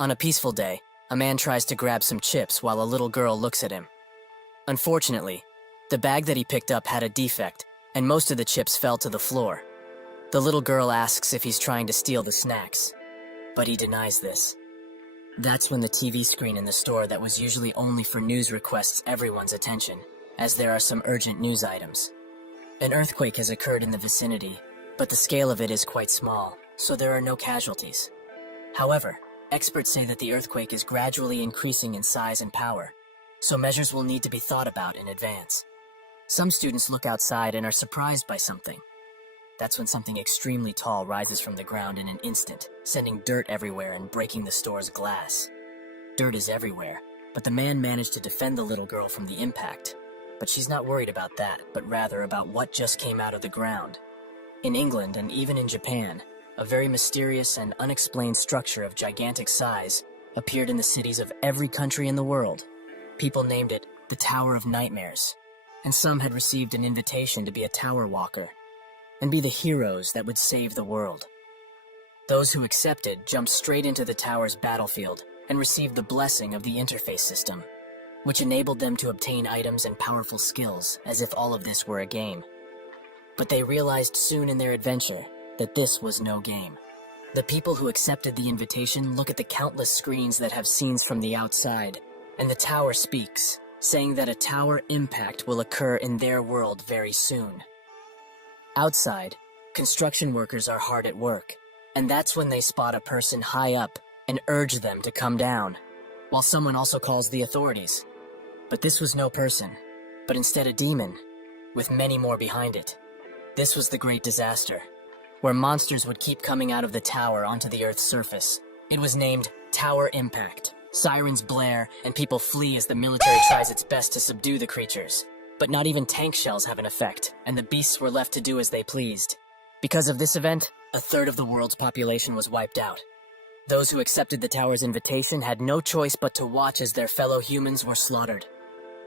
On a peaceful day, a man tries to grab some chips while a little girl looks at him. Unfortunately, the bag that he picked up had a defect, and most of the chips fell to the floor. The little girl asks if he's trying to steal the snacks, but he denies this. That's when the TV screen in the store that was usually only for news requests everyone's attention, as there are some urgent news items. An earthquake has occurred in the vicinity, but the scale of it is quite small, so there are no casualties. However, experts say that the earthquake is gradually increasing in size and power, so measures will need to be thought about in advance. Some students look outside and are surprised by something. That's when something extremely tall rises from the ground in an instant, sending dirt everywhere and breaking the store's glass. Dirt is everywhere, but the man managed to defend the little girl from the impact. But she's not worried about that, but rather about what just came out of the ground. In England and even in Japan, a very mysterious and unexplained structure of gigantic size appeared in the cities of every country in the world. People named it the Tower of Nightmares, and some had received an invitation to be a tower walker and be the heroes that would save the world. Those who accepted jumped straight into the tower's battlefield and received the blessing of the interface system, which enabled them to obtain items and powerful skills as if all of this were a game. But they realized soon in their adventure that this was no game. The people who accepted the invitation look at the countless screens that have scenes from the outside, and the tower speaks, saying that a tower impact will occur in their world very soon. Outside, construction workers are hard at work, and that's when they spot a person high up and urge them to come down, while someone also calls the authorities. But this was no person, but instead a demon, with many more behind it. This was the Great Disaster, where monsters would keep coming out of the tower onto the Earth's surface. It was named Tower Impact. Sirens blare, and people flee as the military tries its best to subdue the creatures. But not even tank shells have an effect, and the beasts were left to do as they pleased. Because of this event, a third of the world's population was wiped out. Those who accepted the tower's invitation had no choice but to watch as their fellow humans were slaughtered.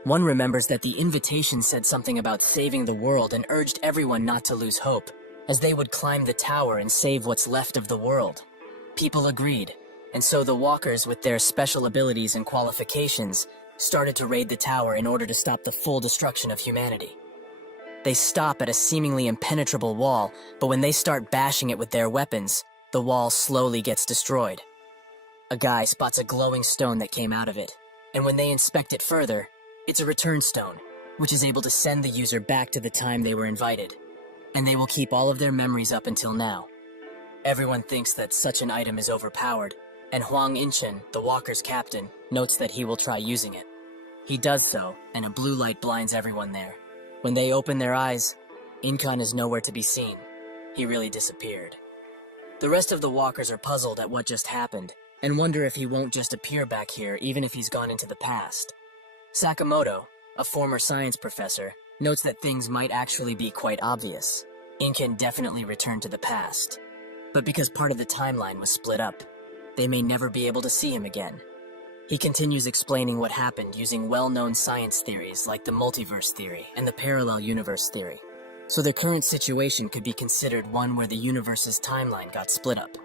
One remembers that the invitation said something about saving the world and urged everyone not to lose hope, as they would climb the tower and save what's left of the world. People agreed, and so the walkers with their special abilities and qualifications started to raid the tower in order to stop the full destruction of humanity. They stop at a seemingly impenetrable wall, but when they start bashing it with their weapons, the wall slowly gets destroyed. A guy spots a glowing stone that came out of it, and when they inspect it further, it's a return stone, which is able to send the user back to the time they were invited, and they will keep all of their memories up until now. Everyone thinks that such an item is overpowered, and Huang Inchen, the walker's captain, notes that he will try using it. He does so, and a blue light blinds everyone there. When they open their eyes, Inkan is nowhere to be seen. He really disappeared. The rest of the walkers are puzzled at what just happened, and wonder if he won't just appear back here even if he's gone into the past. Sakamoto, a former science professor, notes that things might actually be quite obvious. Inkan definitely returned to the past. But because part of the timeline was split up, they may never be able to see him again. He continues explaining what happened using well-known science theories like the multiverse theory and the parallel universe theory. So the current situation could be considered one where the universe's timeline got split up.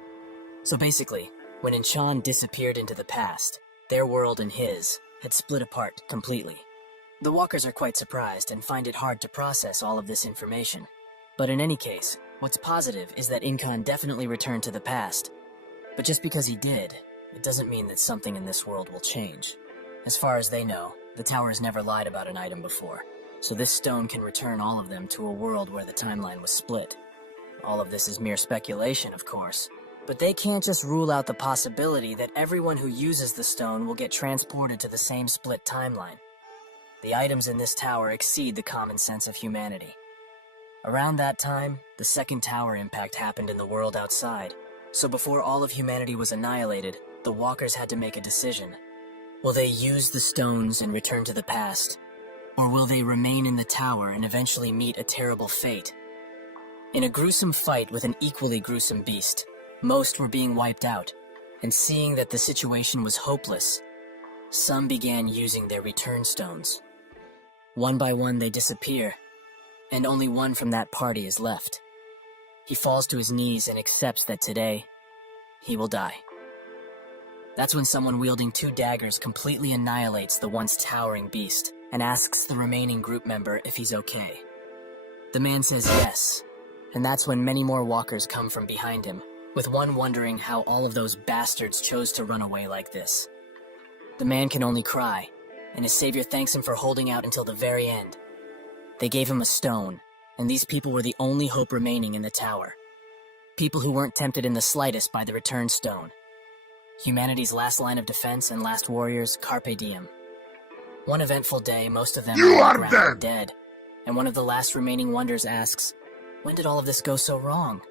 So basically, when Inchan disappeared into the past, their world and his had split apart completely. The walkers are quite surprised and find it hard to process all of this information. But in any case, what's positive is that Inkan definitely returned to the past. But just because he did, it doesn't mean that something in this world will change. As far as they know, the tower has never lied about an item before, so this stone can return all of them to a world where the timeline was split. All of this is mere speculation, of course, but they can't just rule out the possibility that everyone who uses the stone will get transported to the same split timeline. The items in this tower exceed the common sense of humanity. Around that time, the second tower impact happened in the world outside, so before all of humanity was annihilated, the walkers had to make a decision. Will they use the stones and return to the past? Or will they remain in the tower and eventually meet a terrible fate? In a gruesome fight with an equally gruesome beast, most were being wiped out, and seeing that the situation was hopeless, some began using their return stones. One by one they disappear, and only one from that party is left. He falls to his knees and accepts that today, he will die. That's when someone wielding 2 daggers completely annihilates the once towering beast and asks the remaining group member if he's okay. The man says yes, and that's when many more walkers come from behind him, with one wondering how all of those bastards chose to run away like this. The man can only cry, and his savior thanks him for holding out until the very end. They gave him a stone, and these people were the only hope remaining in the tower. People who weren't tempted in the slightest by the return stone. Humanity's last line of defense and last warriors, carpe diem. One eventful day, most of them are dead, and one of the last remaining wonders asks, when did all of this go so wrong?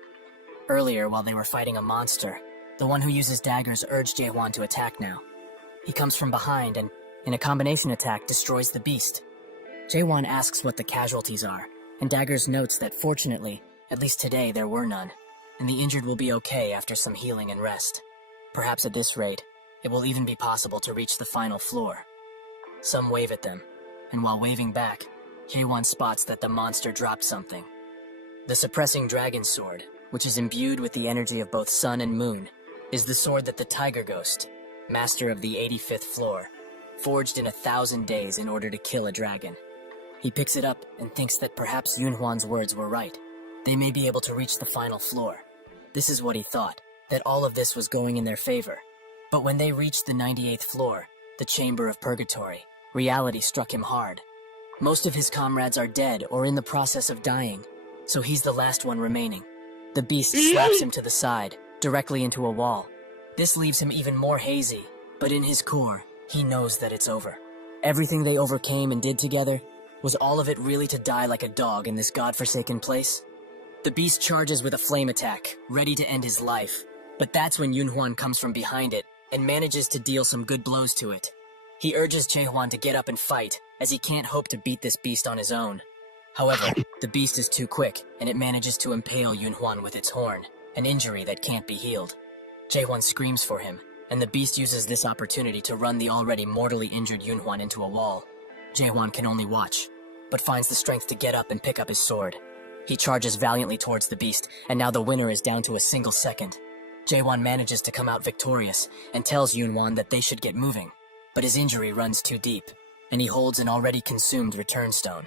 Earlier, while they were fighting a monster, the one who uses daggers urged Jae-hwan to attack now. He comes from behind and, in a combination attack, destroys the beast. Jae-hwan asks what the casualties are, and Daggers notes that fortunately, at least today, there were none, and the injured will be okay after some healing and rest. Perhaps at this rate, it will even be possible to reach the final floor. Some wave at them, and while waving back, Jae-hwan spots that the monster dropped something. The suppressing dragon sword, which is imbued with the energy of both sun and moon, is the sword that the Tiger Ghost, master of the 85th floor, forged in 1,000 days in order to kill a dragon. He picks it up and thinks that perhaps Yunhwan's words were right. They may be able to reach the final floor. This is what he thought, that all of this was going in their favor. But when they reached the 98th floor, the chamber of purgatory, reality struck him hard. Most of his comrades are dead or in the process of dying, so he's the last one remaining. The beast slaps him to the side, directly into a wall. This leaves him even more hazy, but in his core, he knows that it's over. Everything they overcame and did together, was all of it really to die like a dog in this godforsaken place? The beast charges with a flame attack, ready to end his life. But that's when Yunhwan comes from behind it and manages to deal some good blows to it. He urges Jae-hwan to get up and fight, as he can't hope to beat this beast on his own. However, the beast is too quick, and it manages to impale Yunhwan with its horn, an injury that can't be healed. Jae-hwan screams for him, and the beast uses this opportunity to run the already mortally injured Yunhwan into a wall. Jae-hwan can only watch, but finds the strength to get up and pick up his sword. He charges valiantly towards the beast, and now the winner is down to a single second. Jae-hwan manages to come out victorious, and tells Yunhwan that they should get moving. But his injury runs too deep, and he holds an already consumed return stone.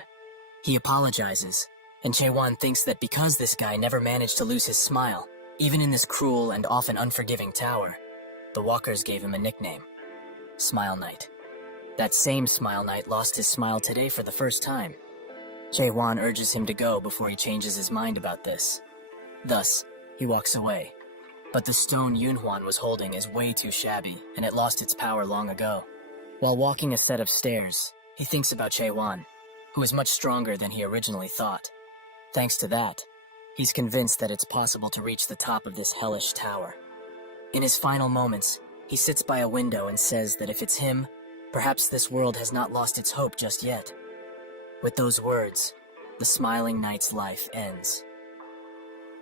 He apologizes, and Jae-hwan thinks that because this guy never managed to lose his smile, even in this cruel and often unforgiving tower, the walkers gave him a nickname, Smile Knight. That same Smile Knight lost his smile today for the first time. Jae-hwan urges him to go before he changes his mind about this. Thus, he walks away. But the stone Yunhwan was holding is way too shabby, and it lost its power long ago. While walking a set of stairs, he thinks about Jae-hwan, who is much stronger than he originally thought. Thanks to that, he's convinced that it's possible to reach the top of this hellish tower. In his final moments, he sits by a window and says that if it's him, perhaps this world has not lost its hope just yet. With those words, the smiling knight's life ends.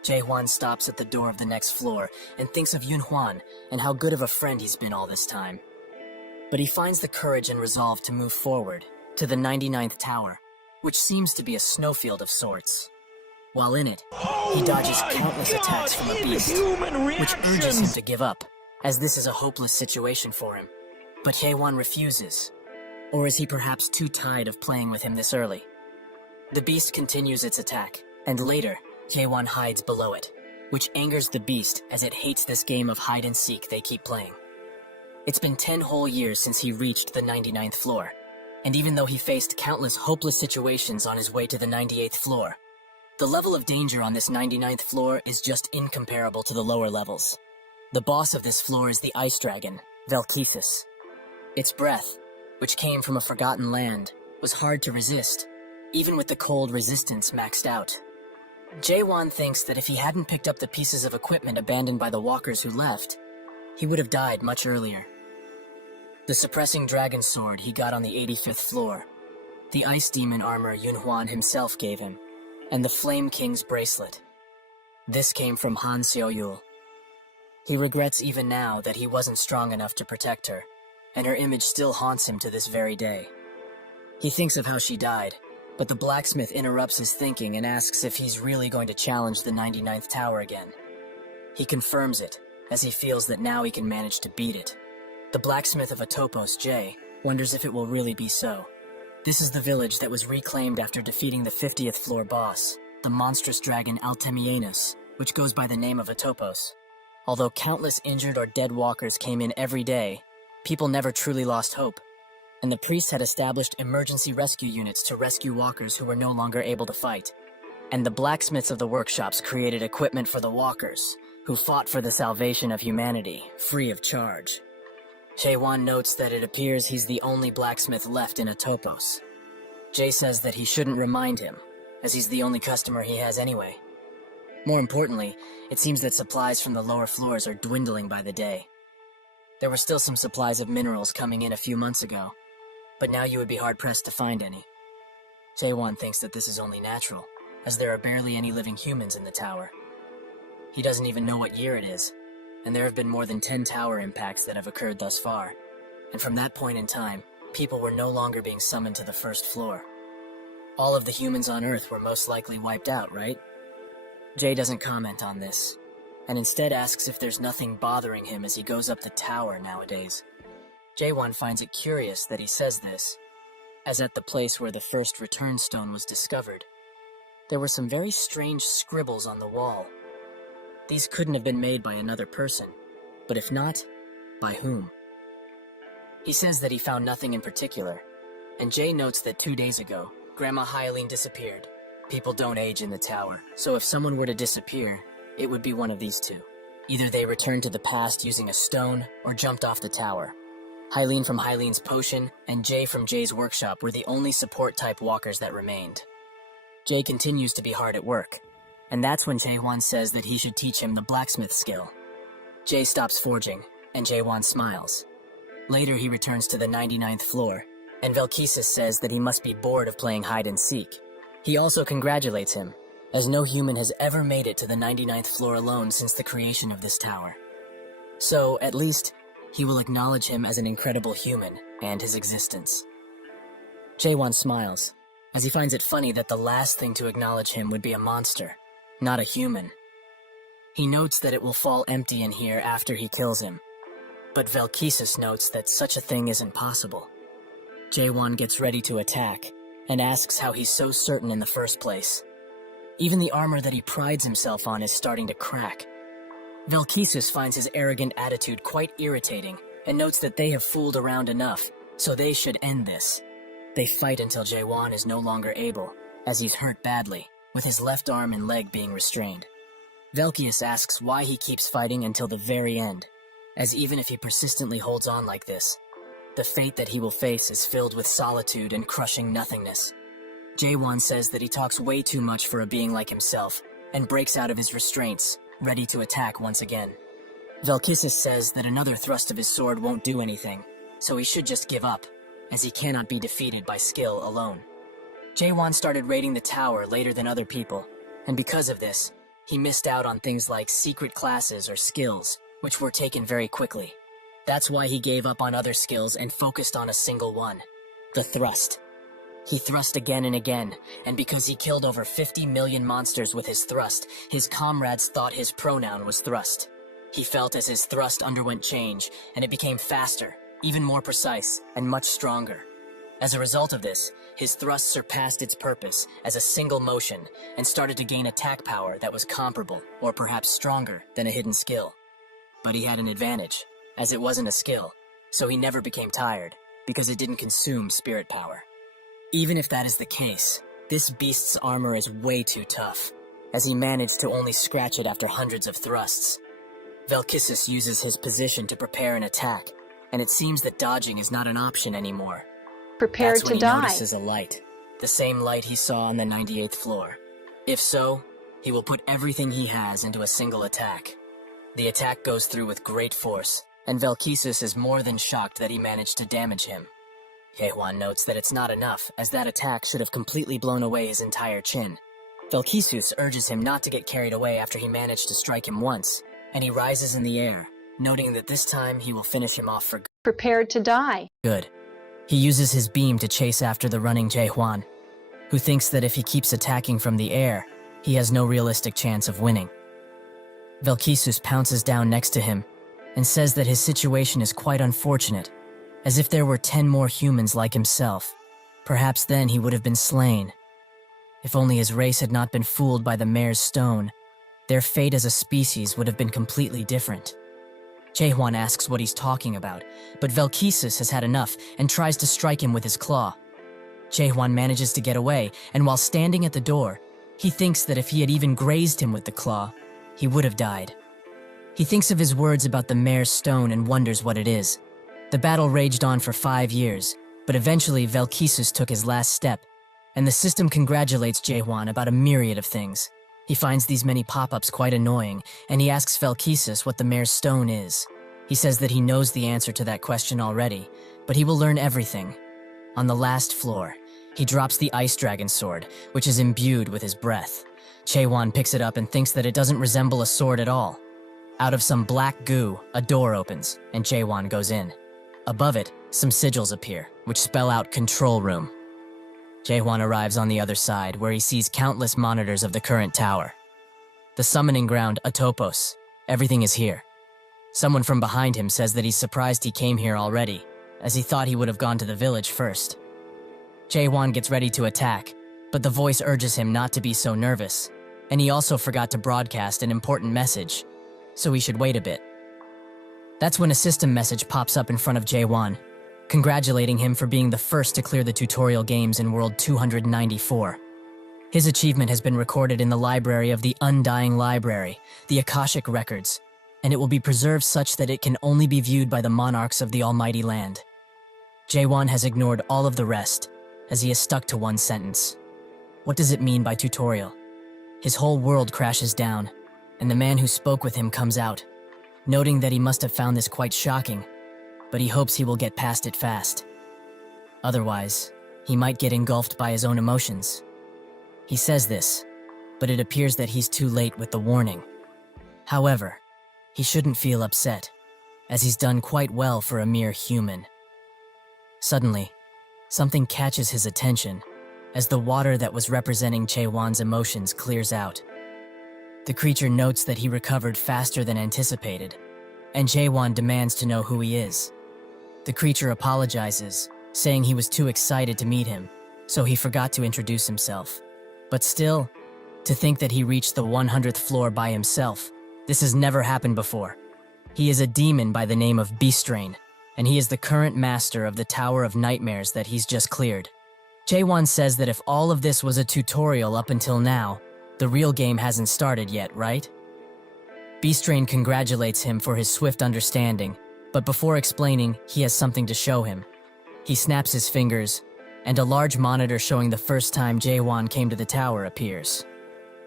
Jae-hwan stops at the door of the next floor and thinks of Yunhwan and how good of a friend he's been all this time. But he finds the courage and resolve to move forward to the 99th tower, which seems to be a snowfield of sorts. While in it, he dodges countless attacks from a beast, which urges him to give up, as this is a hopeless situation for him. But Jae-hwan refuses. Or is he perhaps too tired of playing with him this early? The beast continues its attack, and later, Jae-hwan hides below it, which angers the beast as it hates this game of hide-and-seek they keep playing. It's been 10 whole years since he reached the 99th floor, and even though he faced countless hopeless situations on his way to the 98th floor, the level of danger on this 99th floor is just incomparable to the lower levels. The boss of this floor is the ice dragon, Velkesis. Its breath, which came from a forgotten land, was hard to resist, even with the cold resistance maxed out. Jae-hwan thinks that if he hadn't picked up the pieces of equipment abandoned by the walkers who left, he would have died much earlier. The suppressing dragon sword he got on the 85th floor, the ice demon armor Yunhwan himself gave him, and the Flame King's bracelet. This came from Han Seo-yul. He regrets even now that he wasn't strong enough to protect her, and her image still haunts him to this very day. He thinks of how she died, but the blacksmith interrupts his thinking and asks if he's really going to challenge the 99th tower again. He confirms it, as he feels that now he can manage to beat it. The blacksmith of Atopos, Jay, wonders if it will really be so. This is the village that was reclaimed after defeating the 50th floor boss, the monstrous dragon Altemianus, which goes by the name of Atopos. Although countless injured or dead walkers came in every day, people never truly lost hope, and the priests had established emergency rescue units to rescue walkers who were no longer able to fight. And the blacksmiths of the workshops created equipment for the walkers, who fought for the salvation of humanity, free of charge. Jae-won notes that it appears he's the only blacksmith left in Atopos. Jay says that he shouldn't remind him, as he's the only customer he has anyway. More importantly, it seems that supplies from the lower floors are dwindling by the day. There were still some supplies of minerals coming in a few months ago, but now you would be hard-pressed to find any. Jae-won thinks that this is only natural, as there are barely any living humans in the tower. He doesn't even know what year it is, and there have been more than 10 tower impacts that have occurred thus far. And from that point in time, people were no longer being summoned to the first floor. All of the humans on Earth were most likely wiped out, right? Jay doesn't comment on this, and instead asks if there's nothing bothering him as he goes up the tower nowadays. Jae-won finds it curious that he says this, as at the place where the first return stone was discovered, there were some very strange scribbles on the wall. These couldn't have been made by another person, but if not, by whom? He says that he found nothing in particular, and Jay notes that 2 days ago, Grandma Hyline disappeared. People don't age in the tower, so if someone were to disappear, it would be one of these two. Either they returned to the past using a stone, or jumped off the tower. Hyline from Hyline's potion, and Jay from Jay's workshop were the only support-type walkers that remained. Jay continues to be hard at work, and that's when Jae-won says that he should teach him the blacksmith skill. Jay stops forging, and Jae-won smiles. Later he returns to the 99th floor, and Velkesis says that he must be bored of playing hide-and-seek. He also congratulates him, as no human has ever made it to the 99th floor alone since the creation of this tower. So, at least, he will acknowledge him as an incredible human and his existence. Jae-won smiles, as he finds it funny that the last thing to acknowledge him would be a monster, not a human. He notes that it will fall empty in here after he kills him, but Velkesis notes that such a thing isn't possible. Jae-won gets ready to attack, and asks how he's so certain in the first place. Even the armor that he prides himself on is starting to crack. Velkesis finds his arrogant attitude quite irritating, and notes that they have fooled around enough, so they should end this. They fight until Jae-won is no longer able, as he's hurt badly, with his left arm and leg being restrained. Velkesis asks why he keeps fighting until the very end, as even if he persistently holds on like this, the fate that he will face is filled with solitude and crushing nothingness. Jae-won says that he talks way too much for a being like himself, and breaks out of his restraints, ready to attack once again. Velkesis says that another thrust of his sword won't do anything, so he should just give up, as he cannot be defeated by skill alone. Jae-won started raiding the tower later than other people, and because of this, he missed out on things like secret classes or skills, which were taken very quickly. That's why he gave up on other skills and focused on a single one, the thrust. He thrust again and again, and because he killed over 50 million monsters with his thrust, his comrades thought his pronoun was thrust. He felt as his thrust underwent change, and it became faster, even more precise, and much stronger. As a result of this, his thrust surpassed its purpose as a single motion and started to gain attack power that was comparable, or perhaps stronger, than a hidden skill. But he had an advantage, as it wasn't a skill, so he never became tired, because it didn't consume spirit power. Even if that is the case, this beast's armor is way too tough, as he managed to only scratch it after hundreds of thrusts. Velkesis uses his position to prepare an attack, and it seems that dodging is not an option anymore. Prepared That's when to he die. notices a light, the same light he saw on the 98th floor. If so, he will put everything he has into a single attack. The attack goes through with great force, and Velkesis is more than shocked that he managed to damage him. Jae-won notes that it's not enough, as that attack should have completely blown away his entire chin. Velkesis urges him not to get carried away after he managed to strike him once, and he rises in the air, noting that this time he will finish him off for Prepared to die. good. He uses his beam to chase after the running Jae-won, who thinks that if he keeps attacking from the air, he has no realistic chance of winning. Velkesis pounces down next to him, and says that his situation is quite unfortunate, as if there were 10 more humans like himself. Perhaps then he would have been slain. If only his race had not been fooled by the mayor's stone, their fate as a species would have been completely different. Jaehwan asks what he's talking about, but Velkesis has had enough and tries to strike him with his claw. Jaehwan manages to get away, and while standing at the door, he thinks that if he had even grazed him with the claw, he would have died. He thinks of his words about the mayor's stone and wonders what it is. The battle raged on for 5 years, but eventually Velkesis took his last step, and the system congratulates Jaehwan about a myriad of things. He finds these many pop-ups quite annoying, and he asks Velkesis what the mayor's stone is. He says that he knows the answer to that question already, but he will learn everything. On the last floor, he drops the ice dragon sword, which is imbued with his breath. Jaehwan picks it up and thinks that it doesn't resemble a sword at all. Out of some black goo, a door opens, and Jaehwan goes in. Above it, some sigils appear, which spell out Control Room. Jaehwan arrives on the other side, where he sees countless monitors of the current tower. The summoning ground, Atopos. Everything is here. Someone from behind him says that he's surprised he came here already, as he thought he would have gone to the village first. Jaehwan gets ready to attack, but the voice urges him not to be so nervous, and he also forgot to broadcast an important message, so he should wait a bit. That's when a system message pops up in front of Jaehwan, congratulating him for being the first to clear the tutorial games in World 294. His achievement has been recorded in the library of the Undying Library, the Akashic Records, and it will be preserved such that it can only be viewed by the monarchs of the Almighty Land. Jaehwan has ignored all of the rest, as he is stuck to one sentence. What does it mean by tutorial? His whole world crashes down, and the man who spoke with him comes out, noting that he must have found this quite shocking, but he hopes he will get past it fast. Otherwise, he might get engulfed by his own emotions. He says this, but it appears that he's too late with the warning. However, he shouldn't feel upset, as he's done quite well for a mere human. Suddenly, something catches his attention, as the water that was representing Jaehwan's emotions clears out. The creature notes that he recovered faster than anticipated, and Jaehwan demands to know who he is. The creature apologizes, saying he was too excited to meet him, so he forgot to introduce himself. But still, to think that he reached the 100th floor by himself, this has never happened before. He is a demon by the name of Beastrain, and he is the current master of the Tower of Nightmares that he's just cleared. Jaehwan says that if all of this was a tutorial up until now, the real game hasn't started yet, right? Beastrain congratulates him for his swift understanding, but before explaining, he has something to show him. He snaps his fingers, and a large monitor showing the first time Jaehwan came to the tower appears.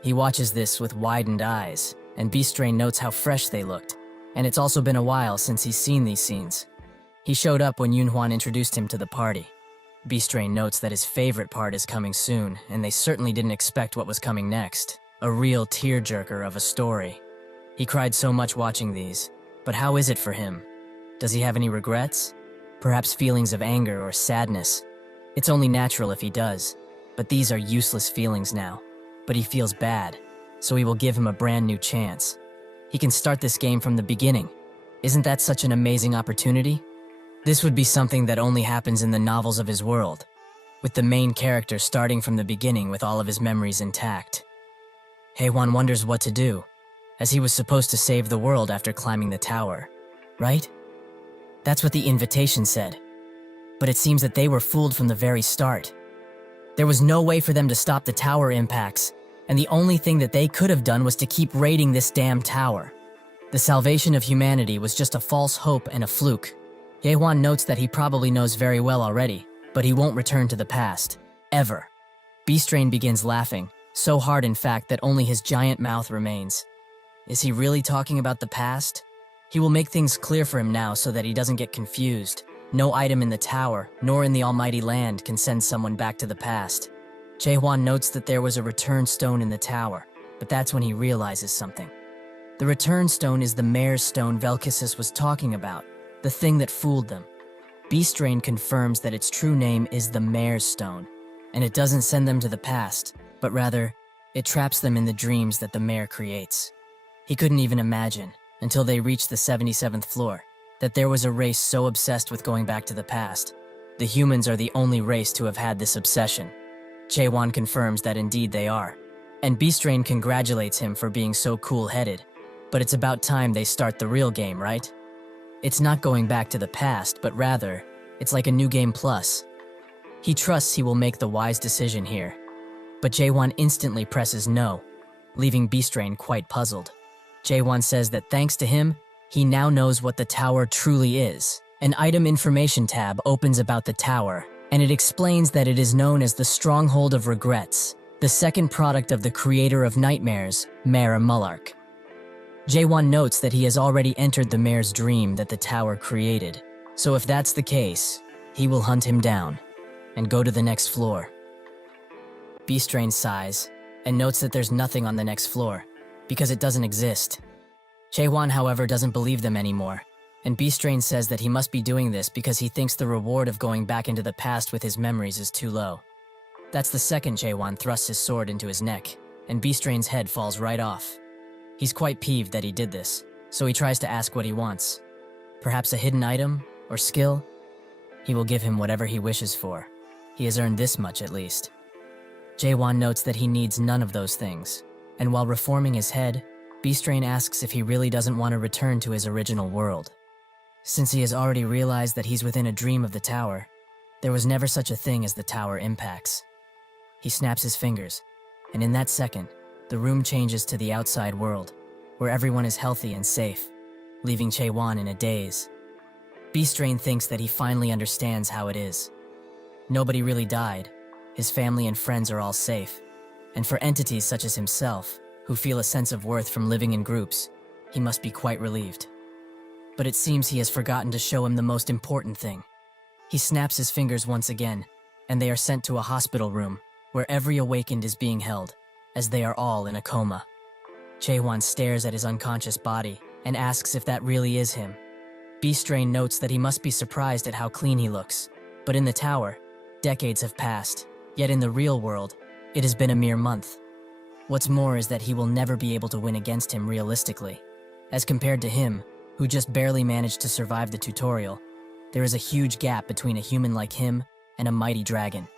He watches this with widened eyes, and Beastrain notes how fresh they looked, and it's also been a while since he's seen these scenes. He showed up when Yunhuan introduced him to the party. Beastrain notes that his favorite part is coming soon, and they certainly didn't expect what was coming next. A real tearjerker of a story. He cried so much watching these, but how is it for him? Does he have any regrets? Perhaps feelings of anger or sadness? It's only natural if he does, but these are useless feelings now. But he feels bad, so he will give him a brand new chance. He can start this game from the beginning. Isn't that such an amazing opportunity? This would be something that only happens in the novels of his world, with the main character starting from the beginning with all of his memories intact. Jaehwan wonders what to do, as he was supposed to save the world after climbing the tower, right? That's what the invitation said. But it seems that they were fooled from the very start. There was no way for them to stop the tower impacts, and the only thing that they could have done was to keep raiding this damn tower. The salvation of humanity was just a false hope and a fluke. Jaehwan notes that he probably knows very well already, but he won't return to the past. Ever. Beastrain begins laughing, so hard in fact that only his giant mouth remains. Is he really talking about the past? He will make things clear for him now so that he doesn't get confused. No item in the tower, nor in the Almighty Land, can send someone back to the past. Jaehwan notes that there was a return stone in the tower, but that's when he realizes something. The return stone is the mayor's stone Velkesis was talking about, the thing that fooled them. Beastrain confirms that its true name is the mayor's stone, and it doesn't send them to the past, but rather, it traps them in the dreams that the mayor creates. He couldn't even imagine, until they reached the 77th floor, that there was a race so obsessed with going back to the past. The humans are the only race to have had this obsession. Jaewon confirms that indeed they are, and Beastrain congratulates him for being so cool-headed. But it's about time they start the real game, right? It's not going back to the past, but rather, it's like a new game plus. He trusts he will make the wise decision here. But Jaewon instantly presses no, leaving Beastrain quite puzzled. Jaewon says that thanks to him, he now knows what the tower truly is. An item information tab opens about the tower, and it explains that it is known as the Stronghold of Regrets, the second product of the creator of nightmares, Mare Mullark. Jaewon notes that he has already entered the mayor's dream that the tower created, so if that's the case, he will hunt him down and go to the next floor. Beastrain sighs and notes that there's nothing on the next floor, because it doesn't exist. Jaewon, however, doesn't believe them anymore, and Beastrain says that he must be doing this because he thinks the reward of going back into the past with his memories is too low. That's the second Jaewon thrusts his sword into his neck, and Beastrain's head falls right off. He's quite peeved that he did this, so he tries to ask what he wants. Perhaps a hidden item or skill? He will give him whatever he wishes for. He has earned this much at least. Jaewon notes that he needs none of those things, and while reforming his head, Beastrain asks if he really doesn't want to return to his original world. Since he has already realized that he's within a dream of the tower, there was never such a thing as the tower impacts. He snaps his fingers, and in that second, the room changes to the outside world, where everyone is healthy and safe, leaving Jaewon in a daze. Beastrain thinks that he finally understands how it is. Nobody really died, his family and friends are all safe, and for entities such as himself, who feel a sense of worth from living in groups, he must be quite relieved. But it seems he has forgotten to show him the most important thing. He snaps his fingers once again, and they are sent to a hospital room, where every awakened is being held, as they are all in a coma. Jaewon stares at his unconscious body and asks if that really is him. Beastrain notes that he must be surprised at how clean he looks, but in the tower, decades have passed, yet in the real world, it has been a mere month. What's more is that he will never be able to win against him realistically. As compared to him, who just barely managed to survive the tutorial, there is a huge gap between a human like him and a mighty dragon.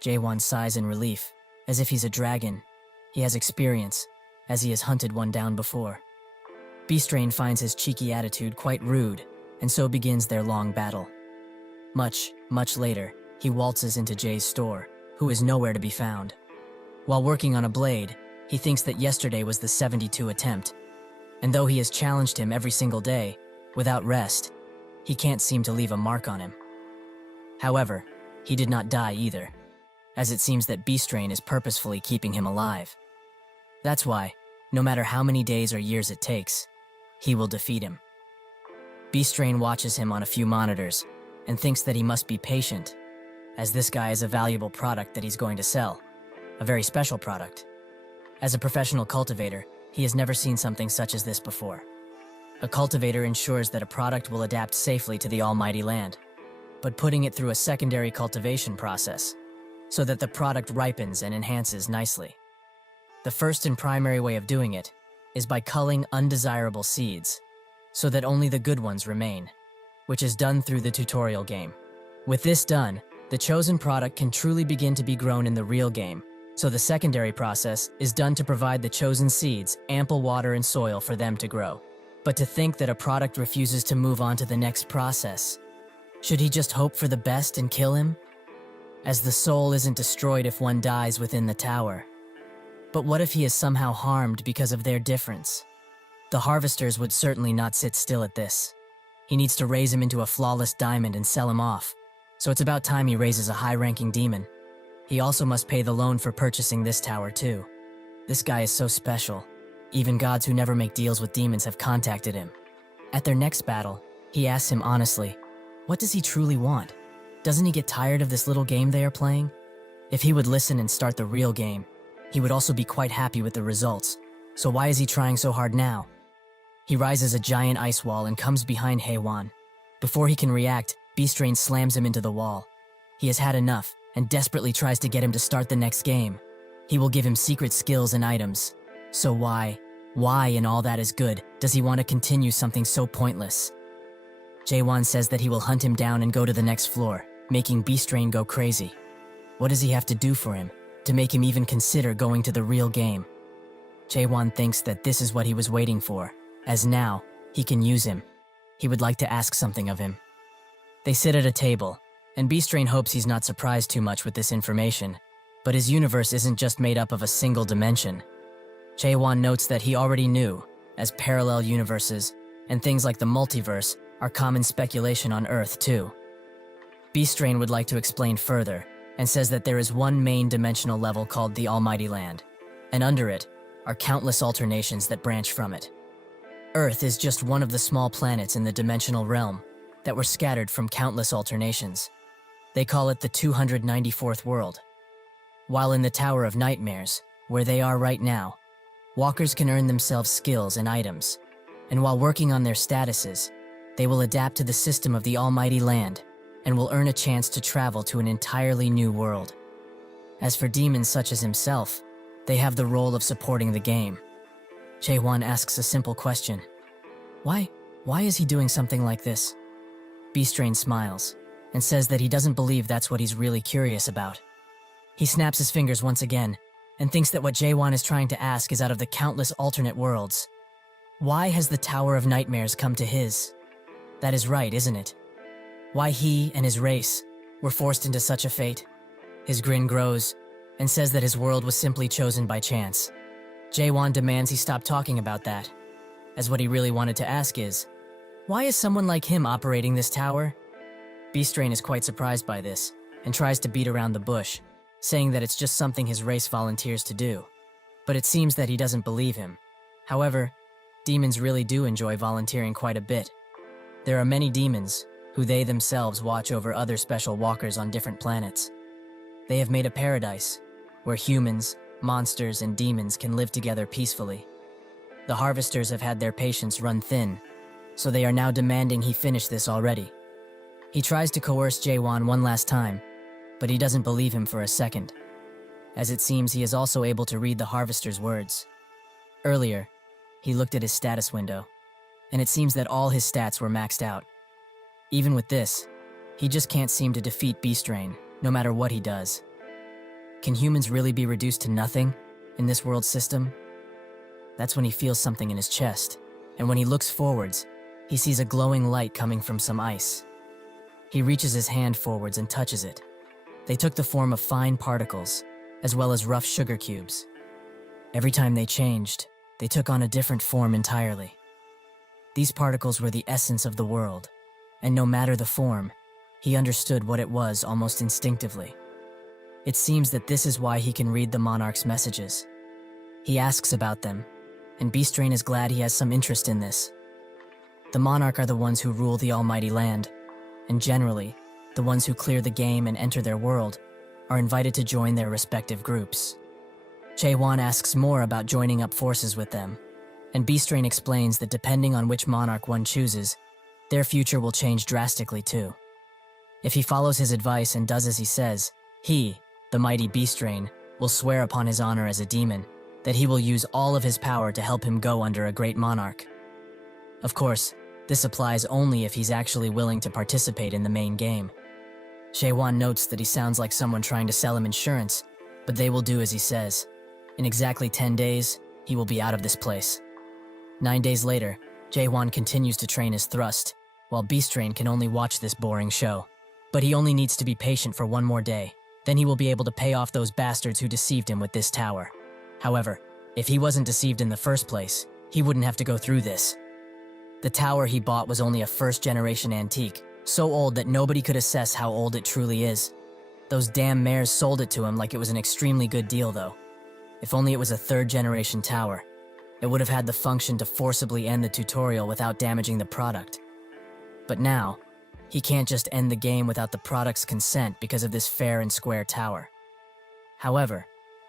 Jaewon sighs in relief, as if he's a dragon. He has experience, as he has hunted one down before. Beastrain finds his cheeky attitude quite rude, and so begins their long battle. Much later, he waltzes into Jay's store, who is nowhere to be found. While working on a blade, he thinks that yesterday was the 72 attempt, and though he has challenged him every single day, without rest, he can't seem to leave a mark on him. However, he did not die either, as it seems that Beastrain is purposefully keeping him alive. That's why, no matter how many days or years it takes, he will defeat him. Beastrain watches him on a few monitors and thinks that he must be patient, as this guy is a valuable product that he's going to sell, a very special product. As a professional cultivator, he has never seen something such as this before. A cultivator ensures that a product will adapt safely to the almighty land, but putting it through a secondary cultivation process, so that the product ripens and enhances nicely. The first and primary way of doing it is by culling undesirable seeds, so that only the good ones remain, which is done through the tutorial game. With this done, the chosen product can truly begin to be grown in the real game, so the secondary process is done to provide the chosen seeds ample water and soil for them to grow. But to think that a product refuses to move on to the next process, should he just hope for the best and kill him? As the soul isn't destroyed if one dies within the tower. But what if he is somehow harmed because of their difference? The harvesters would certainly not sit still at this. He needs to raise him into a flawless diamond and sell him off, so it's about time he raises a high-ranking demon. He also must pay the loan for purchasing this tower too. This guy is so special. Even gods who never make deals with demons have contacted him. At their next battle, he asks him honestly, what does he truly want? Doesn't he get tired of this little game they are playing? If he would listen and start the real game, he would also be quite happy with the results. So why is he trying so hard now? He rises a giant ice wall and comes behind Haewon. Before he can react, Beastrain slams him into the wall. He has had enough and desperately tries to get him to start the next game. He will give him secret skills and items. So why Why in all that is good does he want to continue something so pointless? Jaewon says that he will hunt him down and go to the next floor, making Beastrain go crazy. What does he have to do for him to make him even consider going to the real game? Jaewon thinks that this is what he was waiting for, as now he can use him. He would like to ask something of him. They sit at a table, and Beastrain hopes he's not surprised too much with this information, but his universe isn't just made up of a single dimension. Jaewon notes that he already knew, as parallel universes and things like the multiverse are common speculation on Earth too. Beastrain would like to explain further, and says that there is one main dimensional level called the Almighty Land, and under it are countless alternations that branch from it. Earth is just one of the small planets in the dimensional realm that were scattered from countless alternations. They call it the 294th world. While in the Tower of Nightmares, where they are right now, walkers can earn themselves skills and items, and while working on their statuses, they will adapt to the system of the Almighty Land and will earn a chance to travel to an entirely new world. As for demons such as himself, they have the role of supporting the game. Jaewon asks a simple question. Why is he doing something like this? Beastrain smiles and says that he doesn't believe that's what he's really curious about. He snaps his fingers once again and thinks that what Jaewon is trying to ask is out of the countless alternate worlds. Why has the Tower of Nightmares come to his? That is right, isn't it? Why he and his race were forced into such a fate? His grin grows and says that his world was simply chosen by chance. Jaewon demands he stop talking about that, as what he really wanted to ask is, why is someone like him operating this tower? Beastrain is quite surprised by this and tries to beat around the bush, saying that it's just something his race volunteers to do. But it seems that he doesn't believe him. However, demons really do enjoy volunteering quite a bit. There are many demons who they themselves watch over other special walkers on different planets. They have made a paradise where humans, monsters, and demons can live together peacefully. The harvesters have had their patience run thin, so they are now demanding he finish this already. He tries to coerce Jaewon one last time, but he doesn't believe him for a second, as it seems he is also able to read the harvester's words. Earlier, he looked at his status window, and it seems that all his stats were maxed out. Even with this, he just can't seem to defeat Beastrain, no matter what he does. Can humans really be reduced to nothing in this world system? That's when he feels something in his chest, and when he looks forwards, he sees a glowing light coming from some ice. He reaches his hand forwards and touches it. They took the form of fine particles, as well as rough sugar cubes. Every time they changed, they took on a different form entirely. These particles were the essence of the world, and no matter the form, he understood what it was almost instinctively. It seems that this is why he can read the monarch's messages. He asks about them, and Beastrain is glad he has some interest in this. The monarch are the ones who rule the Almighty Land, and generally, the ones who clear the game and enter their world are invited to join their respective groups. Jaewon asks more about joining up forces with them, and Beastrain explains that depending on which monarch one chooses, their future will change drastically too. If he follows his advice and does as he says, he, the mighty Beastrain, will swear upon his honor as a demon that he will use all of his power to help him go under a great monarch. Of course, this applies only if he's actually willing to participate in the main game. Jaewon notes that he sounds like someone trying to sell him insurance, but they will do as he says. In exactly 10 days, he will be out of this place. 9 days later, Jaewon continues to train his thrust, while Beastrain can only watch this boring show. But he only needs to be patient for one more day. Then he will be able to pay off those bastards who deceived him with this tower. However, if he wasn't deceived in the first place, he wouldn't have to go through this. The tower he bought was only a first-generation antique, so old that nobody could assess how old it truly is. Those damn mares sold it to him like it was an extremely good deal, though. If only it was a third-generation tower, it would have had the function to forcibly end the tutorial without damaging the product. But now, he can't just end the game without the product's consent because of this fair and square tower. However,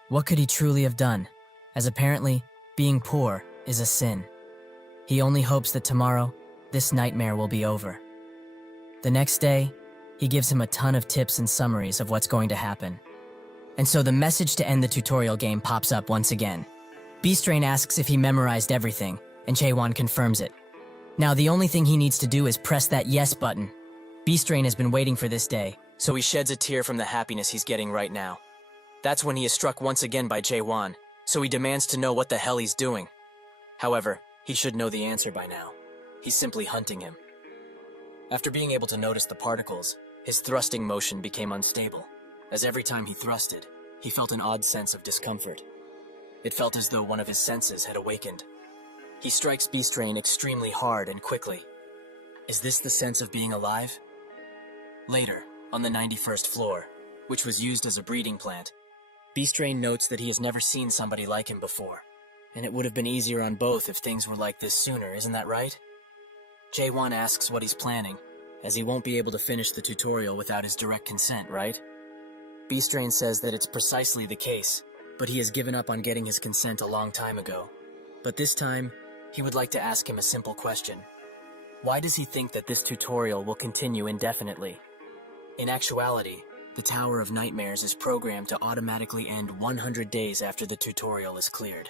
what could he truly have done, as apparently, being poor is a sin. He only hopes that tomorrow, this nightmare will be over. The next day, he gives him a ton of tips and summaries of what's going to happen. And so the message to end the tutorial game pops up once again. Beastrain asks if he memorized everything, and Jaewon confirms it. Now the only thing he needs to do is press that yes button. Beastrain has been waiting for this day, so he sheds a tear from the happiness he's getting right now. That's when he is struck once again by Jaewon, so he demands to know what the hell he's doing. However, he should know the answer by now. He's simply hunting him. After being able to notice the particles, his thrusting motion became unstable, as every time he thrusted, he felt an odd sense of discomfort. It felt as though one of his senses had awakened. He strikes Beastrain extremely hard and quickly. Is this the sense of being alive? Later, on the 91st floor, which was used as a breeding plant, Beastrain notes that he has never seen somebody like him before, and it would have been easier on both if things were like this sooner, isn't that right? Jaewon asks what he's planning, as he won't be able to finish the tutorial without his direct consent, right? Beastrain says that it's precisely the case, but he has given up on getting his consent a long time ago. But this time, he would like to ask him a simple question. Why does he think that this tutorial will continue indefinitely? In actuality, the Tower of Nightmares is programmed to automatically end 100 days after the tutorial is cleared.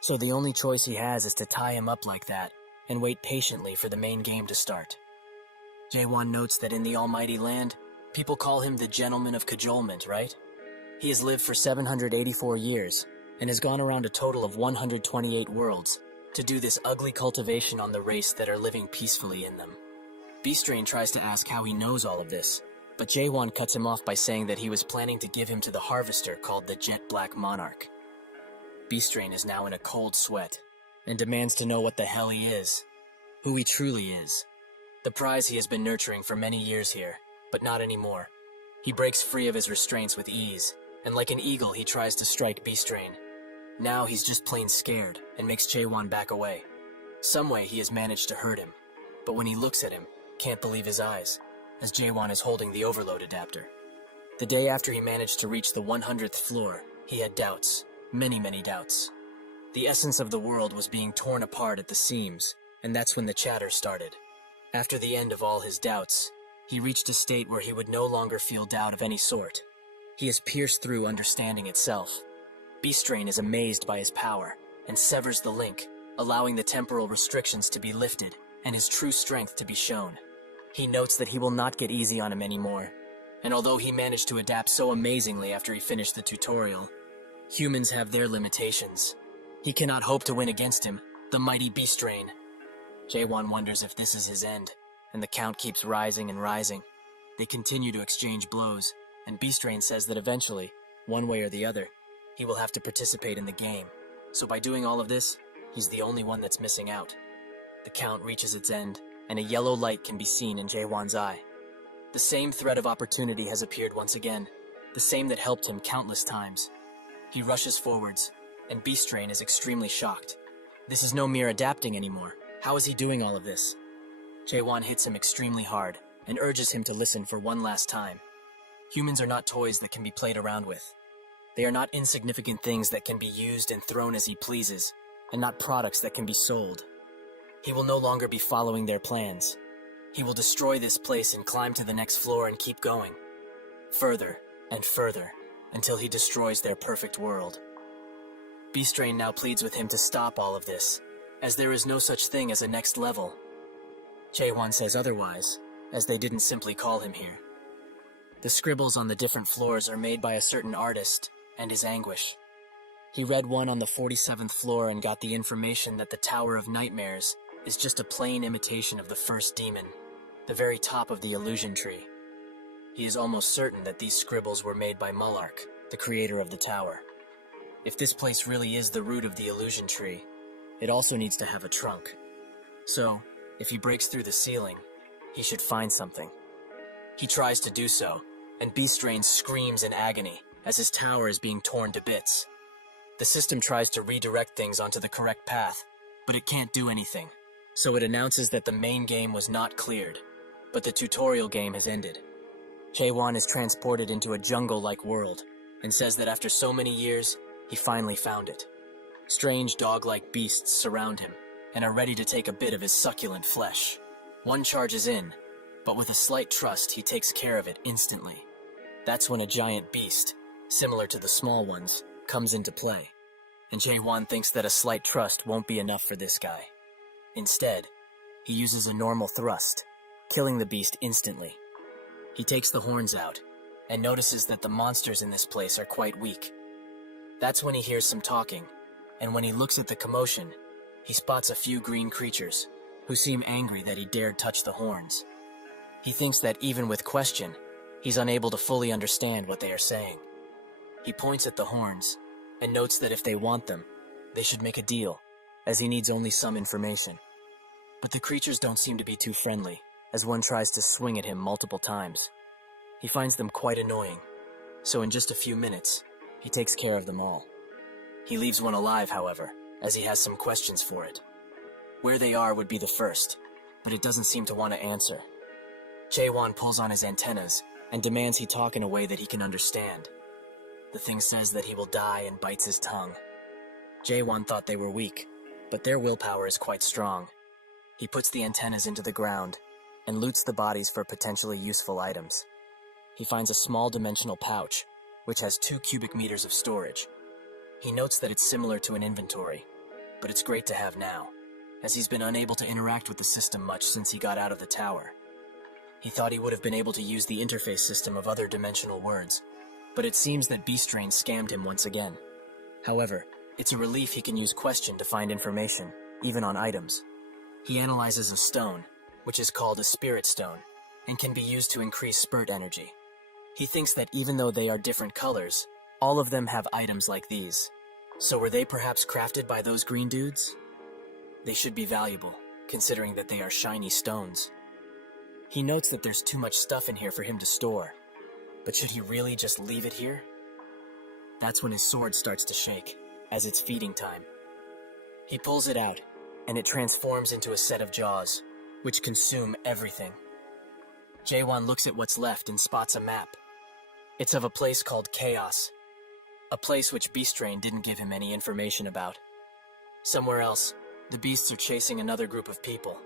So the only choice he has is to tie him up like that and wait patiently for the main game to start. Jaewon notes that in the Almighty Land, people call him the Gentleman of Cajolement, right? He has lived for 784 years and has gone around a total of 128 worlds to do this ugly cultivation on the race that are living peacefully in them. Beastrain tries to ask how he knows all of this, but Jaewon cuts him off by saying that he was planning to give him to the harvester called the Jet Black Monarch. Beastrain is now in a cold sweat and demands to know what the hell he is, who he truly is. The prize he has been nurturing for many years here, but not anymore. He breaks free of his restraints with ease, and like an eagle he tries to strike Beastrain. Now he's just plain scared and makes Jaewon back away. Some way he has managed to hurt him, but when he looks at him, can't believe his eyes, as Jaewon is holding the overload adapter. The day after he managed to reach the 100th floor, he had doubts, many doubts. The essence of the world was being torn apart at the seams, and that's when the chatter started. After the end of all his doubts, he reached a state where he would no longer feel doubt of any sort. He has pierced through understanding itself. Beastrain is amazed by his power, and severs the link, allowing the temporal restrictions to be lifted, and his true strength to be shown. He notes that he will not get easy on him anymore, and although he managed to adapt so amazingly after he finished the tutorial, humans have their limitations. He cannot hope to win against him, the mighty Beastrain. Jaewon wonders if this is his end, and the count keeps rising and rising. They continue to exchange blows, and Beastrain says that eventually, one way or the other, he will have to participate in the game. So by doing all of this, he's the only one that's missing out. The count reaches its end, and a yellow light can be seen in Jaewon's eye. The same thread of opportunity has appeared once again, the same that helped him countless times. He rushes forwards, and Beastrain is extremely shocked. This is no mere adapting anymore. How is he doing all of this? Jaewon hits him extremely hard, and urges him to listen for one last time. Humans are not toys that can be played around with. They are not insignificant things that can be used and thrown as he pleases, and not products that can be sold. He will no longer be following their plans. He will destroy this place and climb to the next floor and keep going. Further and further, until he destroys their perfect world. Beastrain now pleads with him to stop all of this, as there is no such thing as a next level. Jaewon says otherwise, as they didn't simply call him here. The scribbles on the different floors are made by a certain artist, and his anguish. He read one on the 47th floor and got the information that the Tower of Nightmares is just a plain imitation of the first demon, the very top of the illusion tree. He is almost certain that these scribbles were made by Mullark, the creator of the tower. If this place really is the root of the illusion tree, it also needs to have a trunk. So, if he breaks through the ceiling, he should find something. He tries to do so, and Beastrain screams in agony as his tower is being torn to bits. The system tries to redirect things onto the correct path, but it can't do anything. So it announces that the main game was not cleared, but the tutorial game has ended. Jaewon is transported into a jungle-like world, and says that after so many years, he finally found it. Strange dog-like beasts surround him, and are ready to take a bit of his succulent flesh. One charges in, but with a slight trust, he takes care of it instantly. That's when a giant beast, similar to the small ones, comes into play, and Jae-won thinks that a slight trust won't be enough for this guy. Instead, he uses a normal thrust, killing the beast instantly. He takes the horns out, and notices that the monsters in this place are quite weak. That's when he hears some talking, and when he looks at the commotion, he spots a few green creatures, who seem angry that he dared touch the horns. He thinks that even with question, he's unable to fully understand what they are saying. He points at the horns, and notes that if they want them, they should make a deal, as he needs only some information. But the creatures don't seem to be too friendly, as one tries to swing at him multiple times. He finds them quite annoying, so in just a few minutes, he takes care of them all. He leaves one alive, however, as he has some questions for it. Where they are would be the first, but it doesn't seem to want to answer. Jae-won pulls on his antennas and demands he talk in a way that he can understand. The thing says that he will die and bites his tongue. Jae-won thought they were weak, but their willpower is quite strong. He puts the antennas into the ground and loots the bodies for potentially useful items. He finds a small dimensional pouch, which has 2 cubic meters of storage. He notes that it's similar to an inventory, but it's great to have now, as he's been unable to interact with the system much since he got out of the tower. He thought he would have been able to use the interface system of other dimensional words, but it seems that Beastrain scammed him once again. However, it's a relief he can use question to find information, even on items. He analyzes a stone, which is called a spirit stone, and can be used to increase spurt energy. He thinks that even though they are different colors, all of them have items like these. So were they perhaps crafted by those green dudes? They should be valuable, considering that they are shiny stones. He notes that there's too much stuff in here for him to store, but should he really just leave it here? That's when his sword starts to shake, as it's feeding time. He pulls it out, and it transforms into a set of jaws, which consume everything. Jae-won looks at what's left and spots a map. It's of a place called Chaos, a place which Beastrain didn't give him any information about. Somewhere else, the beasts are chasing another group of people.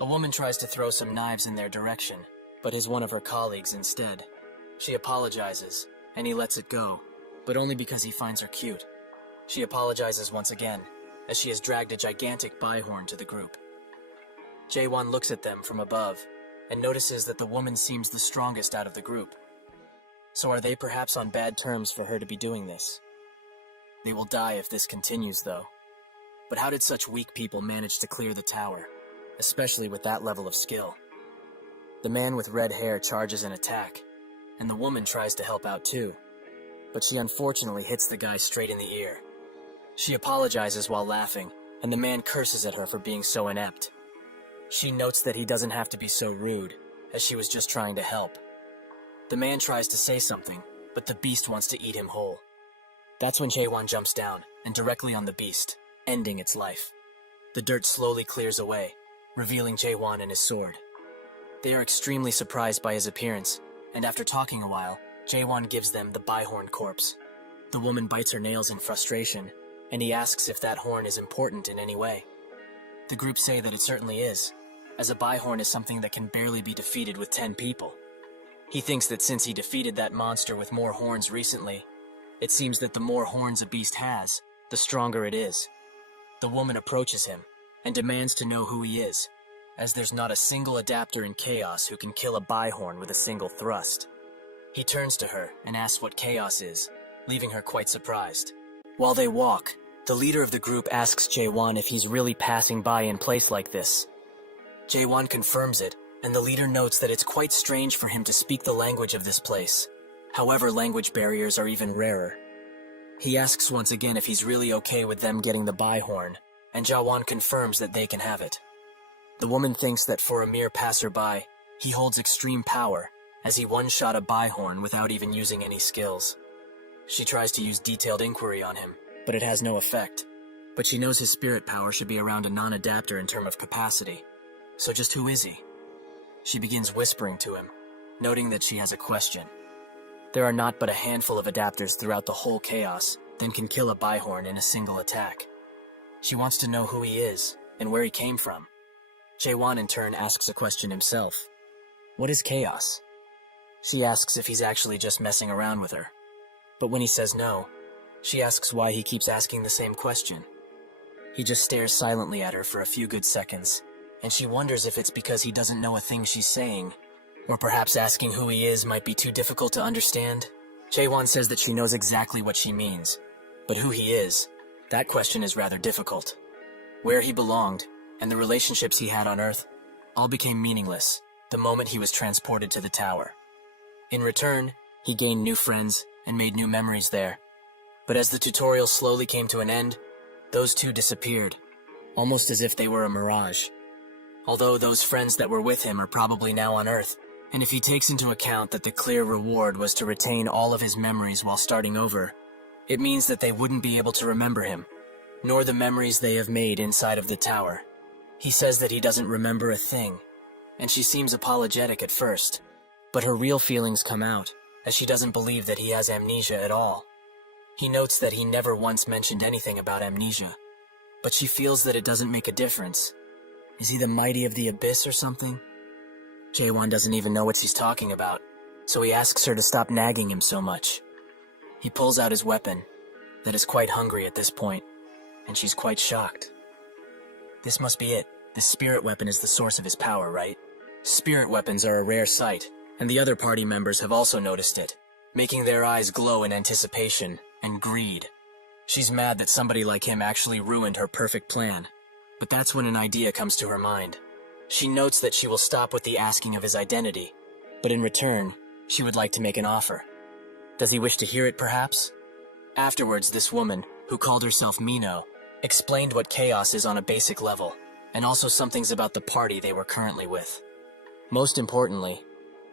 A woman tries to throw some knives in their direction, but is one of her colleagues instead. She apologizes, and he lets it go, but only because he finds her cute. She apologizes once again, as she has dragged a gigantic byhorn to the group. Jae-won looks at them from above, and notices that the woman seems the strongest out of the group. So are they perhaps on bad terms for her to be doing this? They will die if this continues, though. But how did such weak people manage to clear the tower, especially with that level of skill? The man with red hair charges an attack, and the woman tries to help out too, but she unfortunately hits the guy straight in the ear. She apologizes while laughing, and the man curses at her for being so inept. She notes that he doesn't have to be so rude, as she was just trying to help. The man tries to say something, but the beast wants to eat him whole. That's when Jae-won jumps down, and directly on the beast, ending its life. The dirt slowly clears away, revealing Jae-won and his sword. They are extremely surprised by his appearance, and after talking a while, Jae-won gives them the byhorn corpse. The woman bites her nails in frustration, and he asks if that horn is important in any way. The group say that it certainly is, as a byhorn is something that can barely be defeated with 10 people. He thinks that since he defeated that monster with more horns recently, it seems that the more horns a beast has, the stronger it is. The woman approaches him and demands to know who he is, as there's not a single adapter in Chaos who can kill a byhorn with a single thrust. He turns to her and asks what Chaos is, leaving her quite surprised. While they walk, the leader of the group asks Jae-won if he's really passing by in place like this. Jae-won confirms it, and the leader notes that it's quite strange for him to speak the language of this place. However, language barriers are even rarer. He asks once again if he's really okay with them getting the byhorn, and Jae-won confirms that they can have it. The woman thinks that for a mere passerby, he holds extreme power, as he one-shot a byhorn without even using any skills. She tries to use detailed inquiry on him, but it has no effect. But she knows his spirit power should be around a non-adapter in terms of capacity. So just who is he? She begins whispering to him, noting that she has a question. There are not but a handful of adapters throughout the whole Chaos that can kill a byhorn in a single attack. She wants to know who he is and where he came from. Jae-won in turn asks a question himself. What is Chaos? She asks if he's actually just messing around with her. But when he says no, She asks why he keeps asking the same question. He just stares silently at her for a few good seconds, and she wonders if it's because he doesn't know a thing she's saying, or perhaps asking who he is might be too difficult to understand. Jaewon says that she knows exactly what she means, but who he is, that question is rather difficult. Where he belonged, and the relationships he had on Earth, all became meaningless the moment he was transported to the tower. In return, he gained new friends and made new memories there. But as the tutorial slowly came to an end, those two disappeared, almost as if they were a mirage. Although those friends that were with him are probably now on Earth, and if he takes into account that the clear reward was to retain all of his memories while starting over, it means that they wouldn't be able to remember him, nor the memories they have made inside of the tower. He says that he doesn't remember a thing, and she seems apologetic at first, but her real feelings come out, as she doesn't believe that he has amnesia at all. He notes that he never once mentioned anything about amnesia, but she feels that it doesn't make a difference. Is he the mighty of the abyss or something? Jaewon doesn't even know what she's talking about, so he asks her to stop nagging him so much. He pulls out his weapon, that is quite hungry at this point, and she's quite shocked. This must be it. The spirit weapon is the source of his power, right? Spirit weapons are a rare sight, and the other party members have also noticed it, making their eyes glow in anticipation and greed. She's mad that somebody like him actually ruined her perfect plan, but that's when an idea comes to her mind. She notes that she will stop with the asking of his identity, but in return, she would like to make an offer. Does he wish to hear it, perhaps? Afterwards, this woman, who called herself Mino, explained what chaos is on a basic level, and also some things about the party they were currently with. Most importantly,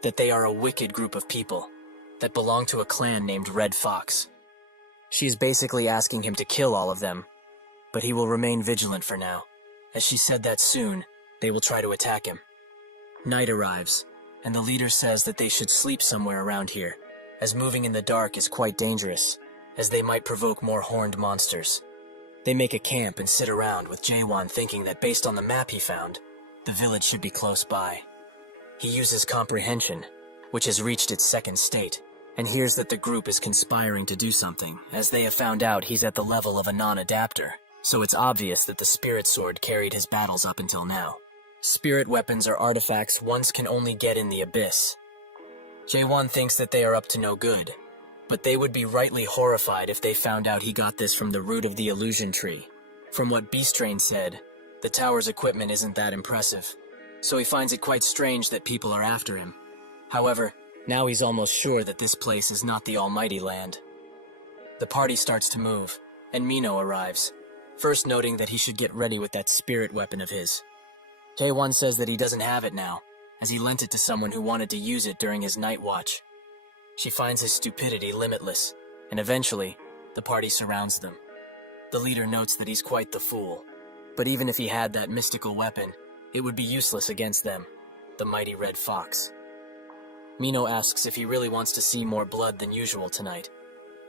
that they are a wicked group of people that belong to a clan named Red Fox. She is basically asking him to kill all of them, but he will remain vigilant for now, as she said that soon they will try to attack him. Night arrives, and the leader says that they should sleep somewhere around here, as moving in the dark is quite dangerous, as they might provoke more horned monsters. They make a camp and sit around with Jaewon thinking that based on the map he found, the village should be close by. He uses comprehension, which has reached its second state, and hears that the group is conspiring to do something, as they have found out he's at the level of a non-adapter, so it's obvious that the spirit sword carried his battles up until now. Spirit weapons are artifacts one can only get in the abyss. Jaewon thinks that they are up to no good, but they would be rightly horrified if they found out he got this from the root of the illusion tree. From what Beastrain said, the tower's equipment isn't that impressive, so he finds it quite strange that people are after him. However, now he's almost sure that this place is not the almighty land. The party starts to move, and Mino arrives, first noting that he should get ready with that spirit weapon of his. Jaewon says that he doesn't have it now, as he lent it to someone who wanted to use it during his night watch. She finds his stupidity limitless, and eventually, the party surrounds them. The leader notes that he's quite the fool, but even if he had that mystical weapon, it would be useless against them, the mighty Red Fox. Mino asks if he really wants to see more blood than usual tonight,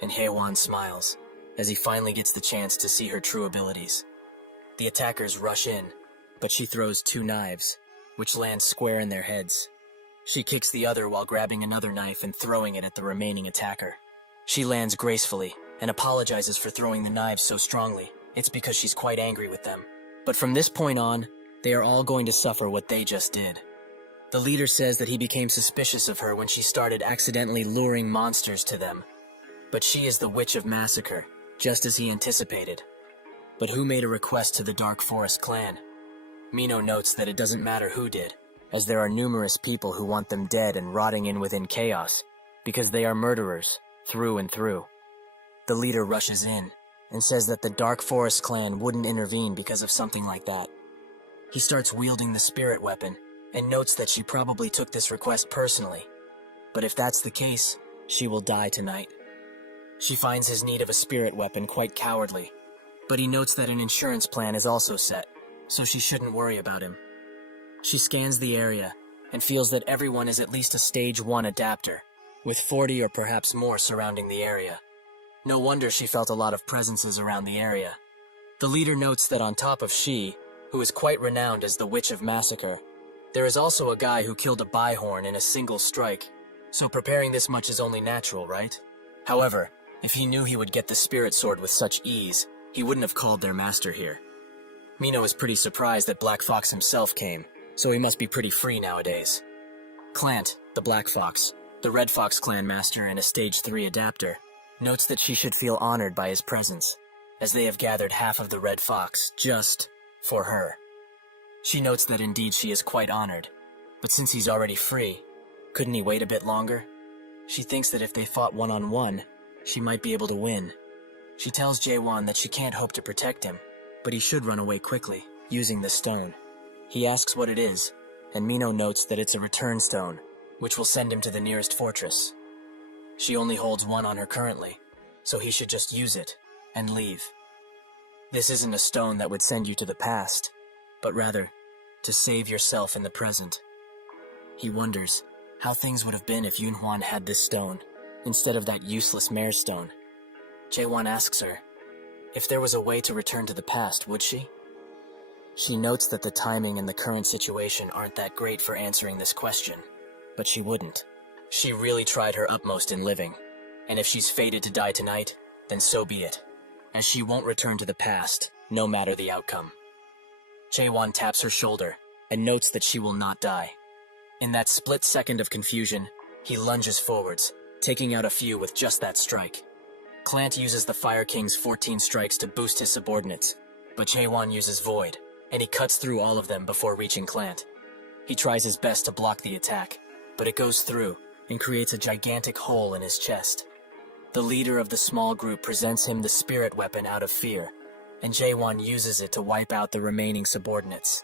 and Haewon smiles, as he finally gets the chance to see her true abilities. The attackers rush in, but she throws 2 knives, which land square in their heads. She kicks the other while grabbing another knife and throwing it at the remaining attacker. She lands gracefully and apologizes for throwing the knives so strongly. It's because she's quite angry with them. But from this point on, they are all going to suffer what they just did. The leader says that he became suspicious of her when she started accidentally luring monsters to them. But she is the Witch of Massacre, just as he anticipated. But who made a request to the Dark Forest clan? Mino notes that it doesn't matter who did, as there are numerous people who want them dead and rotting in within chaos, because they are murderers, through and through. The leader rushes in, and says that the Dark Forest clan wouldn't intervene because of something like that. He starts wielding the spirit weapon, and notes that she probably took this request personally. But if that's the case, she will die tonight. She finds his need of a spirit weapon quite cowardly, but he notes that an insurance plan is also set, so she shouldn't worry about him. She scans the area, and feels that everyone is at least a Stage 1 adapter, with 40 or perhaps more surrounding the area. No wonder she felt a lot of presences around the area. The leader notes that on top of she, who is quite renowned as the Witch of Massacre, there is also a guy who killed a Byhorn in a single strike, so preparing this much is only natural, right? However, If he knew he would get the spirit sword with such ease, he wouldn't have called their master here. Mino is pretty surprised that Black Fox himself came, so he must be pretty free nowadays. Clant, the Black Fox, the Red Fox clan master and a Stage 3 adapter, notes that she should feel honored by his presence, as they have gathered half of the Red Fox just for her. She notes that indeed she is quite honored, but since he's already free, couldn't he wait a bit longer? She thinks that if they fought one-on-one, she might be able to win. She tells Jae-won that she can't hope to protect him, but he should run away quickly, using the stone. He asks what it is, and Mino notes that it's a return stone, which will send him to the nearest fortress. She only holds one on her currently, so he should just use it and leave. This isn't a stone that would send you to the past, but rather to save yourself in the present. He wonders how things would have been if Yoon-hwan had this stone, instead of that useless mare stone. Jae-won asks her, if there was a way to return to the past, would she? She notes that the timing and the current situation aren't that great for answering this question, but she wouldn't. She really tried her utmost in living, and if she's fated to die tonight, then so be it, as she won't return to the past, no matter the outcome. Jae-won taps her shoulder and notes that she will not die. In that split second of confusion, he lunges forwards, taking out a few with just that strike. Clant uses the Fire King's 14 strikes to boost his subordinates, but Jae-won uses Void, and he cuts through all of them before reaching Clant. He tries his best to block the attack, but it goes through and creates a gigantic hole in his chest. The leader of the small group presents him the spirit weapon out of fear, and Jae-won uses it to wipe out the remaining subordinates.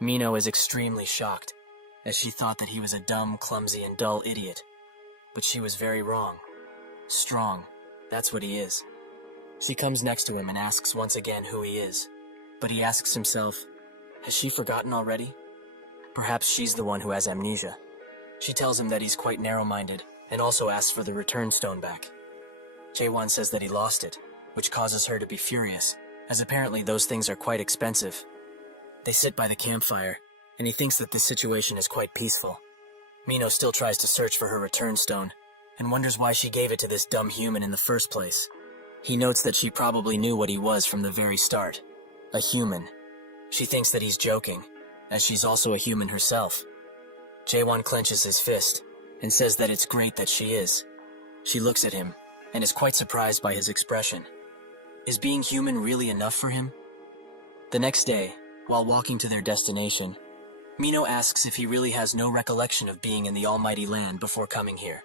Mino is extremely shocked, as she thought that he was a dumb, clumsy, and dull idiot. But she was very wrong. Strong, that's what he is. She comes next to him and asks once again who he is, but he asks himself, has she forgotten already? Perhaps she's the one who has amnesia. She tells him that he's quite narrow-minded, and also asks for the return stone back. Jae-won says that he lost it, which causes her to be furious, as apparently those things are quite expensive. They sit by the campfire, and he thinks that this situation is quite peaceful. Mino still tries to search for her return stone, and wonders why she gave it to this dumb human in the first place. He notes that she probably knew what he was from the very start. A human. She thinks that he's joking, as she's also a human herself. Jae-won clenches his fist, and says that it's great that she is. She looks at him, and is quite surprised by his expression. Is being human really enough for him? The next day, while walking to their destination, Mino asks if he really has no recollection of being in the Almighty Land before coming here.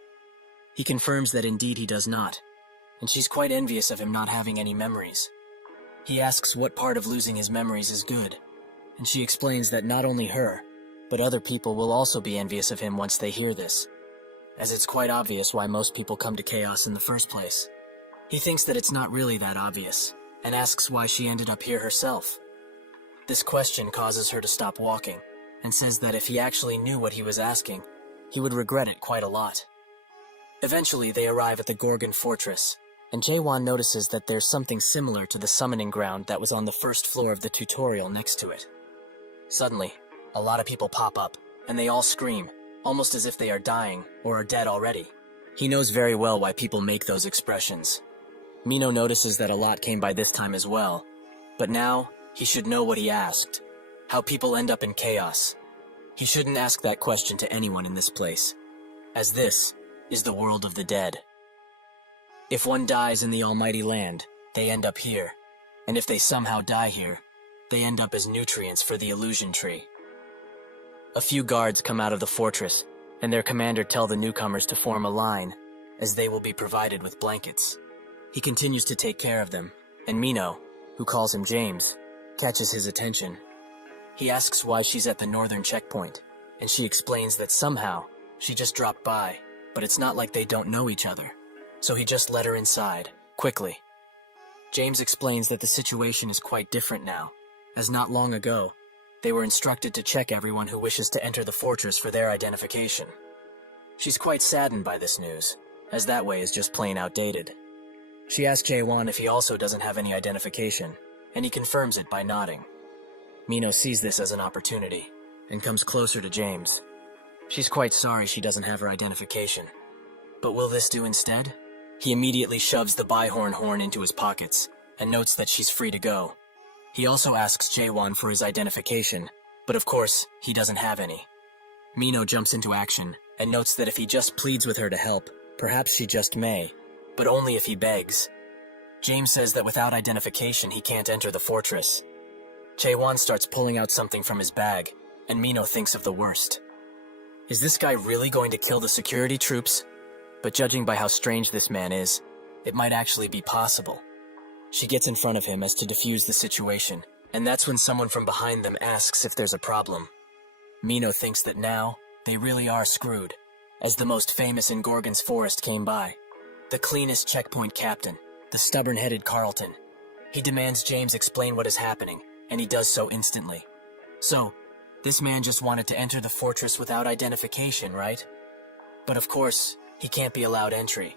He confirms that indeed he does not, and she's quite envious of him not having any memories. He asks what part of losing his memories is good, and she explains that not only her, but other people will also be envious of him once they hear this, as it's quite obvious why most people come to Chaos in the first place. He thinks that it's not really that obvious, and asks why she ended up here herself. This question causes her to stop walking, and says that if he actually knew what he was asking, he would regret it quite a lot. Eventually, they arrive at the Gorgon Fortress, and Jae-won notices that there's something similar to the summoning ground that was on the first floor of the tutorial next to it. Suddenly, a lot of people pop up, and they all scream, almost as if they are dying or are dead already. He knows very well why people make those expressions. Mino notices that a lot came by this time as well, but now he should know what he asked. How people end up in chaos. He shouldn't ask that question to anyone in this place, as this is the world of the dead. If one dies in the Almighty Land, they end up here, and if they somehow die here, they end up as nutrients for the illusion tree. A few guards come out of the fortress, and their commander tell the newcomers to form a line, as they will be provided with blankets. He continues to take care of them, and Mino, who calls him James, catches his attention. He asks why she's at the northern checkpoint, and she explains that somehow she just dropped by, but it's not like they don't know each other. So he just let her inside, quickly. James explains that the situation is quite different now, as not long ago, they were instructed to check everyone who wishes to enter the fortress for their identification. She's quite saddened by this news, as that way is just plain outdated. She asks Jae-won if he also doesn't have any identification, and he confirms it by nodding. Mino sees this as an opportunity, and comes closer to James. She's quite sorry she doesn't have her identification. But will this do instead? He immediately shoves the Bihorn horn into his pockets and notes that she's free to go. He also asks Jaewon for his identification, but of course, he doesn't have any. Mino jumps into action and notes that if he just pleads with her to help, perhaps she just may, but only if he begs. James says that without identification, he can't enter the fortress. Jaewon starts pulling out something from his bag, and Mino thinks of the worst. Is this guy really going to kill the security troops? But judging by how strange this man is, it might actually be possible. She gets in front of him as to defuse the situation, and that's when someone from behind them asks if there's a problem. Mino thinks that now, they really are screwed, as the most famous in Gorgon's forest came by. The cleanest checkpoint captain, the stubborn-headed Carlton. He demands James explain what is happening, and he does so instantly. So, this man just wanted to enter the fortress without identification, right? But of course, he can't be allowed entry.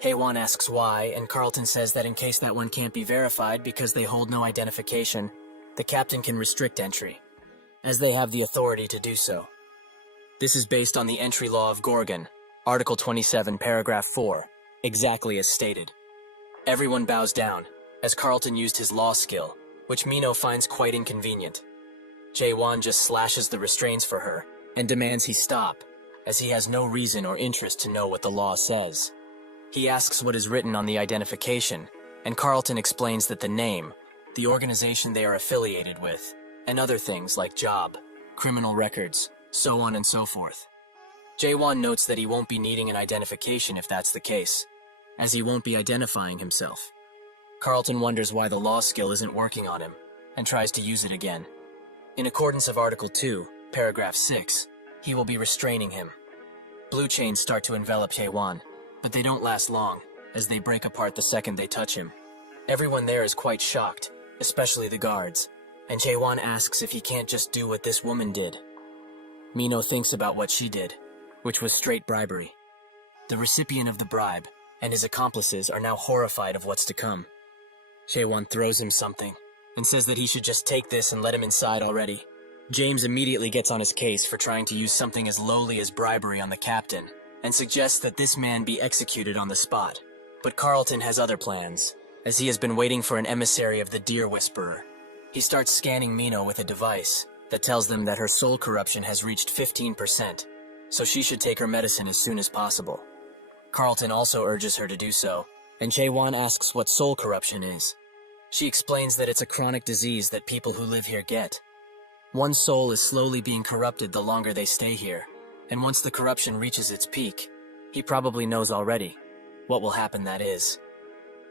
Haewon asks why, and Carlton says that in case that one can't be verified because they hold no identification, the captain can restrict entry, as they have the authority to do so. This is based on the entry law of Gorgon, Article 27, Paragraph 4, exactly as stated. Everyone bows down, as Carlton used his law skill, which Mino finds quite inconvenient. Jaewon just slashes the restraints for her, and demands he stop, as he has no reason or interest to know what the law says. He asks what is written on the identification, and Carlton explains that the name, the organization they are affiliated with, and other things like job, criminal records, so on and so forth. Jaewon notes that he won't be needing an identification if that's the case, as he won't be identifying himself. Carlton wonders why the law skill isn't working on him, and tries to use it again. In accordance of Article 2, Paragraph 6, he will be restraining him. Blue chains start to envelop Jaewon, but they don't last long, as they break apart the second they touch him. Everyone there is quite shocked, especially the guards, and Jaewon asks if he can't just do what this woman did. Mino thinks about what she did, which was straight bribery. The recipient of the bribe and his accomplices are now horrified of what's to come. Jaewon throws him something and says that he should just take this and let him inside already. James immediately gets on his case for trying to use something as lowly as bribery on the captain, and suggests that this man be executed on the spot. But Carlton has other plans, as he has been waiting for an emissary of the Deer Whisperer. He starts scanning Mino with a device that tells them that her soul corruption has reached 15%, so she should take her medicine as soon as possible. Carlton also urges her to do so, and Jaewon asks what soul corruption is. She explains that it's a chronic disease that people who live here get. One's soul is slowly being corrupted the longer they stay here, and once the corruption reaches its peak, he probably knows already what will happen, that is.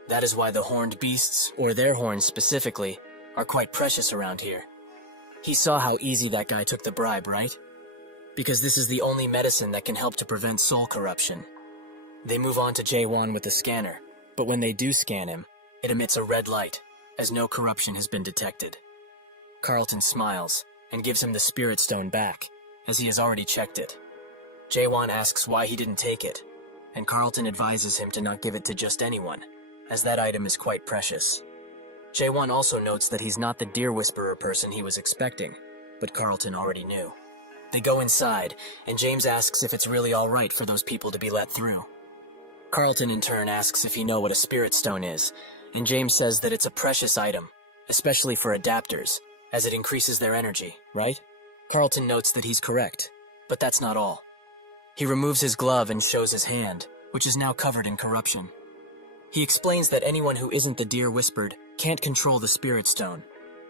That is why the horned beasts, or their horns specifically, are quite precious around here. He saw how easy that guy took the bribe, right? Because this is the only medicine that can help to prevent soul corruption. They move on to Jaewon with the scanner, but when they do scan him, it emits a red light, as no corruption has been detected. Carlton smiles and gives him the spirit stone back, as he has already checked it. Jaewon asks why he didn't take it, and Carlton advises him to not give it to just anyone, as that item is quite precious. Jaewon also notes that he's not the Deer Whisperer person he was expecting, but Carlton already knew. They go inside, and James asks if it's really all right for those people to be let through. Carlton in turn asks if he knows what a spirit stone is, and James says that it's a precious item, especially for adapters, as it increases their energy, right? Carlton notes that he's correct, but that's not all. He removes his glove and shows his hand, which is now covered in corruption. He explains that anyone who isn't the Deer Whispered can't control the Spirit Stone,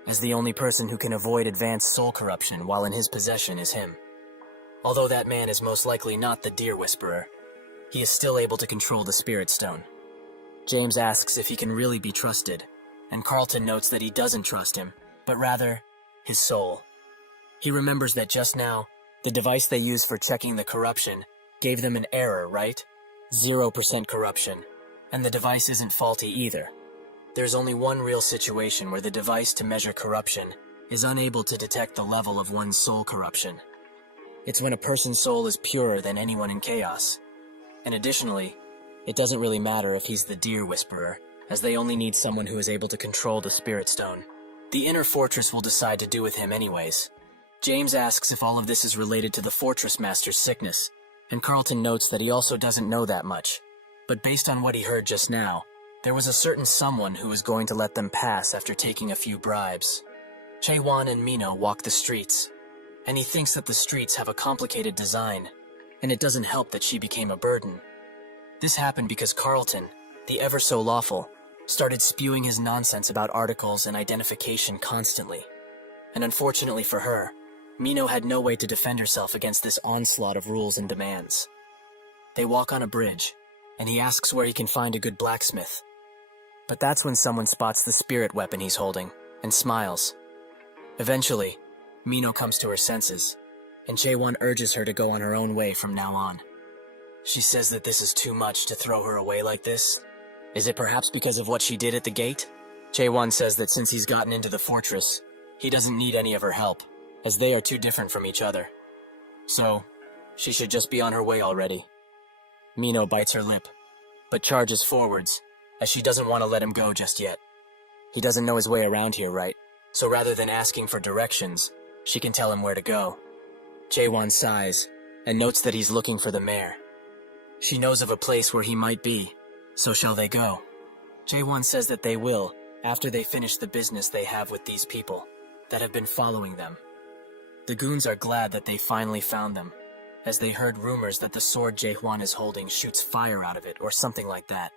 as the only person who can avoid advanced soul corruption while in his possession is him. Although that man is most likely not the Deer Whisperer, he is still able to control the Spirit Stone. James asks if he can really be trusted, and Carlton notes that he doesn't trust him, but rather, his soul. He remembers that just now, the device they used for checking the corruption gave them an error, right? 0% corruption, and the device isn't faulty either. There's only one real situation where the device to measure corruption is unable to detect the level of one's soul corruption. It's when a person's soul is purer than anyone in chaos. And additionally, it doesn't really matter if he's the Deer Whisperer, as they only need someone who is able to control the Spirit Stone. The inner fortress will decide to do with him anyways. James asks if all of this is related to the Fortress Master's sickness, and Carlton notes that he also doesn't know that much, But based on what he heard just now, there was a certain someone who was going to let them pass after taking a few bribes. Chae-won and Mino walk the streets, and he thinks that the streets have a complicated design, and it doesn't help that she became a burden. This happened because Carlton, the ever-so-lawful, started spewing his nonsense about articles and identification constantly. And unfortunately for her, Mino had no way to defend herself against this onslaught of rules and demands. They walk on a bridge, and he asks where he can find a good blacksmith. But that's when someone spots the spirit weapon he's holding, and smiles. Eventually, Mino comes to her senses, and Chae-won urges her to go on her own way from now on. She says that this is too much to throw her away like this. Is it perhaps because of what she did at the gate? Chae-won says that since he's gotten into the fortress, he doesn't need any of her help, as they are too different from each other. So, she should just be on her way already. Mino bites her lip, but charges forwards, as she doesn't want to let him go just yet. He doesn't know his way around here, right? So rather than asking for directions, she can tell him where to go. Chae-won sighs, and notes that he's looking for the mayor. She knows of a place where he might be, so shall they go? Chae-won says that they will, after they finish the business they have with these people that have been following them. The goons are glad that they finally found them, as they heard rumors that the sword Chae-won is holding shoots fire out of it or something like that.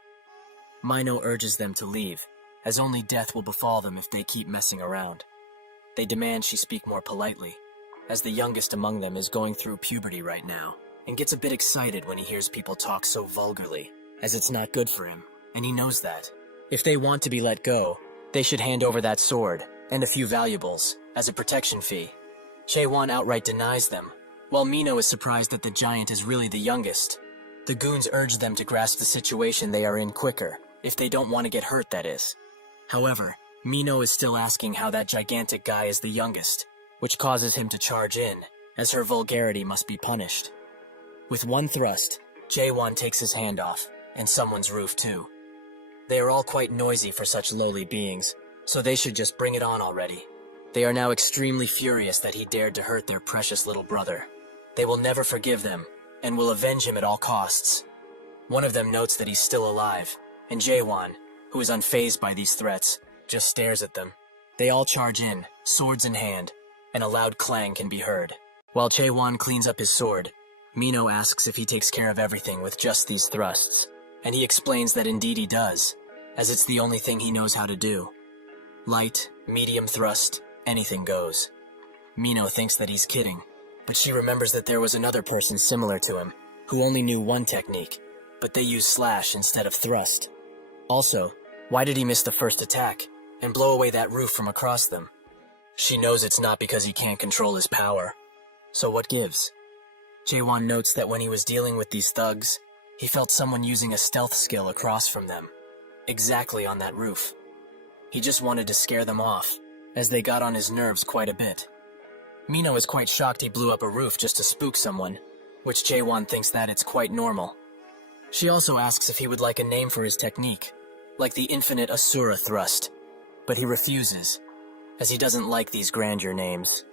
Mino urges them to leave, as only death will befall them if they keep messing around. They demand she speak more politely, as the youngest among them is going through puberty right now, and gets a bit excited when he hears people talk so vulgarly, as it's not good for him, and he knows that. If they want to be let go, they should hand over that sword, and a few valuables, as a protection fee. Chae-won outright denies them, while Mino is surprised that the giant is really the youngest. The goons urge them to grasp the situation they are in quicker, if they don't want to get hurt, that is. However, Mino is still asking how that gigantic guy is the youngest, which causes him to charge in, as her vulgarity must be punished. With one thrust, Chae-won takes his hand off, and someone's roof too. They are all quite noisy for such lowly beings, so they should just bring it on already. They are now extremely furious that he dared to hurt their precious little brother. They will never forgive them, and will avenge him at all costs. One of them notes that he's still alive, and Chae-won, who is unfazed by these threats, just stares at them. They all charge in, swords in hand, and a loud clang can be heard. While Chae-won cleans up his sword, Mino asks if he takes care of everything with just these thrusts, and he explains that indeed he does, as it's the only thing he knows how to do. Light, medium thrust, anything goes. Mino thinks that he's kidding, but she remembers that there was another person similar to him, who only knew one technique, but they used slash instead of thrust. Also, why did he miss the first attack, and blow away that roof from across them? She knows it's not because he can't control his power. So what gives? Chae-won notes that when he was dealing with these thugs, he felt someone using a stealth skill across from them, exactly on that roof. He just wanted to scare them off, as they got on his nerves quite a bit. Mino is quite shocked he blew up a roof just to spook someone, which Chae-won thinks that it's quite normal. She also asks if he would like a name for his technique, like the infinite Asura thrust, but he refuses, as he doesn't like these grandeur names.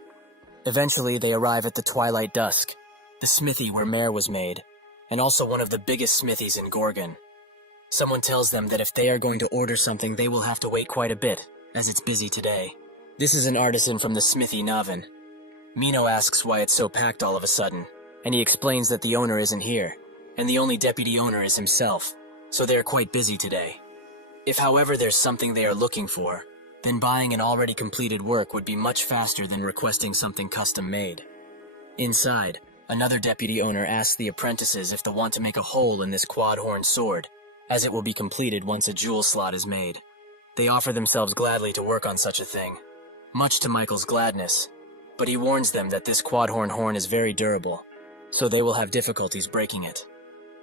Eventually, they arrive at the Twilight Dusk, the smithy where Mare was made, and also one of the biggest smithies in Gorgon. Someone tells them that if they are going to order something, they will have to wait quite a bit, as it's busy today. This is an artisan from the smithy Navin. Mino asks why it's so packed all of a sudden, and he explains that the owner isn't here, and the only deputy owner is himself, so they are quite busy today. If however there's something they are looking for, then buying an already completed work would be much faster than requesting something custom made. Inside, another deputy owner asks the apprentices if they want to make a hole in this quad-horn sword, as it will be completed once a jewel slot is made. They offer themselves gladly to work on such a thing, much to Michael's gladness, but he warns them that this quad-horn horn is very durable, so they will have difficulties breaking it.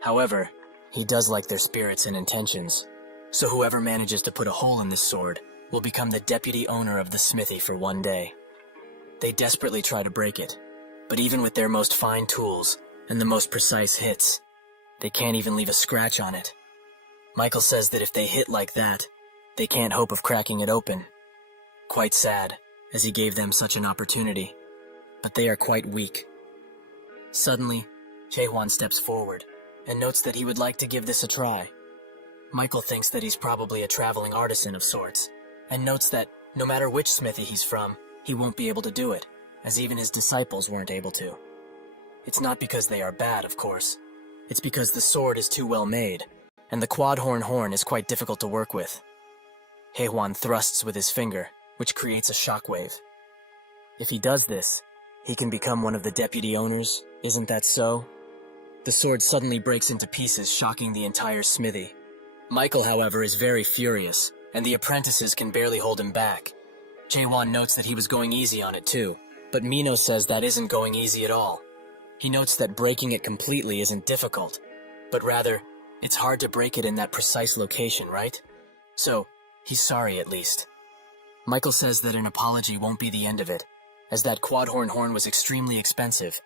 However, he does like their spirits and intentions, so whoever manages to put a hole in this sword will become the deputy owner of the smithy for one day. They desperately try to break it, but even with their most fine tools and the most precise hits, they can't even leave a scratch on it. Michael says that if they hit like that, they can't hope of cracking it open. Quite sad, as he gave them such an opportunity, but they are quite weak. Suddenly, Chae-won steps forward, and notes that he would like to give this a try. Michael thinks that he's probably a traveling artisan of sorts, and notes that no matter which smithy he's from, he won't be able to do it, as even his disciples weren't able to. It's not because they are bad, of course. It's because the sword is too well made, and the quad-horn horn is quite difficult to work with. Heiwan thrusts with his finger, which creates a shockwave. If he does this, he can become one of the deputy owners, isn't that so? The sword suddenly breaks into pieces, shocking the entire smithy. Michael, however, is very furious, and the apprentices can barely hold him back. Jaewon notes that he was going easy on it too, but Mino says that isn't going easy at all. He notes that breaking it completely isn't difficult, but rather, it's hard to break it in that precise location, right? So, he's sorry at least. Michael says that an apology won't be the end of it, as that quad-horn horn was extremely expensive.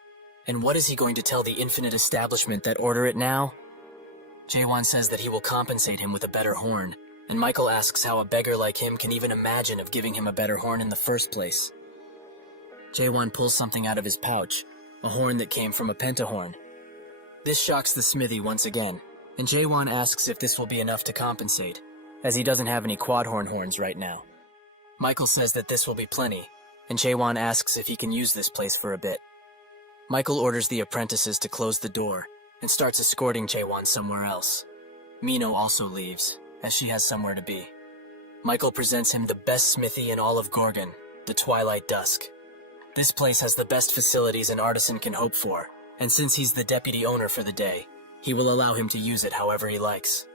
And what is he going to tell the infinite establishment that order it now? Jaewon says that he will compensate him with a better horn, and Michael asks how a beggar like him can even imagine of giving him a better horn in the first place. Jaewon pulls something out of his pouch, a horn that came from a pentahorn. This shocks the smithy once again, and Jaewon asks if this will be enough to compensate, as he doesn't have any quad-horn horns right now. Michael says that this will be plenty, and Jaewon asks if he can use this place for a bit. Michael orders the apprentices to close the door, and starts escorting Jaewon somewhere else. Mino also leaves, as she has somewhere to be. Michael presents him the best smithy in all of Gorgon, the Twilight Dusk. This place has the best facilities an artisan can hope for, and since he's the deputy owner for the day, he will allow him to use it however he likes.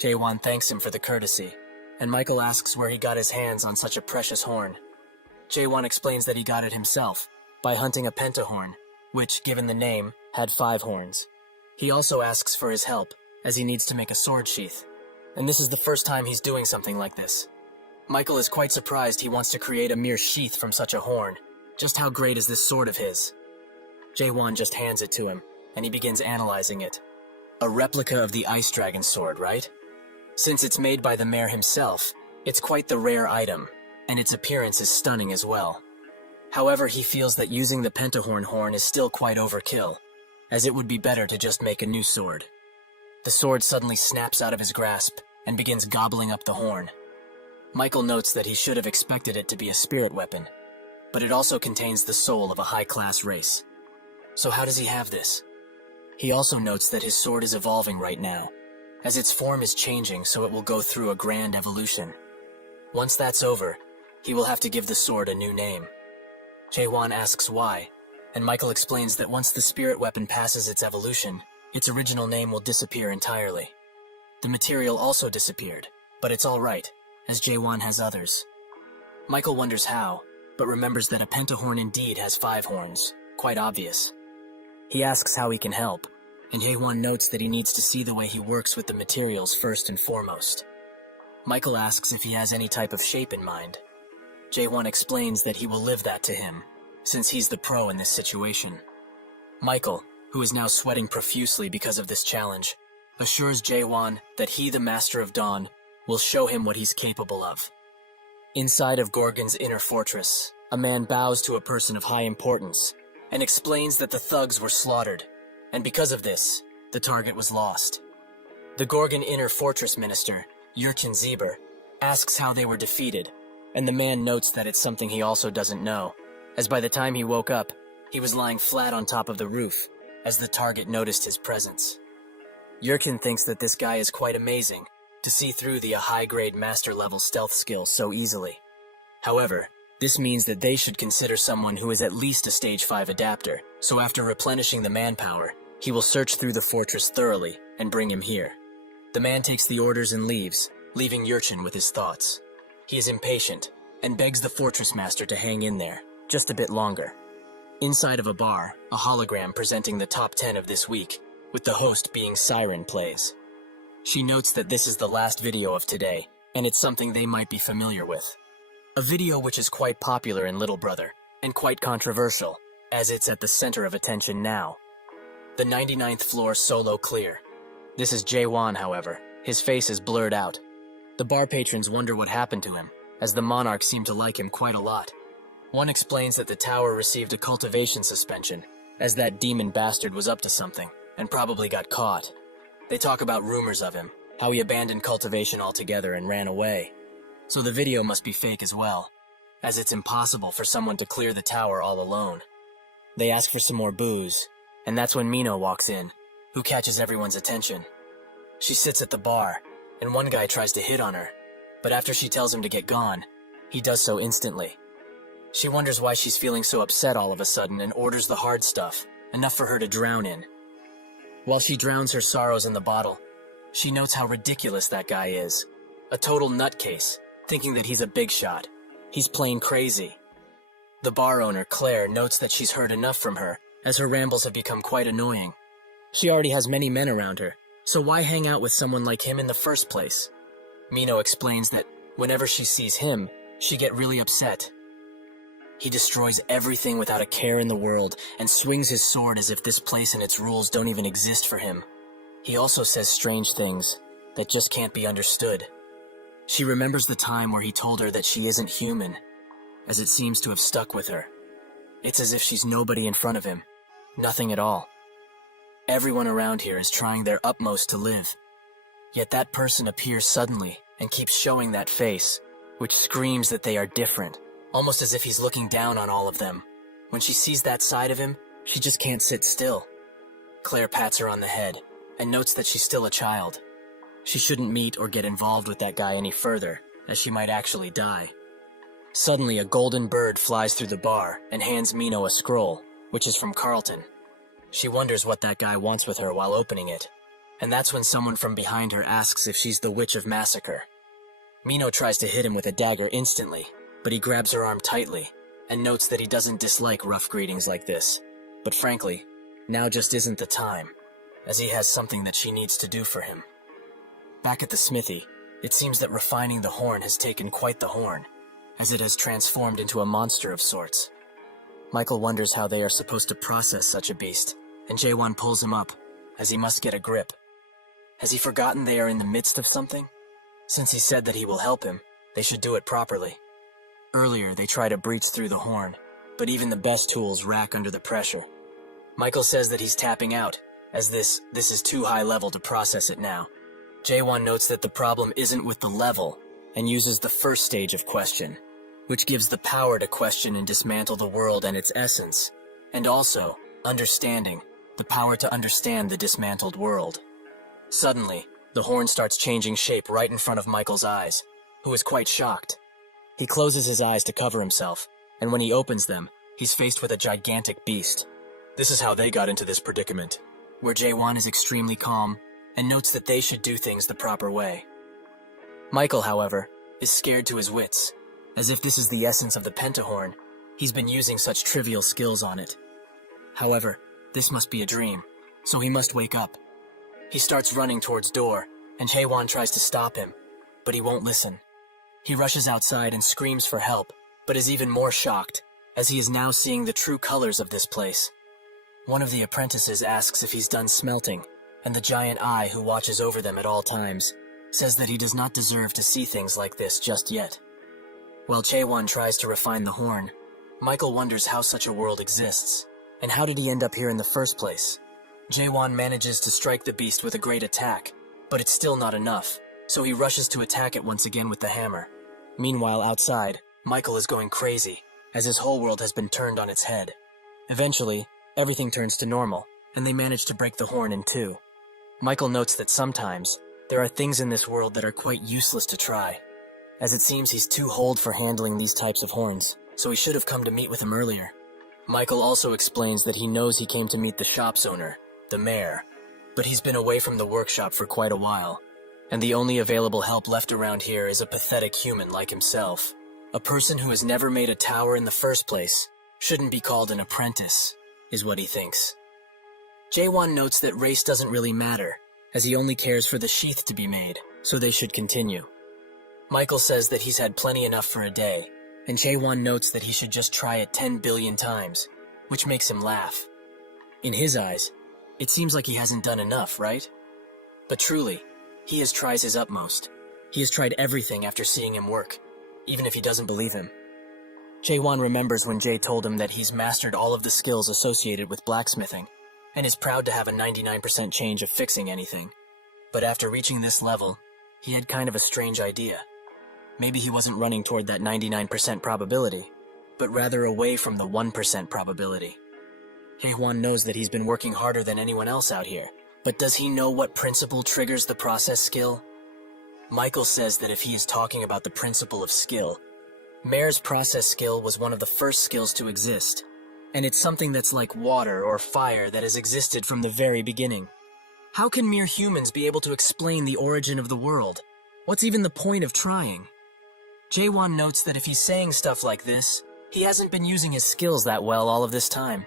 Jaewon thanks him for the courtesy, and Michael asks where he got his hands on such a precious horn. Jaewon explains that he got it himself, by hunting a pentahorn, which, given the name, had 5 horns. He also asks for his help, as he needs to make a sword sheath, and this is the first time he's doing something like this. Michael is quite surprised he wants to create a mere sheath from such a horn. Just how great is this sword of his? Jaewon just hands it to him, and he begins analyzing it. A replica of the Ice Dragon sword, right? Since it's made by the mayor himself, it's quite the rare item, and its appearance is stunning as well. However, he feels that using the pentahorn horn is still quite overkill, as it would be better to just make a new sword. The sword suddenly snaps out of his grasp and begins gobbling up the horn. Michael notes that he should have expected it to be a spirit weapon, but it also contains the soul of a high-class race. So how does he have this? He also notes that his sword is evolving right now, as its form is changing so it will go through a grand evolution. Once that's over, he will have to give the sword a new name. Jaewon asks why, and Michael explains that once the spirit weapon passes its evolution, its original name will disappear entirely. The material also disappeared, but it's all right, as Jaewon has others. Michael wonders how, but remembers that a pentahorn indeed has 5 horns, quite obvious. He asks how he can help, and Jaewon notes that he needs to see the way he works with the materials first and foremost. Michael asks if he has any type of shape in mind. Jaewon explains that he will live that to him, since he's the pro in this situation. Michael, who is now sweating profusely because of this challenge, assures Jaewon that he, the Master of Dawn, will show him what he's capable of. Inside of Gorgon's inner fortress, a man bows to a person of high importance and explains that the thugs were slaughtered, and because of this, the target was lost. The Gorgon inner fortress minister, Yurchin Zieber, asks how they were defeated, and the man notes that it's something he also doesn't know, as by the time he woke up, he was lying flat on top of the roof, as the target noticed his presence. Yurchin thinks that this guy is quite amazing, to see through the high-grade master-level stealth skill so easily. However, this means that they should consider someone who is at least a Stage 5 adapter, so after replenishing the manpower, he will search through the fortress thoroughly and bring him here. The man takes the orders and leaves, leaving Yurchin with his thoughts. He is impatient, and begs the fortress master to hang in there, just a bit longer. Inside of a bar, a hologram presenting the top 10 of this week, with the host being Siren plays. She notes that this is the last video of today, and it's something they might be familiar with. A video which is quite popular in Little Brother, and quite controversial, as it's at the center of attention now. The 99th floor solo clear. This is Jaewon, however. His face is blurred out. The bar patrons wonder what happened to him, as the monarch seemed to like him quite a lot. One explains that the tower received a cultivation suspension, as that demon bastard was up to something. and probably got caught. They talk about rumors of him, how he abandoned cultivation altogether and ran away. So the video must be fake as well, as it's impossible for someone to clear the tower all alone. They ask for some more booze, and that's when Mino walks in, who catches everyone's attention. She sits at the bar, and one guy tries to hit on her, but after she tells him to get gone, he does so instantly. She wonders why she's feeling so upset all of a sudden and orders the hard stuff, enough for her to drown in. While she drowns her sorrows in the bottle, she notes how ridiculous that guy is. A total nutcase, thinking that he's a big shot. He's plain crazy. The bar owner, Claire, notes that she's heard enough from her, as her rambles have become quite annoying. She already has many men around her, so why hang out with someone like him in the first place? Mino explains that whenever she sees him, she get really upset. He destroys everything without a care in the world and swings his sword as if this place and its rules don't even exist for him. He also says strange things that just can't be understood. She remembers the time where he told her that she isn't human, as it seems to have stuck with her. It's as if she's nobody in front of him, nothing at all. Everyone around here is trying their utmost to live. Yet that person appears suddenly and keeps showing that face, which screams that they are different, almost as if he's looking down on all of them. When she sees that side of him, she just can't sit still. Claire pats her on the head and notes that she's still a child. She shouldn't meet or get involved with that guy any further, as she might actually die. Suddenly, a golden bird flies through the bar and hands Mino a scroll, which is from Carlton. She wonders what that guy wants with her while opening it, and that's when someone from behind her asks if she's the Witch of Massacre. Mino tries to hit him with a dagger instantly, but he grabs her arm tightly and notes that he doesn't dislike rough greetings like this. But frankly, now just isn't the time, as he has something that she needs to do for him. Back at the smithy, it seems that refining the horn has taken quite the horn, as it has transformed into a monster of sorts. Michael wonders how they are supposed to process such a beast, and Jaewon pulls him up, as he must get a grip. Has he forgotten they are in the midst of something? Since he said that he will help him, they should do it properly. Earlier, they try to breach through the horn, but even the best tools rack under the pressure. Michael says that he's tapping out, as this is too high level to process it now. Jaewon notes that the problem isn't with the level, and uses the first stage of question, which gives the power to question and dismantle the world and its essence, and also, understanding, the power to understand the dismantled world. Suddenly, the horn starts changing shape right in front of Michael's eyes, who is quite shocked. He closes his eyes to cover himself, and when he opens them, he's faced with a gigantic beast. This is how they got into this predicament, where Jaewon is extremely calm and notes that they should do things the proper way. Michael, however, is scared to his wits, as if this is the essence of the pentahorn. He's been using such trivial skills on it. However, this must be a dream, so he must wake up. He starts running towards door, and Jaewon tries to stop him, but he won't listen. He rushes outside and screams for help, but is even more shocked, as he is now seeing the true colors of this place. One of the apprentices asks if he's done smelting, and the giant eye who watches over them at all times says that he does not deserve to see things like this just yet. While Jaewon tries to refine the horn, Michael wonders how such a world exists, and how did he end up here in the first place? Jaewon manages to strike the beast with a great attack, but it's still not enough, so he rushes to attack it once again with the hammer. Meanwhile, outside, Michael is going crazy, as his whole world has been turned on its head. Eventually, everything turns to normal, and they manage to break the horn in two. Michael notes that sometimes, there are things in this world that are quite useless to try, as it seems he's too old for handling these types of horns, so he should have come to meet with him earlier. Michael also explains that he knows he came to meet the shop's owner, the mayor, but he's been away from the workshop for quite a while, and the only available help left around here is a pathetic human like himself. A person who has never made a tower in the first place shouldn't be called an apprentice, is what he thinks. Jaewon notes that race doesn't really matter, as he only cares for the sheath to be made, so they should continue. Michael says that he's had plenty enough for a day, and Jaewon notes that he should just try it 10 billion times, which makes him laugh. In his eyes, it seems like he hasn't done enough, right? But truly, he has tried his utmost. He has tried everything after seeing him work, even if he doesn't believe him. Jaewon remembers when Jay told him that he's mastered all of the skills associated with blacksmithing, and is proud to have a 99% chance of fixing anything. But after reaching this level, he had kind of a strange idea. Maybe he wasn't running toward that 99% probability, but rather away from the 1% probability. Hye-hwan knows that he's been working harder than anyone else out here, but does he know what principle triggers the process skill? Michael says that if he is talking about the principle of skill, Mare's process skill was one of the first skills to exist, and it's something that's like water or fire that has existed from the very beginning. How can mere humans be able to explain the origin of the world? What's even the point of trying? Jae-won notes that if he's saying stuff like this, he hasn't been using his skills that well all of this time.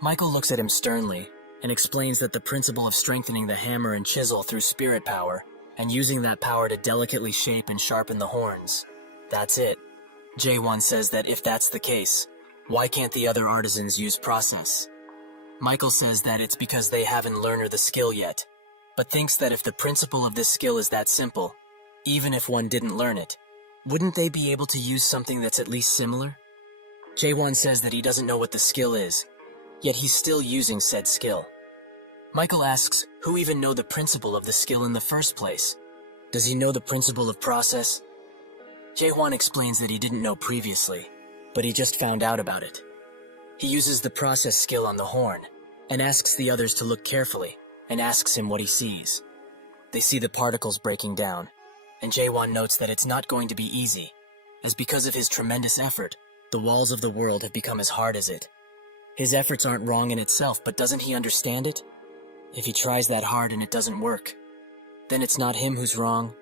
Michael looks at him sternly and explains that the principle of strengthening the hammer and chisel through spirit power and using that power to delicately shape and sharpen the horns, that's it. Jae-won says that if that's the case, why can't the other artisans use process? Michael says that it's because they haven't learned the skill yet, but thinks that if the principle of this skill is that simple, even if one didn't learn it, wouldn't they be able to use something that's at least similar? Jae-won says that he doesn't know what the skill is, yet he's still using said skill. Michael asks who even know the principle of the skill in the first place. Does he know the principle of process? Jae-won explains that he didn't know previously, but he just found out about it. He uses the process skill on the horn, and asks the others to look carefully, and asks him what he sees. They see the particles breaking down, and Jae-won notes that it's not going to be easy, as because of his tremendous effort, the walls of the world have become as hard as it. His efforts aren't wrong in itself, but doesn't he understand it? If he tries that hard and it doesn't work, then it's not him who's wrong,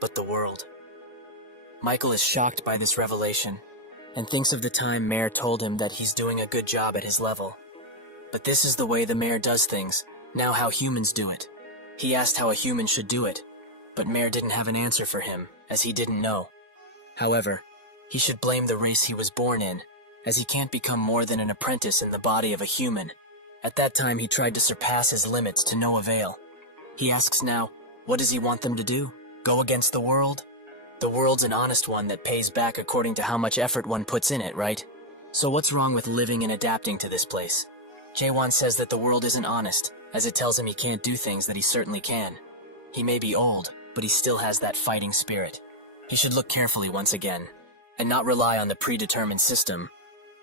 but the world. Michael is shocked by this revelation, and thinks of the time Mare told him that he's doing a good job at his level. But this is the way the Mare does things, now how humans do it. He asked how a human should do it, but Mare didn't have an answer for him, as he didn't know. However, he should blame the race he was born in, as he can't become more than an apprentice in the body of a human. At that time he tried to surpass his limits to no avail. He asks now, what does he want them to do? Go against the world? The world's an honest one that pays back according to how much effort one puts in it, right? So what's wrong with living and adapting to this place? Jae-won says that the world isn't honest, as it tells him he can't do things that he certainly can. He may be old, but he still has that fighting spirit. He should look carefully once again, and not rely on the predetermined system,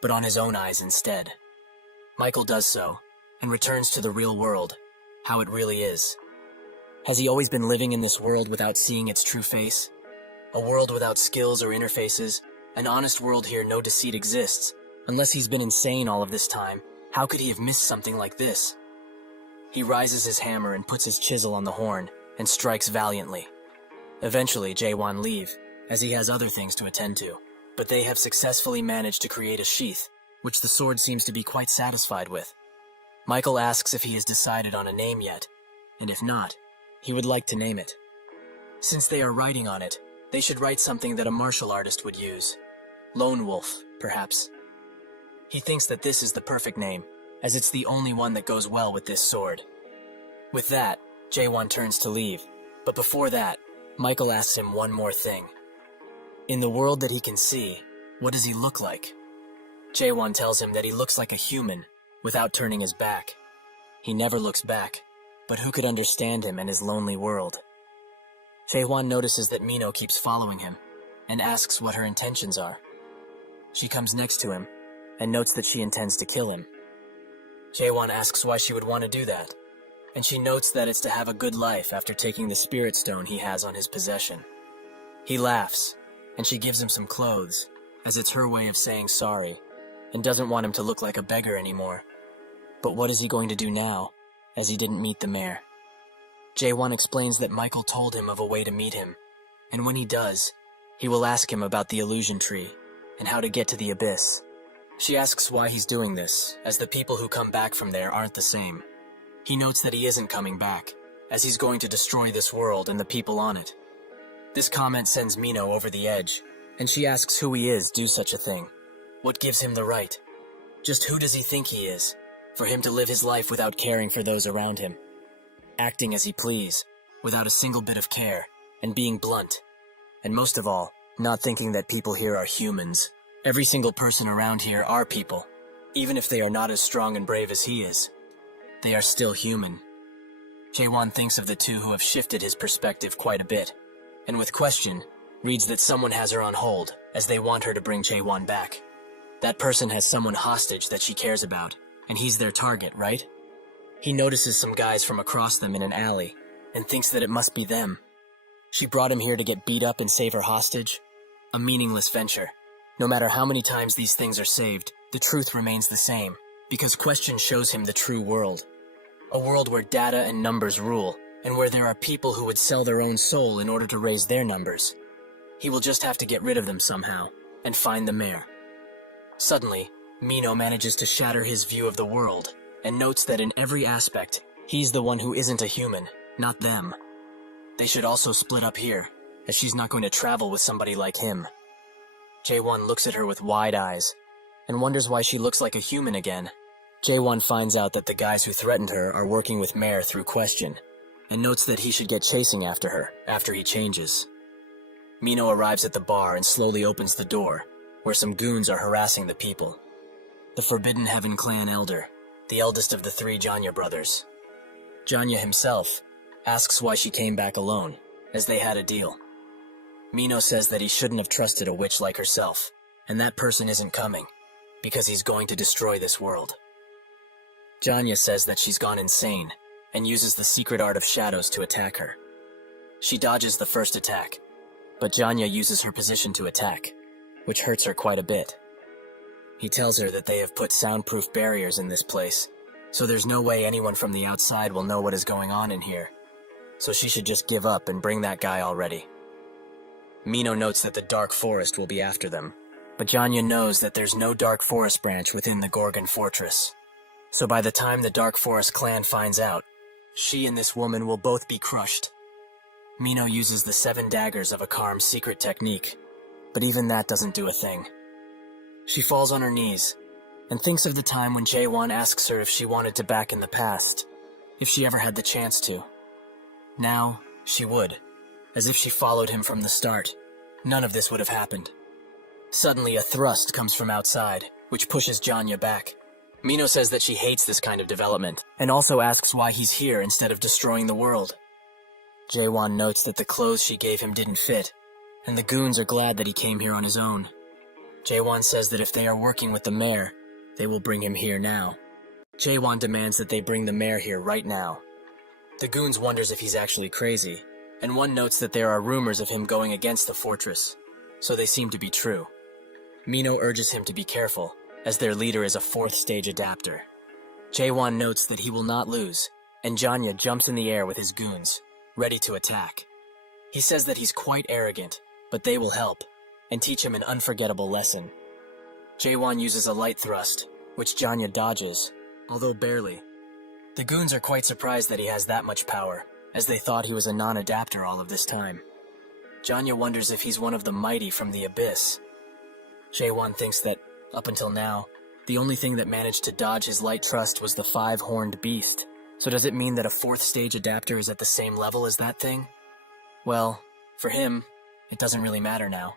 but on his own eyes instead. Michael does so, and returns to the real world, how it really is. Has he always been living in this world without seeing its true face? A world without skills or interfaces, an honest world here no deceit exists. Unless he's been insane all of this time, how could he have missed something like this? He rises his hammer and puts his chisel on the horn, and strikes valiantly. Eventually, Jae-won leave, as he has other things to attend to, but they have successfully managed to create a sheath, which the sword seems to be quite satisfied with. Michael asks if he has decided on a name yet, and if not, he would like to name it. Since they are writing on it, they should write something that a martial artist would use. Lone Wolf, perhaps. He thinks that this is the perfect name, as it's the only one that goes well with this sword. With that, Jae-won turns to leave, but before that, Michael asks him one more thing. In the world that he can see, what does he look like? Jae-won tells him that he looks like a human, without turning his back. He never looks back, but who could understand him and his lonely world? Jae-won notices that Mino keeps following him, and asks what her intentions are. She comes next to him, and notes that she intends to kill him. Jae-won asks why she would want to do that, and she notes that it's to have a good life after taking the spirit stone he has on his possession. He laughs, and she gives him some clothes, as it's her way of saying sorry, and doesn't want him to look like a beggar anymore. But what is he going to do now, as he didn't meet the mayor? Jae-won explains that Michael told him of a way to meet him, and when he does, he will ask him about the illusion tree, and how to get to the abyss. She asks why he's doing this, as the people who come back from there aren't the same. He notes that he isn't coming back, as he's going to destroy this world and the people on it. This comment sends Mino over the edge, and she asks who he is do such a thing. What gives him the right? Just who does he think he is, for him to live his life without caring for those around him? Acting as he please, without a single bit of care, and being blunt. And most of all, not thinking that people here are humans. Every single person around here are people, even if they are not as strong and brave as he is. They are still human. Jae-won thinks of the two who have shifted his perspective quite a bit, and with question, reads that someone has her on hold as they want her to bring Jae-won back. That person has someone hostage that she cares about, and he's their target, right? He notices some guys from across them in an alley and thinks that it must be them. She brought him here to get beat up and save her hostage? A meaningless venture. No matter how many times these things are saved, the truth remains the same, because question shows him the true world. A world where data and numbers rule, and where there are people who would sell their own soul in order to raise their numbers. He will just have to get rid of them somehow, and find the mayor. Suddenly, Mino manages to shatter his view of the world, and notes that in every aspect, he's the one who isn't a human, not them. They should also split up here, as she's not going to travel with somebody like him. Jae-won looks at her with wide eyes, and wonders why she looks like a human again. Jae-won finds out that the guys who threatened her are working with Mare through question, and notes that he should get chasing after her after he changes. Mino arrives at the bar and slowly opens the door, where some goons are harassing the people. The Forbidden Heaven clan elder, the eldest of the three Janya brothers. Janya himself asks why she came back alone, as they had a deal. Mino says that he shouldn't have trusted a witch like herself, and that person isn't coming, because he's going to destroy this world. Janya says that she's gone insane, and uses the secret art of shadows to attack her. She dodges the first attack, but Janya uses her position to attack, which hurts her quite a bit. He tells her that they have put soundproof barriers in this place, so there's no way anyone from the outside will know what is going on in here. So she should just give up and bring that guy already. Mino notes that the Dark Forest will be after them, but Janya knows that there's no Dark Forest branch within the Gorgon Fortress. So by the time the Dark Forest clan finds out, she and this woman will both be crushed. Mino uses the 7 daggers of Akarm's secret technique, but even that doesn't do a thing. She falls on her knees, and thinks of the time when Jae-won asks her if she wanted to back in the past, if she ever had the chance to. Now, she would, as if she followed him from the start. None of this would have happened. Suddenly a thrust comes from outside, which pushes Janya back. Mino says that she hates this kind of development, and also asks why he's here instead of destroying the world. Jae-won notes that the clothes she gave him didn't fit, and the goons are glad that he came here on his own. Jae-won says that if they are working with the mayor, they will bring him here now. Jae-won demands that they bring the mayor here right now. The goons wonders if he's actually crazy, and one notes that there are rumors of him going against the fortress, so they seem to be true. Mino urges him to be careful, as their leader is a 4th stage adapter. Jae-won notes that he will not lose, and Janya jumps in the air with his goons, ready to attack. He says that he's quite arrogant, but they will help, and teach him an unforgettable lesson. Jae-won uses a light thrust, which Janya dodges, although barely. The goons are quite surprised that he has that much power, as they thought he was a non-adapter all of this time. Janya wonders if he's one of the mighty from the abyss. Jae-won thinks that, up until now, the only thing that managed to dodge his light thrust was the 5-horned beast. So does it mean that a 4th stage adapter is at the same level as that thing? Well, for him, it doesn't really matter now.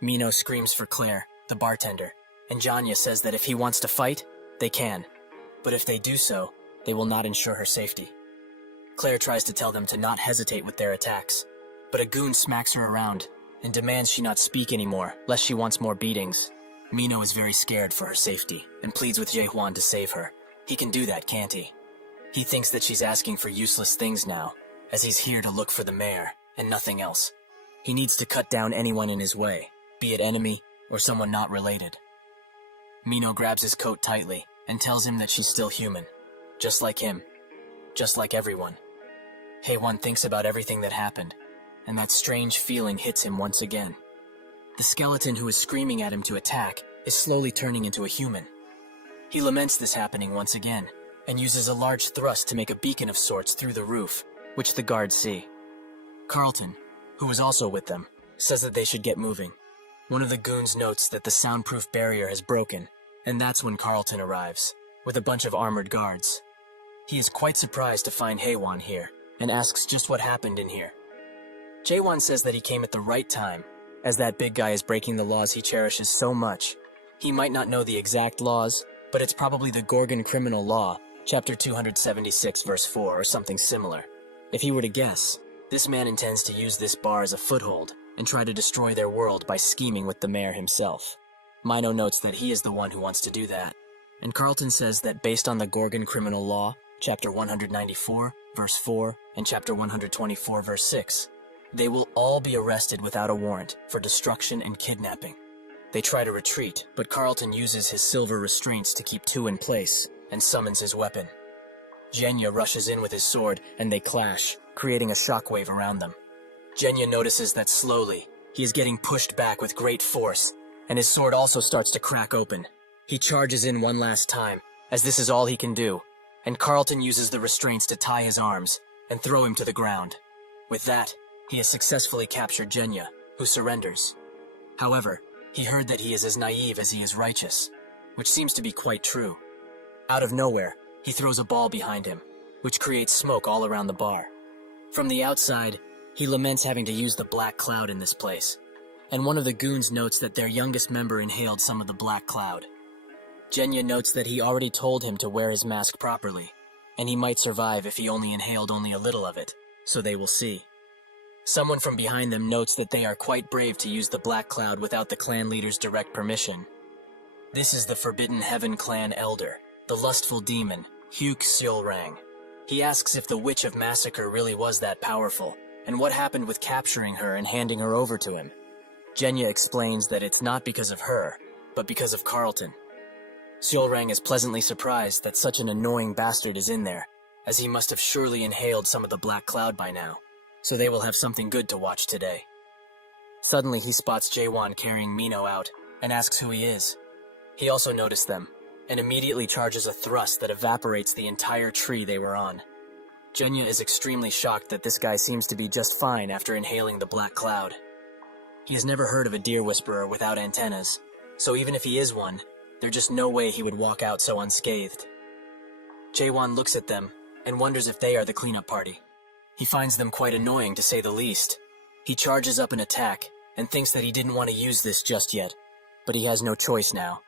Mino screams for Claire, the bartender, and Janya says that if he wants to fight, they can. But if they do so, they will not ensure her safety. Claire tries to tell them to not hesitate with their attacks, but a goon smacks her around and demands she not speak anymore, lest she wants more beatings. Mino is very scared for her safety and pleads with Jae-won to save her. He can do that, can't he? He thinks that she's asking for useless things now, as he's here to look for the mayor and nothing else. He needs to cut down anyone in his way, be it enemy or someone not related. Mino grabs his coat tightly and tells him that she's still human, just like him, just like everyone. Haewon thinks about everything that happened, and that strange feeling hits him once again. The skeleton who is screaming at him to attack is slowly turning into a human. He laments this happening once again, and uses a large thrust to make a beacon of sorts through the roof, which the guards see. Carlton, who was also with them, says that they should get moving. One of the goons notes that the soundproof barrier has broken, and that's when Carlton arrives, with a bunch of armored guards. He is quite surprised to find Haewon here, and asks just what happened in here. Jae-won says that he came at the right time, as that big guy is breaking the laws he cherishes so much. He might not know the exact laws, but it's probably the Gorgon criminal law Chapter 276, verse 4, or something similar. If he were to guess, this man intends to use this bar as a foothold and try to destroy their world by scheming with the mayor himself. Mino notes that he is the one who wants to do that, and Carlton says that based on the Gorgon criminal law, chapter 194, verse 4, and chapter 124, verse 6, they will all be arrested without a warrant for destruction and kidnapping. They try to retreat, but Carlton uses his silver restraints to keep two in place and summons his weapon. Genya rushes in with his sword and they clash, creating a shockwave around them. Genya notices that slowly, he is getting pushed back with great force, and his sword also starts to crack open. He charges in one last time, as this is all he can do, and Carlton uses the restraints to tie his arms and throw him to the ground. With that, he has successfully captured Genya, who surrenders. However, he heard that he is as naive as he is righteous, which seems to be quite true. Out of nowhere, he throws a ball behind him, which creates smoke all around the bar. From the outside, he laments having to use the black cloud in this place, and one of the goons notes that their youngest member inhaled some of the black cloud. Genya notes that he already told him to wear his mask properly, and he might survive if he only inhaled only a little of it, so they will see. Someone from behind them notes that they are quite brave to use the black cloud without the clan leader's direct permission. This is the Forbidden Heaven clan elder, the lustful demon, Hyuk Seolrang. He asks if the Witch of Massacre really was that powerful, and what happened with capturing her and handing her over to him. Genya explains that it's not because of her, but because of Carlton. Seolrang is pleasantly surprised that such an annoying bastard is in there, as he must have surely inhaled some of the black cloud by now, so they will have something good to watch today. Suddenly he spots Jaewon carrying Mino out, and asks who he is. He also noticed them, and immediately charges a thrust that evaporates the entire tree they were on. Genya is extremely shocked that this guy seems to be just fine after inhaling the black cloud. He has never heard of a deer whisperer without antennas, so even if he is one, there's just no way he would walk out so unscathed. Jaewon looks at them and wonders if they are the cleanup party. He finds them quite annoying to say the least. He charges up an attack and thinks that he didn't want to use this just yet, but he has no choice now.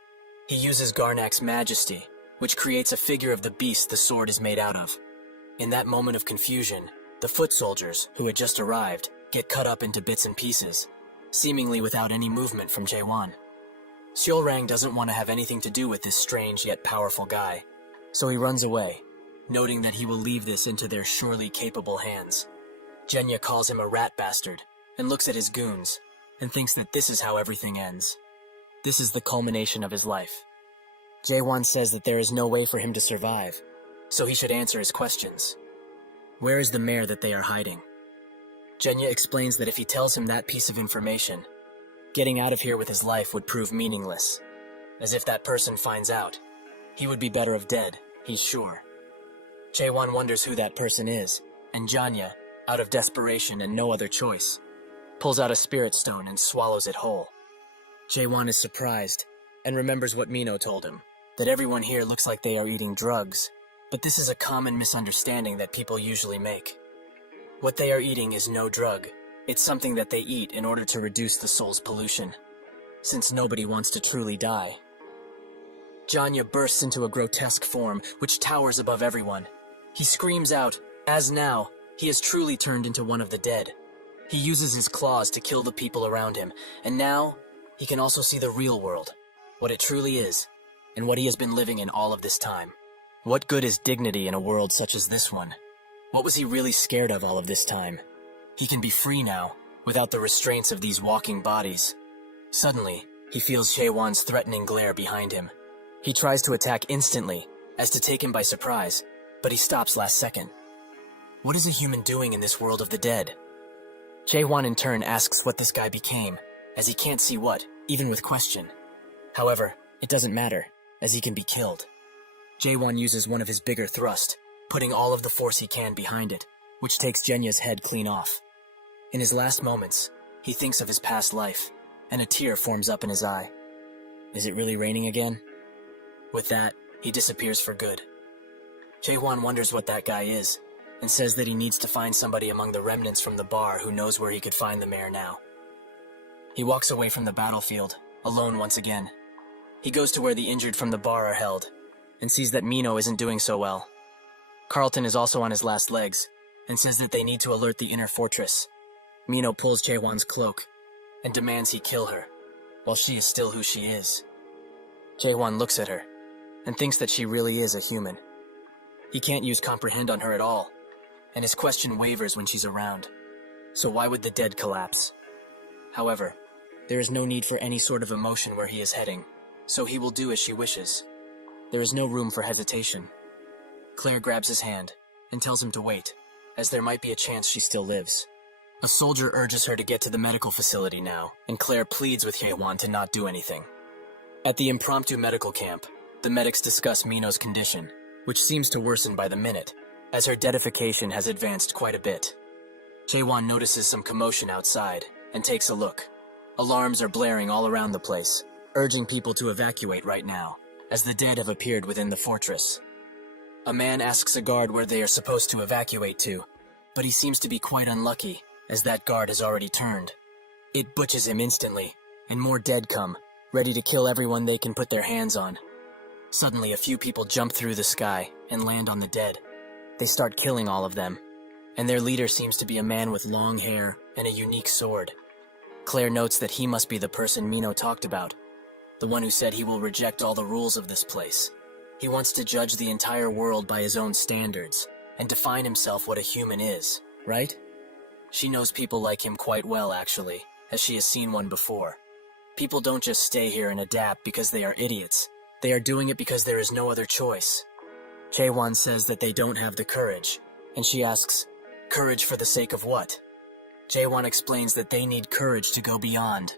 He uses Garnak's majesty, which creates a figure of the beast the sword is made out of. In that moment of confusion, the foot soldiers, who had just arrived, get cut up into bits and pieces, seemingly without any movement from Jaewon. Seolrang doesn't want to have anything to do with this strange yet powerful guy, so he runs away, noting that he will leave this into their surely capable hands. Genya calls him a rat bastard, and looks at his goons, and thinks that this is how everything ends. This is the culmination of his life. Jaewon says that there is no way for him to survive, so he should answer his questions. Where is the mayor that they are hiding? Genya explains that if he tells him that piece of information, getting out of here with his life would prove meaningless. As if that person finds out, he would be better off dead, he's sure. Jaewon wonders who that person is, and Genya, out of desperation and no other choice, pulls out a spirit stone and swallows it whole. Jaewon is surprised, and remembers what Mino told him, that everyone here looks like they are eating drugs, but this is a common misunderstanding that people usually make. What they are eating is no drug. It's something that they eat in order to reduce the soul's pollution, since nobody wants to truly die. Genya bursts into a grotesque form, which towers above everyone. He screams out, as now, he has truly turned into one of the dead. He uses his claws to kill the people around him, and now, he can also see the real world, what it truly is, and what he has been living in all of this time. What good is dignity in a world such as this one? What was he really scared of all of this time? He can be free now, without the restraints of these walking bodies. Suddenly, he feels Jaewon's threatening glare behind him. He tries to attack instantly, as to take him by surprise, but he stops last second. What is a human doing in this world of the dead? Jaewon in turn asks what this guy became, as he can't see what, even with question. However, it doesn't matter, as he can be killed. Jaewon uses one of his bigger thrusts, putting all of the force he can behind it, which takes Genya's head clean off. In his last moments, he thinks of his past life, and a tear forms up in his eye. Is it really raining again? With that, he disappears for good. Jaewon wonders what that guy is, and says that he needs to find somebody among the remnants from the bar who knows where he could find the mayor now. He walks away from the battlefield, alone once again. He goes to where the injured from the bar are held, and sees that Mino isn't doing so well. Carlton is also on his last legs and says that they need to alert the inner fortress. Mino pulls Jaewon's cloak and demands he kill her, while she is still who she is. Jaewon looks at her and thinks that she really is a human. He can't use comprehend on her at all, and his question wavers when she's around. So why would the dead collapse? However, there is no need for any sort of emotion where he is heading, so he will do as she wishes. There is no room for hesitation. Claire grabs his hand and tells him to wait, as there might be a chance she still lives. A soldier urges her to get to the medical facility now, and Claire pleads with Jaewon to not do anything. At the impromptu medical camp, the medics discuss Mino's condition, which seems to worsen by the minute, as her deadification has advanced quite a bit. Jaewon notices some commotion outside and takes a look. Alarms are blaring all around the place, urging people to evacuate right now, as the dead have appeared within the fortress. A man asks a guard where they are supposed to evacuate to, but he seems to be quite unlucky, as that guard has already turned. It butches him instantly, and more dead come, ready to kill everyone they can put their hands on. Suddenly, a few people jump through the sky and land on the dead. They start killing all of them, and their leader seems to be a man with long hair and a unique sword. Claire notes that he must be the person Mino talked about, the one who said he will reject all the rules of this place. He wants to judge the entire world by his own standards and define himself what a human is, right? She knows people like him quite well, actually, as she has seen one before. People don't just stay here and adapt because they are idiots. They are doing it because there is no other choice. Jaewon says that they don't have the courage, and she asks, courage for the sake of what? Jaewon explains that they need courage to go beyond,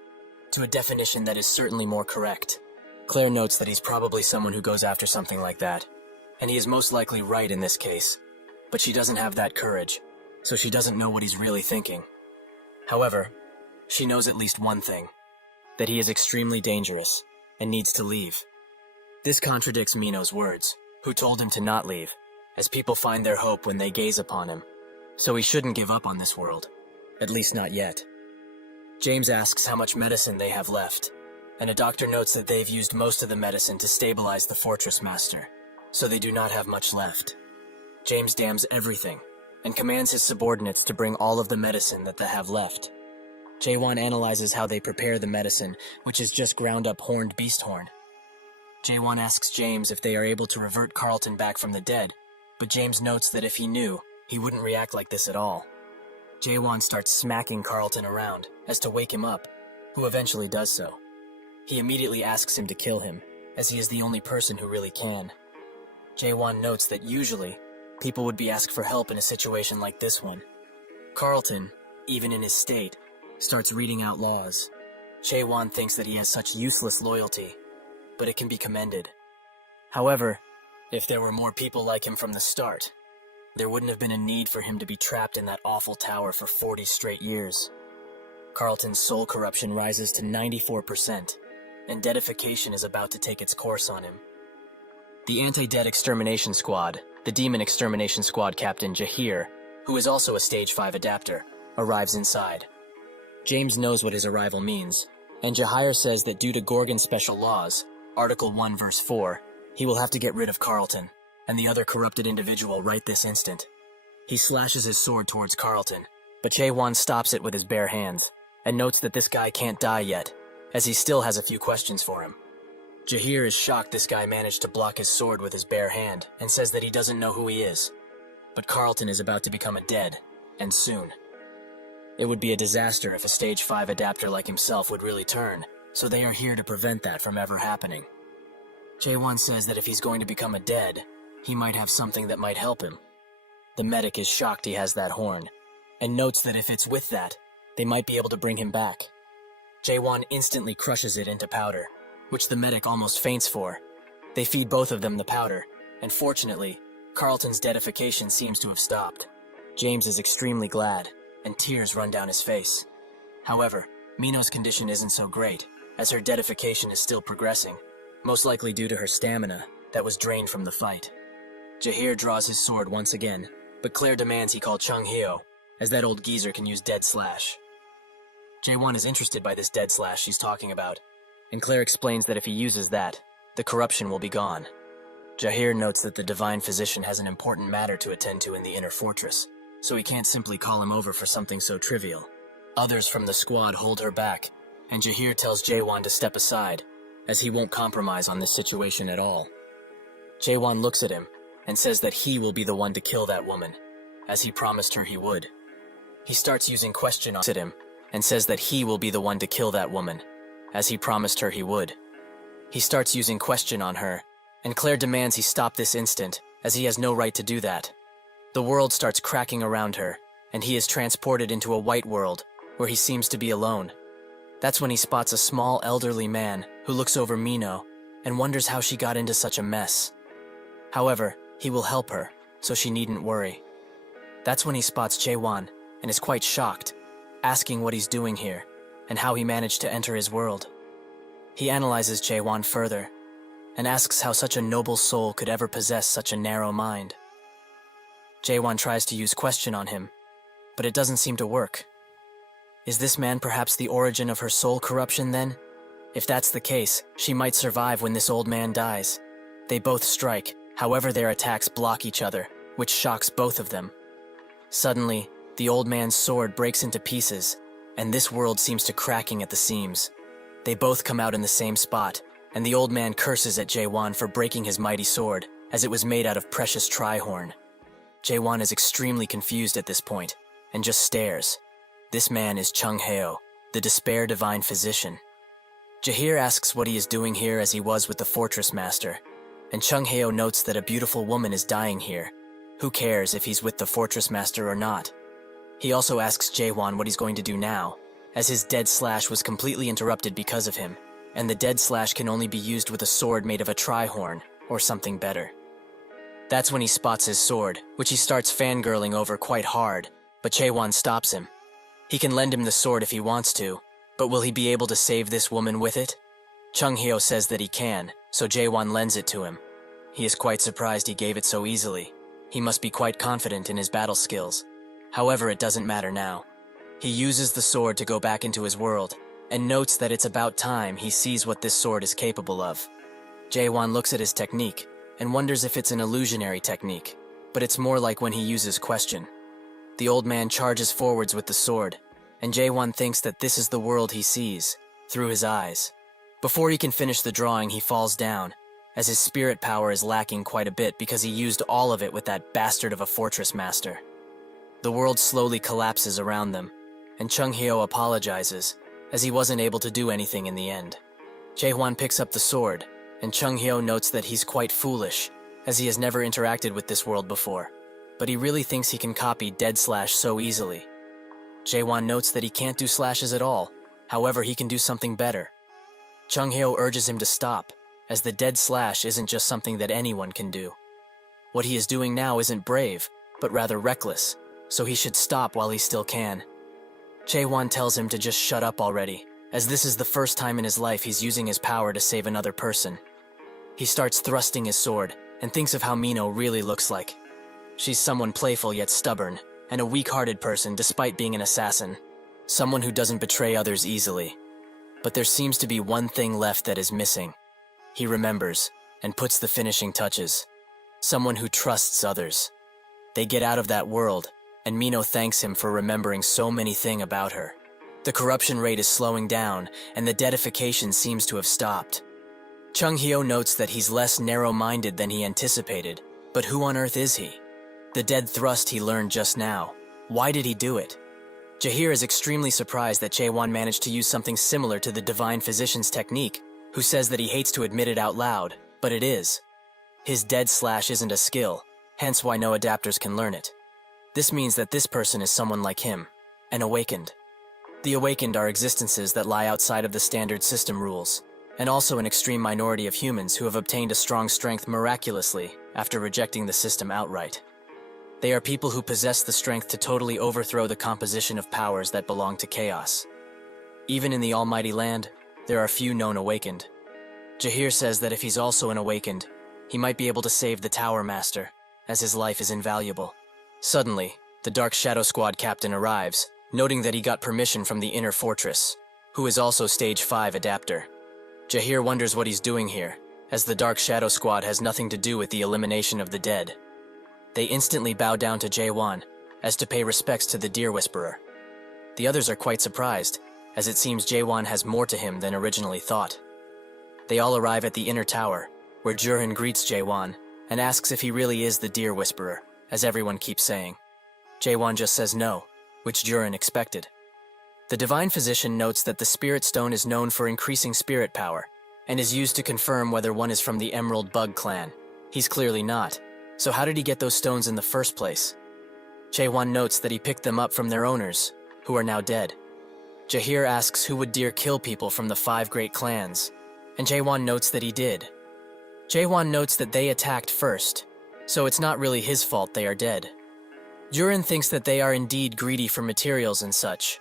to a definition that is certainly more correct. Claire notes that he's probably someone who goes after something like that, and he is most likely right in this case, but she doesn't have that courage, so she doesn't know what he's really thinking. However, she knows at least one thing, that he is extremely dangerous and needs to leave. This contradicts Mino's words, who told him to not leave, as people find their hope when they gaze upon him, so he shouldn't give up on this world, at least not yet. James asks how much medicine they have left, and a doctor notes that they've used most of the medicine to stabilize the fortress master, so they do not have much left. James damns everything, and commands his subordinates to bring all of the medicine that they have left. Jaewon analyzes how they prepare the medicine, which is just ground up horned beast horn. Jaewon asks James if they are able to revert Carlton back from the dead, but James notes that if he knew, he wouldn't react like this at all. Jaewon starts smacking Carlton around, as to wake him up, who eventually does so. He immediately asks him to kill him, as he is the only person who really can. Jaewon notes that usually, people would be asked for help in a situation like this one. Carlton, even in his state, starts reading out laws. Jaewon thinks that he has such useless loyalty, but it can be commended. However, if there were more people like him from the start, there wouldn't have been a need for him to be trapped in that awful tower for 40 straight years. Carlton's soul corruption rises to 94%, and deadification is about to take its course on him. The anti-dead extermination squad, the demon extermination squad captain Jahir, who is also a stage 5 adapter, arrives inside. James knows what his arrival means, and Jahir says that due to Gorgon's special laws, Article 1 verse 4, he will have to get rid of Carlton and the other corrupted individual right this instant. He slashes his sword towards Carlton, but Jaewon stops it with his bare hands, and notes that this guy can't die yet, as he still has a few questions for him. Jahir is shocked this guy managed to block his sword with his bare hand, and says that he doesn't know who he is. But Carlton is about to become a dead, and soon. It would be a disaster if a stage 5 adapter like himself would really turn, so they are here to prevent that from ever happening. Jaewon says that if he's going to become a dead, he might have something that might help him. The medic is shocked he has that horn, and notes that if it's with that, they might be able to bring him back. Jaewon instantly crushes it into powder, which the medic almost faints for. They feed both of them the powder, and fortunately, Carlton's deadification seems to have stopped. James is extremely glad, and tears run down his face. However, Mino's condition isn't so great, as her deadification is still progressing, most likely due to her stamina that was drained from the fight. Jahir draws his sword once again, but Claire demands he call Chung Hyo, as that old geezer can use Dead Slash. Jaewon is interested by this Dead Slash she's talking about, and Claire explains that if he uses that, the corruption will be gone. Jahir notes that the divine physician has an important matter to attend to in the inner fortress, so he can't simply call him over for something so trivial. Others from the squad hold her back, and Jahir tells Jaewon to step aside, as he won't compromise on this situation at all. Jaewon looks at him and says that he will be the one to kill that woman, as he promised her he would. He starts using question on him and says that he will be the one to kill that woman, as he promised her he would. He starts using question on her, and Claire demands he stop this instant, as he has no right to do that. The world starts cracking around her, and he is transported into a white world, where he seems to be alone. That's when he spots a small elderly man who looks over Mino and wonders how she got into such a mess. However, he will help her, so she needn't worry. That's when he spots Jaewon and is quite shocked, asking what he's doing here and how he managed to enter his world. He analyzes Jaewon further and asks how such a noble soul could ever possess such a narrow mind. Jaewon tries to use question on him, but it doesn't seem to work. Is this man perhaps the origin of her soul corruption then? If that's the case, she might survive when this old man dies. They both strike, however their attacks block each other, which shocks both of them. Suddenly, the old man's sword breaks into pieces, and this world seems to cracking at the seams. They both come out in the same spot, and the old man curses at Jaewon for breaking his mighty sword, as it was made out of precious tri-horn. Jaewon is extremely confused at this point, and just stares. This man is Chung Heo, the despair divine physician. Jahir asks what he is doing here as he was with the fortress master, and Chung Heo notes that a beautiful woman is dying here. Who cares if he's with the fortress master or not? He also asks Jaewon what he's going to do now, as his dead slash was completely interrupted because of him, and the dead slash can only be used with a sword made of a tri-horn, or something better. That's when he spots his sword, which he starts fangirling over quite hard, but Jaewon stops him. He can lend him the sword if he wants to, but will he be able to save this woman with it? Chung Heo says that he can, so Jaewon lends it to him. He is quite surprised he gave it so easily. He must be quite confident in his battle skills. However, it doesn't matter now. He uses the sword to go back into his world, and notes that it's about time he sees what this sword is capable of. Jaewon looks at his technique, and wonders if it's an illusionary technique, but it's more like when he uses question. The old man charges forwards with the sword, and Jaewon thinks that this is the world he sees, through his eyes. Before he can finish the drawing, he falls down, as his spirit power is lacking quite a bit because he used all of it with that bastard of a fortress master. The world slowly collapses around them, and Chung Heo apologizes, as he wasn't able to do anything in the end. Jaewon picks up the sword, and Chung Heo notes that he's quite foolish, as he has never interacted with this world before, but he really thinks he can copy dead slash so easily. Jaewon notes that he can't do slashes at all, however he can do something better. Chung Heo urges him to stop, as the dead slash isn't just something that anyone can do. What he is doing now isn't brave, but rather reckless, so he should stop while he still can. Jaewon tells him to just shut up already, as this is the first time in his life he's using his power to save another person. He starts thrusting his sword, and thinks of how Mino really looks like. She's someone playful yet stubborn, and a weak-hearted person despite being an assassin. Someone who doesn't betray others easily. But there seems to be one thing left that is missing. He remembers, and puts the finishing touches. Someone who trusts others. They get out of that world, and Mino thanks him for remembering so many things about her. The corruption rate is slowing down, and the deadification seems to have stopped. Chung Heo notes that he's less narrow-minded than he anticipated, but who on earth is he? The dead thrust he learned just now. Why did he do it? Jahir is extremely surprised that Jaewon managed to use something similar to the divine physician's technique, who says that he hates to admit it out loud, but it is. His dead slash isn't a skill, hence why no adapters can learn it. This means that this person is someone like him, an awakened. The awakened are existences that lie outside of the standard system rules, and also an extreme minority of humans who have obtained a strong strength miraculously after rejecting the system outright. They are people who possess the strength to totally overthrow the composition of powers that belong to chaos. Even in the almighty land, there are few known awakened. Jahir says that if he's also an awakened, he might be able to save the Tower Master, as his life is invaluable. Suddenly, the Dark Shadow Squad captain arrives, noting that he got permission from the inner fortress, who is also Stage 5 adapter. Jahir wonders what he's doing here, as the Dark Shadow Squad has nothing to do with the elimination of the dead. They instantly bow down to Jae-won, as to pay respects to the Deer Whisperer. The others are quite surprised, as it seems Jae-won has more to him than originally thought. They all arrive at the inner tower, where Jurin greets Jae-won and asks if he really is the Deer Whisperer, as everyone keeps saying. Jae-won just says no, which Jurin expected. The Divine Physician notes that the Spirit Stone is known for increasing spirit power, and is used to confirm whether one is from the Emerald Bug clan. He's clearly not, so how did he get those stones in the first place? Jae-won notes that he picked them up from their owners, who are now dead. Jahir asks who would dare kill people from the 5 great clans, and Jae-won notes that he did. Jae-won notes that they attacked first, so it's not really his fault they are dead. Jurin thinks that they are indeed greedy for materials and such,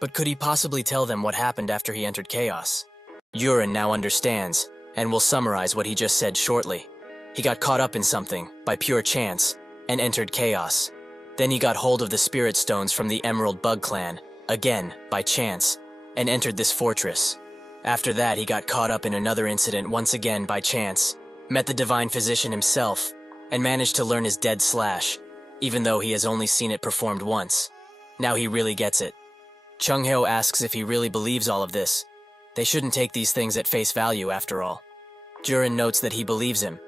but could he possibly tell them what happened after he entered Chaos? Jurin now understands, and will summarize what he just said shortly. He got caught up in something, by pure chance, and entered Chaos. Then he got hold of the Spirit Stones from the Emerald Bug clan, again, by chance, and entered this fortress. After that, he got caught up in another incident once again by chance, met the Divine Physician himself, and managed to learn his dead slash, even though he has only seen it performed once. Now he really gets it. Chung-hyo asks if he really believes all of this. They shouldn't take these things at face value after all. Jurin notes that he believes him,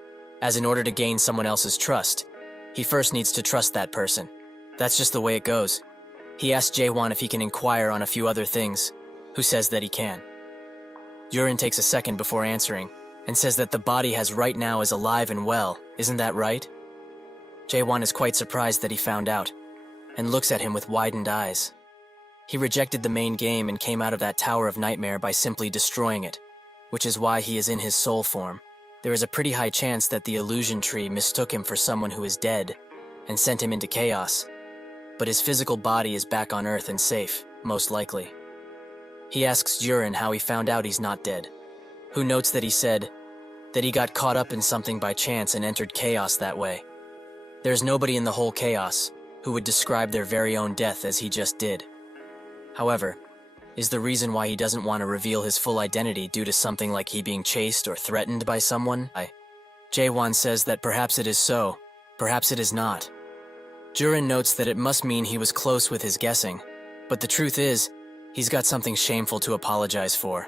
as in order to gain someone else's trust, he first needs to trust that person. That's just the way it goes. He asks Jae-won if he can inquire on a few other things, who says that he can. Jurin takes a second before answering, and says that the body has right now is alive and well, isn't that right? Jae-won is quite surprised that he found out, and looks at him with widened eyes. He rejected the main game and came out of that Tower of Nightmare by simply destroying it, which is why he is in his soul form. There is a pretty high chance that the illusion tree mistook him for someone who is dead, and sent him into chaos. But his physical body is back on Earth and safe, most likely. He asks Jurin how he found out he's not dead, who notes that he said that he got caught up in something by chance and entered chaos that way. There's nobody in the whole chaos who would describe their very own death as he just did. However, is the reason why he doesn't want to reveal his full identity due to something like he being chased or threatened by someone? Jae-won says that perhaps it is so, perhaps it is not. Jurin notes that it must mean he was close with his guessing, but the truth is, he's got something shameful to apologize for.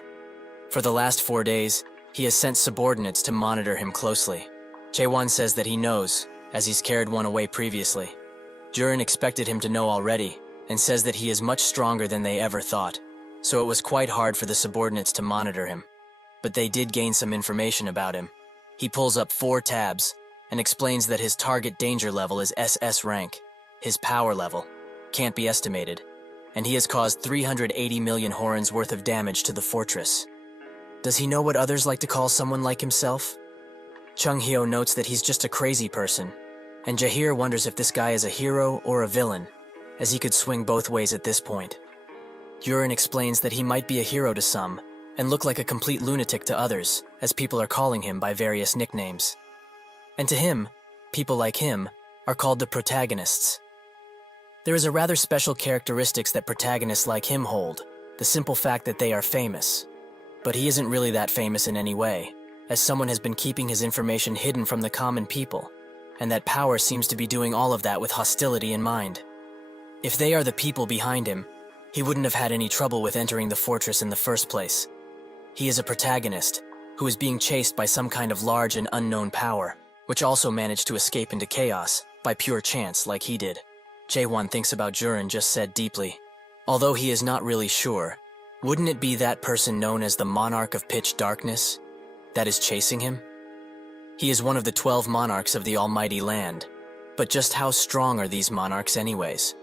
For the last 4 days, he has sent subordinates to monitor him closely. Jae-won says that he knows, as he's carried one away previously. Jurin expected him to know already, and says that he is much stronger than they ever thought, so it was quite hard for the subordinates to monitor him. But they did gain some information about him. He pulls up 4 tabs, and explains that his target danger level is SS rank. His power level can't be estimated, and he has caused 380 million horins worth of damage to the fortress. Does he know what others like to call someone like himself? Chung-hyo notes that he's just a crazy person, and Jahir wonders if this guy is a hero or a villain, as he could swing both ways at this point. Jurin explains that he might be a hero to some, and look like a complete lunatic to others, as people are calling him by various nicknames. And to him, people like him are called the protagonists. There is a rather special characteristics that protagonists like him hold, the simple fact that they are famous. But he isn't really that famous in any way, as someone has been keeping his information hidden from the common people, and that power seems to be doing all of that with hostility in mind. If they are the people behind him, he wouldn't have had any trouble with entering the fortress in the first place. He is a protagonist, who is being chased by some kind of large and unknown power, which also managed to escape into chaos by pure chance like he did. Jae-won thinks about Jurin just said deeply. Although he is not really sure, wouldn't it be that person known as the Monarch of Pitch Darkness that is chasing him? He is one of the 12 monarchs of the Almighty Land, but just how strong are these monarchs anyways?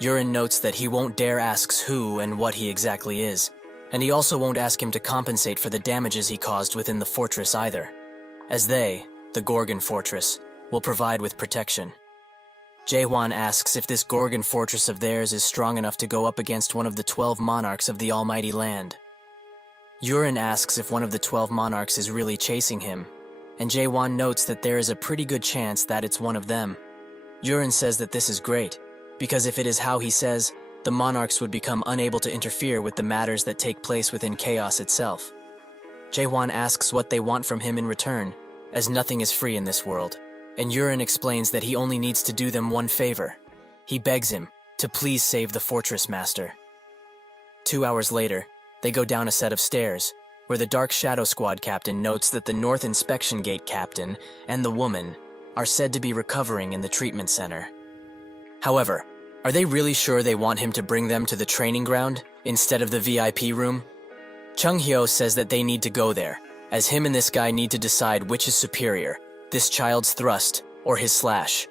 Jurin notes that he won't dare ask who and what he exactly is, and he also won't ask him to compensate for the damages he caused within the fortress either, as they, the Gorgon Fortress, will provide with protection. Jae-won asks if this Gorgon Fortress of theirs is strong enough to go up against one of the 12 monarchs of the Almighty Land. Jurin asks if one of the 12 monarchs is really chasing him, and Jae-won notes that there is a pretty good chance that it's one of them. Jurin says that this is great, because if it is how he says, the monarchs would become unable to interfere with the matters that take place within chaos itself. Jae-hwan asks what they want from him in return, as nothing is free in this world, and Yurin explains that he only needs to do them one favor. He begs him to please save the fortress master. 2 hours later, they go down a set of stairs, where the Dark Shadow Squad captain notes that the North Inspection Gate captain and the woman are said to be recovering in the treatment center. However, are they really sure they want him to bring them to the training ground instead of the VIP room? Chung Hyo says that they need to go there, as him and this guy need to decide which is superior, this child's thrust or his slash.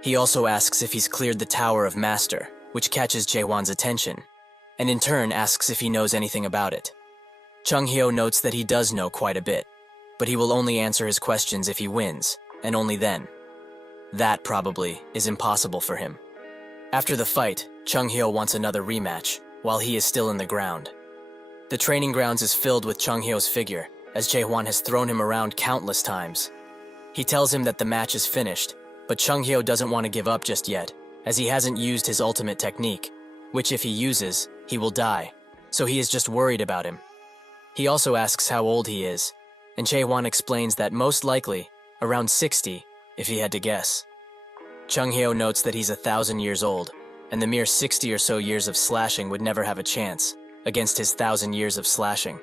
He also asks if he's cleared the Tower of Master, which catches Jae-hwan's attention, and in turn asks if he knows anything about it. Chung Hyo notes that he does know quite a bit, but he will only answer his questions if he wins, and only then. That probably is impossible for him. After the fight, Chung Hyo wants another rematch, while he is still in the ground. The training grounds is filled with Chung Hyo's figure, as Jae-hwan has thrown him around countless times. He tells him that the match is finished, but Chung Hyo doesn't want to give up just yet, as he hasn't used his ultimate technique, which if he uses, he will die, so he is just worried about him. He also asks how old he is, and Jae-hwan explains that most likely around 60, if he had to guess. Chung Hyo notes that he's 1,000 years old, and the mere 60 or so years of slashing would never have a chance against his 1,000 years of slashing.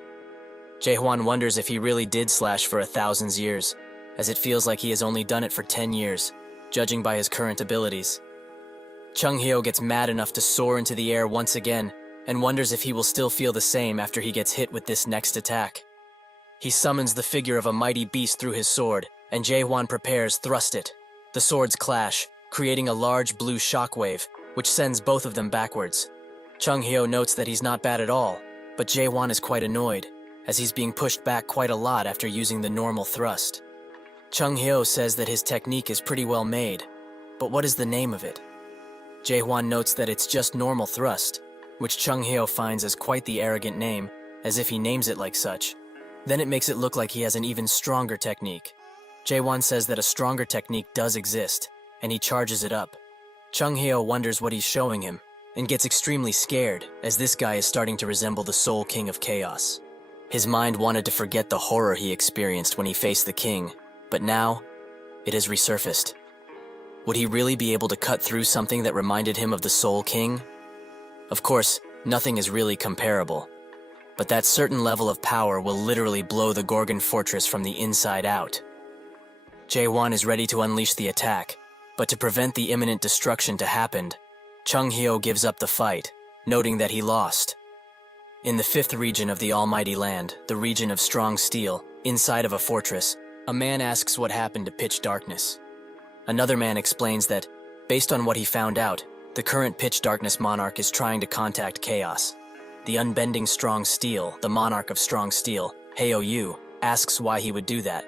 Jae-hwan wonders if he really did slash for 1,000 years, as it feels like he has only done it for 10 years, judging by his current abilities. Chung Hyo gets mad enough to soar into the air once again, and wonders if he will still feel the same after he gets hit with this next attack. He summons the figure of a mighty beast through his sword, and Jae-hwan prepares thrust it. The swords clash, creating a large blue shockwave, which sends both of them backwards. Chung Hyo notes that he's not bad at all, but Jae-hwan is quite annoyed, as he's being pushed back quite a lot after using the normal thrust. Chung Hyo says that his technique is pretty well made, but what is the name of it? Jae-hwan notes that it's just normal thrust, which Chung Hyo finds as quite the arrogant name, as if he names it like such. Then it makes it look like he has an even stronger technique. Jae-hwan says that a stronger technique does exist, and he charges it up. Chung Hyo wonders what he's showing him, and gets extremely scared, as this guy is starting to resemble the Soul King of Chaos. His mind wanted to forget the horror he experienced when he faced the king, but now, it has resurfaced. Would he really be able to cut through something that reminded him of the Soul King? Of course, nothing is really comparable, but that certain level of power will literally blow the Gorgon Fortress from the inside out. Jae-hwan is ready to unleash the attack, but to prevent the imminent destruction to happen, Chung Hyo gives up the fight, noting that he lost. In the 5th region of the Almighty Land, the region of Strong Steel, inside of a fortress, a man asks what happened to Pitch Darkness. Another man explains that, based on what he found out, the current Pitch Darkness monarch is trying to contact Chaos. The unbending Strong Steel, the monarch of Strong Steel, Heo Yu, asks why he would do that.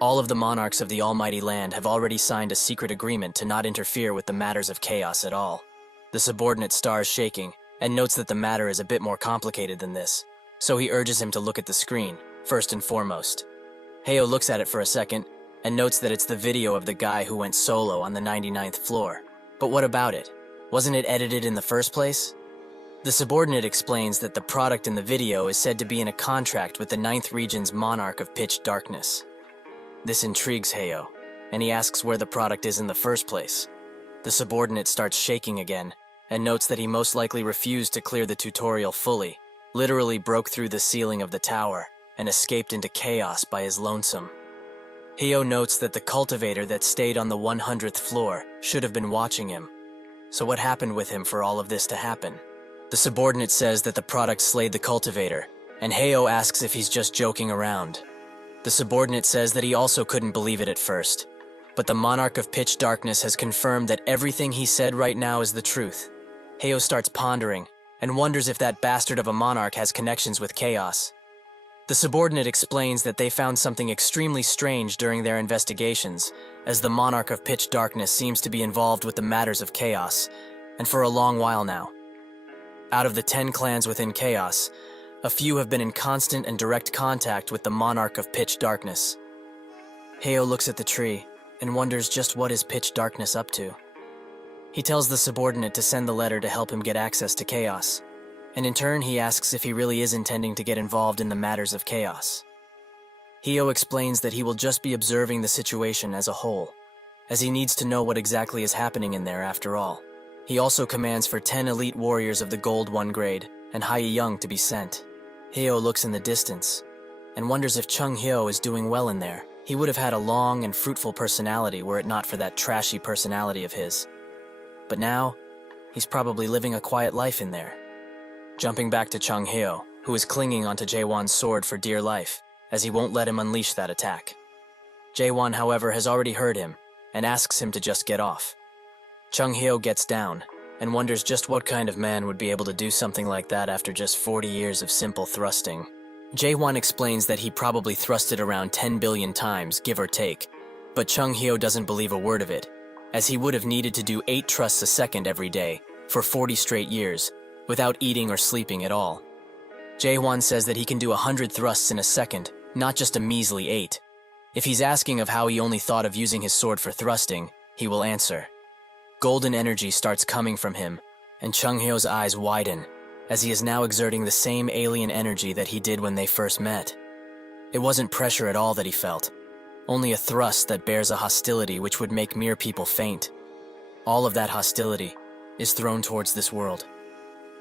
All of the monarchs of the Almighty Land have already signed a secret agreement to not interfere with the matters of Chaos at all. The subordinate stars shaking, and notes that the matter is a bit more complicated than this, so he urges him to look at the screen, first and foremost. Heo looks at it for a second, and notes that it's the video of the guy who went solo on the 99th floor. But what about it? Wasn't it edited in the first place? The subordinate explains that the product in the video is said to be in a contract with the 9th region's monarch of Pitch Darkness. This intrigues Heo, and he asks where the product is in the first place. The subordinate starts shaking again, and notes that he most likely refused to clear the tutorial fully, literally broke through the ceiling of the tower, and escaped into chaos by his lonesome. Heo notes that the cultivator that stayed on the 100th floor should have been watching him. So what happened with him for all of this to happen? The subordinate says that the product slayed the cultivator, and Heo asks if he's just joking around. The subordinate says that he also couldn't believe it at first, but the monarch of Pitch Darkness has confirmed that everything he said right now is the truth. Heo starts pondering, and wonders if that bastard of a monarch has connections with Chaos. The subordinate explains that they found something extremely strange during their investigations, as the monarch of Pitch Darkness seems to be involved with the matters of Chaos, and for a long while now. Out of the 10 clans within Chaos, a few have been in constant and direct contact with the monarch of Pitch Darkness. Heo looks at the tree, and wonders just what is Pitch Darkness up to. He tells the subordinate to send the letter to help him get access to Chaos, and in turn he asks if he really is intending to get involved in the matters of Chaos. Hyo explains that he will just be observing the situation as a whole, as he needs to know what exactly is happening in there after all. He also commands for 10 elite warriors of the Gold 1 grade and Hae-young to be sent. Hyo looks in the distance and wonders if Chung-hyo is doing well in there. He would have had a long and fruitful personality were it not for that trashy personality of his. But now, he's probably living a quiet life in there. Jumping back to Chung-hyo, who is clinging onto Jae-won's sword for dear life, as he won't let him unleash that attack. Jae-won, however, has already heard him and asks him to just get off. Chung-hyo gets down and wonders just what kind of man would be able to do something like that after just 40 years of simple thrusting. Jae-won explains that he probably thrusted around 10 billion times, give or take, but Chung-hyo doesn't believe a word of it, as he would have needed to do 8 thrusts a second every day for 40 straight years, without eating or sleeping at all. Jae-won says that he can do 100 thrusts in a second, not just a measly 8. If he's asking of how he only thought of using his sword for thrusting, he will answer. Golden energy starts coming from him, and Chung-hyo's eyes widen, as he is now exerting the same alien energy that he did when they first met. It wasn't pressure at all that he felt, only a thrust that bears a hostility which would make mere people faint. All of that hostility is thrown towards this world.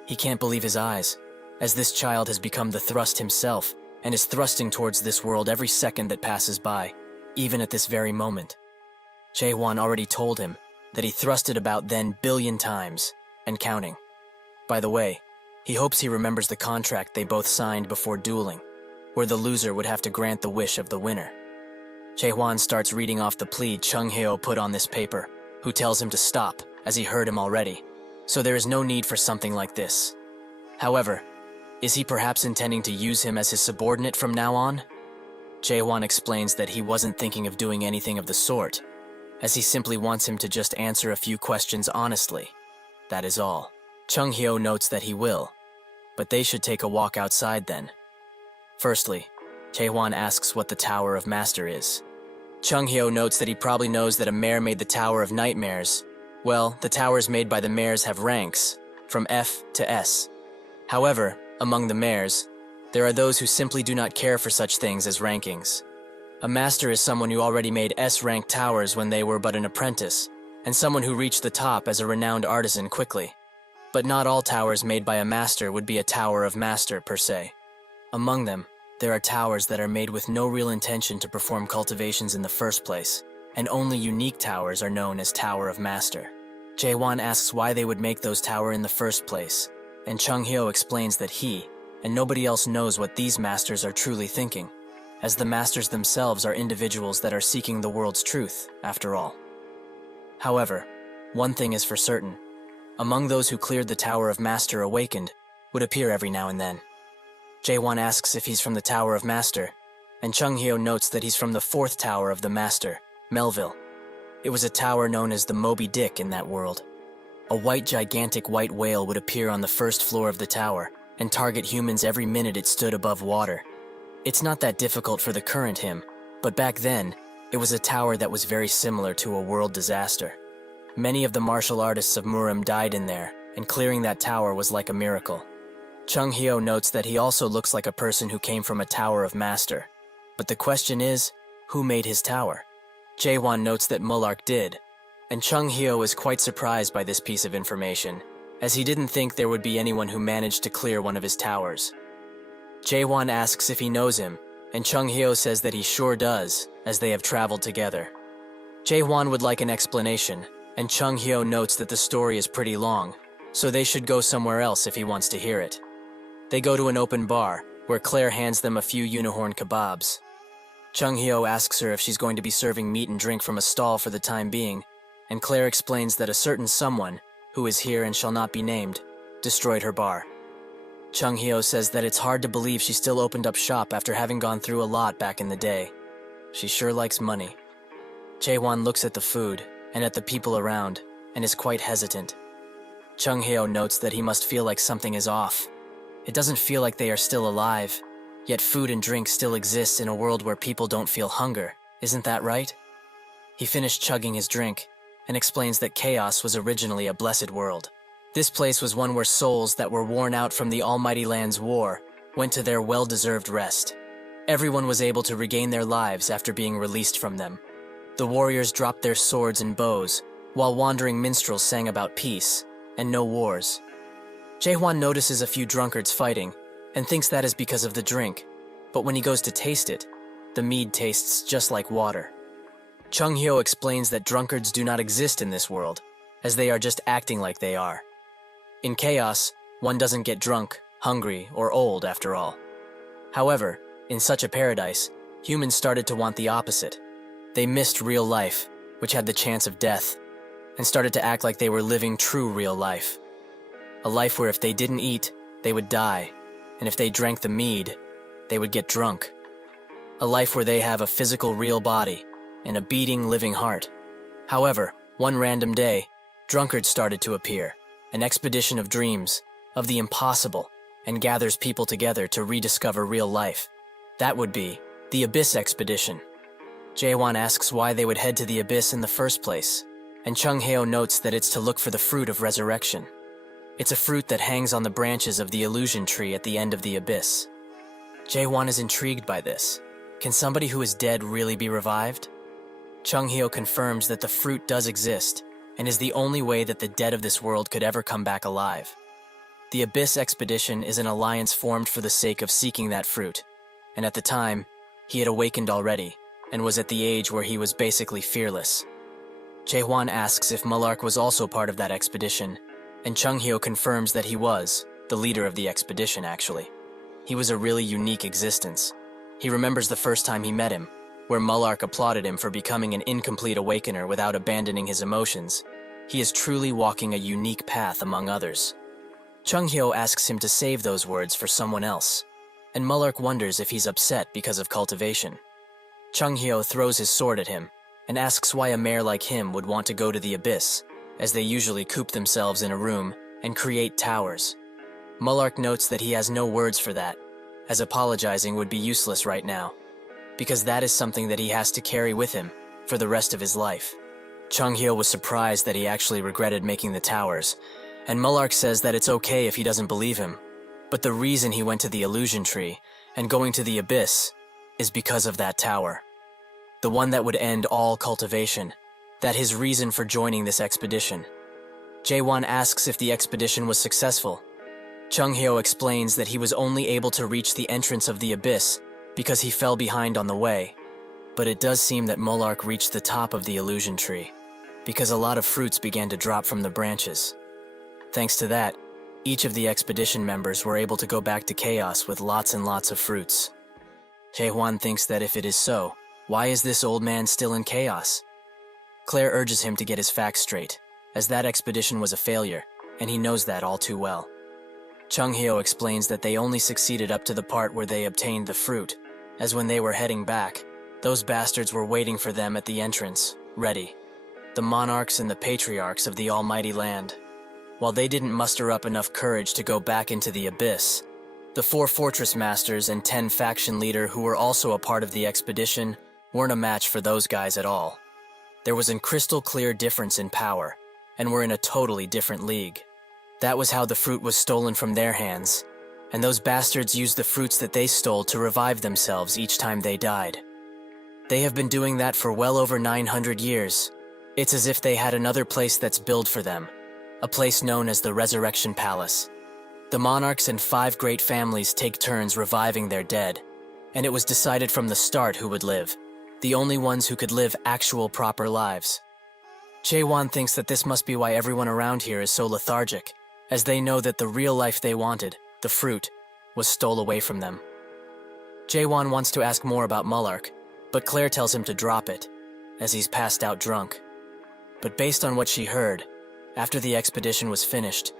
He can't believe his eyes, as this child has become the thrust himself and is thrusting towards this world every second that passes by, even at this very moment. Jae-won already told him that he thrusted about 10 billion times, and counting. By the way, he hopes he remembers the contract they both signed before dueling, where the loser would have to grant the wish of the winner. Jae-won starts reading off the plea Chung-hyo put on this paper, who tells him to stop, as he heard him already, so there is no need for something like this. However, is he perhaps intending to use him as his subordinate from now on? Jae-won explains that he wasn't thinking of doing anything of the sort, as he simply wants him to just answer a few questions honestly. That is all. Chung-hyo notes that he will, but they should take a walk outside then. Firstly, Jae-won asks what the Tower of Master is. Chung-hyo notes that he probably knows that a mayor made the Tower of Nightmares. Well, the towers made by the mayors have ranks, from F to S. However, among the mayors, there are those who simply do not care for such things as rankings. A master is someone who already made S-rank towers when they were but an apprentice, and someone who reached the top as a renowned artisan quickly. But not all towers made by a master would be a Tower of Master per se. Among them, there are towers that are made with no real intention to perform cultivations in the first place, and only unique towers are known as Tower of Master. Jae-won asks why they would make those towers in the first place, and Chung-hyo explains that he, and nobody else knows what these masters are truly thinking, as the masters themselves are individuals that are seeking the world's truth, after all. However, one thing is for certain. Among those who cleared the Tower of Master awakened would appear every now and then. Jae-won asks if he's from the Tower of Master, and Chung-hyo notes that he's from the 4th Tower of the Master, Melville. It was a tower known as the Moby Dick in that world. A gigantic white whale would appear on the 1st floor of the tower and target humans every minute it stood above water. It's not that difficult for the current him, but back then, it was a tower that was very similar to a world disaster. Many of the martial artists of Murim died in there, and clearing that tower was like a miracle. Chung-hyo notes that he also looks like a person who came from a Tower of Master. But the question is, who made his tower? Jae-won notes that Mullark did, and Chung-hyo is quite surprised by this piece of information, as he didn't think there would be anyone who managed to clear one of his towers. Jae-won asks if he knows him, and Chung-hyo says that he sure does, as they have traveled together. Jae-won would like an explanation, and Chung-hyo notes that the story is pretty long, so they should go somewhere else if he wants to hear it. They go to an open bar, where Claire hands them a few unicorn kebabs. Chung-hyo asks her if she's going to be serving meat and drink from a stall for the time being, and Claire explains that a certain someone, who is here and shall not be named, destroyed her bar. Chung-hyo says that it's hard to believe she still opened up shop after having gone through a lot back in the day. She sure likes money. Jae-won looks at the food, and at the people around, and is quite hesitant. Chung-hyo notes that he must feel like something is off. It doesn't feel like they are still alive, yet food and drink still exists in a world where people don't feel hunger, isn't that right? He finished chugging his drink, and explains that chaos was originally a blessed world. This place was one where souls that were worn out from the Almighty Land's war went to their well-deserved rest. Everyone was able to regain their lives after being released from them. The warriors dropped their swords and bows, while wandering minstrels sang about peace and no wars. Jaehwan notices a few drunkards fighting and thinks that is because of the drink, but when he goes to taste it, the mead tastes just like water. Chung Hyo explains that drunkards do not exist in this world, as they are just acting like they are. In chaos, one doesn't get drunk, hungry, or old after all. However, in such a paradise, humans started to want the opposite. They missed real life, which had the chance of death, and started to act like they were living true real life. A life where if they didn't eat, they would die, and if they drank the mead, they would get drunk. A life where they have a physical real body and a beating living heart. However, one random day, drunkards started to appear, an expedition of dreams, of the impossible, and gathers people together to rediscover real life. That would be the Abyss Expedition. Jaehwan asks why they would head to the Abyss in the first place, and Chung Hyo notes that it's to look for the fruit of resurrection. It's a fruit that hangs on the branches of the illusion tree at the end of the Abyss. Jaehwan is intrigued by this. Can somebody who is dead really be revived? Chung Hyo confirms that the fruit does exist, and is the only way that the dead of this world could ever come back alive. The Abyss Expedition is an alliance formed for the sake of seeking that fruit, and at the time, he had awakened already, and was at the age where he was basically fearless. Jaehwan asks if Mullark was also part of that expedition, and Chung Hyo confirms that he was, the leader of the expedition actually. He was a really unique existence. He remembers the first time he met him, where Mullark applauded him for becoming an incomplete awakener without abandoning his emotions. He is truly walking a unique path among others. Chung Hyo asks him to save those words for someone else, and Mullark wonders if he's upset because of cultivation. Chung Hyo throws his sword at him and asks why a mayor like him would want to go to the Abyss, as they usually coop themselves in a room and create towers. Mullark notes that he has no words for that, as apologizing would be useless right now, because that is something that he has to carry with him for the rest of his life. Chung Hyo was surprised that he actually regretted making the towers, and Mullark says that it's okay if he doesn't believe him, but the reason he went to the illusion tree and going to the Abyss is because of that tower. The one that would end all cultivation, that his reason for joining this expedition. Jaehwan asks if the expedition was successful. Chung Hyo explains that he was only able to reach the entrance of the Abyss because he fell behind on the way. But it does seem that Mullark reached the top of the illusion tree, because a lot of fruits began to drop from the branches. Thanks to that, each of the expedition members were able to go back to chaos with lots and lots of fruits. Jaehwan thinks that if it is so, why is this old man still in chaos? Claire urges him to get his facts straight, as that expedition was a failure, and he knows that all too well. Chung Hyo explains that they only succeeded up to the part where they obtained the fruit, as when they were heading back, those bastards were waiting for them at the entrance, ready. The monarchs and the patriarchs of the almighty land. While they didn't muster up enough courage to go back into the Abyss, the 4 fortress masters and 10 faction leader who were also a part of the expedition weren't a match for those guys at all. There was a crystal clear difference in power, and were in a totally different league. That was how the fruit was stolen from their hands, and those bastards used the fruits that they stole to revive themselves each time they died. They have been doing that for well over 900 years. It's as if they had another place that's built for them, a place known as the Resurrection Palace. The monarchs and 5 great families take turns reviving their dead, and it was decided from the start who would live, the only ones who could live actual proper lives. Jaehwan thinks that this must be why everyone around here is so lethargic, as they know that the real life they wanted, the fruit, was stole away from them. Jaehwan wants to ask more about Mullark, but Claire tells him to drop it, as he's passed out drunk. But based on what she heard, after the expedition was finished,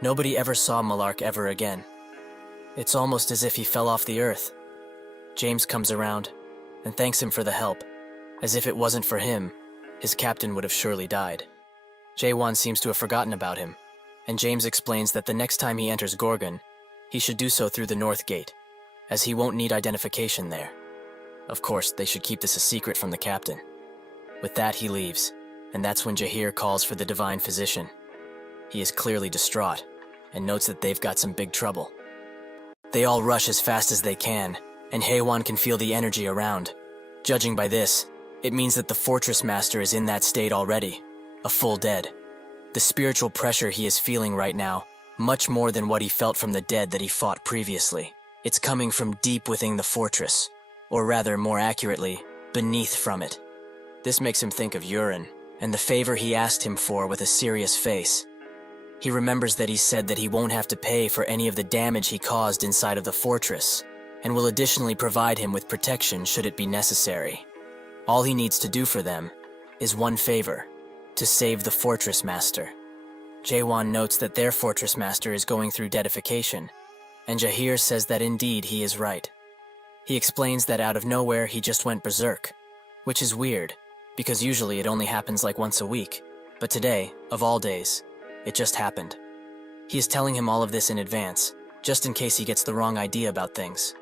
nobody ever saw Mullark ever again. It's almost as if he fell off the earth. James comes around and thanks him for the help, as if it wasn't for him, his captain would have surely died. Jaehwan seems to have forgotten about him, and James explains that the next time he enters Gorgon, he should do so through the North Gate, as he won't need identification there. Of course, they should keep this a secret from the captain. With that, he leaves, and that's when Jahir calls for the Divine Physician. He is clearly distraught, and notes that they've got some big trouble. They all rush as fast as they can, and Haewon can feel the energy around. Judging by this, it means that the Fortress Master is in that state already, a full dead. The spiritual pressure he is feeling right now, much more than what he felt from the dead that he fought previously. It's coming from deep within the fortress, or rather, more accurately, beneath from it. This makes him think of Yurin, and the favor he asked him for with a serious face. He remembers that he said that he won't have to pay for any of the damage he caused inside of the fortress, and will additionally provide him with protection should it be necessary. All he needs to do for them is one favor: to save the Fortress Master. Jaewon notes that their Fortress Master is going through deadification, and Jahir says that indeed he is right. He explains that out of nowhere he just went berserk, which is weird, because usually it only happens like once a week, but today, of all days, it just happened. He is telling him all of this in advance, just in case he gets the wrong idea about things.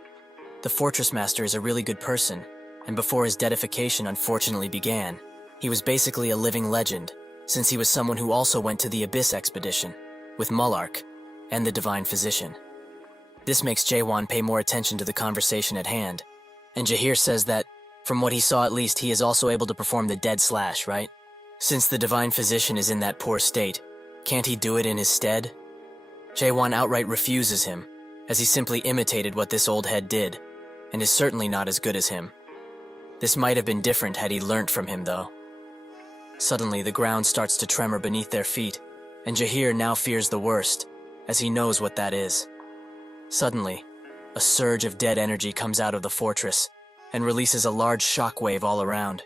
The Fortress Master is a really good person, and before his deadification unfortunately began, he was basically a living legend, since he was someone who also went to the Abyss expedition, with Mullark, and the Divine Physician. This makes Jaewon pay more attention to the conversation at hand, and Jahir says that, from what he saw at least, he is also able to perform the dead slash, right? Since the Divine Physician is in that poor state, can't he do it in his stead? Jaewon outright refuses him, as he simply imitated what this old head did, and is certainly not as good as him. This might have been different had he learnt from him, though. Suddenly, the ground starts to tremor beneath their feet, and Jahir now fears the worst, as he knows what that is. Suddenly, a surge of dead energy comes out of the fortress, and releases a large shockwave all around.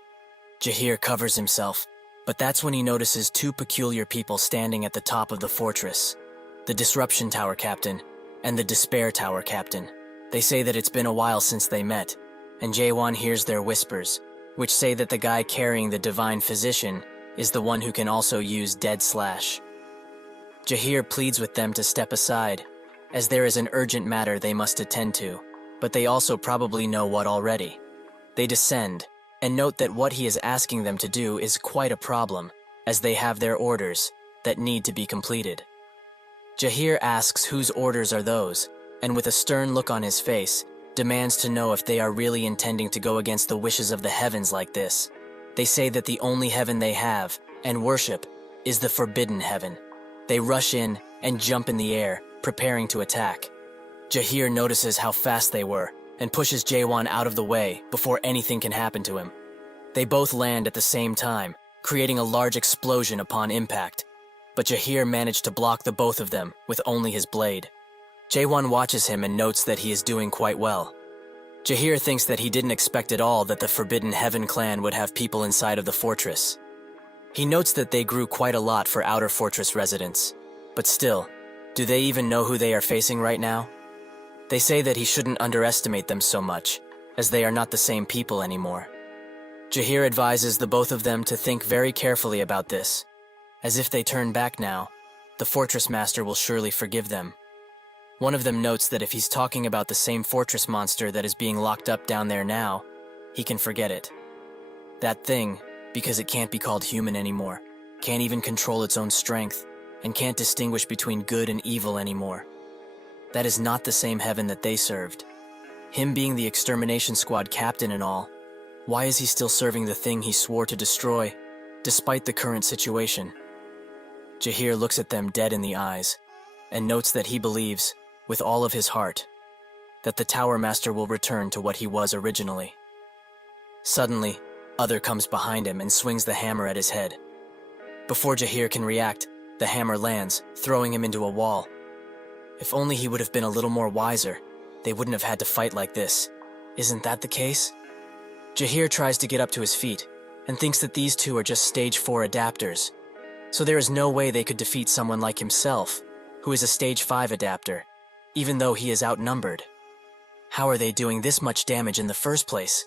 Jahir covers himself, but that's when he notices two peculiar people standing at the top of the fortress: the Disruption Tower Captain and the Despair Tower Captain. They say that it's been a while since they met, and Jaewon hears their whispers, which say that the guy carrying the Divine Physician is the one who can also use Dead Slash. Jahir pleads with them to step aside, as there is an urgent matter they must attend to, but they also probably know what already. They descend, and note that what he is asking them to do is quite a problem, as they have their orders that need to be completed. Jahir asks whose orders are those, and with a stern look on his face, demands to know if they are really intending to go against the wishes of the heavens like this. They say that the only heaven they have, and worship, is the Forbidden Heaven. They rush in and jump in the air, preparing to attack. Jahir notices how fast they were, and pushes Jaewon out of the way before anything can happen to him. They both land at the same time, creating a large explosion upon impact, but Jahir managed to block the both of them with only his blade. Jaewon watches him and notes that he is doing quite well. Jahir thinks that he didn't expect at all that the Forbidden Heaven clan would have people inside of the fortress. He notes that they grew quite a lot for outer fortress residents, but still, do they even know who they are facing right now? They say that he shouldn't underestimate them so much, as they are not the same people anymore. Jahir advises the both of them to think very carefully about this, as if they turn back now, the Fortress Master will surely forgive them. One of them notes that if he's talking about the same fortress monster that is being locked up down there now, he can forget it. That thing, because it can't be called human anymore, can't even control its own strength, and can't distinguish between good and evil anymore. That is not the same heaven that they served. Him being the extermination squad captain and all, why is he still serving the thing he swore to destroy, despite the current situation? Jahir looks at them dead in the eyes, and notes that he believes, with all of his heart, that the Tower Master will return to what he was originally. Suddenly, Other comes behind him and swings the hammer at his head. Before Jahir can react, the hammer lands, throwing him into a wall. If only he would have been a little more wiser, they wouldn't have had to fight like this. Isn't that the case? Jahir tries to get up to his feet, and thinks that these two are just Stage 4 adapters, so there is no way they could defeat someone like himself, who is a Stage 5 adapter, even though he is outnumbered. How are they doing this much damage in the first place?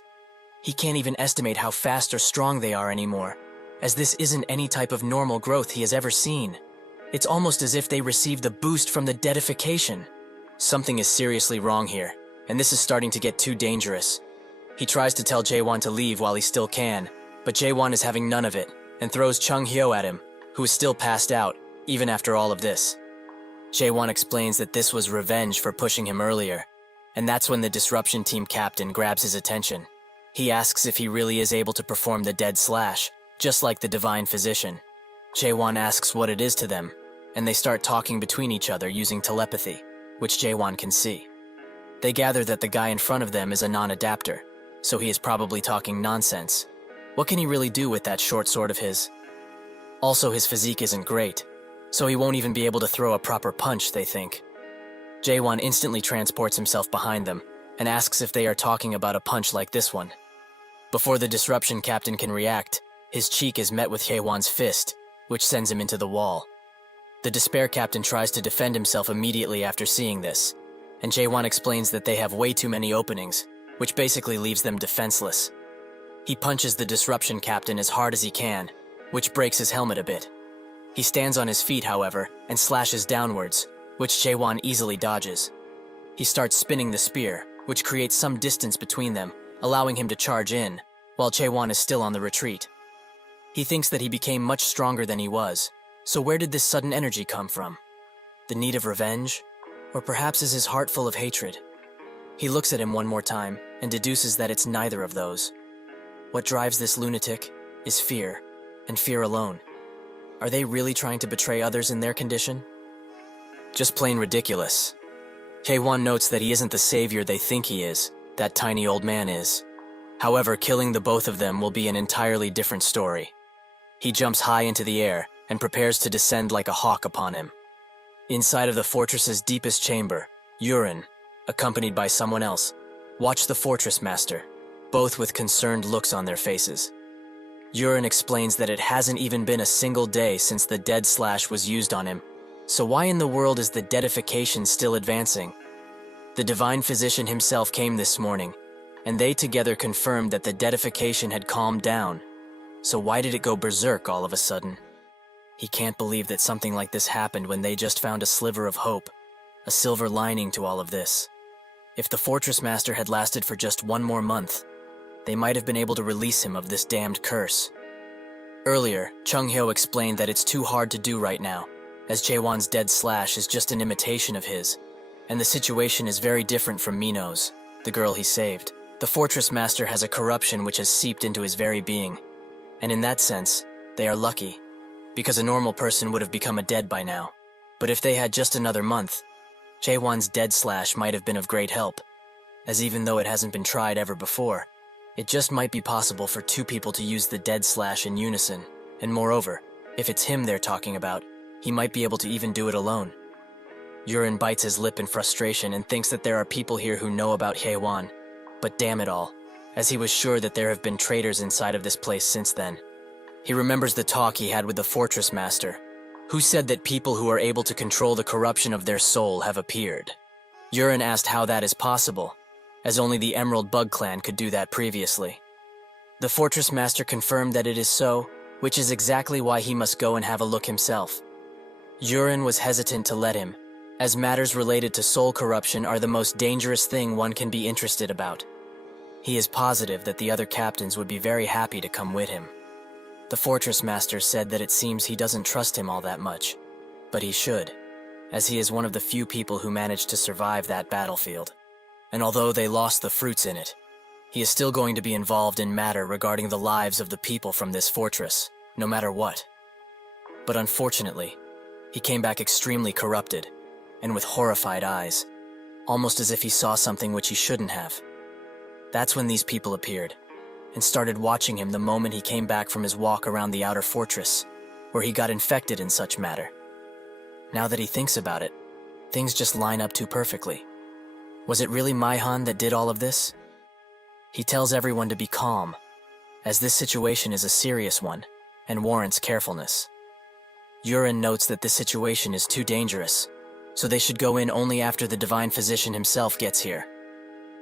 He can't even estimate how fast or strong they are anymore, as this isn't any type of normal growth he has ever seen. It's almost as if they received the boost from the deadification. Something is seriously wrong here, and this is starting to get too dangerous. He tries to tell Jaewon to leave while he still can, but Jaewon is having none of it, and throws Chung Hyo at him, who is still passed out, even after all of this. Jaewon explains that this was revenge for pushing him earlier, and that's when the disruption team captain grabs his attention. He asks if he really is able to perform the dead slash, just like the divine physician. Jaewon asks what it is to them, and they start talking between each other using telepathy, which Jaewon can see. They gather that the guy in front of them is a non-adapter, so he is probably talking nonsense. What can he really do with that short sword of his? Also, his physique isn't great, so he won't even be able to throw a proper punch, they think. Jaewon instantly transports himself behind them and asks if they are talking about a punch like this one. Before the disruption captain can react, his cheek is met with Jaewon's fist, which sends him into the wall. The despair captain tries to defend himself immediately after seeing this, and Jaewon explains that they have way too many openings, which basically leaves them defenseless. He punches the disruption captain as hard as he can, which breaks his helmet a bit. He stands on his feet, however, and slashes downwards, which Jaewon easily dodges. He starts spinning the spear, which creates some distance between them, allowing him to charge in, while Jaewon is still on the retreat. He thinks that he became much stronger than he was, so where did this sudden energy come from? The need of revenge? Or perhaps is his heart full of hatred? He looks at him one more time and deduces that it's neither of those. What drives this lunatic is fear, and fear alone. Are they really trying to betray others in their condition? Just plain ridiculous. Jaewon notes that he isn't the savior they think he is, that tiny old man is. However, killing the both of them will be an entirely different story. He jumps high into the air and prepares to descend like a hawk upon him. Inside of the fortress's deepest chamber, Yurin, accompanied by someone else, watch the fortress master, both with concerned looks on their faces. Yurin explains that it hasn't even been a single day since the dead slash was used on him, so why in the world is the deadification still advancing? The divine physician himself came this morning, and they together confirmed that the deadification had calmed down, so why did it go berserk all of a sudden? He can't believe that something like this happened when they just found a sliver of hope, a silver lining to all of this. If the fortress master had lasted for just one more month, they might have been able to release him of this damned curse. Earlier, Chung-hyo explained that it's too hard to do right now, as Jaewon's dead slash is just an imitation of his, and the situation is very different from Mino's, the girl he saved. The fortress master has a corruption which has seeped into his very being, and in that sense, they are lucky, because a normal person would have become a dead by now. But if they had just another month, Jaewon's dead slash might have been of great help, as even though it hasn't been tried ever before, it just might be possible for two people to use the dead slash in unison, and moreover, if it's him they're talking about, he might be able to even do it alone. Yurin bites his lip in frustration and thinks that there are people here who know about Jaewon, but damn it all, as he was sure that there have been traitors inside of this place since then. He remembers the talk he had with the fortress master, who said that people who are able to control the corruption of their soul have appeared. Yurin asked how that is possible, as only the Emerald Bug Clan could do that previously. The fortress master confirmed that it is so, which is exactly why he must go and have a look himself. Yurin was hesitant to let him, as matters related to soul corruption are the most dangerous thing one can be interested about. He is positive that the other captains would be very happy to come with him. The fortress master said that it seems he doesn't trust him all that much, but he should, as he is one of the few people who managed to survive that battlefield. And although they lost the fruits in it, he is still going to be involved in matter regarding the lives of the people from this fortress, no matter what. But unfortunately, he came back extremely corrupted, and with horrified eyes, almost as if he saw something which he shouldn't have. That's when these people appeared, and started watching him the moment he came back from his walk around the outer fortress, where he got infected in such matter. Now that he thinks about it, things just line up too perfectly. Was it really Maihan that did all of this? He tells everyone to be calm, as this situation is a serious one, and warrants carefulness. Yurin notes that this situation is too dangerous, so they should go in only after the divine physician himself gets here.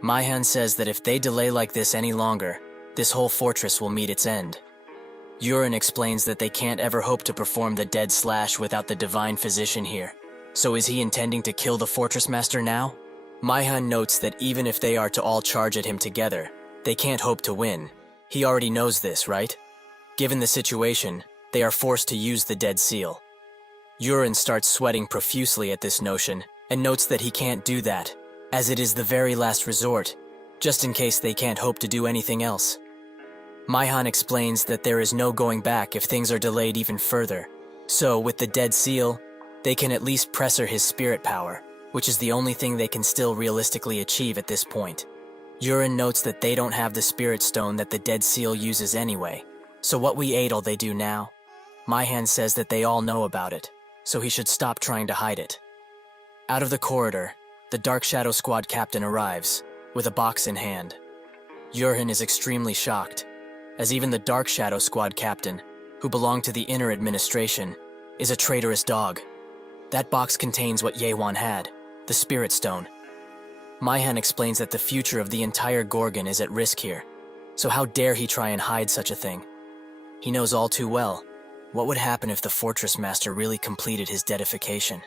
Maihan says that if they delay like this any longer, this whole fortress will meet its end. Yurin explains that they can't ever hope to perform the dead slash without the divine physician here. So is he intending to kill the fortress master now? Maihan notes that even if they are to all charge at him together, they can't hope to win. He already knows this, right? Given the situation, they are forced to use the dead seal. Yurin starts sweating profusely at this notion and notes that he can't do that, as it is the very last resort, just in case they can't hope to do anything else. Maihan explains that there is no going back if things are delayed even further, so with the dead seal, they can at least pressure his spirit power, which is the only thing they can still realistically achieve at this point. Yurin notes that they don't have the spirit stone that the dead seal uses anyway, so what we ate all they do now? Maihan says that they all know about it, so he should stop trying to hide it. Out of the corridor, the Dark Shadow Squad captain arrives, with a box in hand. Yurin is extremely shocked, as even the Dark Shadow Squad captain, who belonged to the inner administration, is a traitorous dog. That box contains what Yewan had, the Spirit Stone. Maihan explains that the future of the entire Gorgon is at risk here, so how dare he try and hide such a thing? He knows all too well what would happen if the Fortress Master really completed his deadification.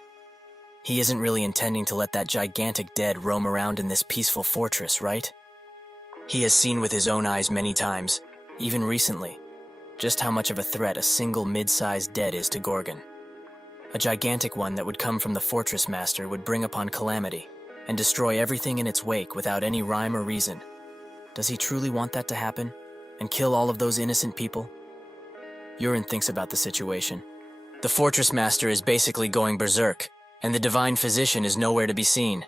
He isn't really intending to let that gigantic dead roam around in this peaceful fortress, right? He has seen with his own eyes many times, even recently, just how much of a threat a single mid-sized dead is to Gorgon. A gigantic one that would come from the Fortress Master would bring upon calamity and destroy everything in its wake without any rhyme or reason. Does he truly want that to happen and kill all of those innocent people? Yurin thinks about the situation. The Fortress Master is basically going berserk, and the Divine Physician is nowhere to be seen.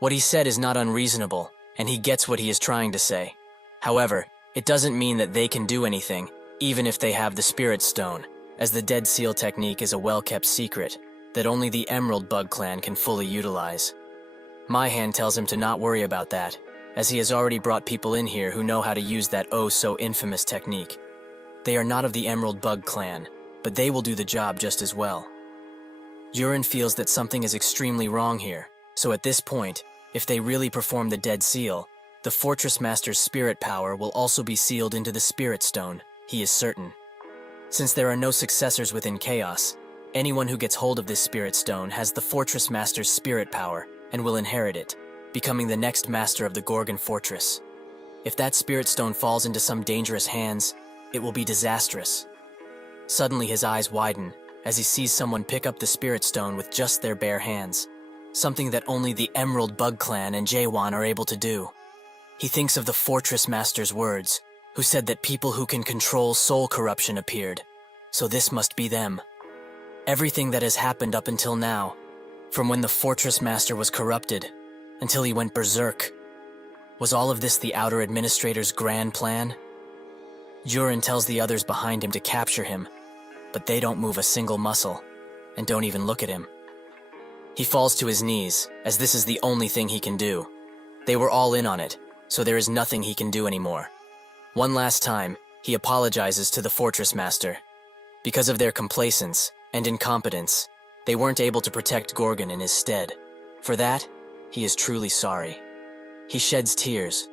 What he said is not unreasonable, and he gets what he is trying to say. However, it doesn't mean that they can do anything, even if they have the Spirit Stone, as the Dead Seal technique is a well-kept secret that only the Emerald Bug clan can fully utilize. Maihan tells him to not worry about that, as he has already brought people in here who know how to use that oh-so-infamous technique. They are not of the Emerald Bug clan, but they will do the job just as well. Yurin feels that something is extremely wrong here, so at this point, if they really perform the Dead Seal, the Fortress Master's spirit power will also be sealed into the Spirit Stone, he is certain. Since there are no successors within Chaos, anyone who gets hold of this Spirit Stone has the Fortress Master's spirit power and will inherit it, becoming the next master of the Gorgon Fortress. If that Spirit Stone falls into some dangerous hands, it will be disastrous. Suddenly his eyes widen as he sees someone pick up the Spirit Stone with just their bare hands, something that only the Emerald Bug Clan and Jaewon are able to do. He thinks of the Fortress Master's words, who said that people who can control soul corruption appeared, so this must be them. Everything that has happened up until now, from when the Fortress Master was corrupted, until he went berserk, was all of this the Outer Administrator's grand plan? Yurin tells the others behind him to capture him, but they don't move a single muscle, and don't even look at him. He falls to his knees, as this is the only thing he can do. They were all in on it, so there is nothing he can do anymore. One last time, he apologizes to the Fortress Master. Because of their complacence and incompetence, they weren't able to protect Gorgon in his stead. For that, he is truly sorry. He sheds tears,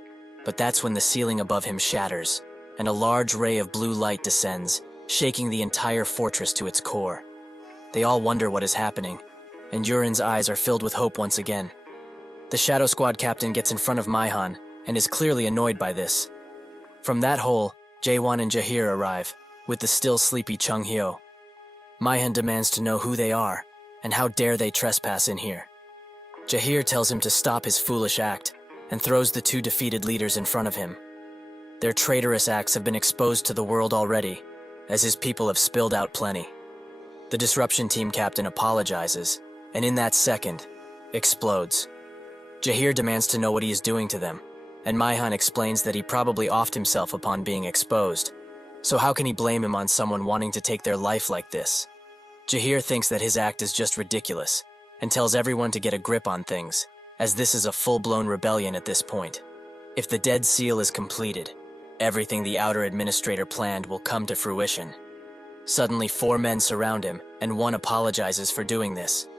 but that's when the ceiling above him shatters, and a large ray of blue light descends, shaking the entire fortress to its core. They all wonder what is happening, and Yurin's eyes are filled with hope once again. The Shadow Squad captain gets in front of Maihan, and is clearly annoyed by this. From that hole, Jaewon and Jahir arrive, with the still sleepy Chung Hyo. Maihan demands to know who they are, and how dare they trespass in here. Jahir tells him to stop his foolish act, and throws the two defeated leaders in front of him. Their traitorous acts have been exposed to the world already, as his people have spilled out plenty. The Disruption Team captain apologizes, and in that second, explodes. Jahir demands to know what he is doing to them, and Maihan explains that he probably offed himself upon being exposed. So how can he blame him on someone wanting to take their life like this? Jahir thinks that his act is just ridiculous, and tells everyone to get a grip on things, as this is a full-blown rebellion at this point. If the Dead Seal is completed, everything the Outer Administrator planned will come to fruition. Suddenly 4 men surround him, and one apologizes for doing this.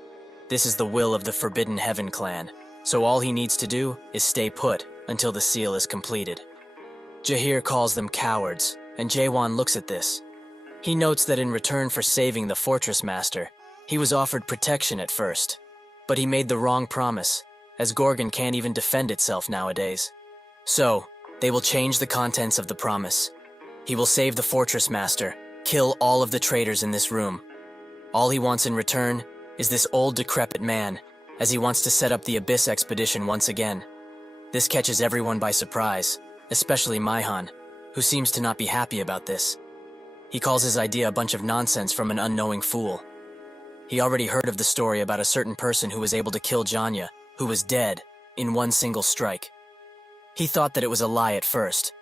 This is the will of the Forbidden Heaven clan, so all he needs to do is stay put until the seal is completed. Jahir calls them cowards, and Jaewon looks at this. He notes that in return for saving the Fortress Master, he was offered protection at first, but he made the wrong promise, as Gorgon can't even defend itself nowadays. So, they will change the contents of the promise. He will save the Fortress Master, kill all of the traitors in this room. All he wants in return is this old decrepit man, as he wants to set up the Abyss expedition once again. This catches everyone by surprise, especially Maihan, who seems to not be happy about this. He calls his idea a bunch of nonsense from an unknowing fool. He already heard of the story about a certain person who was able to kill Janya, who was dead, in one single strike. He thought that it was a lie at first,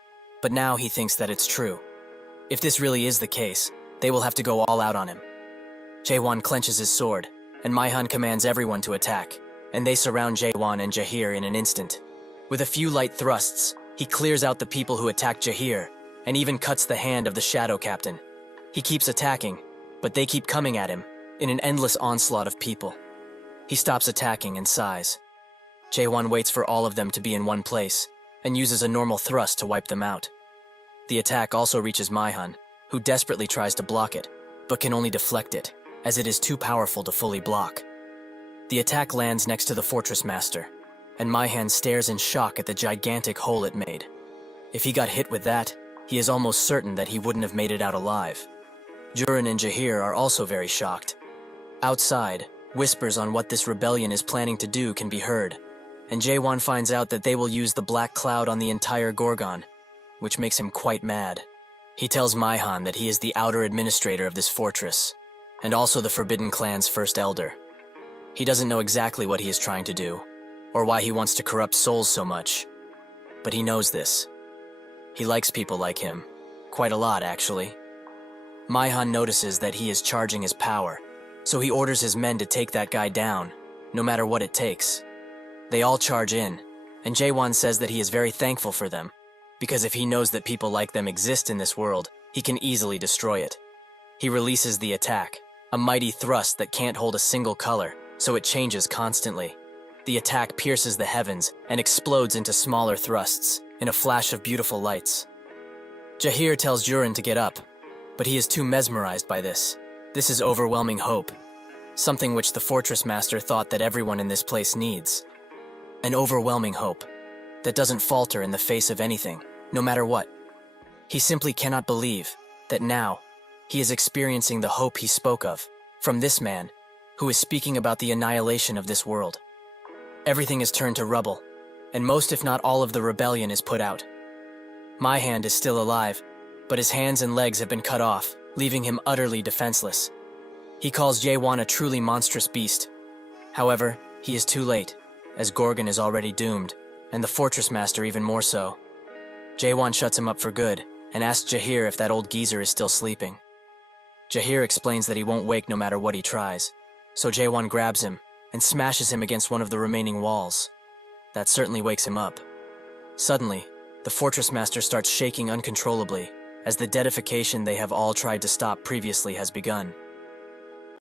but now he thinks that it's true. If this really is the case, they will have to go all out on him. Jaewon clenches his sword, and Maihan commands everyone to attack, and they surround Jaewon and Jahir in an instant. With a few light thrusts, he clears out the people who attacked Jahir, and even cuts the hand of the Shadow Captain. He keeps attacking, but they keep coming at him, in an endless onslaught of people. He stops attacking and sighs. Jaewon waits for all of them to be in one place, and uses a normal thrust to wipe them out. The attack also reaches Maihan, who desperately tries to block it, but can only deflect it, as it is too powerful to fully block. The attack lands next to the Fortress Master, and Maihan stares in shock at the gigantic hole it made. If he got hit with that, he is almost certain that he wouldn't have made it out alive. Jurin and Jahir are also very shocked. Outside, whispers on what this rebellion is planning to do can be heard, and Jaewon finds out that they will use the black cloud on the entire Gorgon, which makes him quite mad. He tells Maihan that he is the outer administrator of this fortress, and also the Forbidden Clan's first elder. He doesn't know exactly what he is trying to do, or why he wants to corrupt souls so much, but he knows this. He likes people like him, quite a lot actually. Maihan notices that he is charging his power, so he orders his men to take that guy down, no matter what it takes. They all charge in, and Jaewon says that he is very thankful for them, because if he knows that people like them exist in this world, he can easily destroy it. He releases the attack, a mighty thrust that can't hold a single color, so it changes constantly. The attack pierces the heavens and explodes into smaller thrusts, in a flash of beautiful lights. Jahir tells Jurin to get up, but he is too mesmerized by this. This is overwhelming hope, something which the Fortress Master thought that everyone in this place needs. An overwhelming hope that doesn't falter in the face of anything, no matter what. He simply cannot believe that now he is experiencing the hope he spoke of from this man who is speaking about the annihilation of this world. Everything is turned to rubble, and most if not all of the rebellion is put out. Maihan is still alive, but his hands and legs have been cut off, leaving him utterly defenseless. He calls Jaewon a truly monstrous beast. However, he is too late, as Gorgon is already doomed, and the Fortress Master even more so. Jaewon shuts him up for good, and asks Jahir if that old geezer is still sleeping. Jahir explains that he won't wake no matter what he tries, so Jaewon grabs him and smashes him against one of the remaining walls. That certainly wakes him up. Suddenly, the Fortress Master starts shaking uncontrollably, as the deadification they have all tried to stop previously has begun.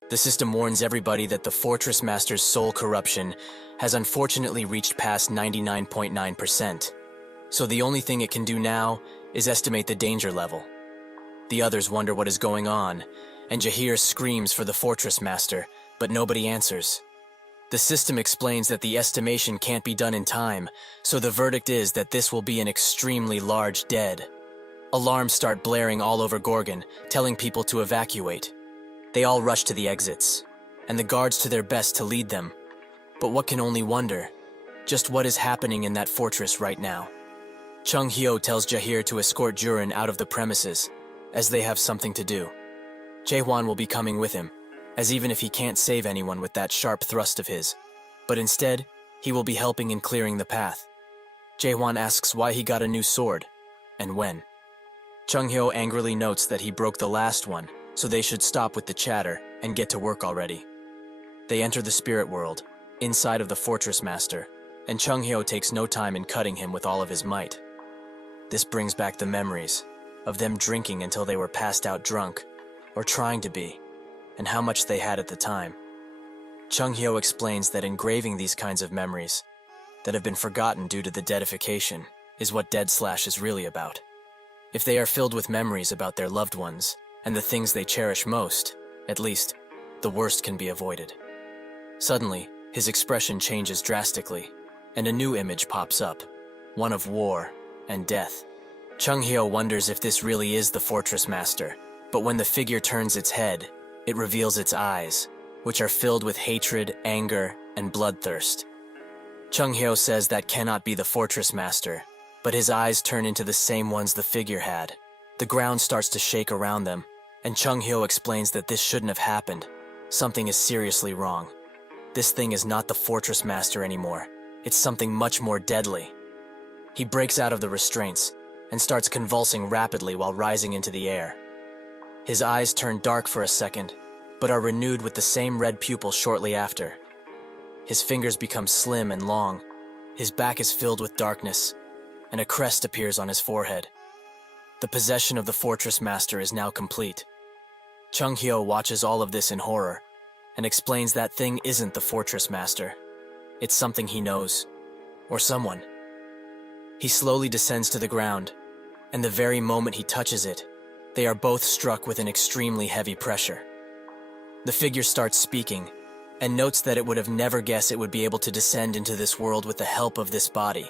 The system warns everybody that the Fortress Master's soul corruption has unfortunately reached past 99.9%, so the only thing it can do now is estimate the danger level. The others wonder what is going on, and Jahir screams for the Fortress Master, but nobody answers. The system explains that the estimation can't be done in time, so the verdict is that this will be an extremely large dead. Alarms start blaring all over Gorgon, telling people to evacuate. They all rush to the exits, and the guards to their best to lead them. But what can only wonder, just what is happening in that fortress right now. Chung Hyo tells Jahir to escort Jurin out of the premises, as they have something to do. Jaewon will be coming with him, as even if he can't save anyone with that sharp thrust of his, but instead, he will be helping in clearing the path. Jaewon asks why he got a new sword, and when. Chung Hyo angrily notes that he broke the last one, so they should stop with the chatter and get to work already. They enter the spirit world, inside of the Fortress Master, and Chung Hyo takes no time in cutting him with all of his might. This brings back the memories of them drinking until they were passed out drunk, or trying to be, and how much they had at the time. Chung Hyo explains that engraving these kinds of memories that have been forgotten due to the deadification is what Dead Slash is really about. If they are filled with memories about their loved ones and the things they cherish most, at least, the worst can be avoided. Suddenly, his expression changes drastically, and a new image pops up, one of war and death. Chung Hyo wonders if this really is the Fortress Master, but when the figure turns its head, it reveals its eyes, which are filled with hatred, anger, and bloodthirst. Chung-hyo says that cannot be the fortress master, but his eyes turn into the same ones the figure had. The ground starts to shake around them, and Chung-hyo explains that this shouldn't have happened. Something is seriously wrong. This thing is not the fortress master anymore. It's something much more deadly. He breaks out of the restraints and starts convulsing rapidly while rising into the air. His eyes turn dark for a second, but are renewed with the same red pupil shortly after. His fingers become slim and long. His back is filled with darkness, and a crest appears on his forehead. The possession of the fortress master is now complete. Chung-hyo watches all of this in horror and explains that thing isn't the fortress master. It's something he knows, or someone. He slowly descends to the ground, and the very moment he touches it, they are both struck with an extremely heavy pressure. The figure starts speaking, and notes that it would have never guessed it would be able to descend into this world with the help of this body.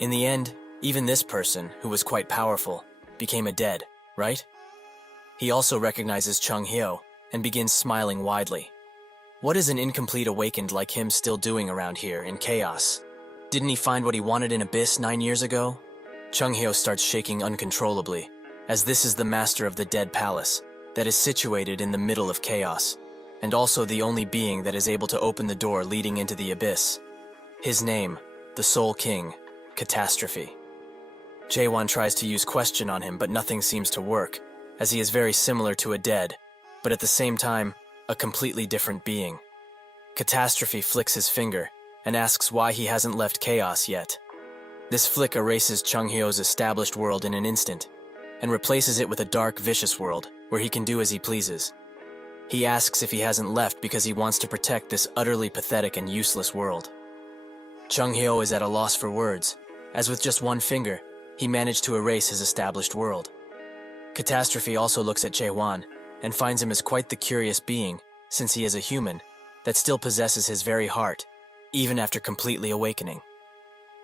In the end, even this person, who was quite powerful, became a dead, right? He also recognizes Chung-hyo and begins smiling widely. What is an incomplete awakened like him still doing around here in chaos? Didn't he find what he wanted in Abyss 9 years ago? Chung-hyo starts shaking uncontrollably, as this is the master of the Dead Palace that is situated in the middle of chaos, and also the only being that is able to open the door leading into the Abyss. His name, the Soul King, Catastrophe. Jaewon tries to use question on him, but nothing seems to work, as he is very similar to a dead, but at the same time, a completely different being. Catastrophe flicks his finger and asks why he hasn't left chaos yet. This flick erases Chung-hyo's established world in an instant, and replaces it with a dark, vicious world where he can do as he pleases. He asks if he hasn't left because he wants to protect this utterly pathetic and useless world. Chung-hyo is at a loss for words, as with just one finger, he managed to erase his established world. Catastrophe also looks at Jaewon and finds him as quite the curious being, since he is a human, that still possesses his very heart, even after completely awakening.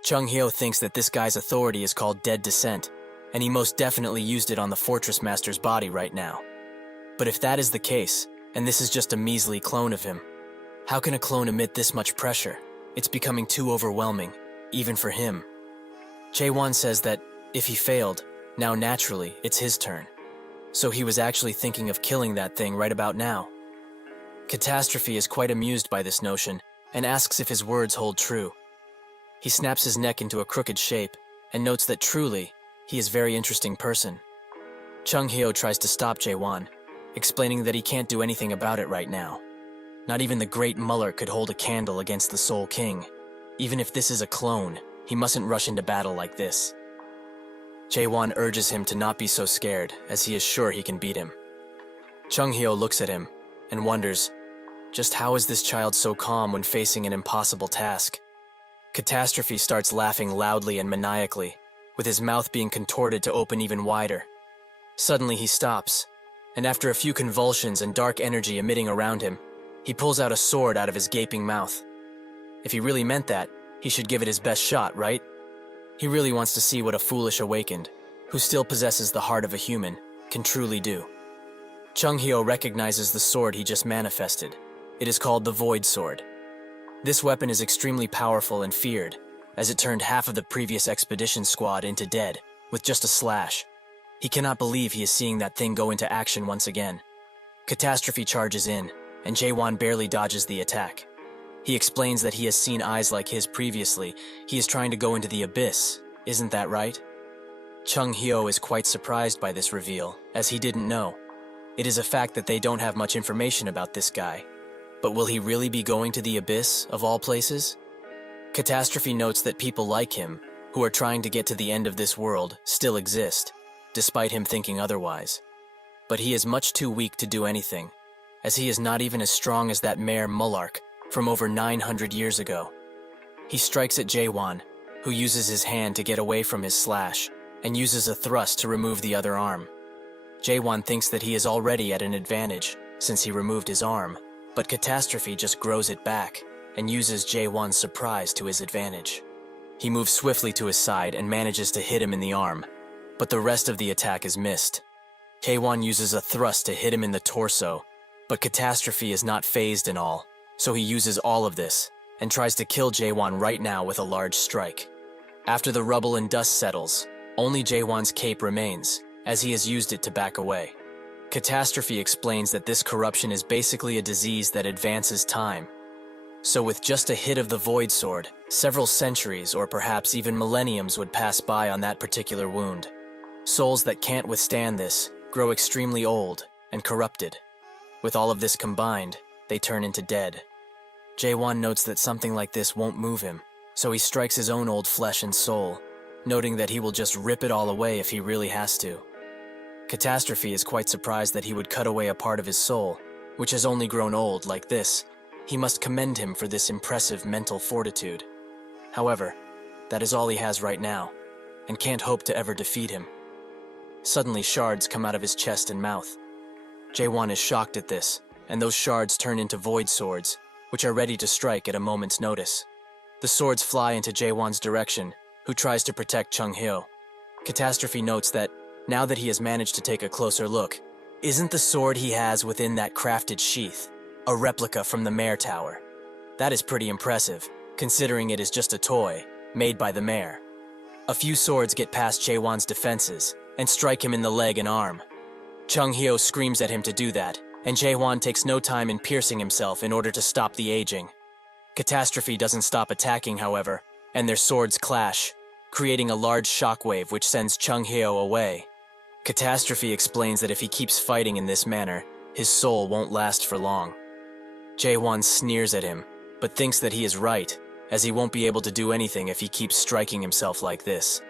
Chung-hyo thinks that this guy's authority is called Dead Descent, and he most definitely used it on the Fortress Master's body right now. But if that is the case, and this is just a measly clone of him, how can a clone emit this much pressure? It's becoming too overwhelming, even for him. Jaewon says that if he failed, now naturally it's his turn. So he was actually thinking of killing that thing right about now. Catastrophe is quite amused by this notion and asks if his words hold true. He snaps his neck into a crooked shape and notes that truly, he is a very interesting person. Chung-hyo tries to stop Jaewon, explaining that he can't do anything about it right now. Not even the great Muller could hold a candle against the Soul King. Even if this is a clone, he mustn't rush into battle like this. Jaewon urges him to not be so scared, as he is sure he can beat him. Chung-hyo looks at him and wonders, just how is this child so calm when facing an impossible task? Catastrophe starts laughing loudly and maniacally, with his mouth being contorted to open even wider. Suddenly he stops, and after a few convulsions and dark energy emitting around him, he pulls out a sword out of his gaping mouth. If he really meant that, he should give it his best shot, right? He really wants to see what a foolish awakened, who still possesses the heart of a human, can truly do. Chung-hyo recognizes the sword he just manifested. It is called the Void Sword. This weapon is extremely powerful and feared, as it turned half of the previous expedition squad into dead, with just a slash. He cannot believe he is seeing that thing go into action once again. Catastrophe charges in, and Jaewon barely dodges the attack. He explains that he has seen eyes like his previously. He is trying to go into the abyss, isn't that right? Chung-hyo is quite surprised by this reveal, as he didn't know. It is a fact that they don't have much information about this guy. But will he really be going to the abyss, of all places? Catastrophe notes that people like him, who are trying to get to the end of this world, still exist, despite him thinking otherwise. But he is much too weak to do anything, as he is not even as strong as that Mayor Mullark from over 900 years ago. He strikes at Jaewon, who uses his hand to get away from his slash, and uses a thrust to remove the other arm. Jaewon thinks that he is already at an advantage, since he removed his arm, but Catastrophe just grows it back, and uses Jaewon's surprise to his advantage. He moves swiftly to his side and manages to hit him in the arm, but the rest of the attack is missed. Jaewon uses a thrust to hit him in the torso, but Catastrophe is not phased in all, so he uses all of this, and tries to kill Jaewon right now with a large strike. After the rubble and dust settles, only Jaewon's cape remains, as he has used it to back away. Catastrophe explains that this corruption is basically a disease that advances time. So with just a hit of the Void Sword, several centuries or perhaps even millenniums would pass by on that particular wound. Souls that can't withstand this grow extremely old and corrupted. With all of this combined, they turn into dead. Jaewon notes that something like this won't move him, so he strikes his own old flesh and soul, noting that he will just rip it all away if he really has to. Catastrophe is quite surprised that he would cut away a part of his soul, which has only grown old like this. He must commend him for this impressive mental fortitude. However, that is all he has right now, and can't hope to ever defeat him. Suddenly, shards come out of his chest and mouth. Jaewon is shocked at this, and those shards turn into void swords, which are ready to strike at a moment's notice. The swords fly into Jaewon's direction, who tries to protect Chung-hyo. Catastrophe notes that, now that he has managed to take a closer look, isn't the sword he has within that crafted sheath a replica from the Mayor Tower? That is pretty impressive, considering it is just a toy, made by the mayor. A few swords get past Jaewon's defenses, and strike him in the leg and arm. Chung-hyo screams at him to do that, and Jaewon takes no time in piercing himself in order to stop the aging. Catastrophe doesn't stop attacking, however, and their swords clash, creating a large shockwave which sends Chung-hyo away. Catastrophe explains that if he keeps fighting in this manner, his soul won't last for long. Jaewon sneers at him, but thinks that he is right, as he won't be able to do anything if he keeps striking himself like this.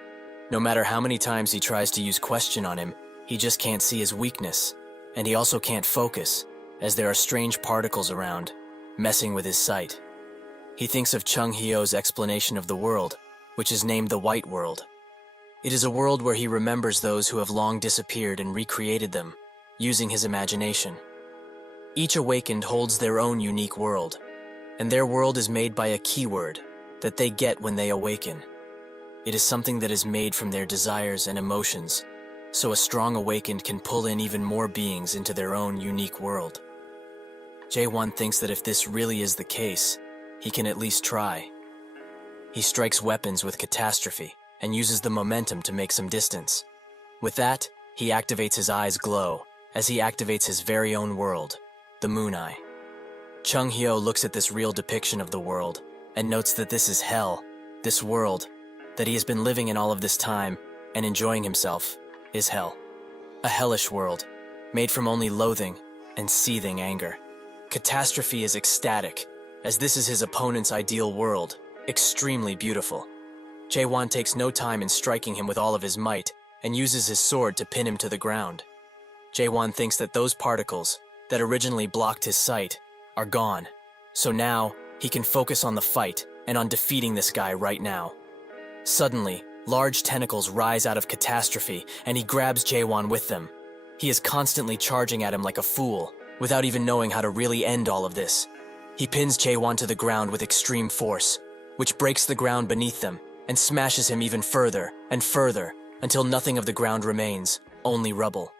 No matter how many times he tries to use question on him, he just can't see his weakness, and he also can't focus, as there are strange particles around, messing with his sight. He thinks of Chung-hyo's explanation of the world, which is named the White World. It is a world where he remembers those who have long disappeared and recreated them, using his imagination. Each awakened holds their own unique world, and their world is made by a keyword that they get when they awaken. It is something that is made from their desires and emotions, so a strong awakened can pull in even more beings into their own unique world. Jaewon thinks that if this really is the case, he can at least try. He strikes weapons with Catastrophe and uses the momentum to make some distance. With that, he activates his eyes glow as he activates his very own world, the Moon Eye. Chung-hyo looks at this real depiction of the world and notes that this is hell. This world that he has been living in all of this time and enjoying himself is hell. A hellish world, made from only loathing and seething anger. Catastrophe is ecstatic, as this is his opponent's ideal world, extremely beautiful. Jaewon takes no time in striking him with all of his might and uses his sword to pin him to the ground. Jaewon thinks that those particles that originally blocked his sight are gone, so now he can focus on the fight and on defeating this guy right now. Suddenly, large tentacles rise out of Catastrophe and he grabs Jaewon with them. He is constantly charging at him like a fool, without even knowing how to really end all of this. He pins Jaewon to the ground with extreme force, which breaks the ground beneath them and smashes him even further and further until nothing of the ground remains, only rubble.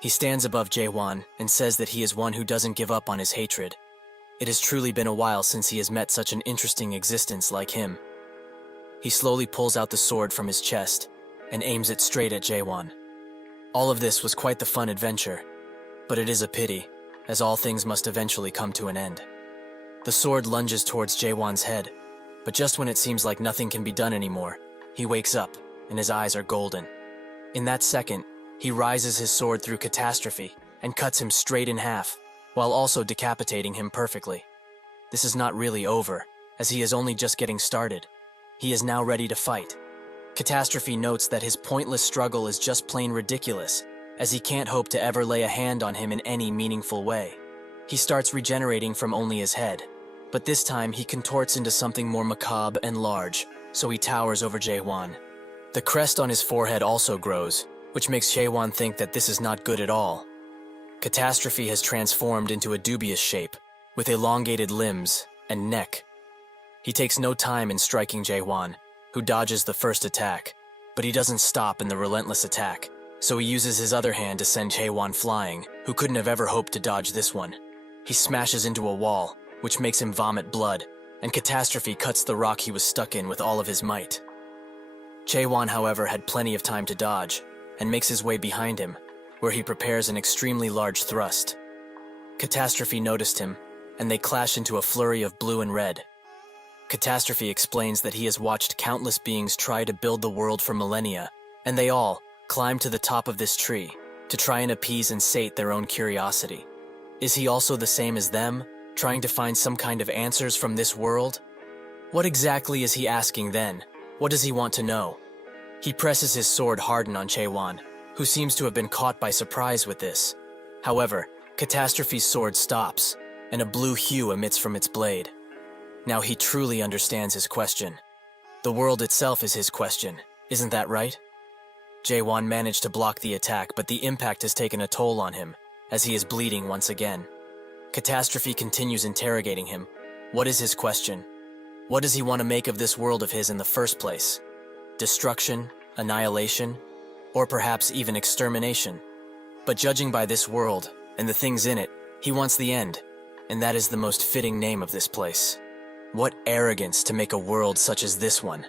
He stands above Jaewon and says that he is one who doesn't give up on his hatred. It has truly been a while since he has met such an interesting existence like him. He slowly pulls out the sword from his chest and aims it straight at Jaewon. All of this was quite the fun adventure, but it is a pity, as all things must eventually come to an end. The sword lunges towards Jaewon's head, but just when it seems like nothing can be done anymore, he wakes up and his eyes are golden. In that second, he rises his sword through Catastrophe and cuts him straight in half, while also decapitating him perfectly. This is not really over, as he is only just getting started. He is now ready to fight. Catastrophe notes that his pointless struggle is just plain ridiculous, as he can't hope to ever lay a hand on him in any meaningful way. He starts regenerating from only his head, but this time he contorts into something more macabre and large, so he towers over Jaewon. The crest on his forehead also grows, which makes Jaewon think that this is not good at all. Catastrophe has transformed into a dubious shape, with elongated limbs and neck. He takes no time in striking Jaewon, who dodges the first attack, but he doesn't stop in the relentless attack, so he uses his other hand to send Jaewon flying, who couldn't have ever hoped to dodge this one. He smashes into a wall, which makes him vomit blood, and Catastrophe cuts the rock he was stuck in with all of his might. Chaewon, however, had plenty of time to dodge, and makes his way behind him, where he prepares an extremely large thrust. Catastrophe noticed him, and they clash into a flurry of blue and red. Catastrophe explains that he has watched countless beings try to build the world for millennia, and they all climb to the top of this tree to try and appease and sate their own curiosity. Is he also the same as them, trying to find some kind of answers from this world? What exactly is he asking then? What does he want to know? He presses his sword hardened on Chaewon, who seems to have been caught by surprise with this. However, Catastrophe's sword stops, and a blue hue emits from its blade. Now he truly understands his question. The world itself is his question, isn't that right? Chaewon managed to block the attack, but the impact has taken a toll on him, as he is bleeding once again. Catastrophe continues interrogating him. What is his question? What does he want to make of this world of his in the first place? Destruction, annihilation, or perhaps even extermination? But judging by this world, and the things in it, he wants the end, and that is the most fitting name of this place. What arrogance to make a world such as this one.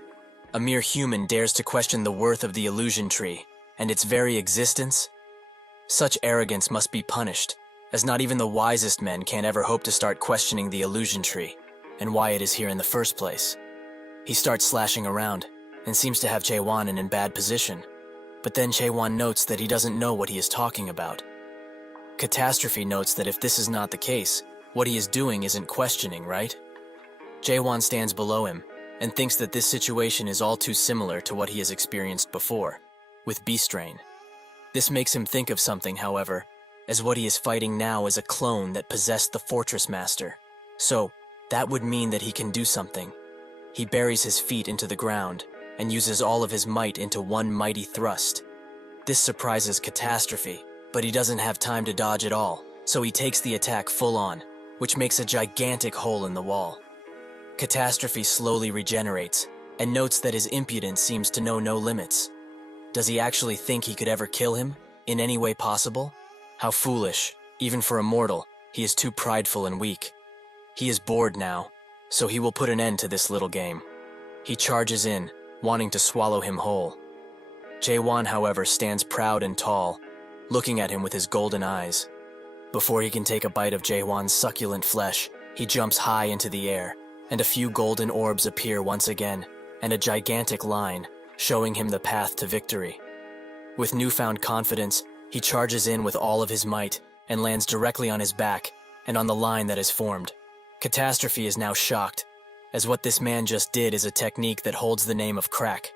A mere human dares to question the worth of the illusion tree, and its very existence? Such arrogance must be punished, as not even the wisest men can ever hope to start questioning the illusion tree, and why it is here in the first place. He starts slashing around, and seems to have Chaewon in bad position, but then Chaewon notes that he doesn't know what he is talking about. Catastrophe notes that if this is not the case, what he is doing isn't questioning, right? Chaewon stands below him, and thinks that this situation is all too similar to what he has experienced before, with Beast Rain. This makes him think of something, however, as what he is fighting now is a clone that possessed the Fortress Master. So, that would mean that he can do something. He buries his feet into the ground, and uses all of his might into one mighty thrust. This surprises Catastrophe, but he doesn't have time to dodge at all, so he takes the attack full on, which makes a gigantic hole in the wall. Catastrophe slowly regenerates, and notes that his impudence seems to know no limits. Does he actually think he could ever kill him, in any way possible? How foolish, even for a mortal, he is too prideful and weak. He is bored now, so he will put an end to this little game. He charges in, wanting to swallow him whole. Chaewon, however, stands proud and tall, looking at him with his golden eyes. Before he can take a bite of Chaewon's succulent flesh, he jumps high into the air, and a few golden orbs appear once again, and a gigantic line, showing him the path to victory. With newfound confidence, he charges in with all of his might, and lands directly on his back, and on the line that is formed. Catastrophe is now shocked, as what this man just did is a technique that holds the name of crack.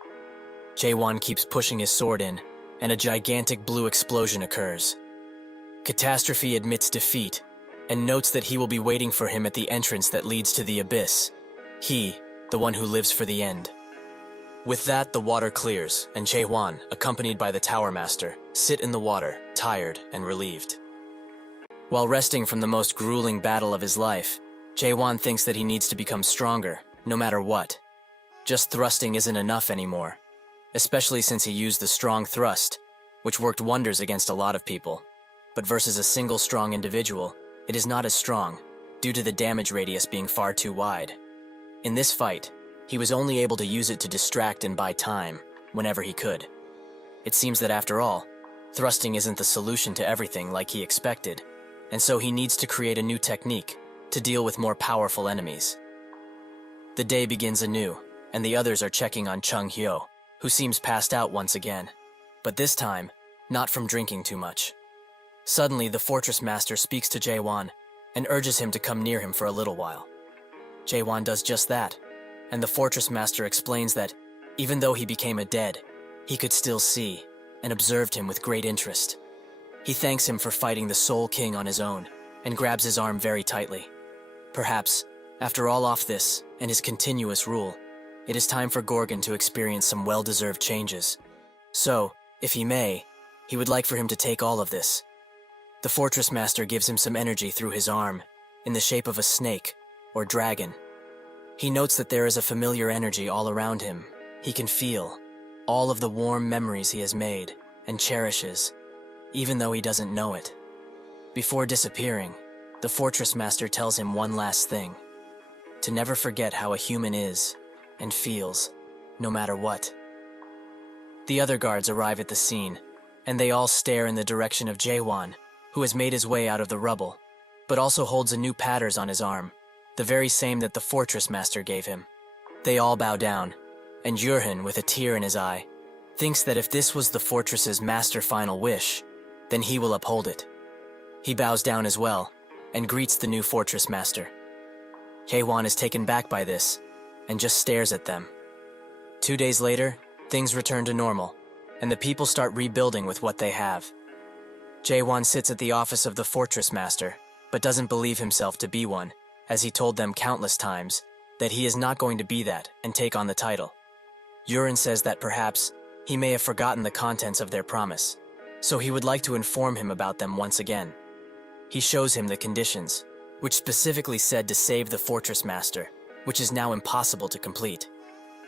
Chaewon keeps pushing his sword in, and a gigantic blue explosion occurs. Catastrophe admits defeat, and notes that he will be waiting for him at the entrance that leads to the abyss. He, the one who lives for the end. With that, the water clears, and Chaewon, accompanied by the Tower Master, sit in the water, tired and relieved. While resting from the most grueling battle of his life, Chaewon thinks that he needs to become stronger, no matter what. Just thrusting isn't enough anymore, especially since he used the strong thrust, which worked wonders against a lot of people. But versus a single strong individual, it is not as strong, due to the damage radius being far too wide. In this fight, he was only able to use it to distract and buy time, whenever he could. It seems that after all, thrusting isn't the solution to everything like he expected, and so he needs to create a new technique to deal with more powerful enemies. The day begins anew, and the others are checking on Chung Hyo, who seems passed out once again, but this time, not from drinking too much. Suddenly, the Fortress Master speaks to Chaewon and urges him to come near him for a little while. Chaewon does just that, and the Fortress Master explains that, even though he became a dead, he could still see, and observed him with great interest. He thanks him for fighting the Soul King on his own, and grabs his arm very tightly. Perhaps, after all of this, and his continuous rule, it is time for Gorgon to experience some well-deserved changes. So, if he may, he would like for him to take all of this. The Fortress Master gives him some energy through his arm, in the shape of a snake, or dragon. He notes that there is a familiar energy all around him. He can feel all of the warm memories he has made, and cherishes, even though he doesn't know it. Before disappearing, the Fortress Master tells him one last thing. to never forget how a human is and feels, no matter what. The other guards arrive at the scene, and they all stare in the direction of Jaewon, who has made his way out of the rubble, but also holds a new paters on his arm, the very same that the fortress master gave him. They all bow down, and Yurhin, with a tear in his eye, thinks that if this was the fortress's master final wish, then he will uphold it. He bows down as well, and greets the new fortress master. Jaewon is taken back by this, and just stares at them. 2 days later, things return to normal, and the people start rebuilding with what they have. Jaewon sits at the office of the fortress master, but doesn't believe himself to be one, as he told them countless times that he is not going to be that and take on the title. Yurin says that perhaps he may have forgotten the contents of their promise, so he would like to inform him about them once again. He shows him the conditions, which specifically said to save the fortress master, which is now impossible to complete.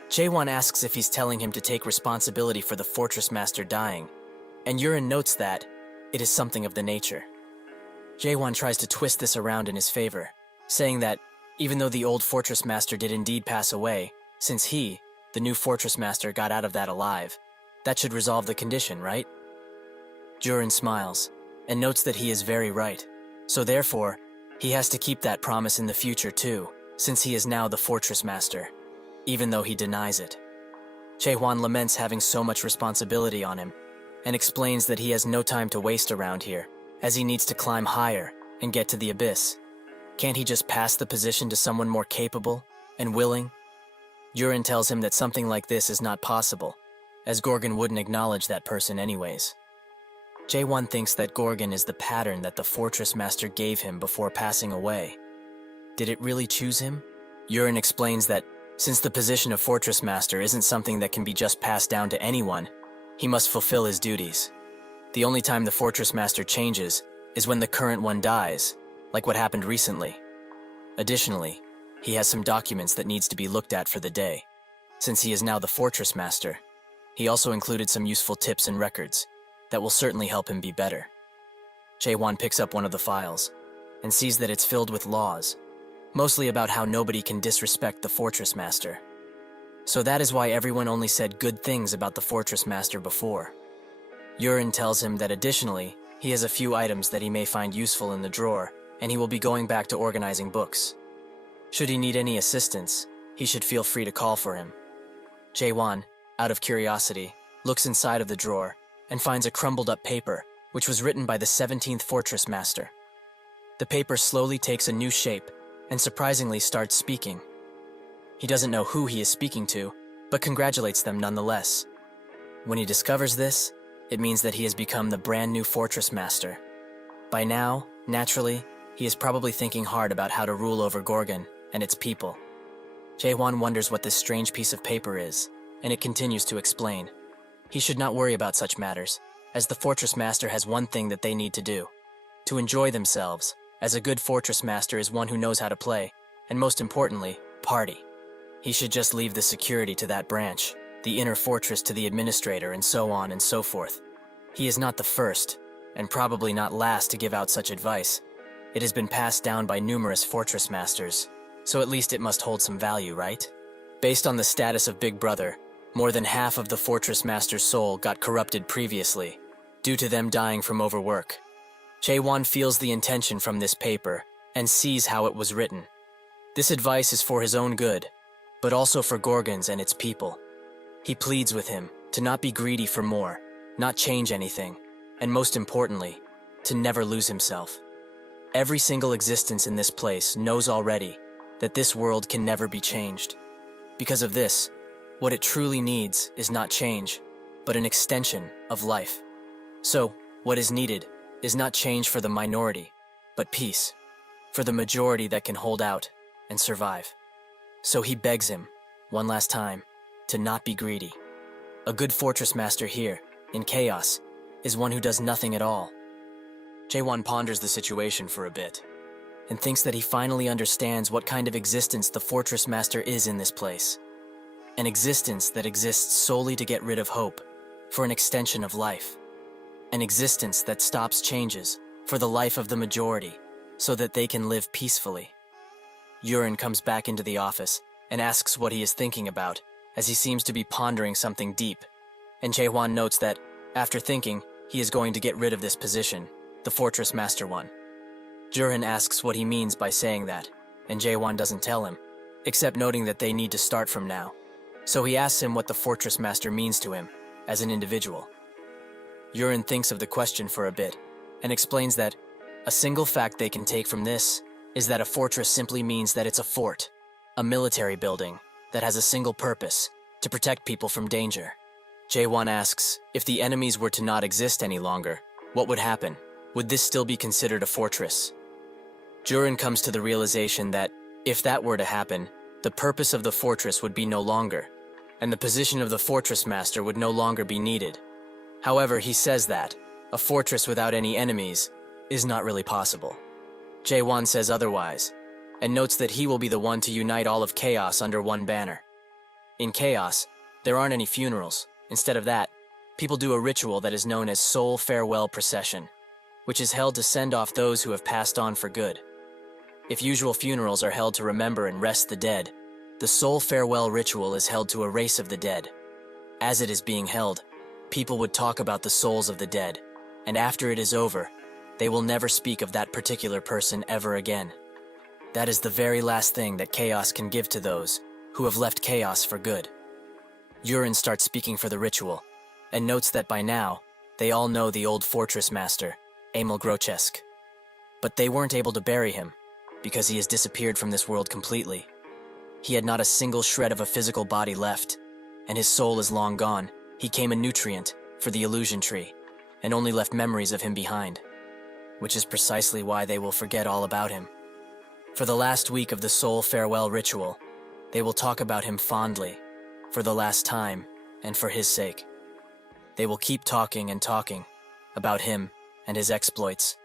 Jaewon asks if he's telling him to take responsibility for the fortress master dying, and Yurin notes that it is something of the nature. Jaewon tries to twist this around in his favor, saying that even though the old fortress master did indeed pass away, since he, the new fortress master, got out of that alive, that should resolve the condition, right? Yurin smiles, and notes that he is very right, so therefore, he has to keep that promise in the future too, since he is now the fortress master, even though he denies it. Jaewon laments having so much responsibility on him, and explains that he has no time to waste around here, as he needs to climb higher and get to the abyss. Can't he just pass the position to someone more capable and willing? Yurin tells him that something like this is not possible, as Gorgon wouldn't acknowledge that person anyways. Jaewon thinks that Gorgon is the pattern that the fortress master gave him before passing away. Did it really choose him? Yurin explains that since the position of fortress master isn't something that can be just passed down to anyone, he must fulfill his duties. The only time the fortress master changes is when the current one dies, like what happened recently. Additionally, he has some documents that needs to be looked at for the day. Since he is now the fortress master, he also included some useful tips and records that will certainly help him be better. Jaewon picks up one of the files and sees that it's filled with laws, mostly about how nobody can disrespect the fortress master. So that is why everyone only said good things about the fortress master before. Yurin tells him that additionally, he has a few items that he may find useful in the drawer, and he will be going back to organizing books. Should he need any assistance, he should feel free to call for him. Jaewon, out of curiosity, looks inside of the drawer and finds a crumbled up paper, which was written by the 17th fortress master. The paper slowly takes a new shape and surprisingly starts speaking. He doesn't know who he is speaking to, but congratulates them nonetheless. When he discovers this, it means that he has become the brand new fortress master. By now, naturally, he is probably thinking hard about how to rule over Gorgon and its people. Jaewon wonders what this strange piece of paper is, and it continues to explain. He should not worry about such matters, as the fortress master has one thing that they need to do: to enjoy themselves, as a good fortress master is one who knows how to play, and most importantly, party. He should just leave the security to that branch, the inner fortress to the administrator, and so on and so forth. He is not the first, and probably not last to give out such advice. It has been passed down by numerous fortress masters, so at least it must hold some value, right? Based on the status of Big Brother, more than half of the fortress master's soul got corrupted previously, due to them dying from overwork. Jaewon feels the intention from this paper, and sees how it was written. This advice is for his own good, but also for Gorgon's and its people. He pleads with him to not be greedy for more, not change anything, and most importantly, to never lose himself. Every single existence in this place knows already that this world can never be changed. Because of this, what it truly needs is not change, but an extension of life. So, what is needed is not change for the minority, but peace, for the majority that can hold out and survive. So he begs him, one last time, to not be greedy. A good fortress master here, in chaos, is one who does nothing at all. Jaewon ponders the situation for a bit, and thinks that he finally understands what kind of existence the fortress master is in this place. An existence that exists solely to get rid of hope, for an extension of life. An existence that stops changes for the life of the majority, so that they can live peacefully. Yurin comes back into the office and asks what he is thinking about, as he seems to be pondering something deep. And Jae-hwan notes that, after thinking, he is going to get rid of this position, the Fortress Master one. Jurin asks what he means by saying that, and Jae-hwan doesn't tell him, except noting that they need to start from now. So he asks him what the Fortress Master means to him, as an individual. Yurin thinks of the question for a bit, and explains that a single fact they can take from this is that a fortress simply means that it's a fort, a military building that has a single purpose, to protect people from danger. Jae-hwan asks, if the enemies were to not exist any longer, what would happen? Would this still be considered a fortress? Jurin comes to the realization that, if that were to happen, the purpose of the fortress would be no longer, and the position of the Fortress Master would no longer be needed. However, he says that a fortress without any enemies is not really possible. Jae-hwan says otherwise, and notes that he will be the one to unite all of Chaos under one banner. In Chaos, there aren't any funerals. Instead of that, people do a ritual that is known as Soul Farewell Procession, which is held to send off those who have passed on for good. If usual funerals are held to remember and rest the dead, the Soul Farewell ritual is held to a race of the dead. As it is being held, people would talk about the souls of the dead, and after it is over, they will never speak of that particular person ever again. That is the very last thing that Chaos can give to those who have left Chaos for good. Yurin starts speaking for the ritual, and notes that by now, they all know the old Fortress Master, Emil Grochesk. But they weren't able to bury him, because he has disappeared from this world completely. He had not a single shred of a physical body left, and his soul is long gone. He came a nutrient for the illusion tree, and only left memories of him behind, which is precisely why they will forget all about him. For the last week of the Soul Farewell ritual, they will talk about him fondly, for the last time, and for his sake. They will keep talking and talking about him and his exploits,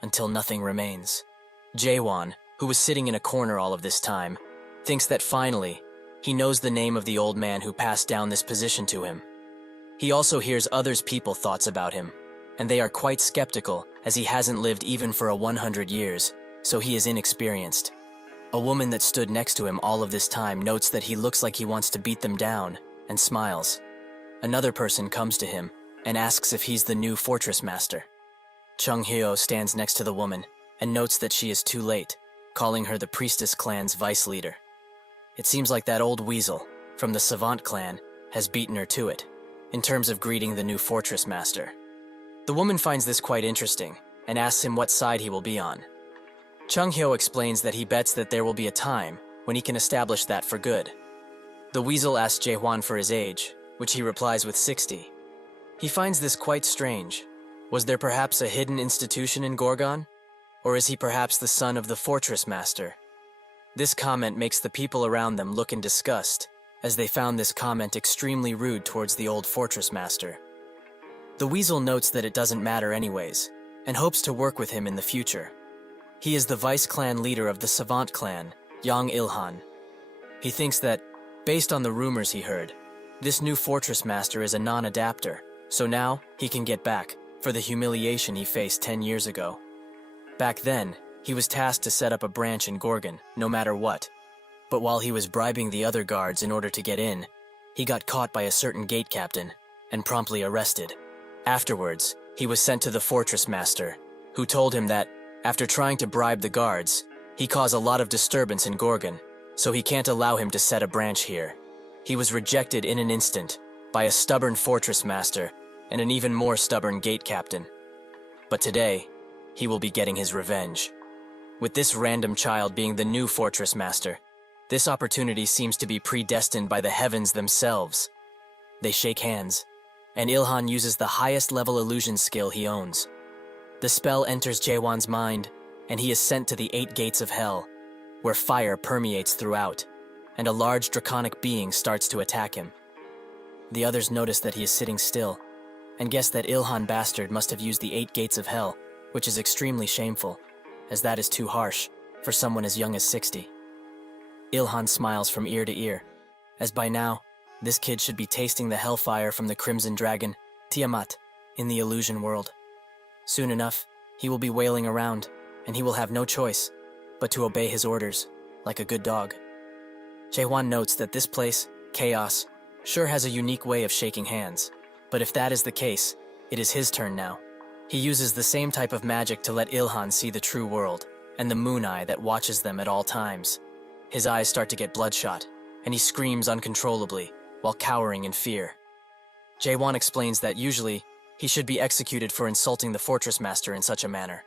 until nothing remains. Jae-hwan, who was sitting in a corner all of this time, thinks that finally, he knows the name of the old man who passed down this position to him. He also hears others' people's thoughts about him, and they are quite skeptical as he hasn't lived even for 100 years, so he is inexperienced. A woman that stood next to him all of this time notes that he looks like he wants to beat them down, and smiles. Another person comes to him and asks if he's the new Fortress Master. Chung Hyo stands next to the woman and notes that she is too late, calling her the Priestess Clan's vice leader. It seems like that old weasel from the Savant clan has beaten her to it, in terms of greeting the new Fortress Master. The woman finds this quite interesting and asks him what side he will be on. Chung Hyo explains that he bets that there will be a time when he can establish that for good. The weasel asks Jae-hwan for his age, which he replies with 60. He finds this quite strange. Was there perhaps a hidden institution in Gorgon? Or is he perhaps the son of the Fortress Master? This comment makes the people around them look in disgust, as they found this comment extremely rude towards the old Fortress Master. The weasel notes that it doesn't matter anyways, and hopes to work with him in the future. He is the vice clan leader of the Savant clan, Yang Ilhan. He thinks that, based on the rumors he heard, this new Fortress Master is a non-adapter, so now he can get back for the humiliation he faced 10 years ago. Back then, he was tasked to set up a branch in Gorgon, no matter what. But while he was bribing the other guards in order to get in, he got caught by a certain gate captain and promptly arrested. Afterwards, he was sent to the Fortress Master, who told him that, after trying to bribe the guards, he caused a lot of disturbance in Gorgon, so he can't allow him to set a branch here. He was rejected in an instant by a stubborn Fortress Master and an even more stubborn gate captain. But today, he will be getting his revenge. With this random child being the new Fortress Master, this opportunity seems to be predestined by the heavens themselves. They shake hands, and Ilhan uses the highest level illusion skill he owns. The spell enters Jae-hwan's mind, and he is sent to the 8 gates of hell, where fire permeates throughout, and a large draconic being starts to attack him. The others notice that he is sitting still, and guess that Ilhan bastard must have used the 8 gates of hell, which is extremely shameful, as that is too harsh for someone as young as 60. Ilhan smiles from ear to ear, as by now, this kid should be tasting the hellfire from the Crimson Dragon, Tiamat, in the illusion world. Soon enough, he will be wailing around, and he will have no choice but to obey his orders, like a good dog. Jae-hwan notes that this place, Chaos, sure has a unique way of shaking hands. But if that is the case, it is his turn now. He uses the same type of magic to let Ilhan see the true world, and the moon eye that watches them at all times. His eyes start to get bloodshot, and he screams uncontrollably, while cowering in fear. Jae-hwan explains that usually, he should be executed for insulting the fortress master in such a manner.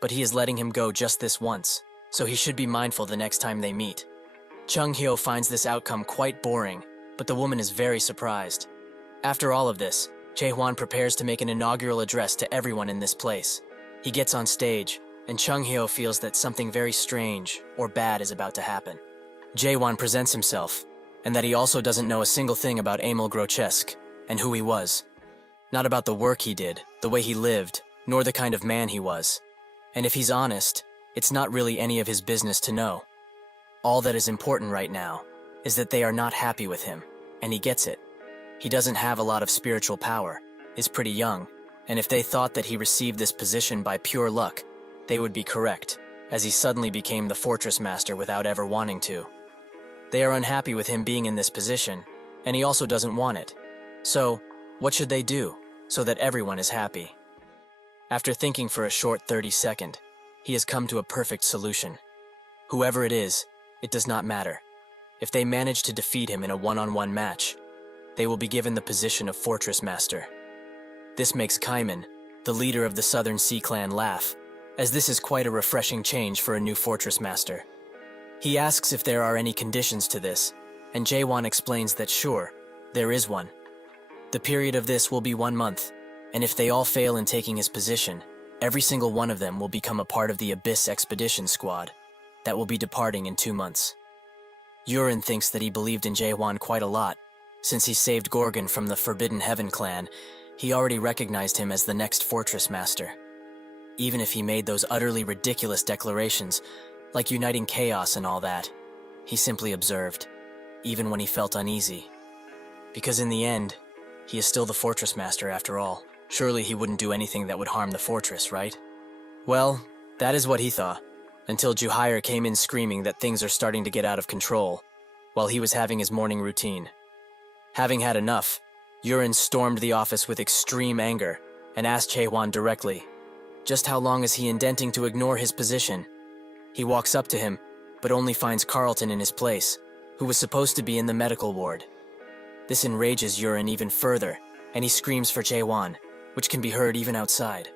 But he is letting him go just this once, so he should be mindful the next time they meet. Chung-hyo finds this outcome quite boring, but the woman is very surprised. After all of this, Jae-hwan prepares to make an inaugural address to everyone in this place. He gets on stage, and Chung-hyo feels that something very strange or bad is about to happen. Jae-hwan presents himself, and that he also doesn't know a single thing about Emil Grochesk and who he was. Not about the work he did, the way he lived, nor the kind of man he was. And if he's honest, it's not really any of his business to know. All that is important right now is that they are not happy with him, and he gets it. He doesn't have a lot of spiritual power, is pretty young, and if they thought that he received this position by pure luck, they would be correct, as he suddenly became the fortress master without ever wanting to. They are unhappy with him being in this position, and he also doesn't want it. So, what should they do, so that everyone is happy? After thinking for a short 30-second, he has come to a perfect solution. Whoever it is, it does not matter. If they manage to defeat him in a one-on-one match, they will be given the position of fortress master. This makes Kaiman, the leader of the Southern Sea Clan, laugh, as this is quite a refreshing change for a new fortress master. He asks if there are any conditions to this, and Jae-hwan explains that sure, there is one. The period of this will be 1 month, and if they all fail in taking his position, every single one of them will become a part of the Abyss Expedition Squad that will be departing in 2 months. Yurin thinks that he believed in Jae-hwan quite a lot. Since he saved Gorgon from the Forbidden Heaven clan, he already recognized him as the next fortress master. Even if he made those utterly ridiculous declarations, like uniting chaos and all that, he simply observed, even when he felt uneasy. Because in the end, he is still the fortress master after all. Surely he wouldn't do anything that would harm the fortress, right? Well, that is what he thought, until Juhire came in screaming that things are starting to get out of control, while he was having his morning routine. Having had enough, Yurin stormed the office with extreme anger and asked Jae-hwan directly, just how long is he intending to ignore his position? He walks up to him, but only finds Carlton in his place, who was supposed to be in the medical ward. This enrages Yurin even further, and he screams for Jae-hwan, which can be heard even outside.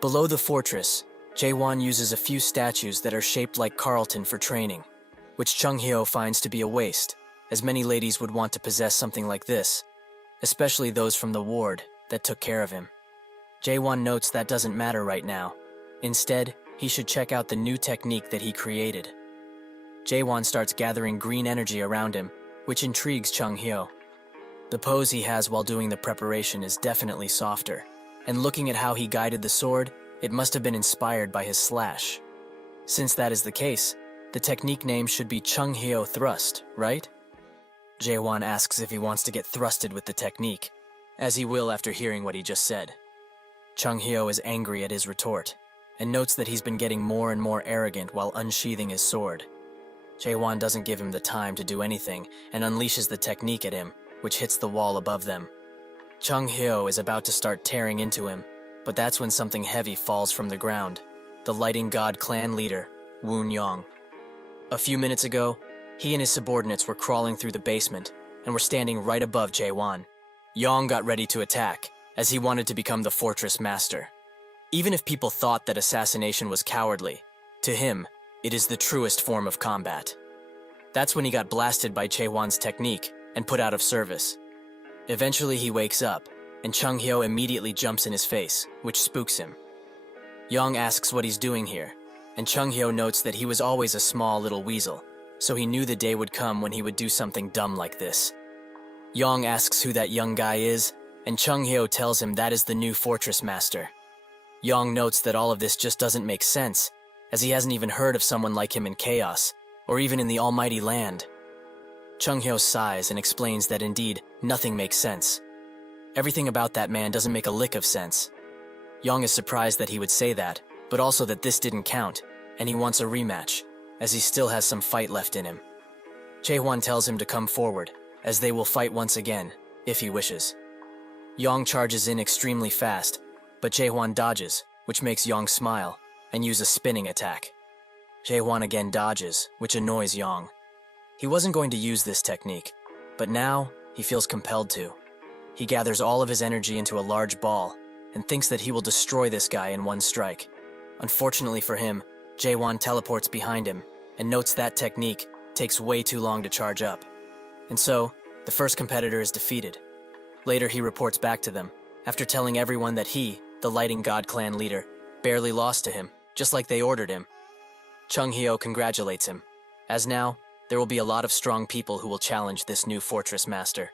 Below the fortress, Jae-hwan uses a few statues that are shaped like Carlton for training, which Chung-hyo finds to be a waste, as many ladies would want to possess something like this, especially those from the ward that took care of him. Jae-hwan notes that doesn't matter right now. Instead, he should check out the new technique that he created. Jae-hwan starts gathering green energy around him, which intrigues Chung-hyo. The pose he has while doing the preparation is definitely softer, and looking at how he guided the sword, it must have been inspired by his slash. Since that is the case, the technique name should be Chung-hyo Thrust, right? Jae-hwan asks if he wants to get thrusted with the technique, as he will after hearing what he just said. Chung-hyo is angry at his retort, and notes that he's been getting more and more arrogant while unsheathing his sword. Jae-hwan doesn't give him the time to do anything and unleashes the technique at him, which hits the wall above them. Chung-hyo is about to start tearing into him, but that's when something heavy falls from the ground, the Lighting God clan leader, Woon Yong. A few minutes ago, he and his subordinates were crawling through the basement and were standing right above Jae-hwan. Yong got ready to attack, as he wanted to become the fortress master. Even if people thought that assassination was cowardly, to him, it is the truest form of combat. That's when he got blasted by Jae-hwan's technique and put out of service. Eventually he wakes up, and Chung-hyo immediately jumps in his face, which spooks him. Yong asks what he's doing here, and Chung-hyo notes that he was always a small little weasel, so he knew the day would come when he would do something dumb like this. Yong asks who that young guy is, and Chung-hyo tells him that is the new fortress master. Yong notes that all of this just doesn't make sense, as he hasn't even heard of someone like him in Chaos, or even in the Almighty Land. Chung-hyo sighs and explains that indeed, nothing makes sense. Everything about that man doesn't make a lick of sense. Yong is surprised that he would say that, but also that this didn't count, and he wants a rematch. as he still has some fight left in him. Jae-hwan tells him to come forward, as they will fight once again, if he wishes. Yong charges in extremely fast, but Jae-hwan dodges, which makes Yong smile, and use a spinning attack. Jae-hwan again dodges, which annoys Yong. He wasn't going to use this technique, but now he feels compelled to. He gathers all of his energy into a large ball, and thinks that he will destroy this guy in one strike. Unfortunately for him, Jae-hwan teleports behind him, and notes that technique takes way too long to charge up. And so, the first competitor is defeated. Later he reports back to them, after telling everyone that he, the Lighting God clan leader, barely lost to him, just like they ordered him. Chung Hyo congratulates him, as now, there will be a lot of strong people who will challenge this new fortress master.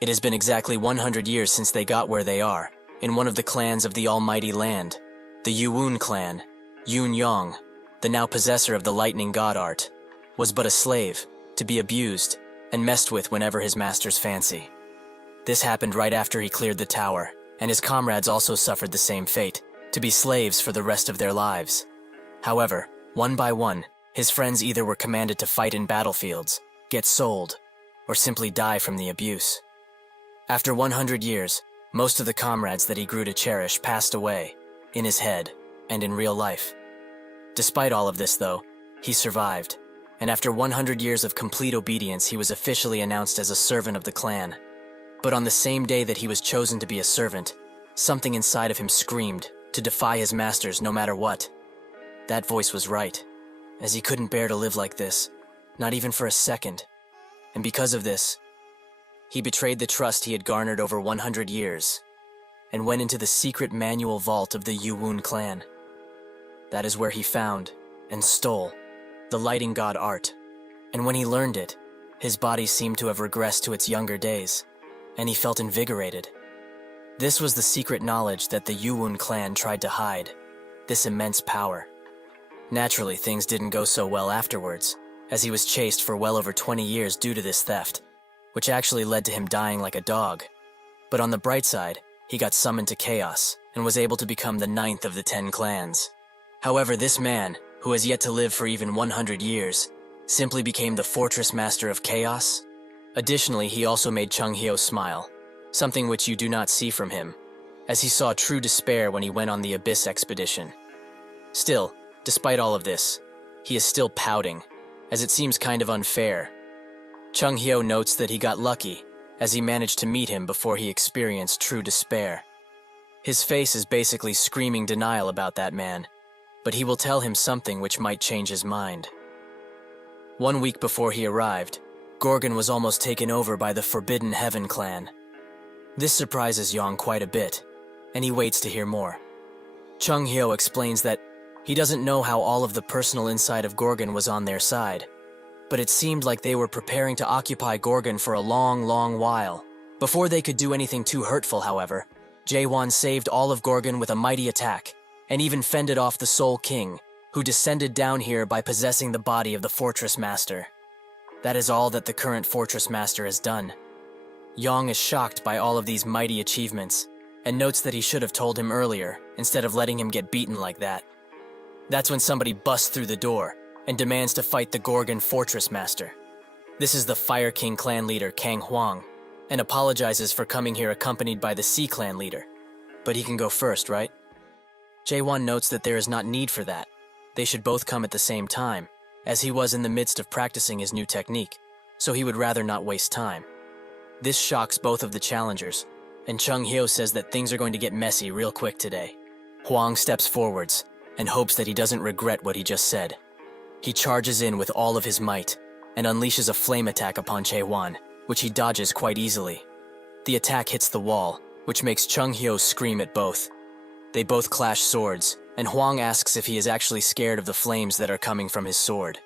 It has been exactly 100 years since they got where they are, in one of the clans of the Almighty Land. The Yuun clan, Yoon Yong, the now possessor of the Lightning God art, was but a slave, to be abused and messed with whenever his master's fancy. This happened right after he cleared the tower, and his comrades also suffered the same fate, to be slaves for the rest of their lives. However, one by one, his friends either were commanded to fight in battlefields, get sold, or simply die from the abuse. After 100 years, most of the comrades that he grew to cherish passed away, in his head and in real life. Despite all of this, though, he survived, and after 100 years of complete obedience, he was officially announced as a servant of the clan. But on the same day that he was chosen to be a servant, something inside of him screamed to defy his masters no matter what. That voice was right, as he couldn't bear to live like this, not even for a second. And because of this, he betrayed the trust he had garnered over 100 years, and went into the secret manual vault of the Yuun clan. That is where he found and stole the Lighting God art, and when he learned it, his body seemed to have regressed to its younger days, and he felt invigorated. This was the secret knowledge that the Yuun clan tried to hide, this immense power. Naturally, things didn't go so well afterwards, as he was chased for well over 20 years due to this theft, which actually led to him dying like a dog. But on the bright side, he got summoned to chaos, and was able to become the 9th of the 10 clans. However, this man, who has yet to live for even 100 years, simply became the Fortress Master of Chaos. Additionally, he also made Chung Hyo smile, something which you do not see from him, as he saw true despair when he went on the Abyss expedition. Still, despite all of this, he is still pouting, as it seems kind of unfair. Chung Hyo notes that he got lucky, as he managed to meet him before he experienced true despair. His face is basically screaming denial about that man, but he will tell him something which might change his mind. 1 week before he arrived, Gorgon was almost taken over by the Forbidden Heaven clan. This surprises Yong quite a bit, and he waits to hear more. Chung Hyo explains that he doesn't know how all of the personal insight of Gorgon was on their side, but it seemed like they were preparing to occupy Gorgon for a long, long while. Before they could do anything too hurtful, however, Jae-hwan saved all of Gorgon with a mighty attack, and even fended off the Soul King, who descended down here by possessing the body of the Fortress Master. That is all that the current Fortress Master has done. Yong is shocked by all of these mighty achievements, and notes that he should have told him earlier, instead of letting him get beaten like that. That's when somebody busts through the door, and demands to fight the Gorgon Fortress Master. This is the Fire King clan leader Kang Hwang, and apologizes for coming here accompanied by the Sea clan leader. But he can go first, right? Jae-hwan notes that there is not need for that. They should both come at the same time, as he was in the midst of practicing his new technique, so he would rather not waste time. This shocks both of the challengers, and Chung Hyo says that things are going to get messy real quick today. Hwang steps forwards, and hopes that he doesn't regret what he just said. He charges in with all of his might, and unleashes a flame attack upon Jae-hwan, which he dodges quite easily. The attack hits the wall, which makes Chung Hyo scream at both. They both clash swords, and Hwang asks if he is actually scared of the flames that are coming from his sword.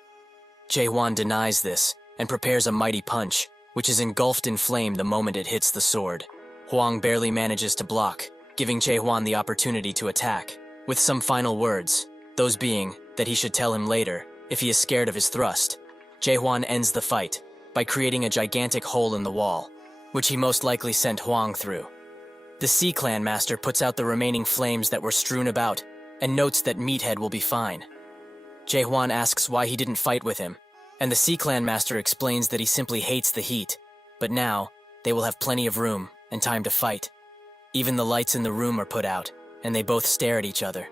Jae-hwan denies this, and prepares a mighty punch, which is engulfed in flame the moment it hits the sword. Hwang barely manages to block, giving Jae-hwan the opportunity to attack, with some final words, those being that he should tell him later if he is scared of his thrust. Jae-hwan ends the fight by creating a gigantic hole in the wall, which he most likely sent Hwang through. The Sea Clan master puts out the remaining flames that were strewn about, and notes that Meathead will be fine. Jae-hwan asks why he didn't fight with him, and the Sea Clan master explains that he simply hates the heat, but now they will have plenty of room and time to fight. Even the lights in the room are put out, and they both stare at each other.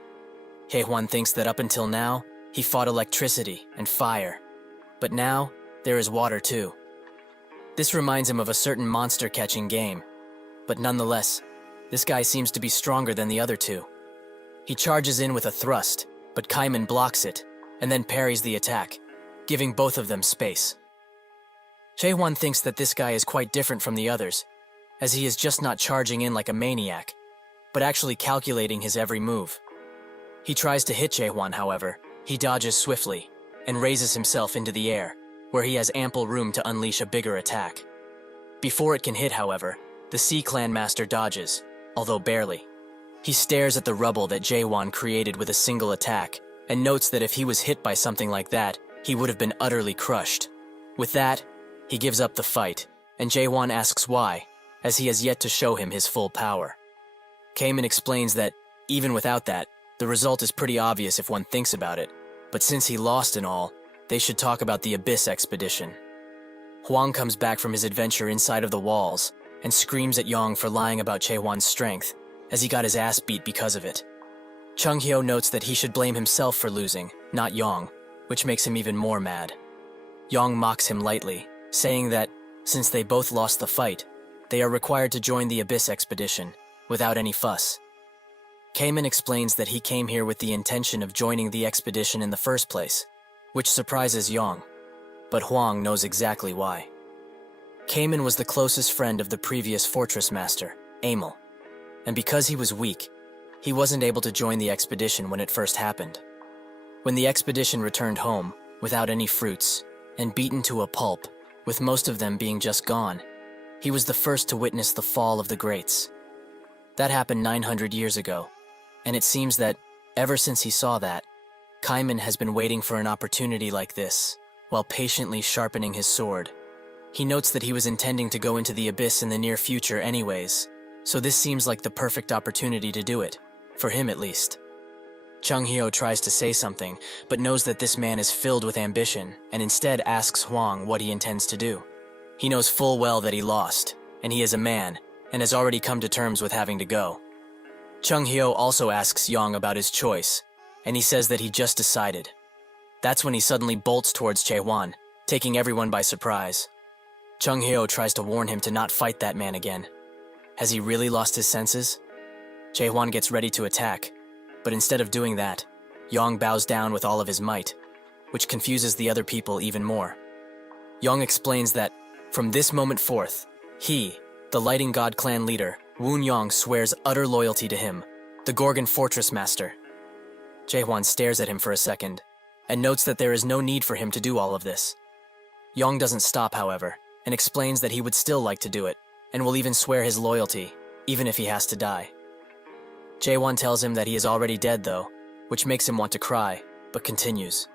Jae-hwan thinks that up until now, he fought electricity and fire, but now there is water too. This reminds him of a certain monster-catching game, but nonetheless, this guy seems to be stronger than the other two. He charges in with a thrust, but Kaiman blocks it, and then parries the attack, giving both of them space. Jae-hwan thinks that this guy is quite different from the others, as he is just not charging in like a maniac, but actually calculating his every move. He tries to hit Jae-hwan, however. He dodges swiftly, and raises himself into the air, where he has ample room to unleash a bigger attack. Before it can hit, however, the Sea Clan master dodges, although barely. He stares at the rubble that Jae-hwan created with a single attack, and notes that if he was hit by something like that, he would have been utterly crushed. With that, he gives up the fight, and Jae-hwan asks why, as he has yet to show him his full power. Kaiman explains that, even without that, the result is pretty obvious if one thinks about it, but since he lost and all, they should talk about the Abyss expedition. Hwang comes back from his adventure inside of the walls, and screams at Yong for lying about Jae-hwan's strength, as he got his ass beat because of it. Chung-hyo notes that he should blame himself for losing, not Yong, which makes him even more mad. Yong mocks him lightly, saying that, since they both lost the fight, they are required to join the Abyss expedition, without any fuss. Kaiman explains that he came here with the intention of joining the expedition in the first place, which surprises Yong, but Hwang knows exactly why. Kaiman was the closest friend of the previous fortress master, Amel, and because he was weak, he wasn't able to join the expedition when it first happened. When the expedition returned home, without any fruits, and beaten to a pulp, with most of them being just gone, he was the first to witness the fall of the greats. That happened 900 years ago, and it seems that, ever since he saw that, Kaiman has been waiting for an opportunity like this, while patiently sharpening his sword. He notes that he was intending to go into the Abyss in the near future anyways, so this seems like the perfect opportunity to do it, for him at least. Chung-hyo tries to say something, but knows that this man is filled with ambition, and instead asks Hwang what he intends to do. He knows full well that he lost, and he is a man, and has already come to terms with having to go. Chung-hyo also asks Yong about his choice, and he says that he just decided. That's when he suddenly bolts towards Jae-hwan, taking everyone by surprise. Chung-hyo tries to warn him to not fight that man again. Has he really lost his senses? Jae-hwan gets ready to attack, but instead of doing that, Yong bows down with all of his might, which confuses the other people even more. Yong explains that, from this moment forth, he, the Lighting God clan leader, Woon Yong, swears utter loyalty to him, the Gorgon Fortress Master. Jae-hwan stares at him for a second, and notes that there is no need for him to do all of this. Yong doesn't stop, however, and explains that he would still like to do it, and will even swear his loyalty, even if he has to die. Jae-hwan tells him that he is already dead though, which makes him want to cry, but continues.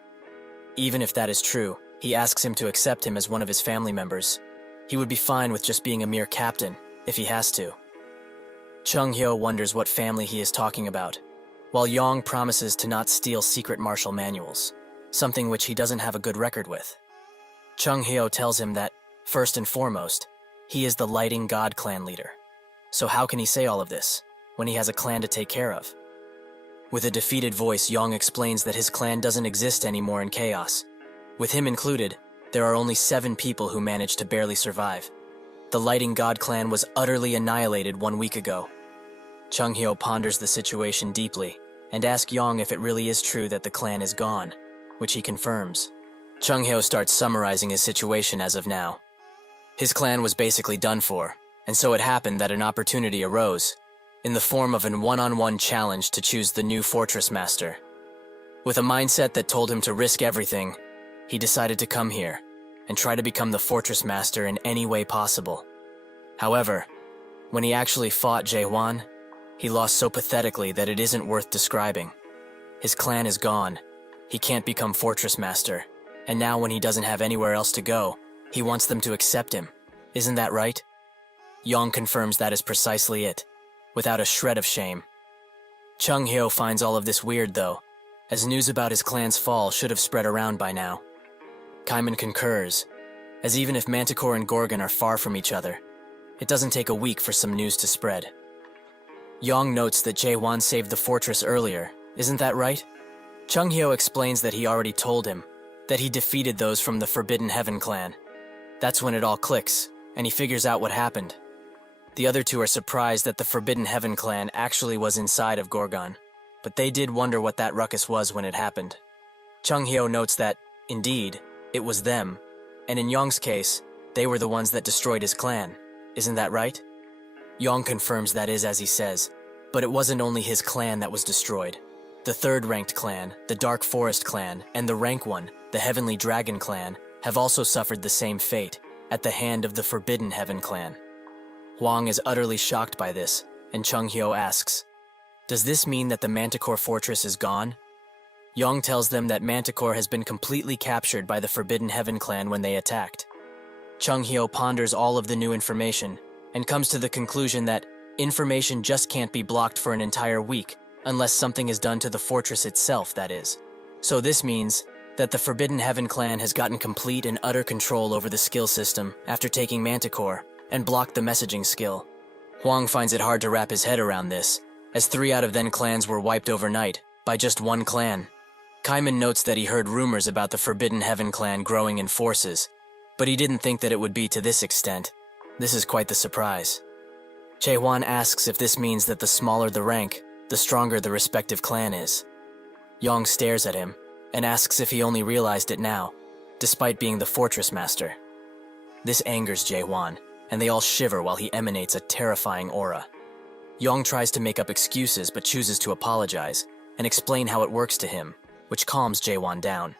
Even if that is true, he asks him to accept him as one of his family members. He would be fine with just being a mere captain, if he has to. Chung-hyo wonders what family he is talking about, while Yong promises to not steal secret martial manuals, something which he doesn't have a good record with. Chung-hyo tells him that, first and foremost, he is the Lighting God clan leader. So how can he say all of this, when he has a clan to take care of? With a defeated voice, Yong explains that his clan doesn't exist anymore in chaos. With him included, there are only 7 people who managed to barely survive. The Lighting God clan was utterly annihilated 1 week ago. Chung-hyo ponders the situation deeply, and asks Yong if it really is true that the clan is gone, which he confirms. Chung-hyo starts summarizing his situation as of now. His clan was basically done for, and so it happened that an opportunity arose, in the form of an one-on-one challenge to choose the new fortress master. With a mindset that told him to risk everything, he decided to come here, and try to become the fortress master in any way possible. However, when he actually fought Jae-hwan, he lost so pathetically that it isn't worth describing. His clan is gone, he can't become fortress master, and now when he doesn't have anywhere else to go, he wants them to accept him. Isn't that right? Yong confirms that is precisely it, without a shred of shame. Chung-hyo finds all of this weird though, as news about his clan's fall should have spread around by now. Kaiman concurs, as even if Manticore and Gorgon are far from each other, it doesn't take a week for some news to spread. Yong notes that Jae-won saved the fortress earlier, isn't that right? Chung-hyo explains that he already told him, that he defeated those from the Forbidden Heaven clan. That's when it all clicks, and he figures out what happened. The other two are surprised that the Forbidden Heaven clan actually was inside of Gorgon, but they did wonder what that ruckus was when it happened. Chung-hyo notes that, indeed, it was them, and in Yong's case, they were the ones that destroyed his clan. Isn't that right? Yong confirms that is as he says, but it wasn't only his clan that was destroyed. The third-ranked clan, the Dark Forest clan, and the rank one, the Heavenly Dragon clan, have also suffered the same fate, at the hand of the Forbidden Heaven clan. Hwang is utterly shocked by this, and Chung-hyo asks, "Does this mean that the Manticore fortress is gone?" Yong tells them that Manticore has been completely captured by the Forbidden Heaven clan when they attacked. Chung-hyo ponders all of the new information, and comes to the conclusion that information just can't be blocked for an entire week unless something is done to the fortress itself, that is. So this means that the Forbidden Heaven clan has gotten complete and utter control over the skill system after taking Manticore and blocked the messaging skill. Hwang finds it hard to wrap his head around this, as 3 out of then clans were wiped overnight by just one clan. Kaiman notes that he heard rumors about the Forbidden Heaven clan growing in forces, but he didn't think that it would be to this extent. This is quite the surprise. Jae-won asks if this means that the smaller the rank, the stronger the respective clan is. Yong stares at him and asks if he only realized it now, despite being the fortress master. This angers Jae-won, and they all shiver while he emanates a terrifying aura. Yong tries to make up excuses but chooses to apologize and explain how it works to him, which calms Jae-won down.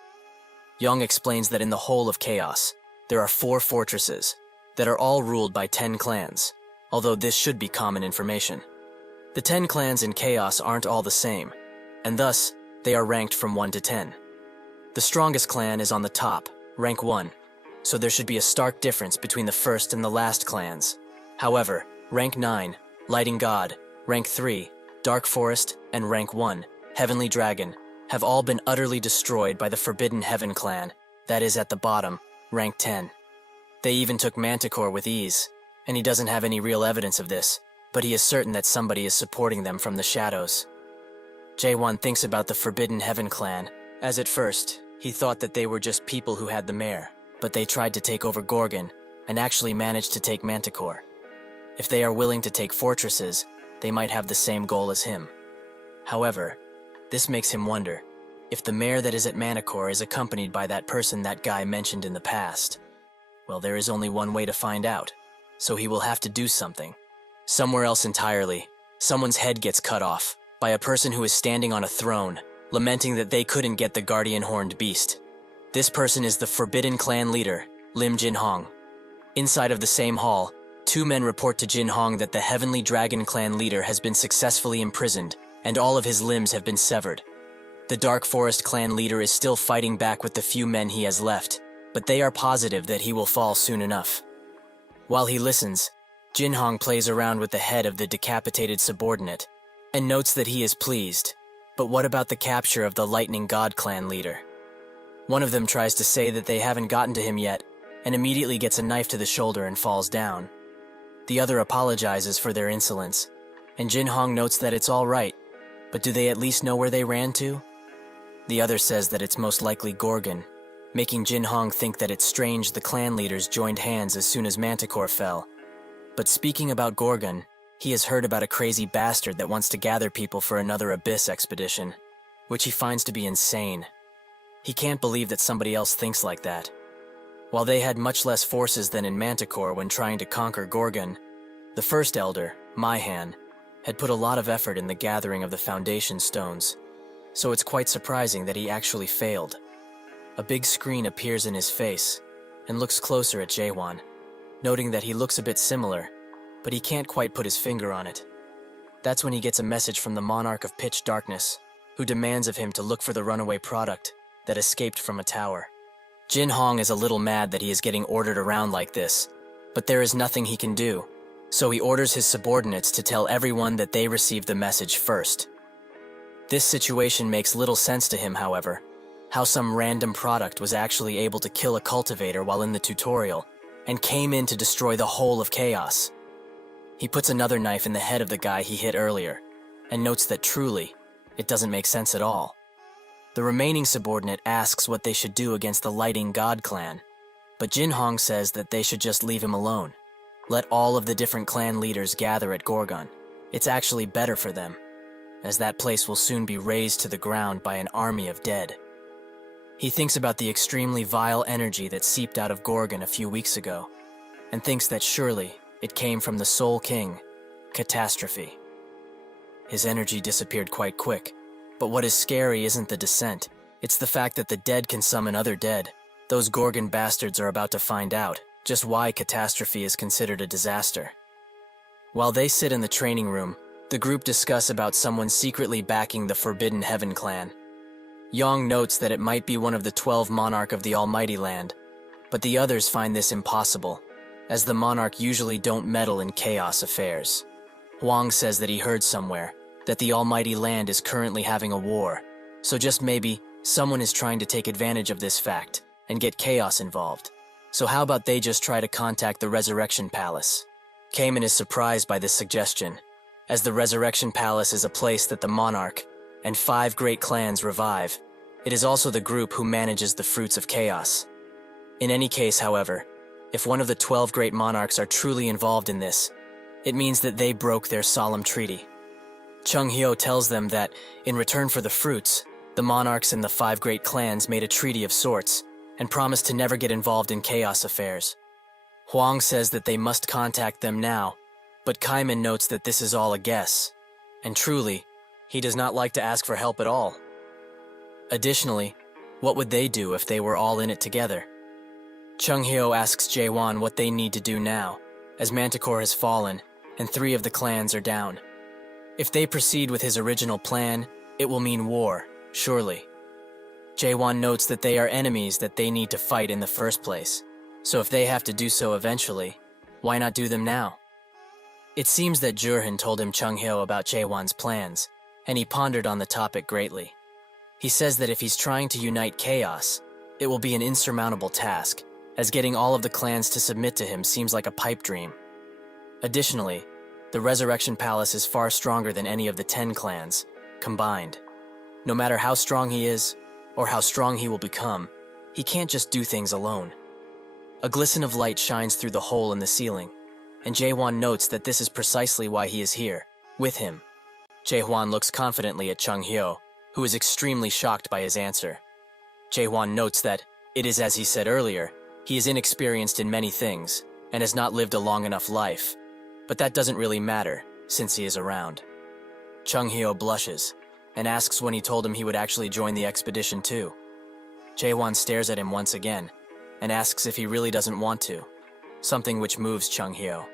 Yong explains that in the whole of Chaos, there are 4 fortresses that are all ruled by 10 clans, although this should be common information. The 10 clans in Chaos aren't all the same, and thus, they are ranked from 1 to 10. The strongest clan is on the top, rank 1, so there should be a stark difference between the first and the last clans. However, rank 9, Lighting God, rank 3, Dark Forest, and rank 1, Heavenly Dragon, have all been utterly destroyed by the Forbidden Heaven clan, that is at the bottom, rank 10. They even took Manticore with ease, and he doesn't have any real evidence of this, but he is certain that somebody is supporting them from the shadows. Jae-won thinks about the Forbidden Heaven clan, as at first, he thought that they were just people who had the mare, but they tried to take over Gorgon, and actually managed to take Manticore. If they are willing to take fortresses, they might have the same goal as him. However, this makes him wonder if the mare that is at Manticore is accompanied by that person that guy mentioned in the past. Well, there is only one way to find out, so he will have to do something. Somewhere else entirely, someone's head gets cut off by a person who is standing on a throne, lamenting that they couldn't get the guardian horned beast. This person is the Forbidden Clan leader, Lim Jin-hong. Inside of the same hall, 2 men report to Jin-hong that the Heavenly Dragon Clan leader has been successfully imprisoned, and all of his limbs have been severed. The Dark Forest Clan leader is still fighting back with the few men he has left, but they are positive that he will fall soon enough. While he listens, Jin-hong plays around with the head of the decapitated subordinate, and notes that he is pleased. But what about the capture of the Lightning God Clan leader? One of them tries to say that they haven't gotten to him yet, and immediately gets a knife to the shoulder and falls down. The other apologizes for their insolence, and Jin-hong notes that it's all right, but do they at least know where they ran to? The other says that it's most likely Gorgon, making Jin-hong think that it's strange the clan leaders joined hands as soon as Manticore fell. But speaking about Gorgon, he has heard about a crazy bastard that wants to gather people for another Abyss expedition, which he finds to be insane. He can't believe that somebody else thinks like that. While they had much less forces than in Manticore when trying to conquer Gorgon, the first elder, Maihan, had put a lot of effort in the gathering of the foundation stones, so it's quite surprising that he actually failed. A big screen appears in his face, and looks closer at Jae-won, noting that he looks a bit similar, but he can't quite put his finger on it. That's when he gets a message from the Monarch of Pitch Darkness, who demands of him to look for the runaway product that escaped from a tower. Jin-hong is a little mad that he is getting ordered around like this, but there is nothing he can do, so he orders his subordinates to tell everyone that they received the message first. This situation makes little sense to him, however. How some random product was actually able to kill a cultivator while in the tutorial, and came in to destroy the whole of Chaos. He puts another knife in the head of the guy he hit earlier, and notes that truly, it doesn't make sense at all. The remaining subordinate asks what they should do against the Lighting God clan, but Jin Hong says that they should just leave him alone. Let all of the different clan leaders gather at Gorgon. It's actually better for them, as that place will soon be razed to the ground by an army of dead. He thinks about the extremely vile energy that seeped out of Gorgon a few weeks ago, and thinks that surely it came from the Soul King, Catastrophe. His energy disappeared quite quick, but what is scary isn't the descent, it's the fact that the dead can summon other dead. Those Gorgon bastards are about to find out just why Catastrophe is considered a disaster. While they sit in the training room, the group discuss about someone secretly backing the Forbidden Heaven clan. Yong notes that it might be one of the 12 monarch of the Almighty Land, but the others find this impossible, as the monarch usually don't meddle in chaos affairs. Huang says that he heard somewhere that the Almighty Land is currently having a war, so just maybe someone is trying to take advantage of this fact and get chaos involved. So how about they just try to contact the Resurrection Palace? Cayman is surprised by this suggestion, as the Resurrection Palace is a place that the monarch and 5 great clans revive. It is also the group who manages the fruits of chaos. In any case, however, if one of the 12 great monarchs are truly involved in this, it means that they broke their solemn treaty. Chung Hyo tells them that, in return for the fruits, the monarchs and the 5 great clans made a treaty of sorts, and promised to never get involved in chaos affairs. Huang says that they must contact them now, but Kaiman notes that this is all a guess, and truly, he does not like to ask for help at all. Additionally, what would they do if they were all in it together? Chung Hyo asks Jaewon what they need to do now, as Manticore has fallen, and 3 of the clans are down. If they proceed with his original plan, it will mean war, surely. Jaewon notes that they are enemies that they need to fight in the first place, so if they have to do so eventually, why not do them now? It seems that Jurhan told him Chung Hyo about Jaewon's plans, and he pondered on the topic greatly. He says that if he's trying to unite chaos, it will be an insurmountable task, as getting all of the clans to submit to him seems like a pipe dream. Additionally, the Resurrection Palace is far stronger than any of the 10 clans, combined. No matter how strong he is, or how strong he will become, he can't just do things alone. A glisten of light shines through the hole in the ceiling, and Jaewon notes that this is precisely why he is here, with him. Jaewon looks confidently at Chung Hyo, who is extremely shocked by his answer. Jaewon notes that, it is as he said earlier, he is inexperienced in many things, and has not lived a long enough life, but that doesn't really matter, since he is around. Chung Hyo blushes, and asks when he told him he would actually join the expedition too. Jaewon stares at him once again, and asks if he really doesn't want to, something which moves Chung Hyo.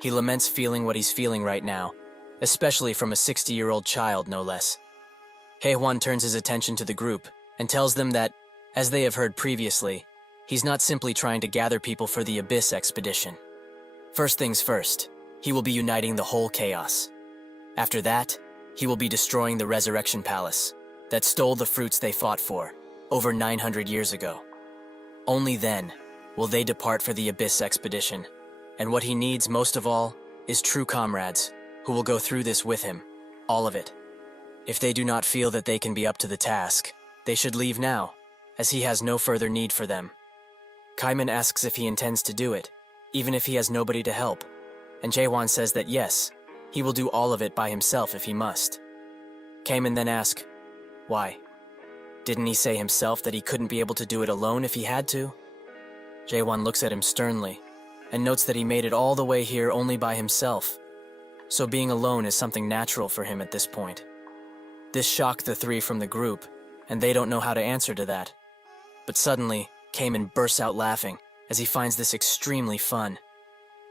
He laments feeling what he's feeling right now, especially from a 60-year-old child, no less. Haewon turns his attention to the group, and tells them that, as they have heard previously, he's not simply trying to gather people for the Abyss expedition. First things first, he will be uniting the whole chaos. After that, he will be destroying the Resurrection Palace that stole the fruits they fought for over 900 years ago. Only then will they depart for the Abyss expedition, and what he needs most of all is true comrades who will go through this with him, all of it. If they do not feel that they can be up to the task, they should leave now, as he has no further need for them. Kaiman asks if he intends to do it, even if he has nobody to help, and Jaewon says that yes, he will do all of it by himself if he must. Kaiman then asks, why? Didn't he say himself that he couldn't be able to do it alone if he had to? Jaewon looks at him sternly, and notes that he made it all the way here only by himself, so being alone is something natural for him at this point. This shocked the 3 from the group, and they don't know how to answer to that. But suddenly, Kaiman bursts out laughing, as he finds this extremely fun.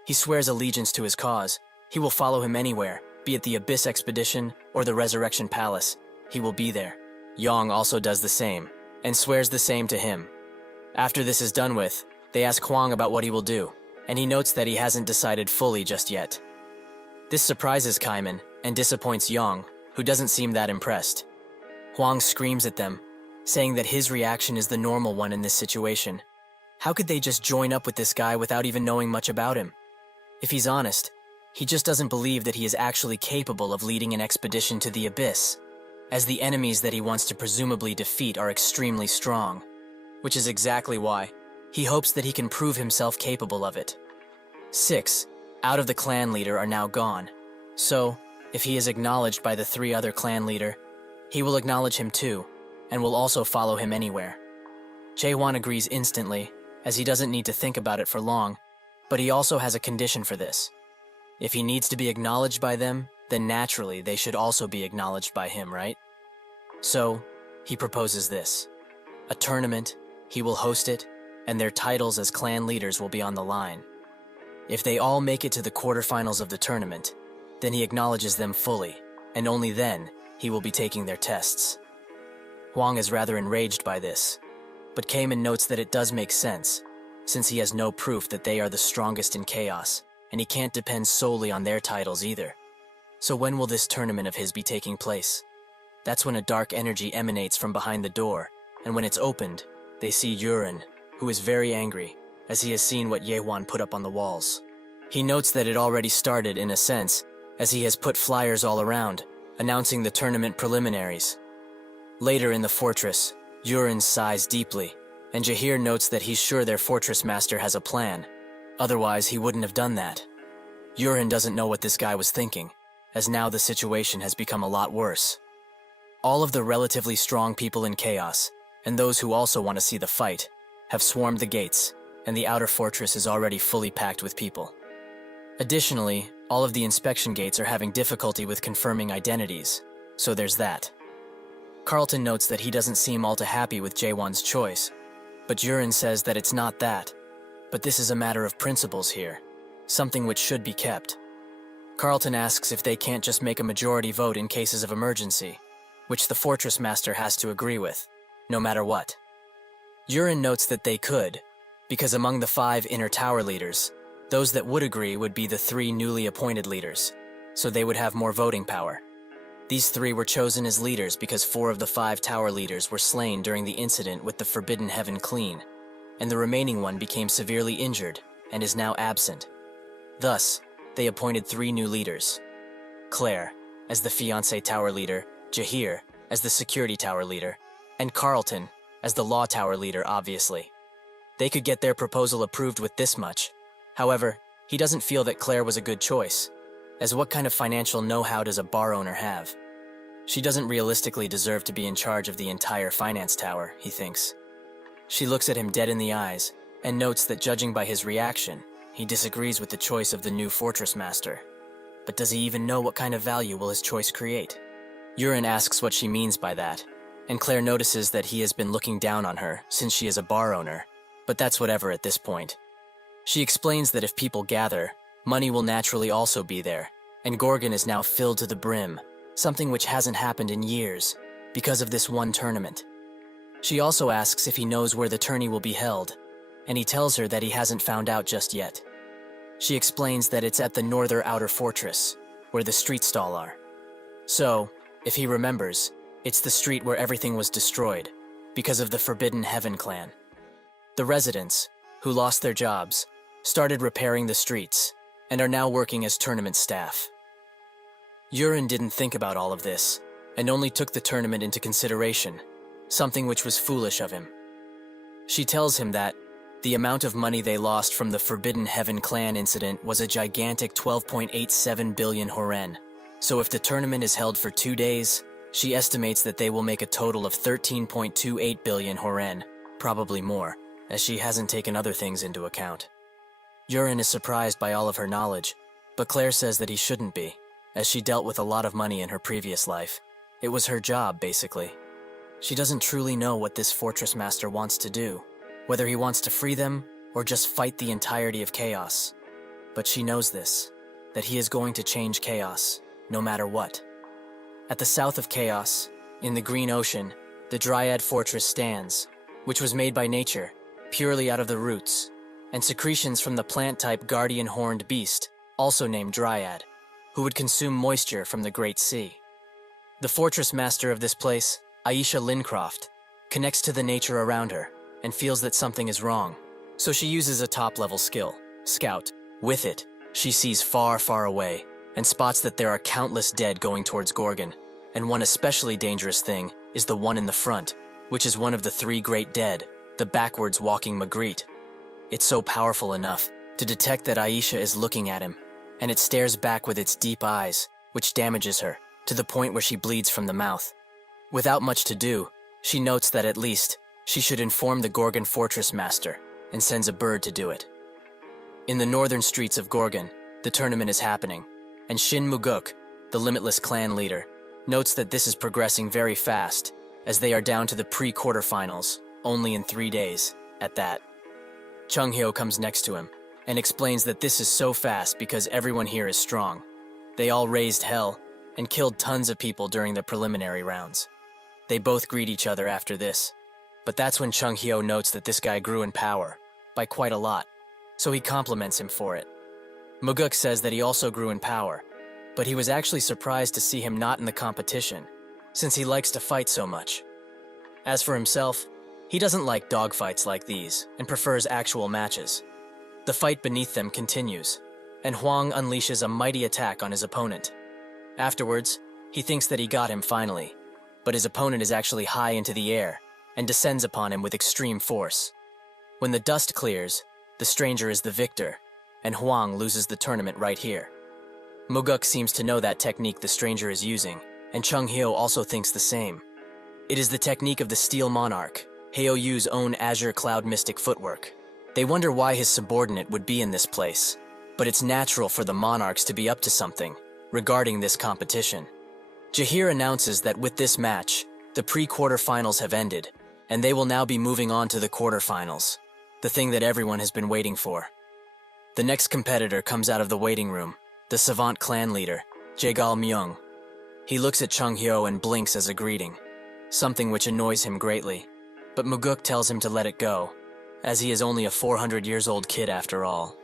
He swears allegiance to his cause. He will follow him anywhere, be it the Abyss Expedition or the Resurrection Palace. He will be there. Yong also does the same, and swears the same to him. After this is done with, they ask Huang about what he will do, and he notes that he hasn't decided fully just yet. This surprises Kaiman, and disappoints Yong, who doesn't seem that impressed. Huang screams at them, saying that his reaction is the normal one in this situation. How could they just join up with this guy without even knowing much about him? If he's honest, he just doesn't believe that he is actually capable of leading an expedition to the abyss, as the enemies that he wants to presumably defeat are extremely strong, which is exactly why he hopes that he can prove himself capable of it. 6 out of the clan leader are now gone, so if he is acknowledged by the 3 other clan leader, he will acknowledge him too, and will also follow him anywhere. Jae-won agrees instantly, as he doesn't need to think about it for long, but he also has a condition for this. If he needs to be acknowledged by them, then naturally they should also be acknowledged by him, right? So, he proposes this. A tournament, he will host it, and their titles as clan leaders will be on the line. If they all make it to the quarterfinals of the tournament, then he acknowledges them fully, and only then he will be taking their tests. Huang is rather enraged by this, but Kamen notes that it does make sense, since he has no proof that they are the strongest in chaos, and he can't depend solely on their titles either. So when will this tournament of his be taking place? That's when a dark energy emanates from behind the door, and when it's opened, they see Yurin, who is very angry, as he has seen what Jae-won put up on the walls. He notes that it already started in a sense, as he has put flyers all around, announcing the tournament preliminaries. Later in the fortress, Yurin sighs deeply, and Jahir notes that he's sure their fortress master has a plan. Otherwise, he wouldn't have done that. Yurin doesn't know what this guy was thinking, as now the situation has become a lot worse. All of the relatively strong people in Chaos, and those who also want to see the fight, have swarmed the gates, and the outer fortress is already fully packed with people. Additionally, all of the inspection gates are having difficulty with confirming identities, so there's that. Carlton notes that he doesn't seem all too happy with Jae-won's choice, but Yurin says that it's not that, but this is a matter of principles here, something which should be kept. Carlton asks if they can't just make a majority vote in cases of emergency, which the fortress master has to agree with, no matter what. Yurin notes that they could, because among the 5 inner tower leaders, those that would agree would be the 3 newly appointed leaders, so they would have more voting power. These 3 were chosen as leaders because 4 of the 5 tower leaders were slain during the incident with the Forbidden Heaven Clean, and the remaining one became severely injured and is now absent. Thus, they appointed 3 new leaders. Claire, as the fiancé tower leader, Jahir, as the security tower leader, and Carlton, as the law tower leader, obviously. They could get their proposal approved with this much. However, he doesn't feel that Claire was a good choice, as what kind of financial know-how does a bar owner have? She doesn't realistically deserve to be in charge of the entire finance tower, he thinks. She looks at him dead in the eyes, and notes that judging by his reaction, he disagrees with the choice of the new fortress master. But does he even know what kind of value will his choice create? Yurin asks what she means by that, and Claire notices that he has been looking down on her since she is a bar owner, but that's whatever at this point. She explains that if people gather, money will naturally also be there, and Gorgon is now filled to the brim, something which hasn't happened in years, because of this one tournament. She also asks if he knows where the tourney will be held, and he tells her that he hasn't found out just yet. She explains that it's at the northern outer fortress, where the street stall are. So, if he remembers, it's the street where everything was destroyed, because of the Forbidden Heaven clan. The residents, who lost their jobs, started repairing the streets, and are now working as tournament staff. Yurin didn't think about all of this, and only took the tournament into consideration, something which was foolish of him. She tells him that the amount of money they lost from the Forbidden Heaven clan incident was a gigantic 12.87 billion horen, so if the tournament is held for 2 days, she estimates that they will make a total of 13.28 billion horen, probably more, as she hasn't taken other things into account. Yurin is surprised by all of her knowledge, but Claire says that he shouldn't be, as she dealt with a lot of money in her previous life. It was her job, basically. She doesn't truly know what this fortress master wants to do, whether he wants to free them or just fight the entirety of Chaos. But she knows this, that he is going to change Chaos, no matter what. At the south of Chaos, in the Green Ocean, the Dryad Fortress stands, which was made by nature, purely out of the roots, and secretions from the plant-type guardian horned beast, also named Dryad, who would consume moisture from the Great Sea. The fortress master of this place, Aisha Lincroft, connects to the nature around her and feels that something is wrong. So she uses a top-level skill, Scout. With it, she sees far, far away and spots that there are countless dead going towards Gorgon. And one especially dangerous thing is the one in the front, which is one of the three great dead, the backwards walking Magritte. It's so powerful enough to detect that Aisha is looking at him, and it stares back with its deep eyes, which damages her to the point where she bleeds from the mouth. Without much to do, she notes that at least she should inform the Gorgon fortress master and sends a bird to do it. In the northern streets of Gorgon, the tournament is happening, and Shin Muguk, the Limitless clan leader, notes that this is progressing very fast, as they are down to the pre-quarterfinals, only in 3 days, at that. Chung Hyo comes next to him, and explains that this is so fast because everyone here is strong. They all raised hell, and killed tons of people during the preliminary rounds. They both greet each other after this, but that's when Chung Hyo notes that this guy grew in power, by quite a lot, so he compliments him for it. Muguk says that he also grew in power, but he was actually surprised to see him not in the competition, since he likes to fight so much. As for himself, he doesn't like dogfights like these, and prefers actual matches. The fight beneath them continues, and Huang unleashes a mighty attack on his opponent. Afterwards, he thinks that he got him finally, but his opponent is actually high into the air, and descends upon him with extreme force. When the dust clears, the stranger is the victor, and Huang loses the tournament right here. Muguk seems to know that technique the stranger is using, and Chung Hyo also thinks the same. It is the technique of the Steel Monarch, Heo Yu's own Azure Cloud Mystic footwork. They wonder why his subordinate would be in this place, but it's natural for the monarchs to be up to something regarding this competition. Jahir announces that with this match, the pre-quarterfinals have ended, and they will now be moving on to the quarterfinals, the thing that everyone has been waiting for. The next competitor comes out of the waiting room, the Savant clan leader, Jaegal Myung. He looks at Chung Hyo and blinks as a greeting, something which annoys him greatly, but Muguk tells him to let it go, as he is only a 400 years old kid after all.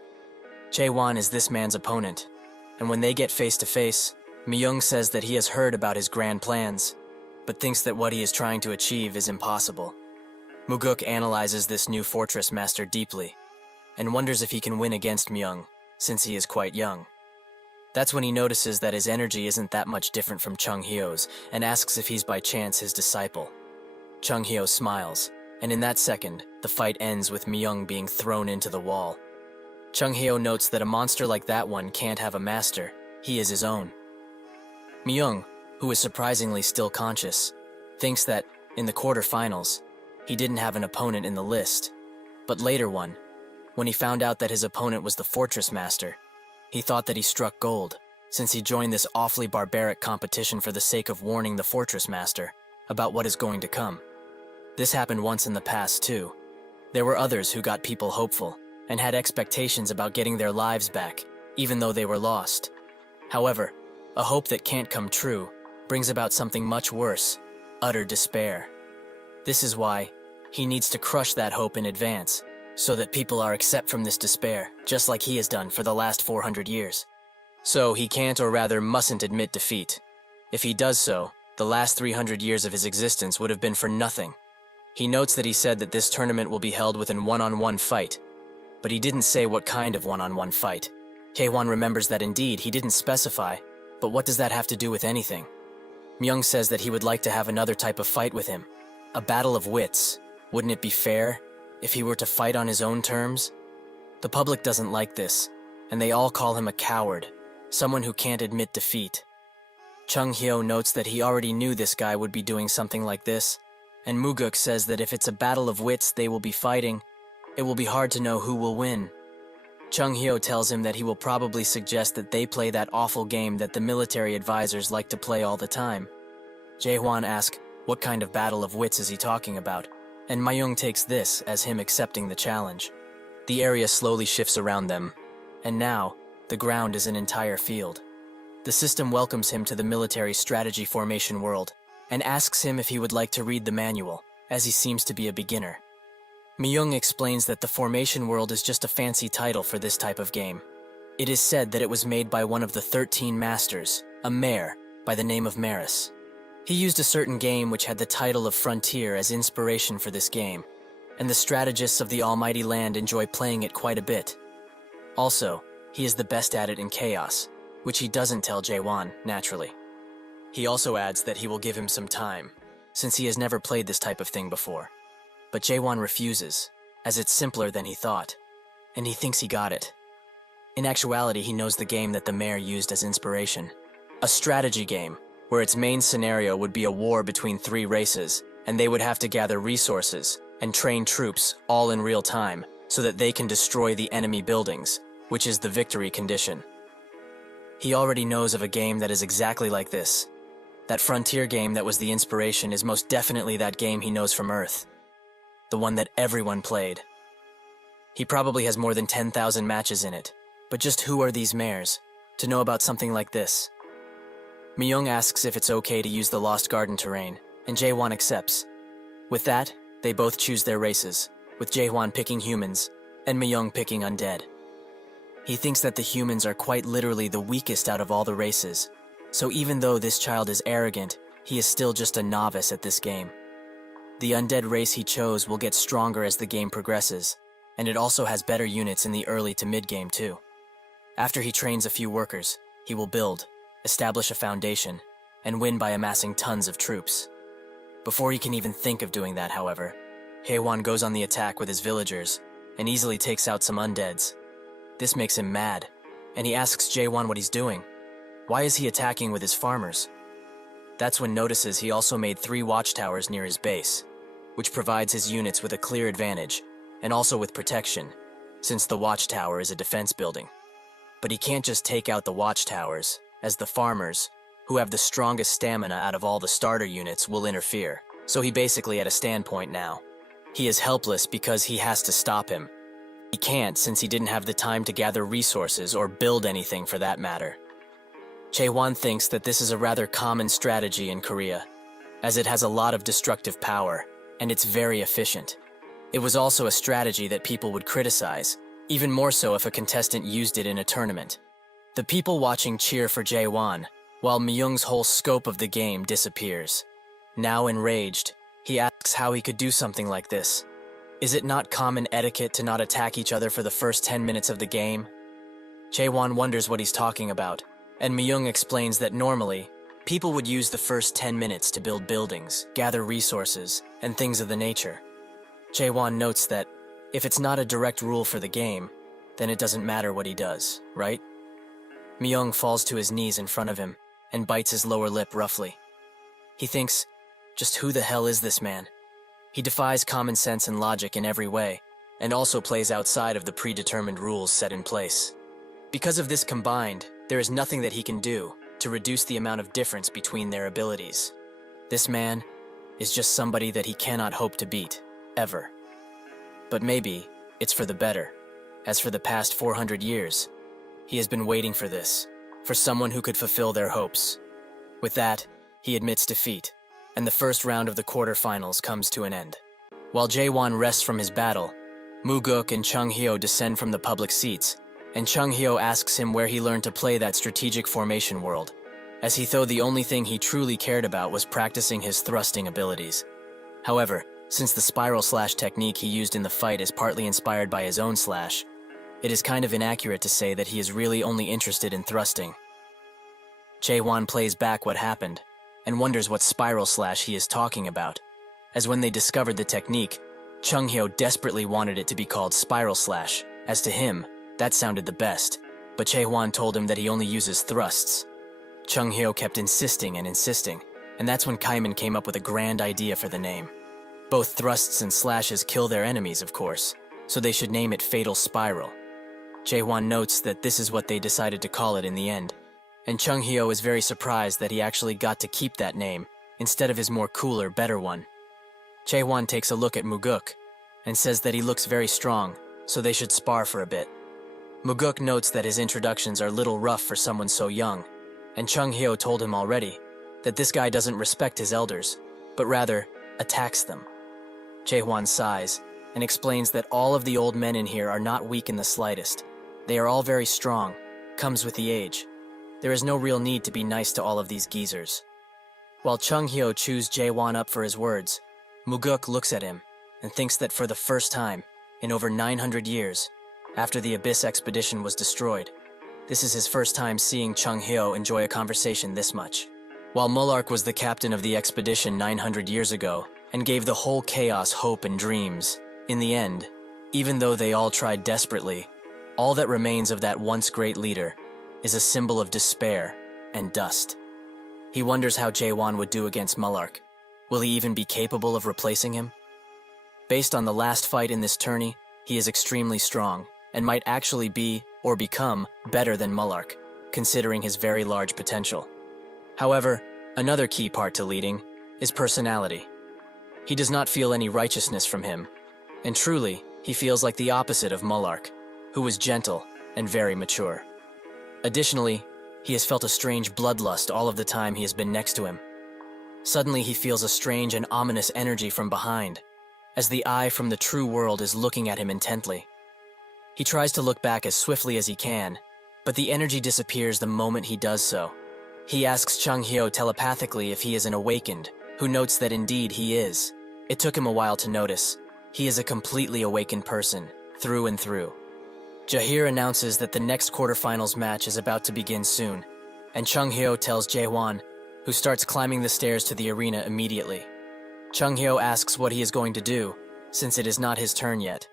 Jae-won is this man's opponent, and when they get face to face, Myung says that he has heard about his grand plans, but thinks that what he is trying to achieve is impossible. Muguk analyzes this new fortress master deeply, and wonders if he can win against Myung, since he is quite young. That's when he notices that his energy isn't that much different from Chung Hyo's, and asks if he's by chance his disciple. Chung Hyo smiles, and in that second, the fight ends with Myung being thrown into the wall. Chung Hyo notes that a monster like that one can't have a master, he is his own. Myung, who is surprisingly still conscious, thinks that, in the quarterfinals, he didn't have an opponent in the list, but later when he found out that his opponent was the fortress master, he thought that he struck gold, since he joined this awfully barbaric competition for the sake of warning the fortress master about what is going to come. This happened once in the past too. There were others who got people hopeful, and had expectations about getting their lives back, even though they were lost. However, a hope that can't come true brings about something much worse, utter despair. This is why he needs to crush that hope in advance, so that people are accept from this despair, just like he has done for the last 400 years. So he can't, or rather mustn't, admit defeat. If he does so, the last 300 years of his existence would have been for nothing. He notes that he said that this tournament will be held within one-on-one fight, but he didn't say what kind of one-on-one fight. Taewon remembers that indeed he didn't specify, but what does that have to do with anything? Myung says that he would like to have another type of fight with him, a battle of wits. Wouldn't it be fair if he were to fight on his own terms? The public doesn't like this, and they all call him a coward, someone who can't admit defeat. Chung Hyo notes that he already knew this guy would be doing something like this, and Muguk says that if it's a battle of wits they will be fighting, it will be hard to know who will win. Chung Hyo tells him that he will probably suggest that they play that awful game that the military advisors like to play all the time. Jae-hwan asks what kind of battle of wits is he talking about, and Myung takes this as him accepting the challenge. The area slowly shifts around them, and now, the ground is an entire field. The system welcomes him to the military strategy formation world, and asks him if he would like to read the manual, as he seems to be a beginner. Myung explains that the formation world is just a fancy title for this type of game. It is said that it was made by one of the 13 masters, a mayor by the name of Maris. He used a certain game which had the title of Frontier as inspiration for this game, and the strategists of the Almighty Land enjoy playing it quite a bit. Also, he is the best at it in Chaos, which he doesn't tell Jae-won, naturally. He also adds that he will give him some time, since he has never played this type of thing before. But Jae-won refuses, as it's simpler than he thought, and he thinks he got it. In actuality, he knows the game that the mayor used as inspiration. A strategy game, where its main scenario would be a war between 3 races, and they would have to gather resources and train troops all in real time so that they can destroy the enemy buildings, which is the victory condition. He already knows of a game that is exactly like this. That Frontier game that was the inspiration is most definitely that game he knows from Earth. The one that everyone played. He probably has more than 10,000 matches in it, but just who are these mayors to know about something like this? Myung asks if it's okay to use the Lost Garden terrain, and Jae-won accepts. With that, they both choose their races, with Jae-won picking humans, and Myung picking undead. He thinks that the humans are quite literally the weakest out of all the races, so even though this child is arrogant, he is still just a novice at this game. The undead race he chose will get stronger as the game progresses, and it also has better units in the early to mid-game too. After he trains a few workers, he will build, establish a foundation, and win by amassing tons of troops. Before he can even think of doing that, however, Haewon goes on the attack with his villagers and easily takes out some undeads. This makes him mad, and he asks Jae-won what he's doing. Why is he attacking with his farmers? That's when notices he also made 3 watchtowers near his base, which provides his units with a clear advantage, and also with protection, since the watchtower is a defense building. But he can't just take out the watchtowers, as the farmers, who have the strongest stamina out of all the starter units, will interfere, so he basically at a standpoint now. He is helpless because he has to stop him. He can't since he didn't have the time to gather resources or build anything for that matter. Jae-won thinks that this is a rather common strategy in Korea, as it has a lot of destructive power, and it's very efficient. It was also a strategy that people would criticize, even more so if a contestant used it in a tournament. The people watching cheer for Jae-won, while Myung's whole scope of the game disappears. Now enraged, he asks how he could do something like this. Is it not common etiquette to not attack each other for the first 10 minutes of the game? Jae-won wonders what he's talking about, and Myung explains that normally, people would use the first 10 minutes to build buildings, gather resources, and things of the nature. Jae-won notes that if it's not a direct rule for the game, then it doesn't matter what he does, right? Myung falls to his knees in front of him and bites his lower lip roughly. He thinks, just who the hell is this man? He defies common sense and logic in every way, and also plays outside of the predetermined rules set in place. Because of this combined, there is nothing that he can do to reduce the amount of difference between their abilities. This man is just somebody that he cannot hope to beat, ever. But maybe it's for the better. As for the past 400 years, he has been waiting for this, for someone who could fulfill their hopes. With that, he admits defeat, and the first round of the quarterfinals comes to an end. While Jae-won rests from his battle, Moo-guk and Chung-hyo descend from the public seats, and Chung-hyo asks him where he learned to play that strategic formation world, as he thought the only thing he truly cared about was practicing his thrusting abilities. However, since the spiral slash technique he used in the fight is partly inspired by his own slash, it is kind of inaccurate to say that he is really only interested in thrusting. Jae-won plays back what happened, and wonders what spiral slash he is talking about, as when they discovered the technique, Chung-hyo desperately wanted it to be called spiral slash, as to him, that sounded the best, but Jae-won told him that he only uses thrusts. Chung-hyo kept insisting and insisting, and that's when Kaiman came up with a grand idea for the name. Both thrusts and slashes kill their enemies, of course, so they should name it Fatal Spiral. Jae-won notes that this is what they decided to call it in the end, and Chung-hyo is very surprised that he actually got to keep that name instead of his more cooler, better one. Jae-won takes a look at Moo-guk and says that he looks very strong, so they should spar for a bit. Moo-guk notes that his introductions are a little rough for someone so young, and Chung-hyo told him already that this guy doesn't respect his elders, but rather attacks them. Jae-won sighs and explains that all of the old men in here are not weak in the slightest. They are all very strong, comes with the age. There is no real need to be nice to all of these geezers. While Chung Hyo chews Jae-won up for his words, Muguk looks at him and thinks that for the first time, in over 900 years, after the Abyss expedition was destroyed, this is his first time seeing Chung Hyo enjoy a conversation this much. While Mullark was the captain of the expedition 900 years ago and gave the whole chaos hope and dreams, in the end, even though they all tried desperately, all that remains of that once great leader is a symbol of despair and dust. He wonders how Jae-won would do against Mullark. Will he even be capable of replacing him? Based on the last fight in this tourney, he is extremely strong and might actually be or become better than Mullark, considering his very large potential. However, another key part to leading is personality. He does not feel any righteousness from him, and truly, he feels like the opposite of Mullark, who was gentle and very mature. Additionally, he has felt a strange bloodlust all of the time he has been next to him. Suddenly he feels a strange and ominous energy from behind, as the eye from the true world is looking at him intently. He tries to look back as swiftly as he can, but the energy disappears the moment he does so. He asks Chung Hyo telepathically if he is an awakened, who notes that indeed he is. It took him a while to notice. He is a completely awakened person, through and through. Jahir announces that the next quarterfinals match is about to begin soon, and Chung Hyo tells Jae-won, who starts climbing the stairs to the arena immediately. Chung Hyo asks what he is going to do, since it is not his turn yet.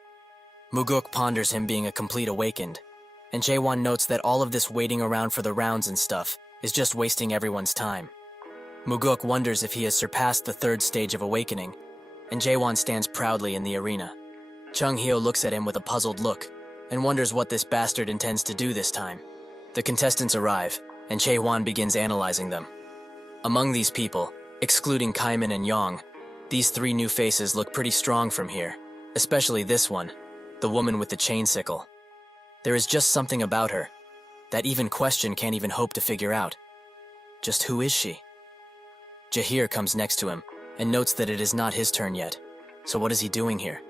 Muguk ponders him being a complete awakened, and Jae-won notes that all of this waiting around for the rounds and stuff is just wasting everyone's time. Muguk wonders if he has surpassed the third stage of awakening, and Jae-won stands proudly in the arena. Chung Hyo looks at him with a puzzled look, and wonders what this bastard intends to do this time. The contestants arrive, and Jae-won begins analyzing them. Among these people, excluding Kaiman and Yong, these three new faces look pretty strong from here, especially this one, the woman with the chain sickle. There is just something about her that even Question can't even hope to figure out. Just who is she? Jahir comes next to him and notes that it is not his turn yet, so what is he doing here?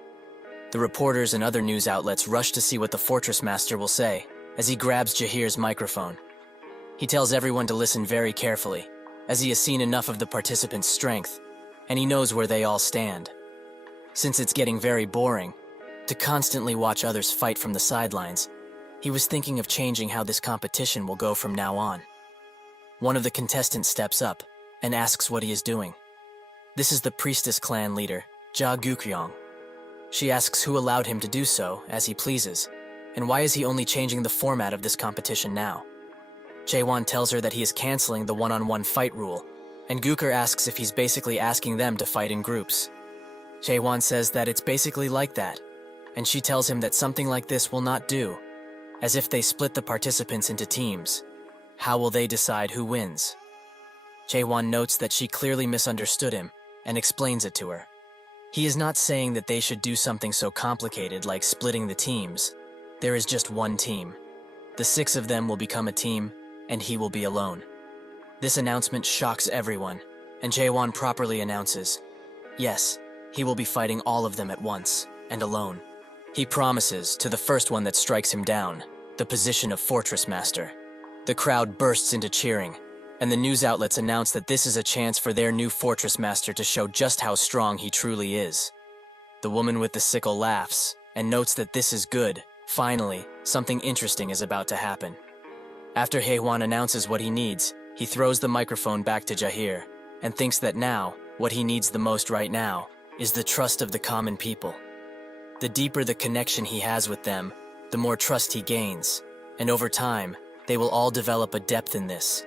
The reporters and other news outlets rush to see what the Fortress Master will say as he grabs Jahir's microphone. He tells everyone to listen very carefully, as he has seen enough of the participants' strength, and he knows where they all stand. Since it's getting very boring to constantly watch others fight from the sidelines, he was thinking of changing how this competition will go from now on. One of the contestants steps up and asks what he is doing. This is the Priestess clan leader, Ja Gukryong. She asks who allowed him to do so, as he pleases, and why is he only changing the format of this competition now? Jae-won tells her that he is canceling the one-on-one fight rule, and Guker asks if he's basically asking them to fight in groups. Jae-won says that it's basically like that, and she tells him that something like this will not do, as if they split the participants into teams. How will they decide who wins? Jae-won notes that she clearly misunderstood him and explains it to her. He is not saying that they should do something so complicated like splitting the teams. There is just one team. The 6 of them will become a team, and he will be alone. This announcement shocks everyone, and Jae-won properly announces, yes, he will be fighting all of them at once, and alone. He promises, to the first one that strikes him down, the position of Fortress Master. The crowd bursts into cheering, and the news outlets announce that this is a chance for their new Fortress Master to show just how strong he truly is. The woman with the sickle laughs, and notes that this is good. Finally, something interesting is about to happen. After Haewon announces what he needs, he throws the microphone back to Jahir, and thinks that now, what he needs the most right now, is the trust of the common people. The deeper the connection he has with them, the more trust he gains, and over time, they will all develop a depth in this.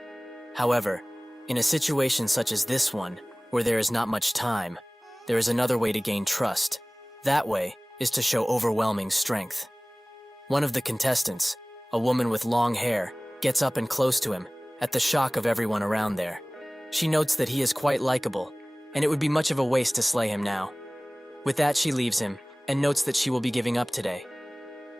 However, in a situation such as this one, where there is not much time, there is another way to gain trust. That way is to show overwhelming strength. One of the contestants, a woman with long hair, gets up and close to him, at the shock of everyone around there. She notes that he is quite likable, and it would be much of a waste to slay him now. With that, she leaves him, and notes that she will be giving up today.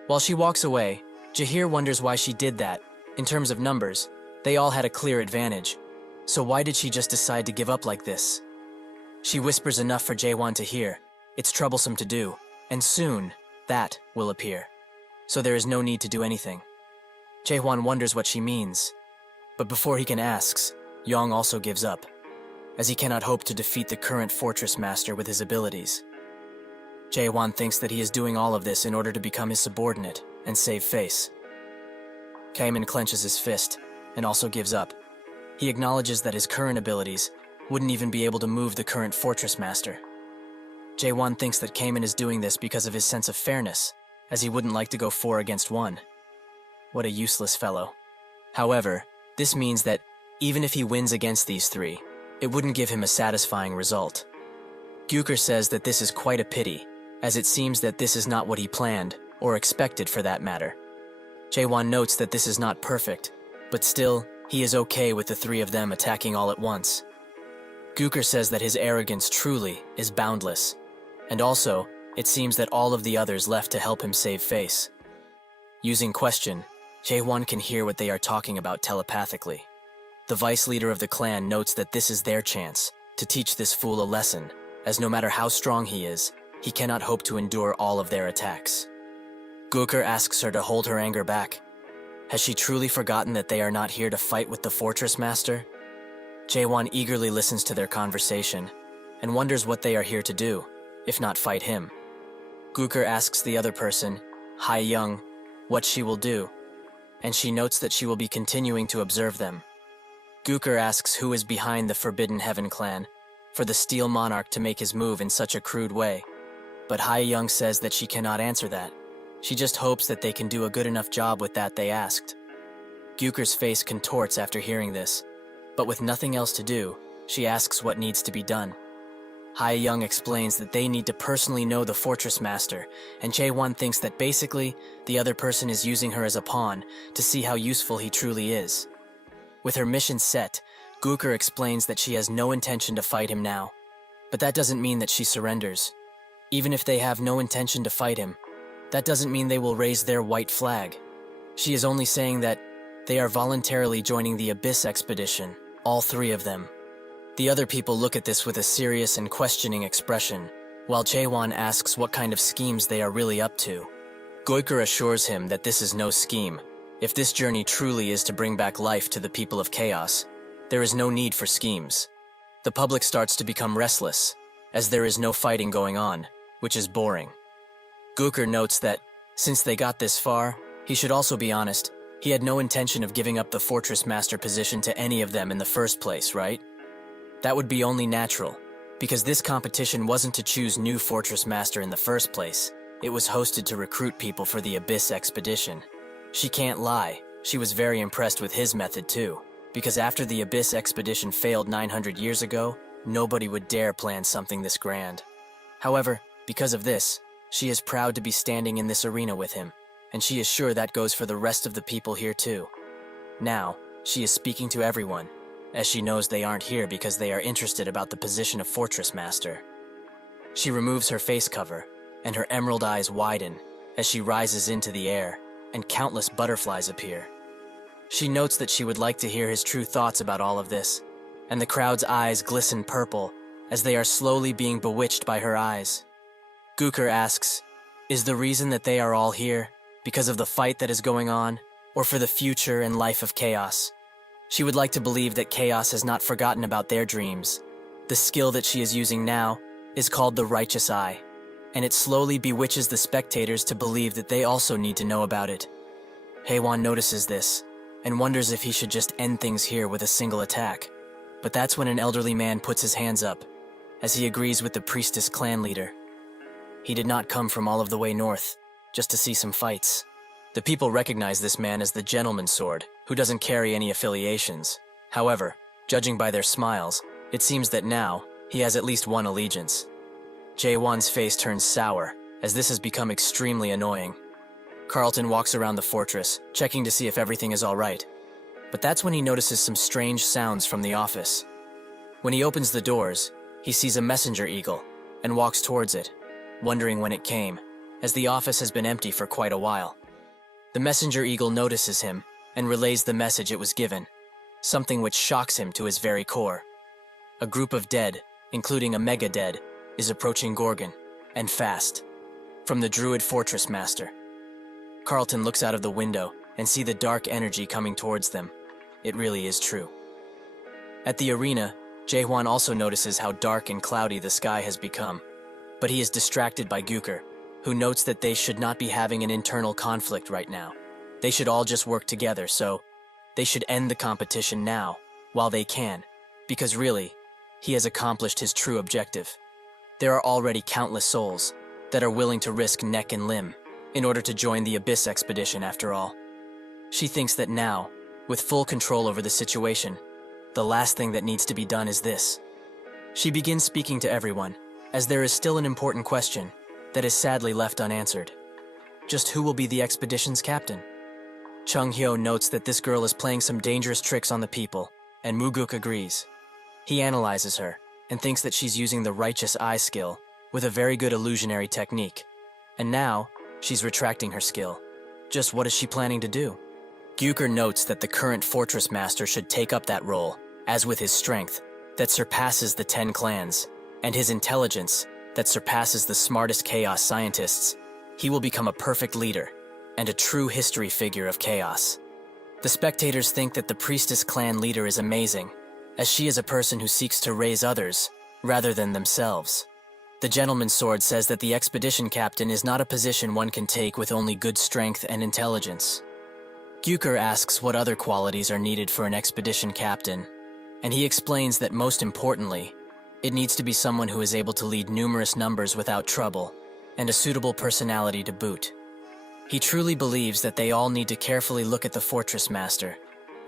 While she walks away, Jahir wonders why she did that. In terms of numbers, they all had a clear advantage. So why did she just decide to give up like this? She whispers enough for Jae-won to hear. It's troublesome to do, and soon, that will appear. So there is no need to do anything. Jae-won wonders what she means. But before he can ask, Yong also gives up. as he cannot hope to defeat the current fortress master with his abilities. Jae-won thinks that he is doing all of this in order to become his subordinate and save face. Kaemin clenches his fist and also gives up. He acknowledges that his current abilities wouldn't even be able to move the current fortress master. Jae-won thinks that Kaemin is doing this because of his sense of fairness, as he wouldn't like to go 4 against 1. What a useless fellow. However, this means that even if he wins against these 3, it wouldn't give him a satisfying result. Guker says that this is quite a pity, as it seems that this is not what he planned, or expected for that matter. Jae-won notes that this is not perfect, but still, he is okay with the 3 of them attacking all at once. Guker says that his arrogance truly is boundless, and also, it seems that all of the others left to help him save face. Using question, Jae-won can hear what they are talking about telepathically. The vice leader of the clan notes that this is their chance to teach this fool a lesson, as no matter how strong he is, he cannot hope to endure all of their attacks. Guker asks her to hold her anger back. Has she truly forgotten that they are not here to fight with the fortress master? Jae-won eagerly listens to their conversation and wonders what they are here to do, if not fight him. Guker asks the other person, Hae-young, what she will do, and she notes that she will be continuing to observe them. Guker asks who is behind the Forbidden Heaven clan for the Steel Monarch to make his move in such a crude way, but Hae-young says that she cannot answer that. She just hopes that they can do a good enough job with that they asked. Guker's face contorts after hearing this, but with nothing else to do, she asks what needs to be done. Hae-young explains that they need to personally know the fortress master, and Jae-won thinks that basically, the other person is using her as a pawn to see how useful he truly is. With her mission set, Guker explains that she has no intention to fight him now, but that doesn't mean that she surrenders. Even if they have no intention to fight him, that doesn't mean they will raise their white flag. She is only saying that they are voluntarily joining the Abyss expedition, all 3 of them. The other people look at this with a serious and questioning expression, while Jae-won asks what kind of schemes they are really up to. Guker assures him that this is no scheme. If this journey truly is to bring back life to the people of Chaos, there is no need for schemes. The public starts to become restless, as there is no fighting going on, which is boring. Guker notes that, since they got this far, he should also be honest, he had no intention of giving up the Fortress Master position to any of them in the first place, right? That would be only natural, because this competition wasn't to choose new Fortress Master in the first place. It was hosted to recruit people for the Abyss expedition. She can't lie, she was very impressed with his method too, because after the Abyss expedition failed 900 years ago, nobody would dare plan something this grand. However, because of this, she is proud to be standing in this arena with him, and she is sure that goes for the rest of the people here too. Now, she is speaking to everyone, as she knows they aren't here because they are interested about the position of Fortress Master. She removes her face cover, and her emerald eyes widen as she rises into the air, and countless butterflies appear. She notes that she would like to hear his true thoughts about all of this, and the crowd's eyes glisten purple as they are slowly being bewitched by her eyes. Guker asks, is the reason that they are all here because of the fight that is going on, or for the future and life of Chaos? She would like to believe that Chaos has not forgotten about their dreams. The skill that she is using now is called the Righteous Eye, and it slowly bewitches the spectators to believe that they also need to know about it. Hae-won notices this, and wonders if he should just end things here with a single attack. But that's when an elderly man puts his hands up, as he agrees with the priestess clan leader. He did not come from all of the way north, just to see some fights. The people recognize this man as the Gentleman's Sword, who doesn't carry any affiliations. However, judging by their smiles, it seems that now, he has at least one allegiance. Jae-won's face turns sour, as this has become extremely annoying. Carlton walks around the fortress, checking to see if everything is alright. But that's when he notices some strange sounds from the office. When he opens the doors, he sees a messenger eagle, and walks towards it, wondering when it came, as the office has been empty for quite a while. The messenger eagle notices him, and relays the message it was given, something which shocks him to his very core. A group of dead, including a mega-dead, is approaching Gorgon, and fast, from the Druid Fortress Master. Carlton looks out of the window and see the dark energy coming towards them. It really is true. At the arena, Jaehwan also notices how dark and cloudy the sky has become, but he is distracted by Gooker, who notes that they should not be having an internal conflict right now. They should all just work together, so they should end the competition now, while they can, because really, he has accomplished his true objective. There are already countless souls that are willing to risk neck and limb in order to join the Abyss expedition after all. She thinks that now, with full control over the situation, the last thing that needs to be done is this. She begins speaking to everyone, as there is still an important question that is sadly left unanswered. Just who will be the expedition's captain? Chung Hyo notes that this girl is playing some dangerous tricks on the people, and Muguk agrees. He analyzes her and thinks that she's using the righteous eye skill with a very good illusionary technique. And now, she's retracting her skill. Just what is she planning to do? Gyuker notes that the current fortress master should take up that role, as with his strength that surpasses the 10 clans, and his intelligence that surpasses the smartest chaos scientists, he will become a perfect leader and a true history figure of chaos. The spectators think that the priestess clan leader is amazing, as she is a person who seeks to raise others rather than themselves. The gentleman's sword says that the expedition captain is not a position one can take with only good strength and intelligence. Gyuker asks what other qualities are needed for an expedition captain, and he explains that most importantly, it needs to be someone who is able to lead numerous numbers without trouble, and a suitable personality to boot. He truly believes that they all need to carefully look at the fortress master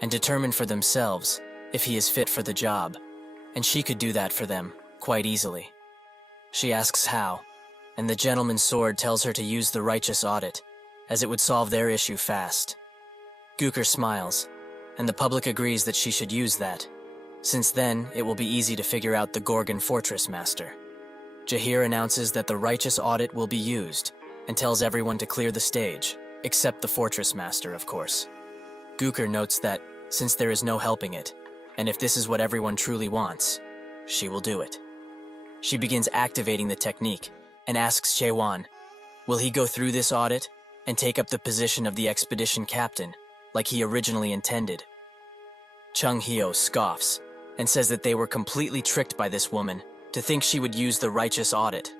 and determine for themselves if he is fit for the job, and she could do that for them quite easily. She asks how, and the gentleman's sword tells her to use the righteous audit, as it would solve their issue fast. Gooker smiles, and the public agrees that she should use that, since then it will be easy to figure out the Gorgon fortress master. Jahir announces that the righteous audit will be used, and tells everyone to clear the stage, except the fortress master, of course. Gooker notes that, since there is no helping it, and if this is what everyone truly wants, she will do it. She begins activating the technique, and asks Jaehwan, will he go through this audit and take up the position of the expedition captain, like he originally intended? Chung Hyo scoffs, and says that they were completely tricked by this woman to think she would use the righteous audit.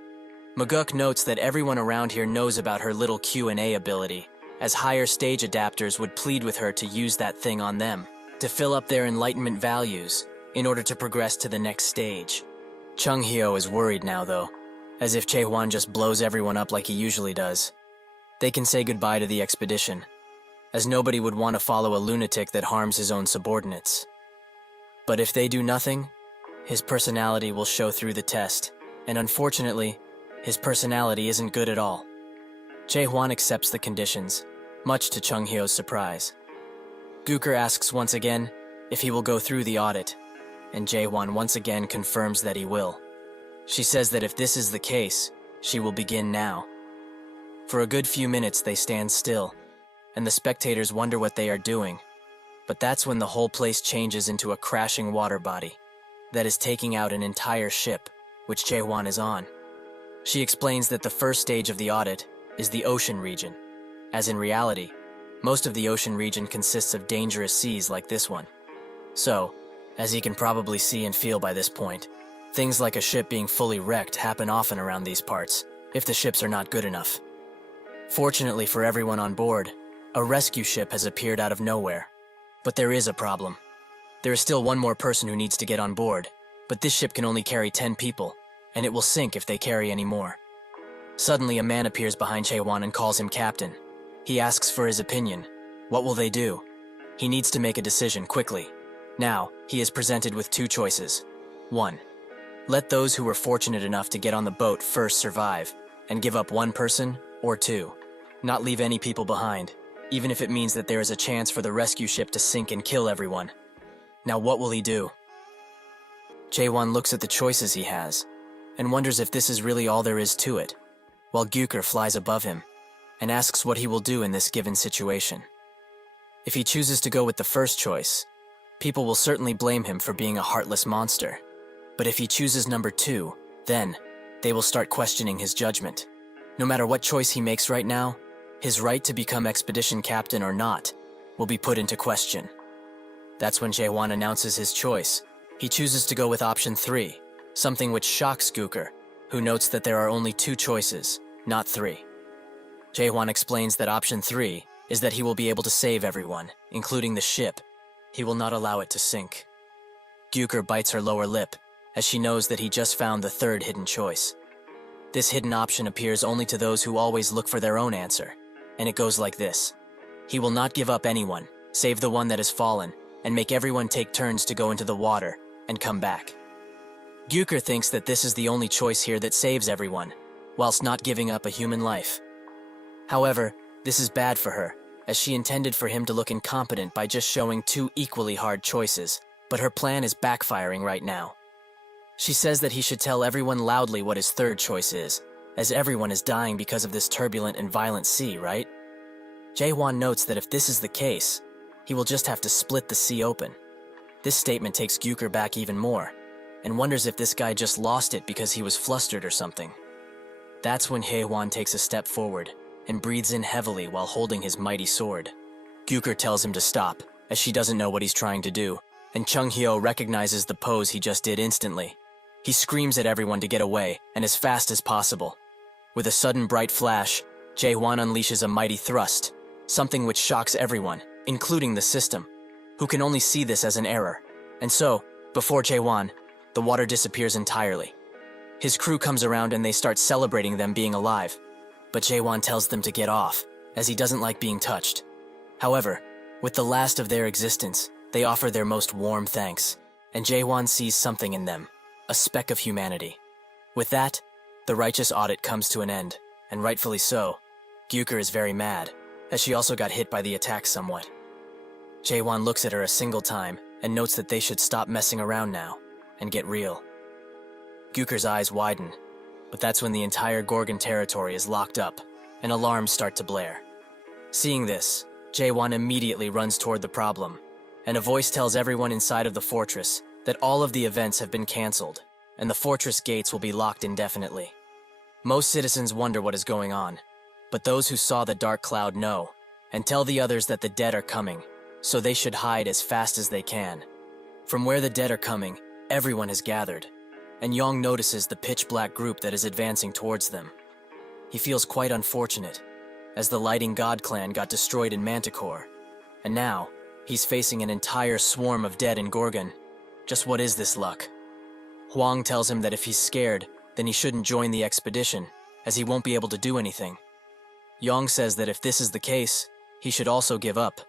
Maguk notes that everyone around here knows about her little Q&A ability, as higher stage adapters would plead with her to use that thing on them, to fill up their enlightenment values, in order to progress to the next stage. Chung Hyo is worried now though, as if Jaehwan just blows everyone up like he usually does. They can say goodbye to the expedition, as nobody would want to follow a lunatic that harms his own subordinates. But if they do nothing, his personality will show through the test, and unfortunately, his personality isn't good at all. Jaehwan accepts the conditions, much to Chung Hyo's surprise. Gooker asks once again if he will go through the audit, and Jaehwan once again confirms that he will. She says that if this is the case, she will begin now. For a good few minutes they stand still, and the spectators wonder what they are doing, but that's when the whole place changes into a crashing water body that is taking out an entire ship, which Jaehwan is on. She explains that the first stage of the audit is the ocean region, as in reality, most of the ocean region consists of dangerous seas like this one. So, as you can probably see and feel by this point, things like a ship being fully wrecked happen often around these parts, if the ships are not good enough. Fortunately for everyone on board, a rescue ship has appeared out of nowhere. But there is a problem. There is still one more person who needs to get on board, but this ship can only carry 10 people, and it will sink if they carry any more. Suddenly, a man appears behind Jaehwan and calls him captain. He asks for his opinion. What will they do? He needs to make a decision quickly. Now, he is presented with two choices. 1. Let those who were fortunate enough to get on the boat first survive, and give up one person, or 2. Not leave any people behind, even if it means that there is a chance for the rescue ship to sink and kill everyone. Now what will he do? Jaehwan looks at the choices he has, and wonders if this is really all there is to it, while Gyuker flies above him, and asks what he will do in this given situation. If he chooses to go with the first choice, people will certainly blame him for being a heartless monster. But if he chooses number 2, then they will start questioning his judgment. No matter what choice he makes right now, his right to become expedition captain or not will be put into question. That's when Jaehwan announces his choice, He chooses to go with option 3, something which shocks Gooker, who notes that there are only 2 choices, not 3. Jae-hwan explains that option 3 is that he will be able to save everyone, including the ship. He will not allow it to sink. Gooker bites her lower lip, as she knows that he just found the 3rd hidden choice. This hidden option appears only to those who always look for their own answer, and it goes like this. He will not give up anyone, save the one that has fallen, and make everyone take turns to go into the water and come back. Gooker thinks that this is the only choice here that saves everyone, whilst not giving up a human life. However, this is bad for her, as she intended for him to look incompetent by just showing 2 equally hard choices, but her plan is backfiring right now. She says that he should tell everyone loudly what his 3rd choice is, as everyone is dying because of this turbulent and violent sea, right? Jae-hwan notes that if this is the case, he will just have to split the sea open. This statement takes Gooker back even more, and wonders if this guy just lost it because he was flustered or something. That's when Jae-hwan takes a step forward and breathes in heavily while holding his mighty sword. Gooker tells him to stop, as she doesn't know what he's trying to do, and Chung-hyo recognizes the pose he just did instantly. He screams at everyone to get away, and as fast as possible. With a sudden bright flash, Jae-hwan unleashes a mighty thrust, something which shocks everyone, including the system, who can only see this as an error. And so, before Jae-hwan, the water disappears entirely. His crew comes around and they start celebrating them being alive, but Jae-hwan tells them to get off, as he doesn't like being touched. However, with the last of their existence, they offer their most warm thanks, and Jae-hwan sees something in them, a speck of humanity. With that, the righteous audit comes to an end, and rightfully so. Gooker is very mad, as she also got hit by the attack somewhat. Jae-hwan looks at her a single time and notes that they should stop messing around now and get real. Gooker's eyes widen, but that's when the entire Gorgon territory is locked up and alarms start to blare. Seeing this, Jae-hwan immediately runs toward the problem, and a voice tells everyone inside of the fortress that all of the events have been cancelled and the fortress gates will be locked indefinitely. Most citizens wonder what is going on, but those who saw the dark cloud know and tell the others that the dead are coming, so they should hide as fast as they can. From where the dead are coming, everyone has gathered, and Yong notices the pitch-black group that is advancing towards them. He feels quite unfortunate, as the Lighting God clan got destroyed in Manticore, and now he's facing an entire swarm of dead in Gorgon. Just what is this luck? Hwang tells him that if he's scared, then he shouldn't join the expedition, as he won't be able to do anything. Yong says that if this is the case, he should also give up,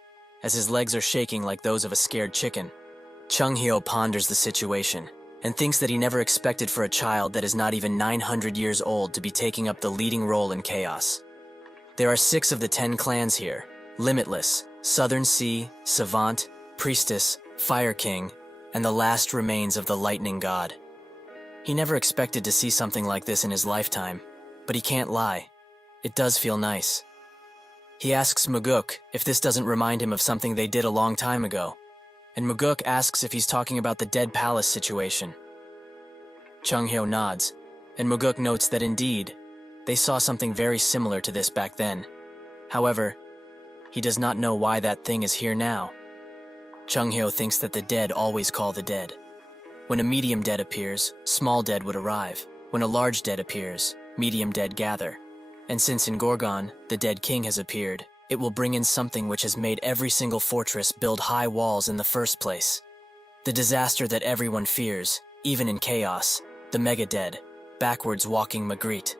as his legs are shaking like those of a scared chicken. Chung-hyo ponders the situation, and thinks that he never expected for a child that is not even 900 years old to be taking up the leading role in chaos. There are 6 of the 10 clans here: Limitless, Southern Sea, Savant, Priestess, Fire King, and the last remains of the Lightning God. He never expected to see something like this in his lifetime, but he can't lie. It does feel nice. He asks Muguk if this doesn't remind him of something they did a long time ago, and Muguk asks if he's talking about the Dead Palace situation. Chung-hyo nods, and Muguk notes that indeed, they saw something very similar to this back then. However, he does not know why that thing is here now. Chung-hyo thinks that the dead always call the dead. When a medium dead appears, small dead would arrive. When a large dead appears, medium dead gather. And since in Gorgon, the dead king has appeared, it will bring in something which has made every single fortress build high walls in the first place. The disaster that everyone fears, even in chaos, the mega-dead, backwards walking Magritte.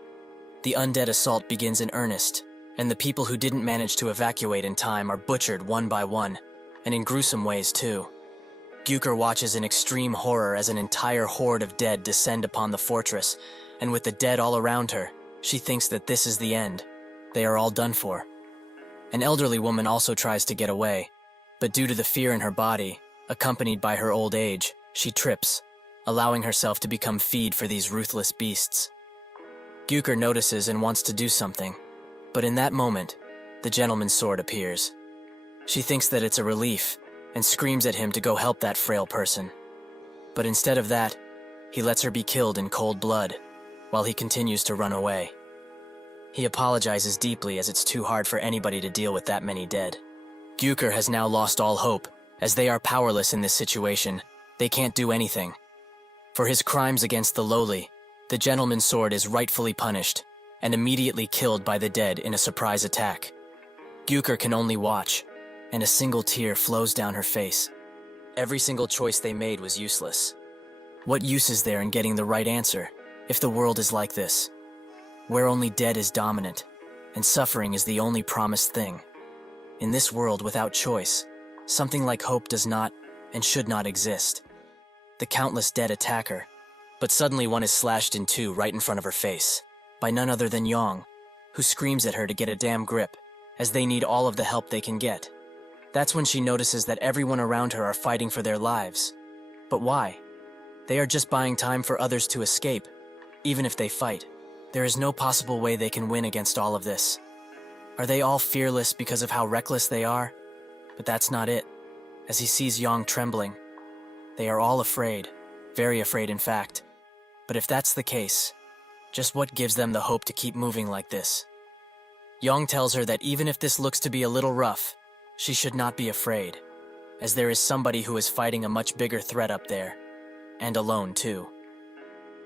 The undead assault begins in earnest, and the people who didn't manage to evacuate in time are butchered one by one, and in gruesome ways too. Gooker watches in extreme horror as an entire horde of dead descend upon the fortress, and with the dead all around her, she thinks that this is the end. They are all done for. An elderly woman also tries to get away, but due to the fear in her body, accompanied by her old age, she trips, allowing herself to become feed for these ruthless beasts. Gooker notices and wants to do something, but in that moment, the gentleman's sword appears. She thinks that it's a relief, and screams at him to go help that frail person. But instead of that, he lets her be killed in cold blood, while he continues to run away. He apologizes deeply as it's too hard for anybody to deal with that many dead. Gooker has now lost all hope, as they are powerless in this situation. They can't do anything. For his crimes against the lowly, the gentleman's sword is rightfully punished and immediately killed by the dead in a surprise attack. Gyukur can only watch, and a single tear flows down her face. Every single choice they made was useless. What use is there in getting the right answer if the world is like this, where only dead is dominant and suffering is the only promised thing? In this world without choice, something like hope does not and should not exist. The countless dead attack her, but suddenly one is slashed in two right in front of her face, by none other than Yong, who screams at her to get a damn grip, as they need all of the help they can get. That's when she notices that everyone around her are fighting for their lives. But why? They are just buying time for others to escape, even if they fight. There is no possible way they can win against all of this. Are they all fearless because of how reckless they are? But that's not it. As he sees Yong trembling, they are all afraid, very afraid in fact. But if that's the case, just what gives them the hope to keep moving like this? Yong tells her that even if this looks to be a little rough, she should not be afraid, as there is somebody who is fighting a much bigger threat up there, and alone too.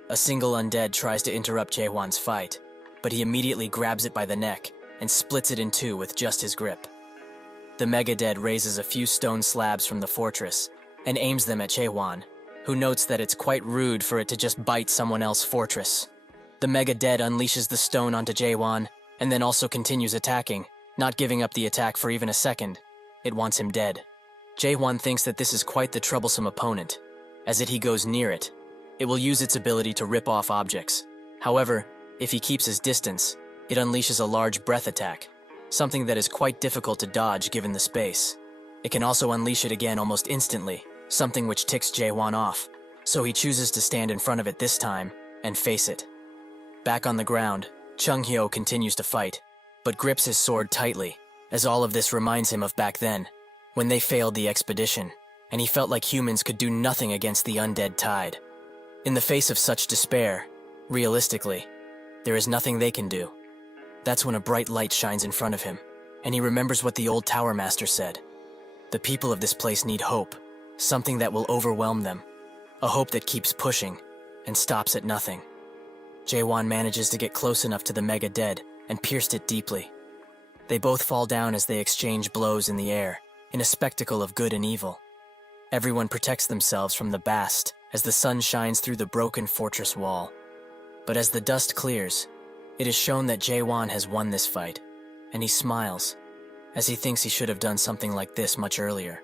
A single undead tries to interrupt Jaehwan's fight, but he immediately grabs it by the neck and splits it in two with just his grip. The Mega-Dead raises a few stone slabs from the fortress and aims them at Jaehwan, who notes that it's quite rude for it to just bite someone else's fortress. The Mega-Dead unleashes the stone onto Jaehwan and then also continues attacking, not giving up the attack for even a second. It wants him dead. Jaehwan thinks that this is quite the troublesome opponent, as he goes near it. It will use its ability to rip off objects. However, if he keeps his distance, it unleashes a large breath attack, something that is quite difficult to dodge given the space. It can also unleash it again almost instantly, something which ticks Jaehwan off, so he chooses to stand in front of it this time and face it. Back on the ground, Chung Hyo continues to fight, but grips his sword tightly, as all of this reminds him of back then, when they failed the expedition, and he felt like humans could do nothing against the undead tide. In the face of such despair, realistically, there is nothing they can do. That's when a bright light shines in front of him, and he remembers what the old Tower Master said. The people of this place need hope, something that will overwhelm them, a hope that keeps pushing and stops at nothing. Jaehwan manages to get close enough to the Mega-Dead and pierced it deeply. They both fall down as they exchange blows in the air, in a spectacle of good and evil. Everyone protects themselves from the blast as the sun shines through the broken fortress wall. But as the dust clears, it is shown that Jaehwan has won this fight, and he smiles, as he thinks he should have done something like this much earlier.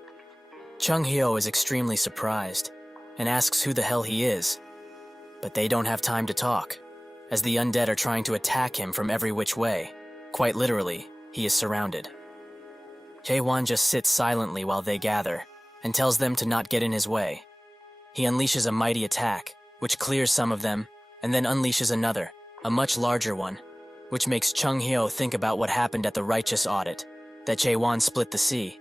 Chung Hyo is extremely surprised, and asks who the hell he is. But they don't have time to talk, as the undead are trying to attack him from every which way. Quite literally, he is surrounded. Jaehwan just sits silently while they gather, and tells them to not get in his way. He unleashes a mighty attack, which clears some of them, and then unleashes another, a much larger one, which makes Chung Hyo think about what happened at the Righteous Audit, that Jaehwan split the sea,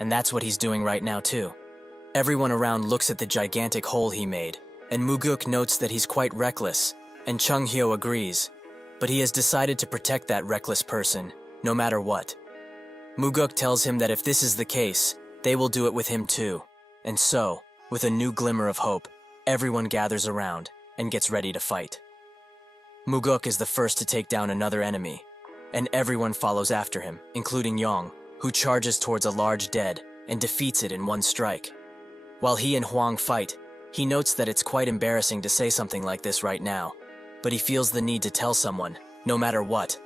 and that's what he's doing right now too. Everyone around looks at the gigantic hole he made, and Muguk notes that he's quite reckless, and Chung Hyo agrees, but he has decided to protect that reckless person, no matter what. Muguk tells him that if this is the case, they will do it with him too, and so, with a new glimmer of hope, everyone gathers around and gets ready to fight. Muguk is the first to take down another enemy, and everyone follows after him, including Yong, who charges towards a large dead and defeats it in one strike. While he and Huang fight, he notes that it's quite embarrassing to say something like this right now, but he feels the need to tell someone, no matter what.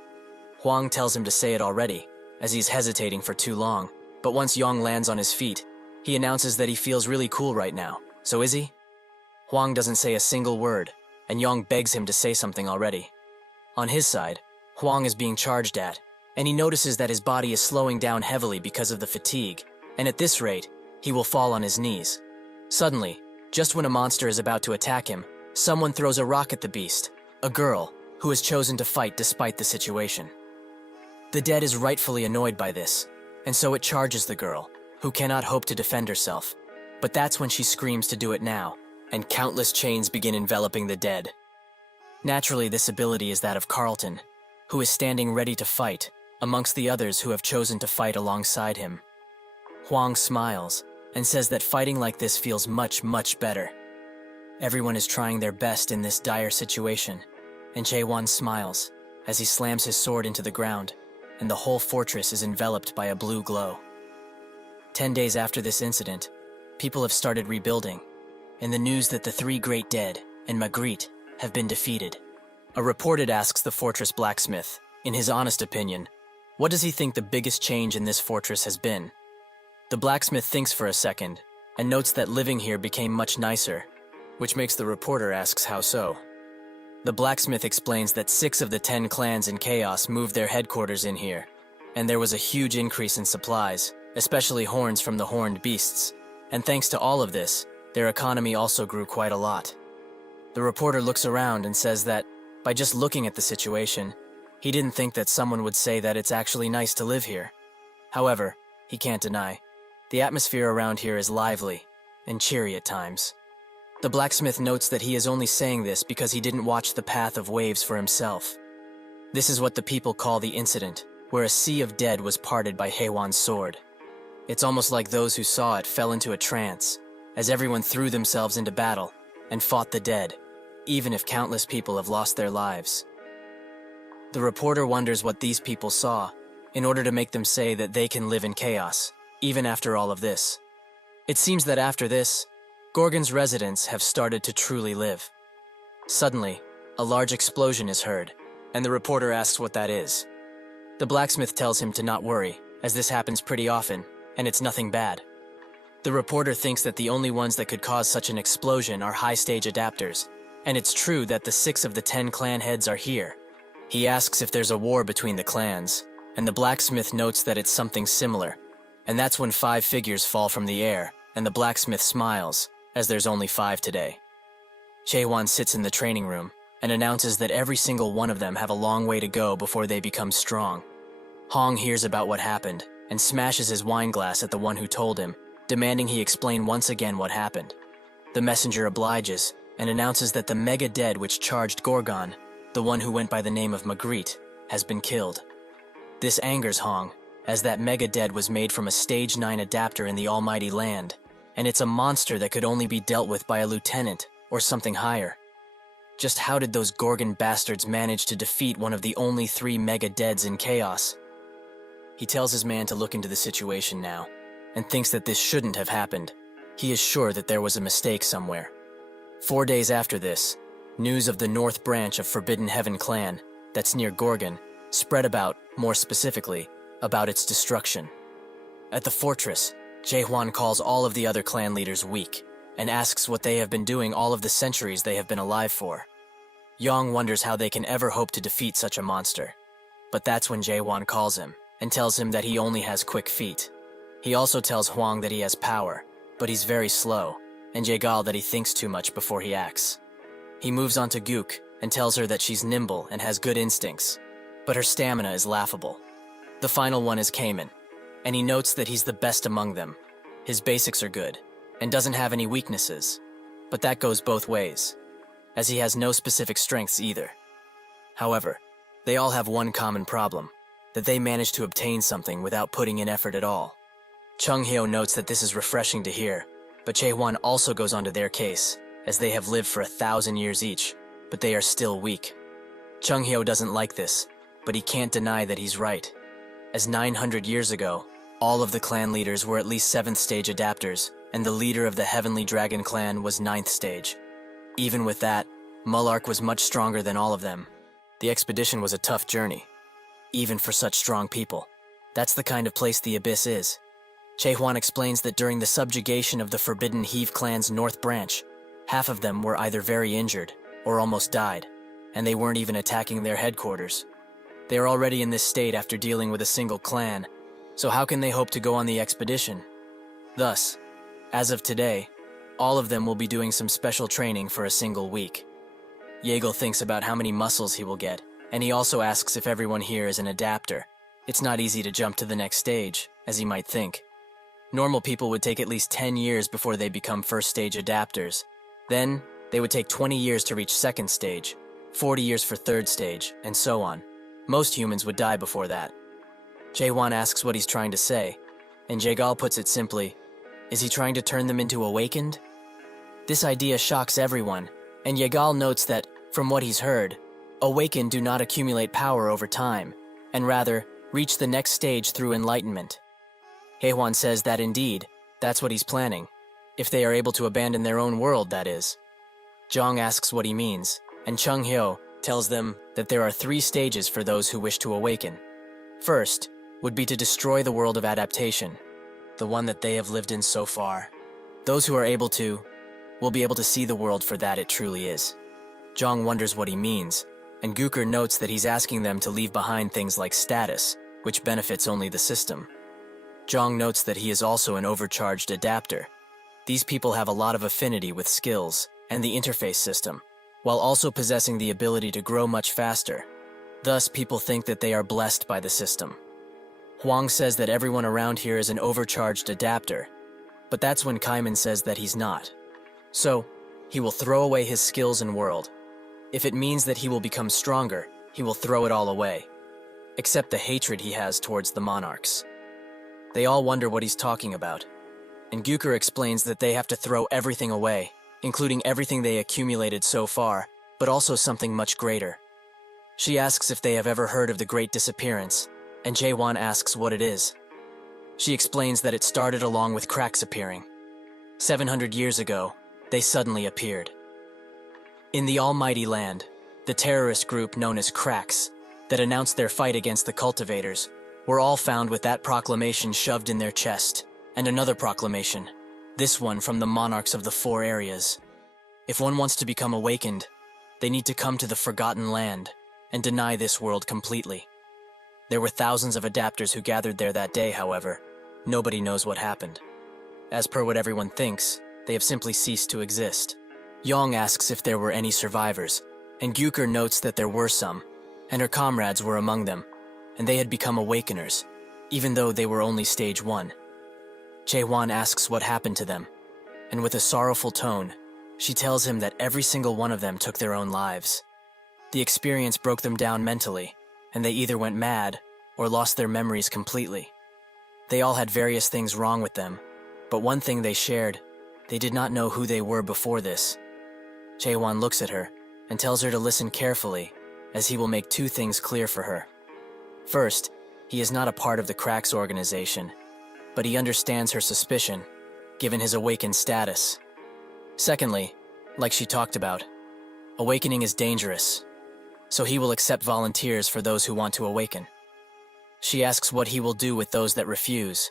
Huang tells him to say it already, as he's hesitating for too long, but once Yong lands on his feet, he announces that he feels really cool right now. So is he? Huang doesn't say a single word, and Yong begs him to say something already. On his side, Huang is being charged at, and he notices that his body is slowing down heavily because of the fatigue, and at this rate, he will fall on his knees. Suddenly, just when a monster is about to attack him, someone throws a rock at the beast, a girl, who has chosen to fight despite the situation. The dead is rightfully annoyed by this, and so it charges the girl, who cannot hope to defend herself. But that's when she screams to do it now, and countless chains begin enveloping the dead. Naturally, this ability is that of Carlton, who is standing ready to fight, amongst the others who have chosen to fight alongside him. Huang smiles, and says that fighting like this feels much, much better. Everyone is trying their best in this dire situation, and Jae-won smiles as he slams his sword into the ground, and the whole fortress is enveloped by a blue glow. 10 days after this incident, people have started rebuilding, and the news that the three great dead and Magritte have been defeated. A reporter asks the fortress blacksmith, in his honest opinion, what does he think the biggest change in this fortress has been? The blacksmith thinks for a second, and notes that living here became much nicer, which makes the reporter asks how so. The blacksmith explains that 6 of the 10 clans in Chaos moved their headquarters in here, and there was a huge increase in supplies, especially horns from the horned beasts, and thanks to all of this, their economy also grew quite a lot. The reporter looks around and says that, by just looking at the situation, he didn't think that someone would say that it's actually nice to live here. However, he can't deny, the atmosphere around here is lively and cheery at times. The blacksmith notes that he is only saying this because he didn't watch the path of waves for himself. This is what the people call the incident, where a sea of dead was parted by Haewon's sword. It's almost like those who saw it fell into a trance, as everyone threw themselves into battle and fought the dead, even if countless people have lost their lives. The reporter wonders what these people saw, in order to make them say that they can live in chaos, even after all of this. It seems that after this, Gorgon's residents have started to truly live. Suddenly, a large explosion is heard, and the reporter asks what that is. The blacksmith tells him to not worry, as this happens pretty often, and it's nothing bad. The reporter thinks that the only ones that could cause such an explosion are high-stage adapters, and it's true that the 6 of the 10 clan heads are here. He asks if there's a war between the clans, and the blacksmith notes that it's something similar, and that's when 5 figures fall from the air, and the blacksmith smiles, as there's only 5 today. Chae-won sits in the training room, and announces that every single one of them have a long way to go before they become strong. Hong hears about what happened, and smashes his wine glass at the one who told him, demanding he explain once again what happened. The messenger obliges, and announces that the mega dead which charged Gorgon, the one who went by the name of Magritte, has been killed. This angers Hong, as that mega dead was made from a stage 9 adapter in the almighty land, and it's a monster that could only be dealt with by a lieutenant or something higher. Just how did those Gorgon bastards manage to defeat one of the only 3 mega deads in Chaos? He tells his man to look into the situation now, and thinks that this shouldn't have happened. He is sure that there was a mistake somewhere. 4 days after this, news of the North Branch of Forbidden Heaven clan, that's near Gorgon, spread about, more specifically, about its destruction. At the fortress, Jae-hwan calls all of the other clan leaders weak, and asks what they have been doing all of the centuries they have been alive for. Yong wonders how they can ever hope to defeat such a monster. But that's when Jae-hwan calls him, and tells him that he only has quick feet. He also tells Hwang that he has power, but he's very slow, and Jaegal that he thinks too much before he acts. He moves on to Gook, and tells her that she's nimble and has good instincts, but her stamina is laughable. The final one is Cayman, and he notes that he's the best among them. His basics are good, and doesn't have any weaknesses, but that goes both ways, as he has no specific strengths either. However, they all have one common problem, that they manage to obtain something without putting in effort at all. Chung Hyo notes that this is refreshing to hear, but Jae-hwan also goes on to their case, as they have lived for 1,000 years each, but they are still weak. Chung Hyo doesn't like this, but he can't deny that he's right, as 900 years ago, all of the clan leaders were at least 7th stage adapters, and the leader of the Heavenly Dragon clan was 9th stage. Even with that, Mullark was much stronger than all of them. The expedition was a tough journey, even for such strong people. That's the kind of place the Abyss is. Chae-hwan explains that during the subjugation of the Forbidden Heave clan's North Branch, half of them were either very injured or almost died, and they weren't even attacking their headquarters. They are already in this state after dealing with a single clan, so how can they hope to go on the expedition? Thus, as of today, all of them will be doing some special training for a single week. Yeagle thinks about how many muscles he will get, and he also asks if everyone here is an adapter. It's not easy to jump to the next stage, as he might think. Normal people would take at least 10 years before they become first stage adapters. Then, they would take 20 years to reach second stage, 40 years for third stage, and so on. Most humans would die before that. Jae-hwan asks what he's trying to say, and Jaegal puts it simply, Is he trying to turn them into awakened? This idea shocks everyone, and Yagal notes that, from what he's heard, awakened do not accumulate power over time, and rather, reach the next stage through enlightenment. Haewon says that indeed, that's what he's planning, if they are able to abandon their own world, that is. Jong asks what he means, and Chung Hyo tells them that there are 3 stages for those who wish to awaken. First, would be to destroy the world of adaptation, the one that they have lived in so far. Those who are able to, will be able to see the world for that it truly is. Jong wonders what he means, and Gooker notes that he's asking them to leave behind things like status, which benefits only the system. Jong notes that he is also an overcharged adapter. These people have a lot of affinity with skills and the interface system, while also possessing the ability to grow much faster. Thus, people think that they are blessed by the system. Hwang says that everyone around here is an overcharged adapter, but that's when Kaiman says that he's not. So, he will throw away his skills and world. If it means that he will become stronger, he will throw it all away, except the hatred he has towards the monarchs. They all wonder what he's talking about, and Gooker explains that they have to throw everything away, including everything they accumulated so far, but also something much greater. She asks if they have ever heard of the Great Disappearance, and Jaewon asks what it is. She explains that it started along with cracks appearing. 700 years ago, they suddenly appeared. In the Almighty Land, the terrorist group known as Cracks, that announced their fight against the cultivators, were all found with that proclamation shoved in their chest, and another proclamation, this one from the monarchs of the 4 areas. If one wants to become awakened, they need to come to the Forgotten Land and deny this world completely. There were thousands of adapters who gathered there that day, however. Nobody knows what happened. As per what everyone thinks, they have simply ceased to exist. Yong asks if there were any survivors, and Gooker notes that there were some, and her comrades were among them, and they had become awakeners, even though they were only stage 1. Jaewon asks what happened to them, and with a sorrowful tone, she tells him that every single one of them took their own lives. The experience broke them down mentally, and they either went mad or lost their memories completely. They all had various things wrong with them, but one thing they shared, they did not know who they were before this. Jaewon looks at her and tells her to listen carefully, as he will make 2 things clear for her. First, he is not a part of the Cracks organization, but he understands her suspicion, given his awakened status. Secondly, like she talked about, awakening is dangerous, so he will accept volunteers for those who want to awaken. She asks what he will do with those that refuse,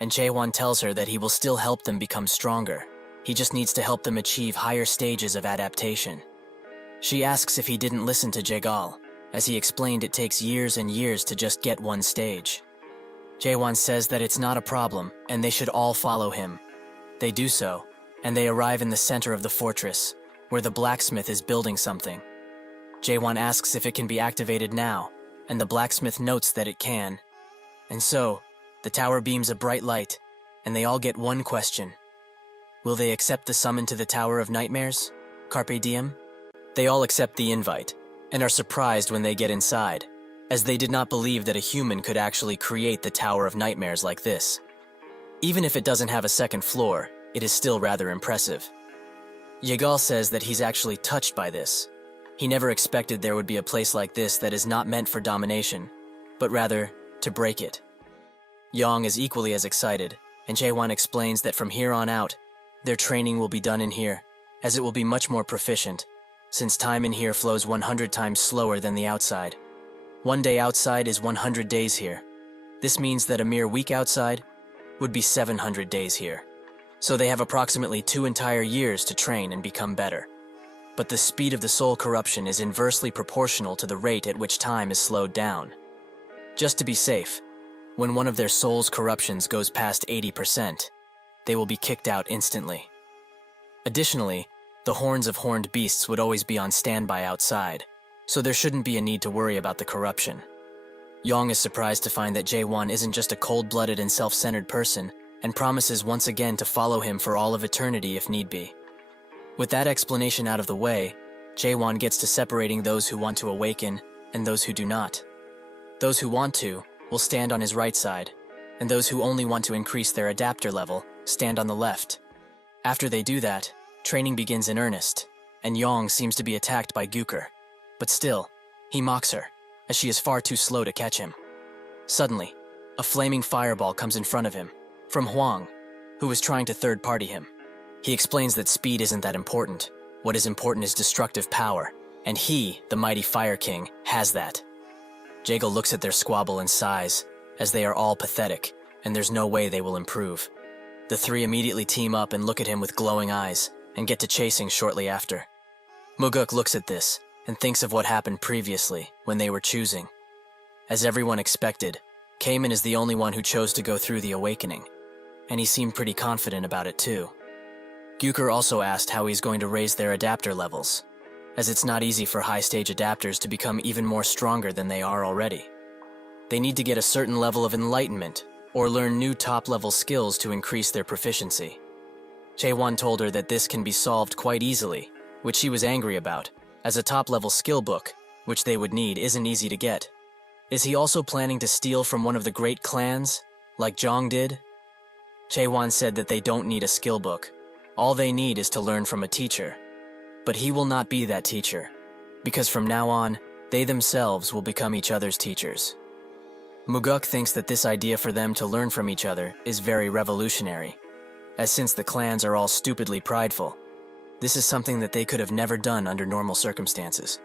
and Jaewon tells her that he will still help them become stronger. He just needs to help them achieve higher stages of adaptation. She asks if he didn't listen to Jaegal, as he explained it takes years and years to just get one stage. Jaewon says that it's not a problem, and they should all follow him. They do so, and they arrive in the center of the fortress, where the blacksmith is building something. Jaewon asks if it can be activated now, and the blacksmith notes that it can. And so, the tower beams a bright light, and they all get one question. Will they accept the summon to the Tower of Nightmares? Carpe diem? They all accept the invite, and are surprised when they get inside, as they did not believe that a human could actually create the Tower of Nightmares like this. Even if it doesn't have a second floor, it is still rather impressive. Yagal says that he's actually touched by this. He never expected there would be a place like this that is not meant for domination, but rather, to break it. Yong is equally as excited, and Jaewon explains that from here on out, their training will be done in here, as it will be much more proficient, since time in here flows 100 times slower than the outside. 1 day outside is 100 days here. This means that a mere week outside would be 700 days here. So they have approximately 2 entire years to train and become better. But the speed of the soul corruption is inversely proportional to the rate at which time is slowed down. Just to be safe, when one of their soul's corruptions goes past 80%, they will be kicked out instantly. Additionally, the horns of horned beasts would always be on standby outside, so there shouldn't be a need to worry about the corruption. Yong is surprised to find that Jaewon isn't just a cold-blooded and self-centered person, and promises once again to follow him for all of eternity if need be. With that explanation out of the way, Jaewon gets to separating those who want to awaken and those who do not. Those who want to will stand on his right side, and those who only want to increase their adapter level stand on the left. After they do that, training begins in earnest, and Yong seems to be attacked by Gyuker. But still, he mocks her, as she is far too slow to catch him. Suddenly, a flaming fireball comes in front of him, from Huang, who is trying to third-party him. He explains that speed isn't that important. What is important is destructive power, and he, the mighty Fire King, has that. Jago looks at their squabble and sighs, as they are all pathetic, and there's no way they will improve. The three immediately team up and look at him with glowing eyes, and get to chasing shortly after. Muguk looks at this, and thinks of what happened previously, when they were choosing. As everyone expected, Cayman is the only one who chose to go through the awakening, and he seemed pretty confident about it too. Gyuker also asked how he's going to raise their adapter levels, as it's not easy for high-stage adapters to become even more stronger than they are already. They need to get a certain level of enlightenment, or learn new top-level skills to increase their proficiency. Chaewon told her that this can be solved quite easily, which she was angry about, as a top-level skill book, which they would need, isn't easy to get. Is he also planning to steal from one of the great clans, like Zhang did? Chaewon said that they don't need a skill book. All they need is to learn from a teacher. But he will not be that teacher, because from now on, they themselves will become each other's teachers. Muguk thinks that this idea for them to learn from each other is very revolutionary, as since the clans are all stupidly prideful, this is something that they could have never done under normal circumstances.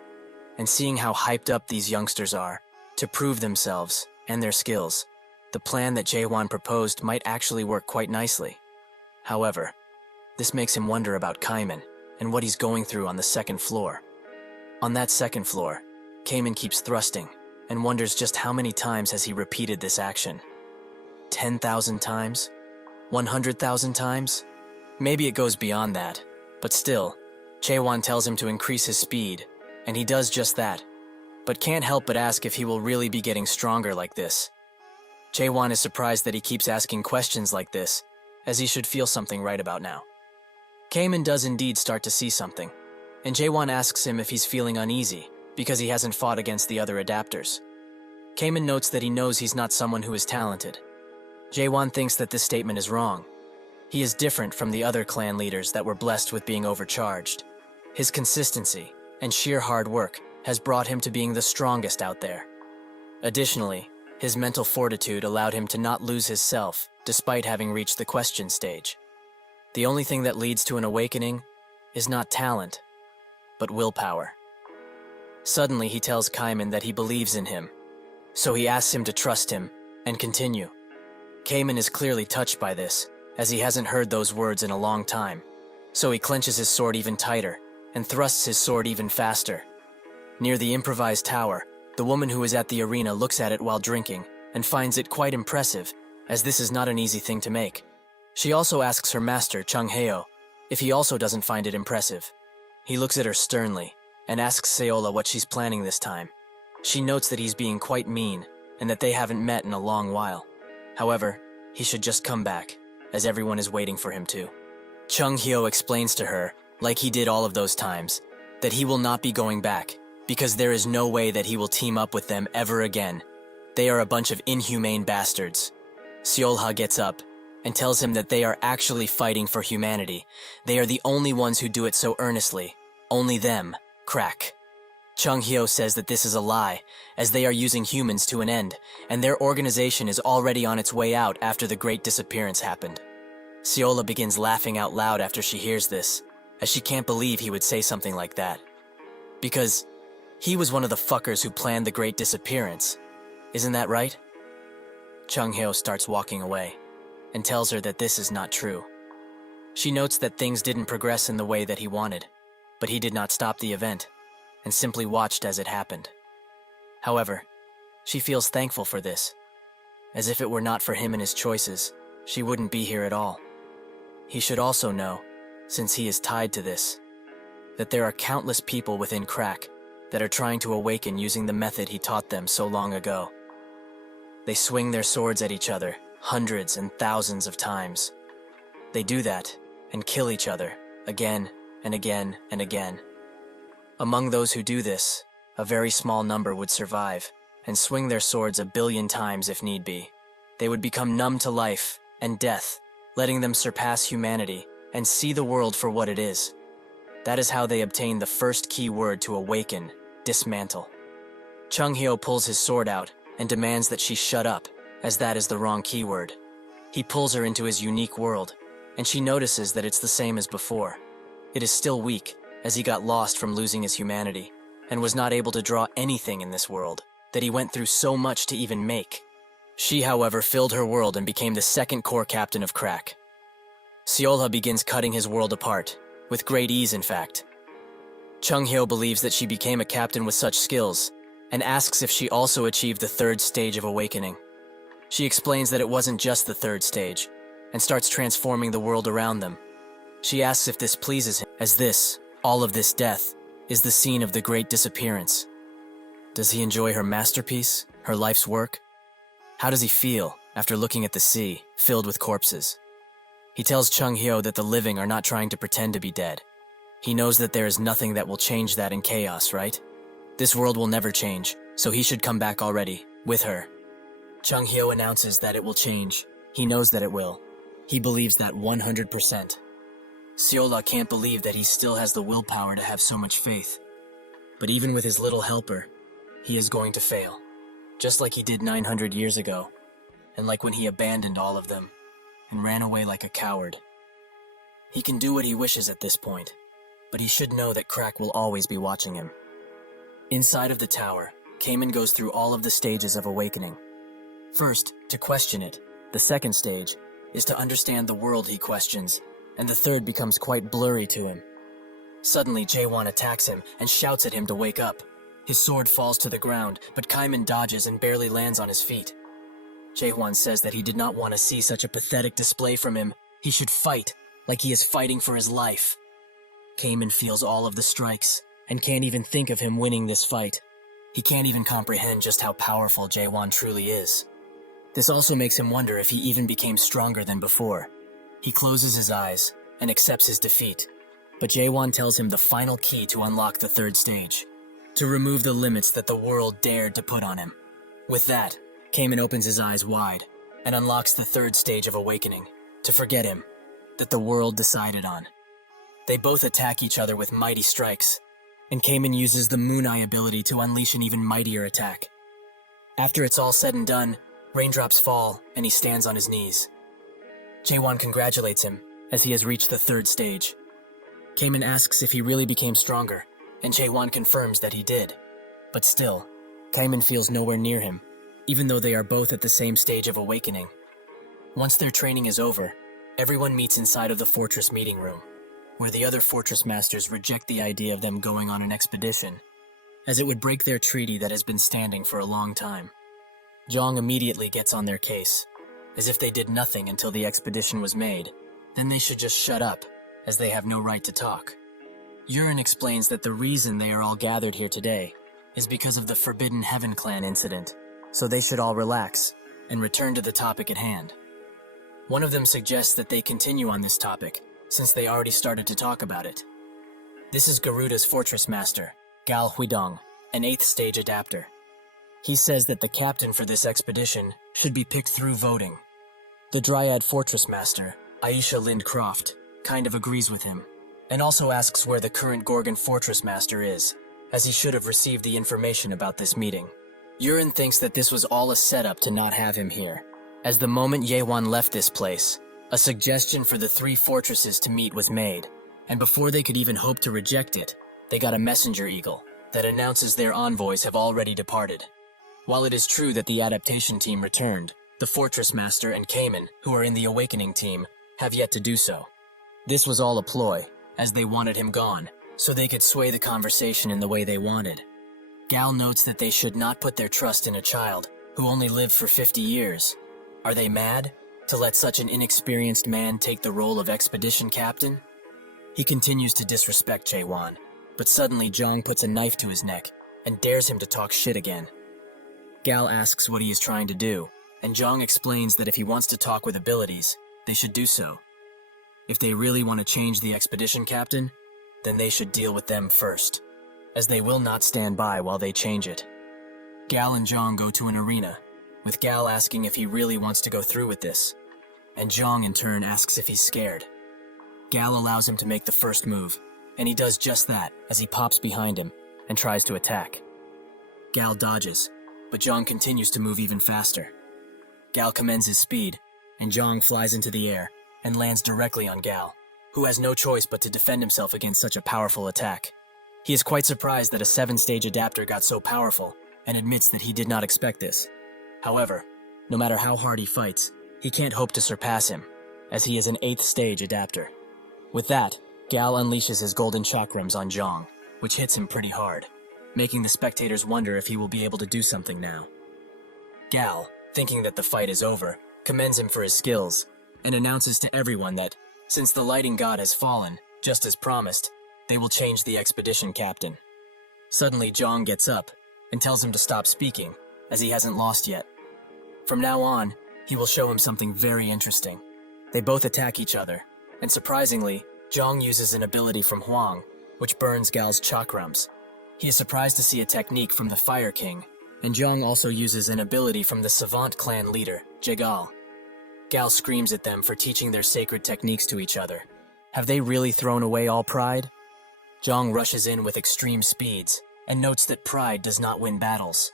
And seeing how hyped up these youngsters are, to prove themselves and their skills, the plan that Jaewon proposed might actually work quite nicely. However, this makes him wonder about Cayman and what he's going through on the second floor. On that second floor, Cayman keeps thrusting and wonders just how many times has he repeated this action. 10,000 times? 100,000 times? Maybe it goes beyond that, but still, Chaewon tells him to increase his speed, and he does just that, but can't help but ask if he will really be getting stronger like this. Chaewon is surprised that he keeps asking questions like this, as he should feel something right about now. Cayman does indeed start to see something, and Jaewon asks him if he's feeling uneasy because he hasn't fought against the other adapters. Cayman notes that he knows he's not someone who is talented. Jaewon thinks that this statement is wrong. He is different from the other clan leaders that were blessed with being overcharged. His consistency and sheer hard work has brought him to being the strongest out there. Additionally, his mental fortitude allowed him to not lose his self despite having reached the question stage. The only thing that leads to an awakening is not talent, but willpower. Suddenly, he tells Cayman that he believes in him, so he asks him to trust him and continue. Cayman is clearly touched by this, as he hasn't heard those words in a long time, so he clenches his sword even tighter and thrusts his sword even faster. Near the improvised tower, the woman who is at the arena looks at it while drinking and finds it quite impressive, as this is not an easy thing to make. She also asks her master, Chung Heo, if he also doesn't find it impressive. He looks at her sternly and asks Seola what she's planning this time. She notes that he's being quite mean and that they haven't met in a long while. However, he should just come back, as everyone is waiting for him to. Chung Heo explains to her, like he did all of those times, that he will not be going back, because there is no way that he will team up with them ever again. They are a bunch of inhumane bastards. Seolha gets up and tells him that they are actually fighting for humanity. They are the only ones who do it so earnestly. Only them. Crack. Chung Hyo says that this is a lie, as they are using humans to an end, and their organization is already on its way out after the Great Disappearance happened. Seola begins laughing out loud after she hears this, as she can't believe he would say something like that. Because he was one of the fuckers who planned the Great Disappearance. Isn't that right? Chung Hyo starts walking away, and tells her that this is not true. She notes that things didn't progress in the way that he wanted, but he did not stop the event, and simply watched as it happened. However, she feels thankful for this, as if it were not for him and his choices, she wouldn't be here at all. He should also know, since he is tied to this, that there are countless people within Crack that are trying to awaken using the method he taught them so long ago. They swing their swords at each other hundreds and thousands of times. They do that and kill each other again and again and again. Among those who do this, a very small number would survive and swing their swords 1 billion times if need be. They would become numb to life and death letting them surpass humanity and see the world for what it is. That is how they obtain the first key word to awaken, dismantle. Chung Hyo pulls his sword out and demands that she shut up, as that is the wrong keyword. He pulls her into his unique world, and she notices that it's the same as before. It is still weak, as he got lost from losing his humanity, and was not able to draw anything in this world that he went through so much to even make. She, however, filled her world and became the second core captain of Crack. Seolha begins cutting his world apart, with great ease in fact. Chung Hyo believes that she became a captain with such skills, and asks if she also achieved the third stage of awakening. She explains that it wasn't just the third stage, and starts transforming the world around them. She asks if this pleases him, as this, all of this death, is the scene of the great disappearance. Does he enjoy her masterpiece, her life's work? How does he feel after looking at the sea, filled with corpses? He tells Chung Hyo that the living are not trying to pretend to be dead. He knows that there is nothing that will change that in chaos, right? This world will never change, so he should come back already, with her. Chung Hyo announces that it will change. He knows that it will. He believes that 100%. Seolha can't believe that he still has the willpower to have so much faith. But even with his little helper, he is going to fail. Just like he did 900 years ago, and like when he abandoned all of them, and ran away like a coward. He can do what he wishes at this point, but he should know that Crack will always be watching him. Inside of the tower, Kamen goes through all of the stages of awakening. First, to question it. The second stage is to understand the world he questions, and the third becomes quite blurry to him. Suddenly, Jaewon attacks him and shouts at him to wake up. His sword falls to the ground, but Kaiman dodges and barely lands on his feet. Jaewon says that he did not want to see such a pathetic display from him. He should fight, like he is fighting for his life. Kaiman feels all of the strikes, and can't even think of him winning this fight. He can't even comprehend just how powerful Jaewon truly is. This also makes him wonder if he even became stronger than before. He closes his eyes and accepts his defeat, but Jaewon tells him the final key to unlock the third stage, to remove the limits that the world dared to put on him. With that, Kamen opens his eyes wide and unlocks the third stage of awakening, to forget him, that the world decided on. They both attack each other with mighty strikes, and Kamen uses the Moon Eye ability to unleash an even mightier attack. After it's all said and done, raindrops fall and he stands on his knees. Jaewon congratulates him as he has reached the third stage. Kamen asks if he really became stronger, and Jaewon confirms that he did. But still, Kamen feels nowhere near him, even though they are both at the same stage of awakening. Once their training is over, everyone meets inside of the fortress meeting room, where the other fortress masters reject the idea of them going on an expedition, as it would break their treaty that has been standing for a long time. Jong immediately gets on their case, as if they did nothing until the expedition was made. Then they should just shut up, as they have no right to talk. Yurin explains that the reason they are all gathered here today is because of the Forbidden Heaven Clan incident, so they should all relax and return to the topic at hand. One of them suggests that they continue on this topic, since they already started to talk about it. This is Garuda's fortress master, Gal Huidong, an 8th stage adapter. He says that the captain for this expedition should be picked through voting. The Dryad fortress master, Aisha Lind Croft, kind of agrees with him, and also asks where the current Gorgon fortress master is, as he should have received the information about this meeting. Yurin thinks that this was all a setup to not have him here, as the moment Jaewon left this place, a suggestion for the 3 fortresses to meet was made, and before they could even hope to reject it, they got a messenger eagle that announces their envoys have already departed. While it is true that the adaptation team returned, the Fortress Master and Kamen, who are in the Awakening team, have yet to do so. This was all a ploy, as they wanted him gone, so they could sway the conversation in the way they wanted. Gal notes that they should not put their trust in a child who only lived for 50 years. Are they mad to let such an inexperienced man take the role of expedition captain? He continues to disrespect Jaewon, but suddenly Jong puts a knife to his neck and dares him to talk shit again. Gal asks what he is trying to do, and Jong explains that if he wants to talk with abilities, they should do so. If they really want to change the expedition captain, then they should deal with them first, as they will not stand by while they change it. Gal and Jong go to an arena, with Gal asking if he really wants to go through with this. and Zhang in turn asks if he's scared. Gal allows him to make the first move, and he does just that as he pops behind him and tries to attack. Gal dodges, but Zhang continues to move even faster. Gal commends his speed, and Zhang flies into the air and lands directly on Gal, who has no choice but to defend himself against such a powerful attack. He is quite surprised that a 7-stage adapter got so powerful and admits that he did not expect this. However, no matter how hard he fights, he can't hope to surpass him, as he is an 8th stage adapter. With that, Gal unleashes his golden chakrams on Zhang, which hits him pretty hard, making the spectators wonder if he will be able to do something now. Gal, thinking that the fight is over, commends him for his skills, and announces to everyone that, since the lighting god has fallen, just as promised, they will change the expedition captain. Suddenly, Zhang gets up and tells him to stop speaking, as he hasn't lost yet. From now on, he will show him something very interesting. They both attack each other, and surprisingly, Zhang uses an ability from Huang, which burns Gal's chakrams. He is surprised to see a technique from the Fire King, and Zhang also uses an ability from the Savant clan leader, Jegal. Gal screams at them for teaching their sacred techniques to each other. Have they really thrown away all pride? Zhang rushes in with extreme speeds, and notes that pride does not win battles.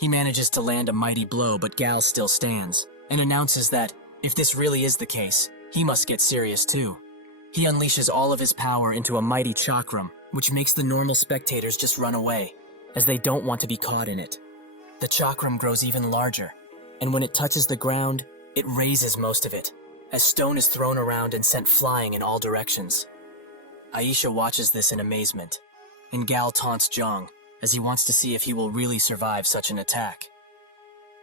He manages to land a mighty blow, but Gal still stands, and announces that, if this really is the case, he must get serious too. He unleashes all of his power into a mighty chakram, which makes the normal spectators just run away, as they don't want to be caught in it. The chakram grows even larger, and when it touches the ground, it raises most of it, as stone is thrown around and sent flying in all directions. Aisha watches this in amazement, and Gal taunts Zhang, as he wants to see if he will really survive such an attack.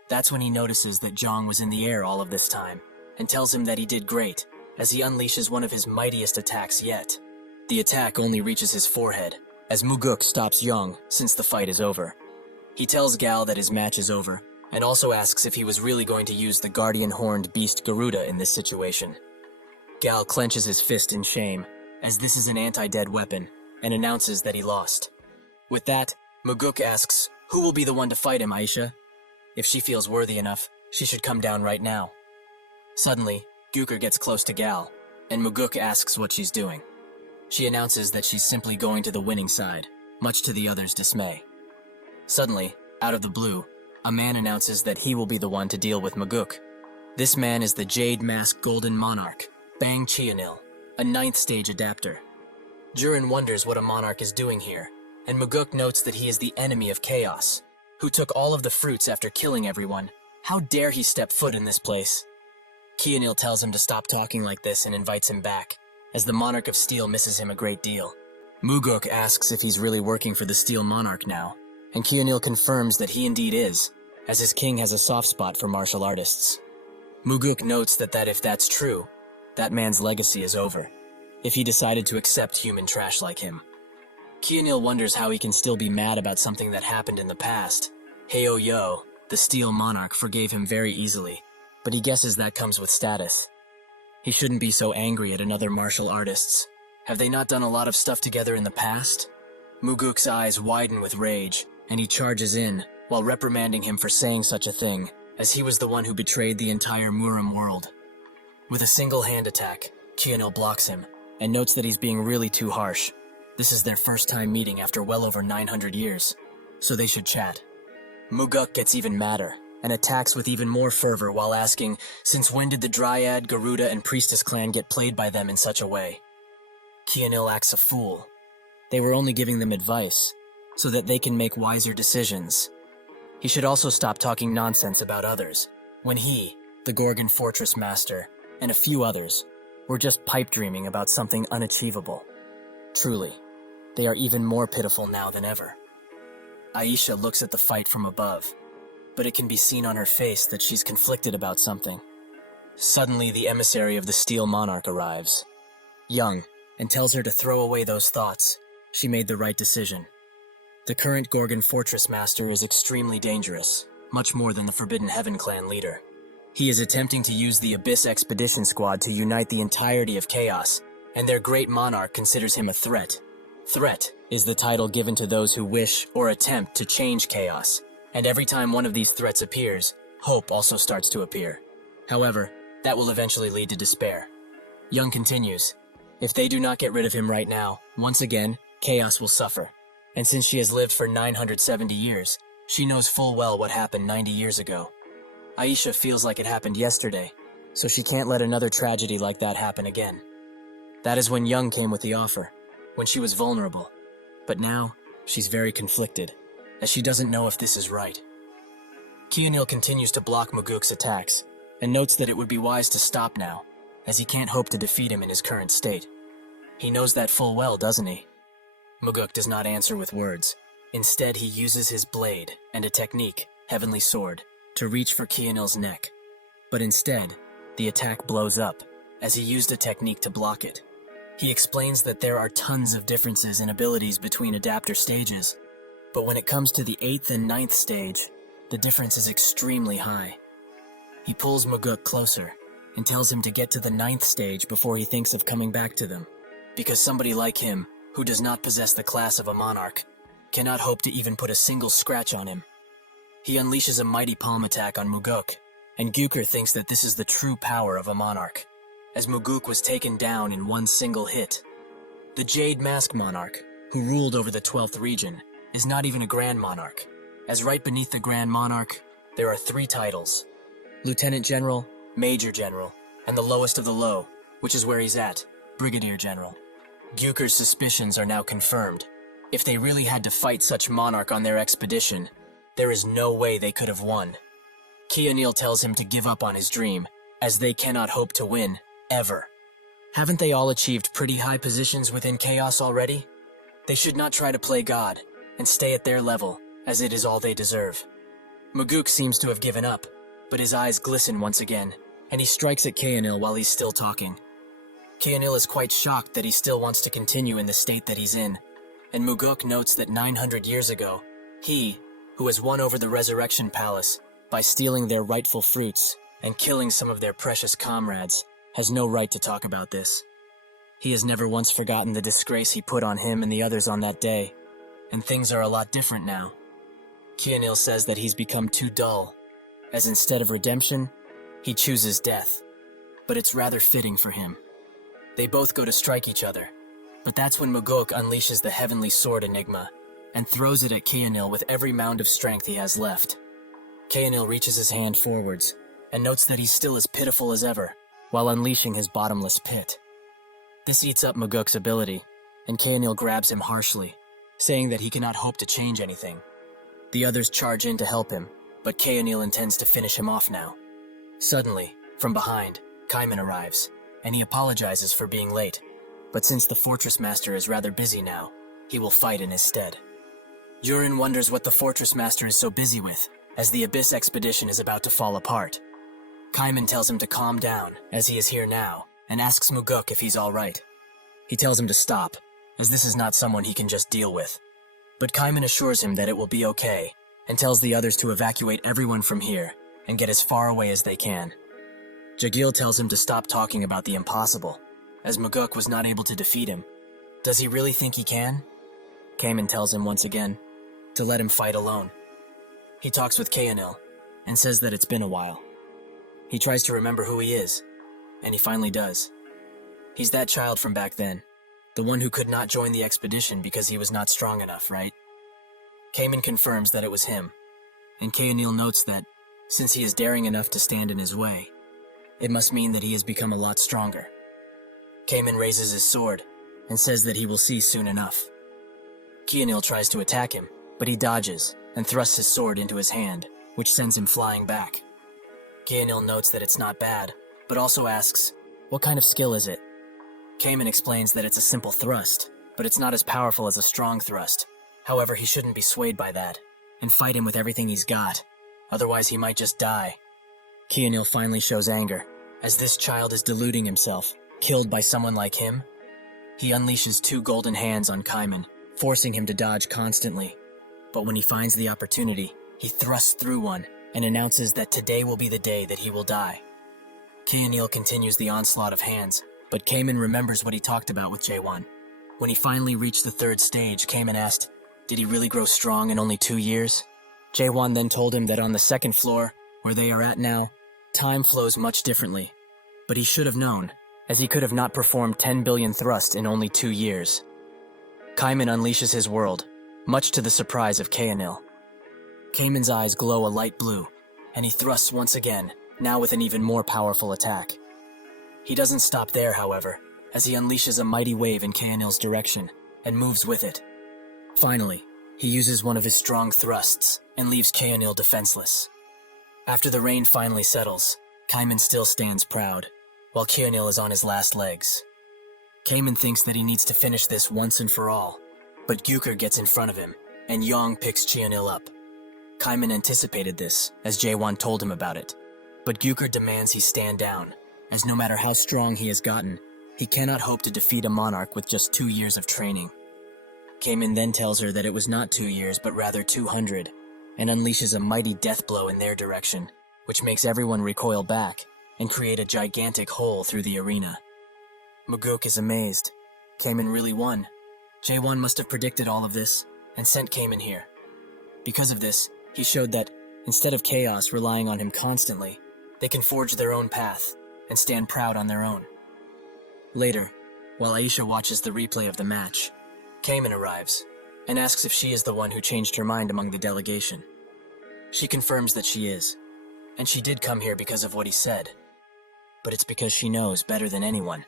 That's when he notices that Zhang was in the air all of this time, and tells him that he did great, as he unleashes one of his mightiest attacks yet. The attack only reaches his forehead, as Muguk stops Zhang since the fight is over. He tells Gal that his match is over, and also asks if he was really going to use the guardian horned beast Garuda in this situation. Gal clenches his fist in shame, as this is an anti-dead weapon, and announces that he lost. With that, Muguk asks, who will be the one to fight him, Aisha? If she feels worthy enough, she should come down right now. Suddenly, Guker gets close to Gal, and Muguk asks what she's doing. She announces that she's simply going to the winning side, much to the others' dismay. Suddenly, out of the blue, a man announces that he will be the one to deal with Muguk. This man is the Jade-masked Golden Monarch, Bang Chianil, a 9th stage adapter. Jurin wonders what a monarch is doing here, and Muguk notes that he is the enemy of Chaos, who took all of the fruits after killing everyone. How dare he step foot in this place? Chianil tells him to stop talking like this and invites him back, as the Monarch of Steel misses him a great deal. Muguk asks if he's really working for the Steel Monarch now, and Chianil confirms that he indeed is, as his king has a soft spot for martial artists. Muguk notes that if that's true, that man's legacy is over, if he decided to accept human trash like him. Chianil wonders how he can still be mad about something that happened in the past. Heyo, the Steel Monarch, forgave him very easily, but he guesses that comes with status. He shouldn't be so angry at another martial artists. Have they not done a lot of stuff together in the past? Muguk's eyes widen with rage, and he charges in, while reprimanding him for saying such a thing, as he was the one who betrayed the entire Muram world. With a single hand attack, Chianil blocks him, and notes that he's being really too harsh. This is their first time meeting after well over 900 years, so they should chat. Muguk gets even madder, and attacks with even more fervor while asking, since when did the Dryad, Garuda, and Priestess clan get played by them in such a way? Chianil acts a fool. They were only giving them advice, so that they can make wiser decisions. He should also stop talking nonsense about others, when he, the Gorgon Fortress Master, and a few others, were just pipe dreaming about something unachievable. Truly, they are even more pitiful now than ever. Aisha looks at the fight from above, but it can be seen on her face that she's conflicted about something. Suddenly, the emissary of the Steel Monarch arrives, young, and tells her to throw away those thoughts. She made the right decision. The current Gorgon Fortress Master is extremely dangerous, much more than the Forbidden Heaven clan leader. He is attempting to use the Abyss Expedition Squad to unite the entirety of Chaos, and their great monarch considers him a threat. Threat is the title given to those who wish or attempt to change Chaos, and every time one of these threats appears, hope also starts to appear. However, That will eventually lead to despair. Young continues, if they do not get rid of him right now, once again, chaos will suffer. And since she has lived for 970 years, she knows full well what happened 90 years ago. Aisha feels like it happened yesterday, so she can't let another tragedy like that happen again. That is when Young came with the offer, when she was vulnerable. But now, she's very conflicted, as she doesn't know if this is right. Kionil continues to block Muguk's attacks, and notes that it would be wise to stop now, as he can't hope to defeat him in his current state. He knows that full well, doesn't he? Muguk does not answer with words. Instead, he uses his blade and a technique, Heavenly Sword, to reach for Kionil's neck. But instead, the attack blows up, as he used a technique to block it. He explains that there are tons of differences in abilities between adapter stages, but when it comes to the 8th and 9th stage, the difference is extremely high. He pulls Muguk closer and tells him to get to the 9th stage before he thinks of coming back to them, because somebody like him, who does not possess the class of a monarch, cannot hope to even put a single scratch on him. He unleashes a mighty palm attack on Muguk, and Gyukur thinks that this is the true power of a monarch, as Muguk was taken down in one single hit. The Jade Mask Monarch, who ruled over the 12th region, is not even a Grand Monarch, as right beneath the Grand Monarch, there are 3 titles: Lieutenant General, Major General, and the lowest of the low, which is where he's at, Brigadier General. Gyukur's suspicions are now confirmed. If they really had to fight such monarch on their expedition, there is no way they could have won. Kionil tells him to give up on his dream, as they cannot hope to win, ever. Haven't they all achieved pretty high positions within Chaos already? They should not try to play God, and stay at their level, as it is all they deserve. Muguk seems to have given up, but his eyes glisten once again, and he strikes at Kionil while he's still talking. Kionil is quite shocked that he still wants to continue in the state that he's in, and Muguk notes that 900 years ago, he, who has won over the Resurrection Palace by stealing their rightful fruits and killing some of their precious comrades, has no right to talk about this. He has never once forgotten the disgrace he put on him and the others on that day, and things are a lot different now. Kionil says that he's become too dull, as instead of redemption, he chooses death. But it's rather fitting for him. They both go to strike each other, but that's when Muguk unleashes the Heavenly Sword Enigma and throws it at Kionil with every mound of strength he has left. Kionil reaches his hand forwards and notes that he's still as pitiful as ever, while unleashing his bottomless pit. This eats up Muguk's ability, and Kionil grabs him harshly, saying that he cannot hope to change anything. The others charge in to help him, but Kionil intends to finish him off now. Suddenly, from behind, Kaiman arrives, and he apologizes for being late, but since the Fortress Master is rather busy now, he will fight in his stead. Yurin wonders what the Fortress Master is so busy with, as the Abyss expedition is about to fall apart. Kaiman tells him to calm down, as he is here now, and asks Muguk if he's alright. He tells him to stop, as this is not someone he can just deal with. But Kaiman assures him that it will be okay, and tells the others to evacuate everyone from here, and get as far away as they can. Jagil tells him to stop talking about the impossible, as Muguk was not able to defeat him. Does he really think he can? Kaiman tells him once again to let him fight alone. He talks with Kionil, and says that it's been a while. He tries to remember who he is, and he finally does. He's that child from back then, the one who could not join the expedition because he was not strong enough, right? Kaiman confirms that it was him, and Kionil notes that, since he is daring enough to stand in his way, it must mean that he has become a lot stronger. Kaiman raises his sword, and says that he will see soon enough. Kionil tries to attack him, but he dodges, and thrusts his sword into his hand, which sends him flying back. Kionil notes that it's not bad, but also asks, what kind of skill is it? Kaiman explains that it's a simple thrust, but it's not as powerful as a strong thrust. However, he shouldn't be swayed by that, and fight him with everything he's got, otherwise he might just die. Kionil finally shows anger, as this child is deluding himself, killed by someone like him. He unleashes 2 golden hands on Kaiman, forcing him to dodge constantly. But when he finds the opportunity, he thrusts through one, and announces that today will be the day that he will die. Kionil continues the onslaught of hands, but Kaiman remembers what he talked about with Jaewon. When he finally reached the 3rd stage, Kaiman asked, did he really grow strong in only 2 years? Jaewon then told him that on the 2nd floor, where they are at now, time flows much differently, But he should have known, as he could have not performed 10 billion thrusts in only 2 years. Kaiman unleashes his world, much to the surprise of Kaenil. Kaiman's eyes glow a light blue, and he thrusts once again, now with an even more powerful attack. He doesn't stop there, however, as he unleashes a mighty wave in Kaenil's direction, and moves with it. Finally, he uses one of his strong thrusts, and leaves Kaenil defenseless. After the rain finally settles, Kaiman still stands proud, while Kaenil is on his last legs. Kaiman thinks that he needs to finish this once and for all, but Gyukur gets in front of him, and Yong picks Kaenil up. Kaiman anticipated this, as Jaewon told him about it, but Gyukur demands he stand down, as no matter how strong he has gotten, he cannot hope to defeat a monarch with just 2 years of training. Kaiman then tells her that it was not 2 years, but rather 200, and unleashes a mighty death blow in their direction, which makes everyone recoil back and create a gigantic hole through the arena. Muguk is amazed. Kaiman really won. Jaewon must have predicted all of this and sent Kaiman here. Because of this, he showed that, instead of chaos relying on him constantly, they can forge their own path and stand proud on their own. Later, while Aisha watches the replay of the match, Kaiman arrives and asks if she is the one who changed her mind among the delegation. She confirms that she is, and she did come here because of what he said. But it's because she knows better than anyone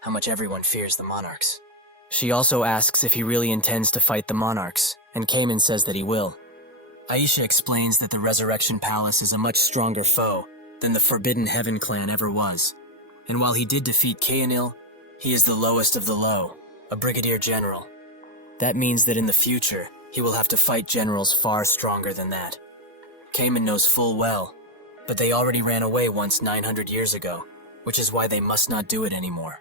how much everyone fears the monarchs. She also asks if he really intends to fight the monarchs, and Kaiman says that he will. Aisha explains that the Resurrection Palace is a much stronger foe than the Forbidden Heaven clan ever was, and while he did defeat Kaenil, he is the lowest of the low, a brigadier general. That means that in the future, he will have to fight generals far stronger than that. Kaiman knows full well, but they already ran away once 900 years ago, which is why they must not do it anymore.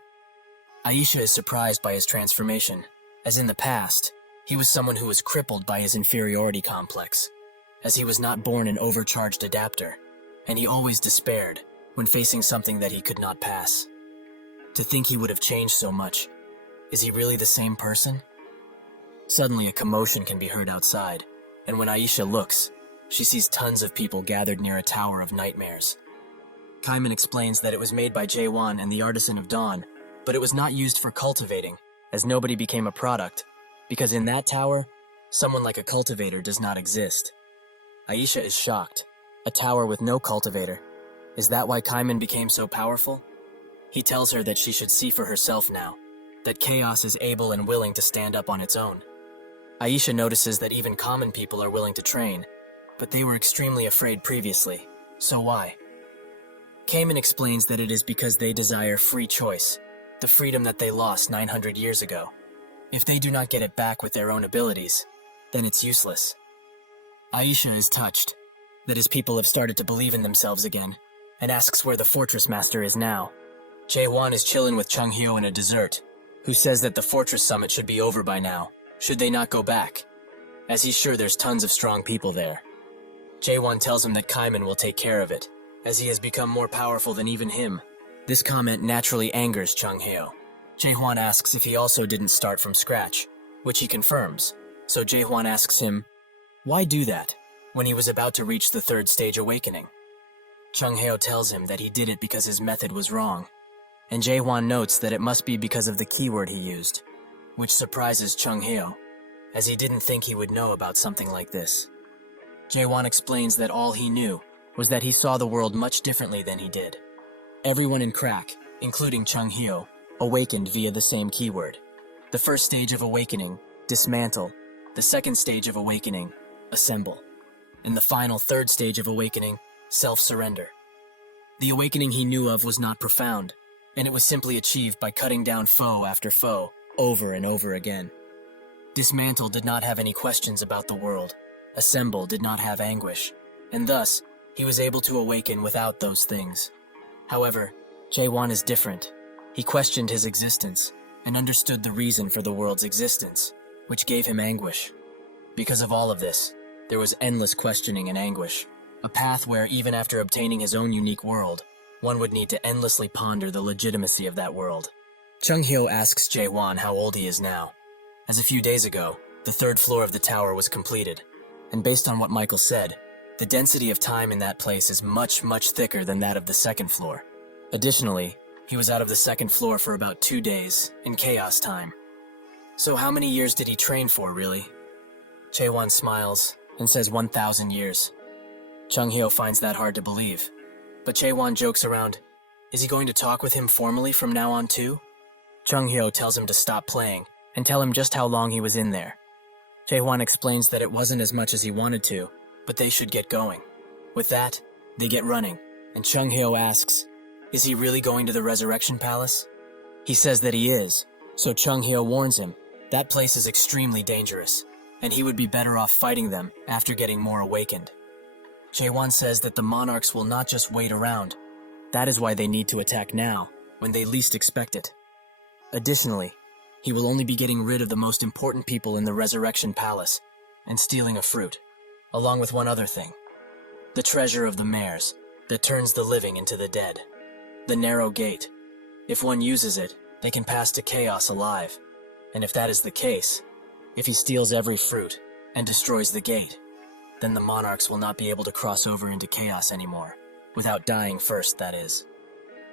Aisha is surprised by his transformation, as in the past, he was someone who was crippled by his inferiority complex, as he was not born an overcharged adapter, and he always despaired when facing something that he could not pass. To think he would have changed so much, is he really the same person? Suddenly a commotion can be heard outside, and when Aisha looks, she sees tons of people gathered near a tower of nightmares. Kaiman explains that it was made by Jaewon and the Artisan of Dawn, but it was not used for cultivating, as nobody became a product, because in that tower, someone like a cultivator does not exist. Aisha is shocked. A tower with no cultivator. Is that why Kaiman became so powerful? He tells her that she should see for herself now, that chaos is able and willing to stand up on its own. Aisha notices that even common people are willing to train, but they were extremely afraid previously, so why? Kaiman explains that it is because they desire free choice, the freedom that they lost 900 years ago. If they do not get it back with their own abilities, then it's useless. Aisha is touched that his people have started to believe in themselves again, and asks where the fortress master is now. Jaewon is chilling with Chung Hyo in a dessert, who says that the fortress summit should be over by now, should they not go back, as he's sure there's tons of strong people there. Jaewon tells him that Kaiman will take care of it, as he has become more powerful than even him. This comment naturally angers Chung Hyo. Jaewon asks if he also didn't start from scratch, which he confirms, so Jaewon asks him, why do that, when he was about to reach the 3rd stage awakening? Chung Hyo tells him that he did it because his method was wrong, and Jaewon notes that it must be because of the keyword he used, which surprises Chung Hyo, as he didn't think he would know about something like this. Jaewon explains that all he knew was that he saw the world much differently than he did. Everyone in Crack, including Chung Hyo, awakened via the same keyword. The 1st stage of awakening, dismantle. The 2nd stage of awakening, assemble. And the final 3rd stage of awakening, self-surrender. The awakening he knew of was not profound, and it was simply achieved by cutting down foe after foe, over and over again. Dismantle did not have any questions about the world. Assemble did not have anguish, and thus, he was able to awaken without those things. However, Jaewon is different. He questioned his existence, and understood the reason for the world's existence, which gave him anguish. Because of all of this, there was endless questioning and anguish, a path where even after obtaining his own unique world, one would need to endlessly ponder the legitimacy of that world. Chung Hyo asks Jaewon how old he is now, as a few days ago, the 3rd floor of the tower was completed, and based on what Michael said, the density of time in that place is much, much thicker than that of the 2nd floor. Additionally, He was out of the second floor for about 2 days, in chaos time. So how many years did he train for, really? Chaewon smiles and says 1,000 years. Chung-hyo finds that hard to believe. But Chaewon jokes around, is he going to talk with him formally from now on too? Chung-hyo tells him to stop playing and tell him just how long he was in there. Chaewon explains that it wasn't as much as he wanted to, but they should get going. With that, they get running, and Chung-hyo asks, is he really going to the Resurrection Palace? He says that he is, so Chung-hyo warns him, that place is extremely dangerous, and he would be better off fighting them after getting more awakened. Chaewon says that the monarchs will not just wait around. That is why they need to attack now, when they least expect it. Additionally, he will only be getting rid of the most important people in the Resurrection Palace and stealing a fruit, along with one other thing. The treasure of the mares that turns the living into the dead. The narrow gate. If one uses it, they can pass to chaos alive. And if that is the case, if he steals every fruit and destroys the gate, then the monarchs will not be able to cross over into chaos anymore, without dying first, that is.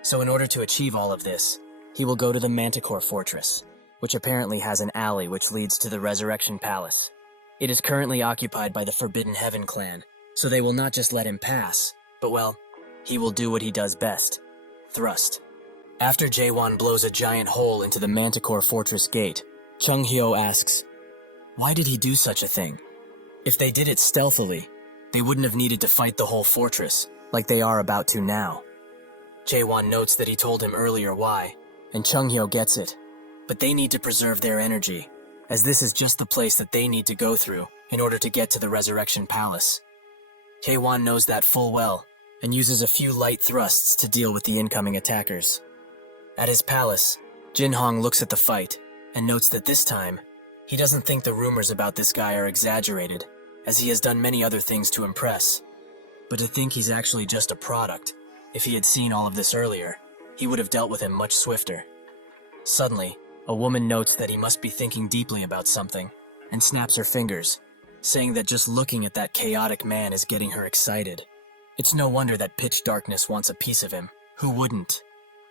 So in order to achieve all of this, he will go to the Manticore Fortress, which apparently has an alley which leads to the Resurrection Palace. It is currently occupied by the Forbidden Heaven clan, so they will not just let him pass, but well, he will do what he does best, thrust. After Jaewon blows a giant hole into the Manticore Fortress gate, Chung-hyo asks, why did he do such a thing? If they did it stealthily, they wouldn't have needed to fight the whole fortress, like they are about to now. Jaewon notes that he told him earlier why, and Chung-hyo gets it. But they need to preserve their energy, as this is just the place that they need to go through in order to get to the Resurrection Palace. Jaewon knows that full well, and uses a few light thrusts to deal with the incoming attackers. At his palace, Jin-hong looks at the fight, and notes that this time, he doesn't think the rumors about this guy are exaggerated, as he has done many other things to impress. But to think he's actually just a product, if he had seen all of this earlier, he would have dealt with him much swifter. Suddenly, a woman notes that he must be thinking deeply about something, and snaps her fingers, saying that just looking at that chaotic man is getting her excited. It's no wonder that pitch darkness wants a piece of him. Who wouldn't?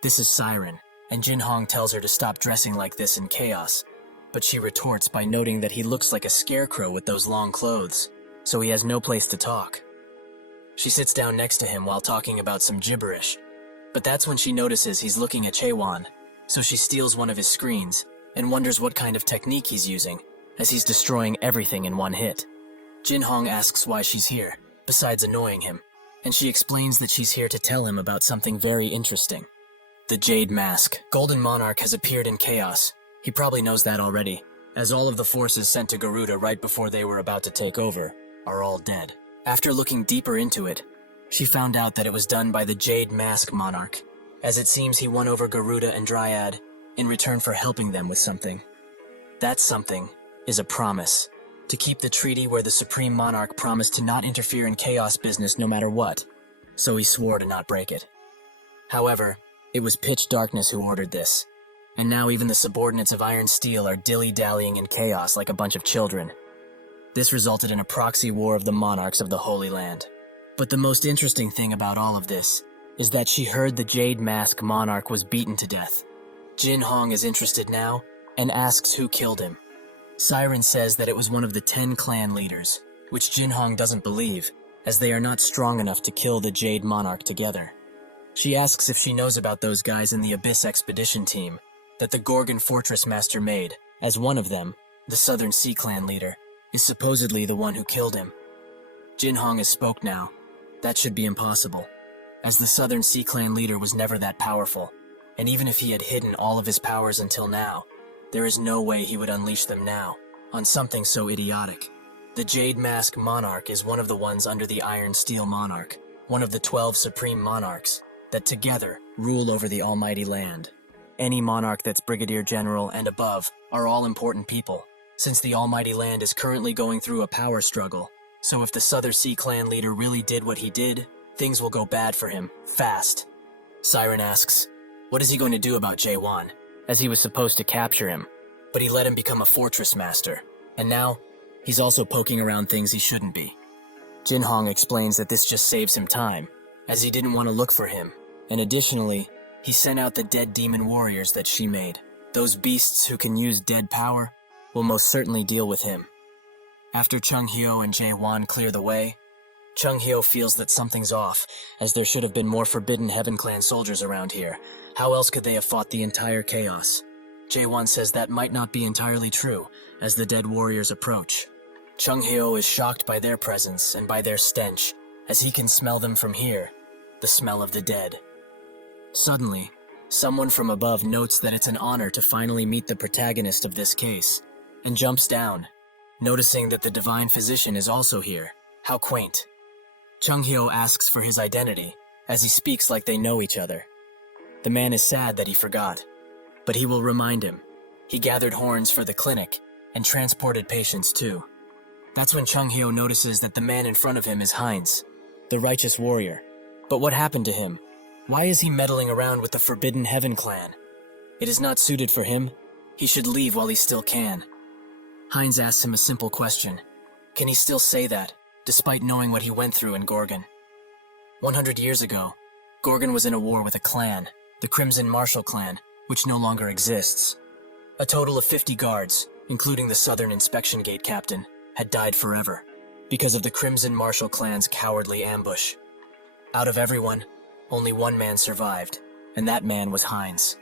This is Siren, and Jin-hong tells her to stop dressing like this in chaos, but she retorts by noting that he looks like a scarecrow with those long clothes, so he has no place to talk. She sits down next to him while talking about some gibberish, but that's when she notices he's looking at Chaewon, so she steals one of his screens and wonders what kind of technique he's using, as he's destroying everything in one hit. Jin-hong asks why she's here, besides annoying him, and she explains that she's here to tell him about something very interesting. The Jade Mask, Golden Monarch, has appeared in chaos. He probably knows that already, as all of the forces sent to Garuda right before they were about to take over are all dead. After looking deeper into it, she found out that it was done by the Jade Mask Monarch, as it seems he won over Garuda and Dryad in return for helping them with something. That something is a promise, to keep the treaty where the Supreme Monarch promised to not interfere in chaos business no matter what, so he swore to not break it. However, it was Pitch Darkness who ordered this, and now even the subordinates of Iron Steel are dilly-dallying in chaos like a bunch of children. This resulted in a proxy war of the monarchs of the Holy Land. But the most interesting thing about all of this is that she heard the Jade Mask Monarch was beaten to death. Jin-hong is interested now and asks who killed him. Siren says that it was one of the 10 clan leaders, which Jin-hong doesn't believe, as they are not strong enough to kill the Jade Monarch together. She asks if she knows about those guys in the Abyss Expedition team that the Gorgon Fortress Master made, as one of them, the Southern Sea Clan leader, is supposedly the one who killed him. Jin-hong has spoke now. That should be impossible, as the Southern Sea Clan leader was never that powerful, and even if he had hidden all of his powers until now, there is no way he would unleash them now, on something so idiotic. The Jade Mask Monarch is one of the ones under the Iron Steel Monarch, one of the 12 Supreme Monarchs, that together rule over the Almighty Land. Any monarch that's Brigadier General and above are all important people, since the Almighty Land is currently going through a power struggle. So if the Southern Sea Clan leader really did what he did, things will go bad for him, fast. Siren asks, what is he going to do about Jaewon, as he was supposed to capture him, but he let him become a fortress master, and now he's also poking around things he shouldn't be. Jin-hong explains that this just saves him time, as he didn't want to look for him, and additionally, He sent out the dead demon warriors that she made. Those beasts who can use dead power will most certainly deal with him. After Chung Hyo and Jae Won clear the way, Chung Hyo feels that something's off, as there should have been more Forbidden Heaven Clan soldiers around here. How else could they have fought the entire chaos? Jae Won says that might not be entirely true, as the dead warriors approach. Chung Hyo is shocked by their presence and by their stench, as he can smell them from here, the smell of the dead. Suddenly, someone from above notes that it's an honor to finally meet the protagonist of this case, and jumps down, noticing that the divine physician is also here. How quaint. Chung Hyo asks for his identity, as he speaks like they know each other. The man is sad that he forgot, but he will remind him. He gathered horns for the clinic, and transported patients too. That's when Chung Hyo notices that the man in front of him is Heinz, the righteous warrior. But what happened to him? Why is he meddling around with the Forbidden Heaven Clan? It is not suited for him. He should leave while he still can. Heinz asks him a simple question. Can he still say that, despite knowing what he went through in Gorgon? 100 years ago, Gorgon was in a war with a clan, the Crimson Marshal Clan, which no longer exists. A total of 50 guards, including the Southern Inspection Gate captain, had died forever, because of the Crimson Marshal Clan's cowardly ambush. Out of everyone, only one man survived, and that man was Heinz.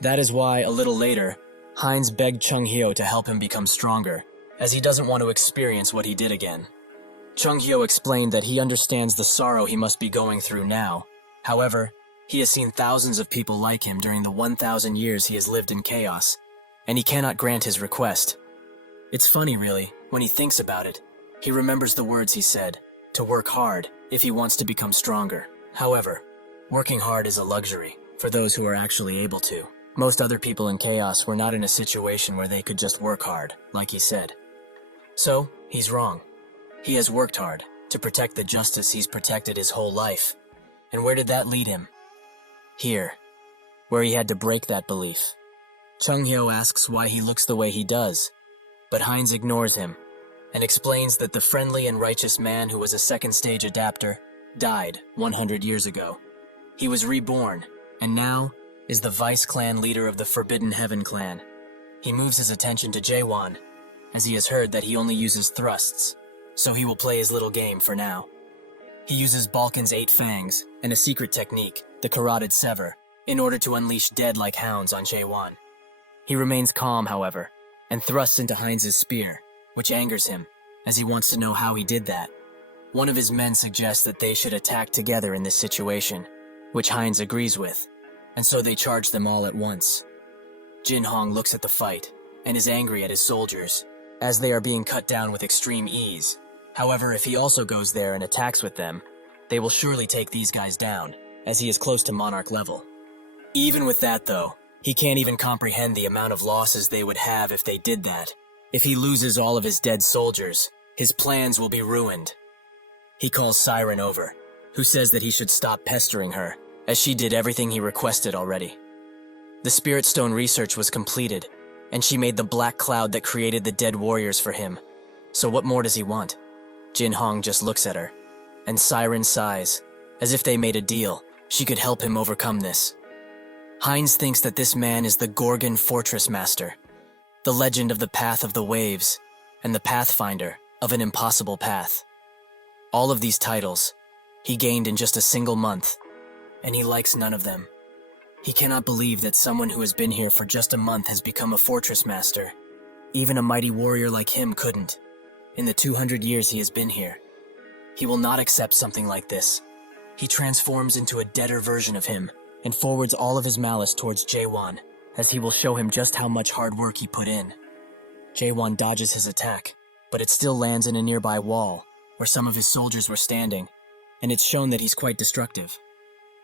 That is why, a little later, Heinz begged Chung Hyo to help him become stronger, as he doesn't want to experience what he did again. Chung Hyo explained that he understands the sorrow he must be going through now. However, he has seen thousands of people like him during the 1,000 years he has lived in chaos, and he cannot grant his request. It's funny, really, when he thinks about it. He remembers the words he said, to work hard if he wants to become stronger. However, working hard is a luxury for those who are actually able to. Most other people in chaos were not in a situation where they could just work hard, like he said. So, he's wrong. He has worked hard to protect the justice he's protected his whole life. And where did that lead him? Here, where he had to break that belief. Chung Hyo asks why he looks the way he does, but Heinz ignores him and explains that the friendly and righteous man who was a second stage adapter died 100 years ago. He was reborn, and now is the vice clan leader of the Forbidden Heaven Clan. He moves his attention to Jae Won, as he has heard that he only uses thrusts, so he will play his little game for now. He uses Balkan's 8 fangs and a secret technique, the carotid sever, in order to unleash dead like hounds on Jae Won. He remains calm, however, and thrusts into Heinz's spear, which angers him, as he wants to know how he did that. One of his men suggests that they should attack together in this situation, which Heinz agrees with, and so they charge them all at once. Jin Hong looks at the fight, and is angry at his soldiers, as they are being cut down with extreme ease. However, if he also goes there and attacks with them, they will surely take these guys down, as he is close to Monarch level. Even with that, though, he can't even comprehend the amount of losses they would have if they did that. If he loses all of his dead soldiers, his plans will be ruined. He calls Siren over, who says that he should stop pestering her, as she did everything he requested already. The Spirit Stone research was completed, and she made the black cloud that created the dead warriors for him. So what more does he want? Jin Hong just looks at her, and Siren sighs, as if they made a deal. She could help him overcome this. Heinz thinks that this man is the Gorgon Fortress Master, the legend of the Path of the Waves, and the Pathfinder of an impossible path. All of these titles he gained in just a single month, and he likes none of them. He cannot believe that someone who has been here for just a month has become a Fortress Master. Even a mighty warrior like him couldn't, in the 200 years he has been here. He will not accept something like this. He transforms into a deader version of him, and forwards all of his malice towards Jae Won, as he will show him just how much hard work he put in. Jae Won dodges his attack, but it still lands in a nearby wall, where some of his soldiers were standing, and it's shown that he's quite destructive.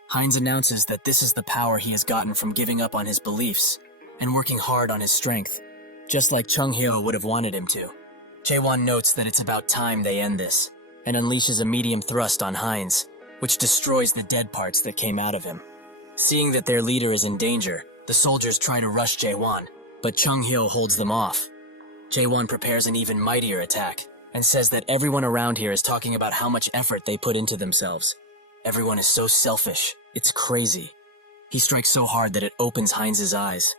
Heinz announces that this is the power he has gotten from giving up on his beliefs, and working hard on his strength, just like Chung Hyo would have wanted him to. Jae Won notes that it's about time they end this, and unleashes a medium thrust on Heinz, which destroys the dead parts that came out of him. Seeing that their leader is in danger, the soldiers try to rush Jae Won, but Chung Hyo holds them off. Jae Won prepares an even mightier attack, and says that everyone around here is talking about how much effort they put into themselves. Everyone is so selfish, it's crazy. He strikes so hard that it opens Heinz's eyes.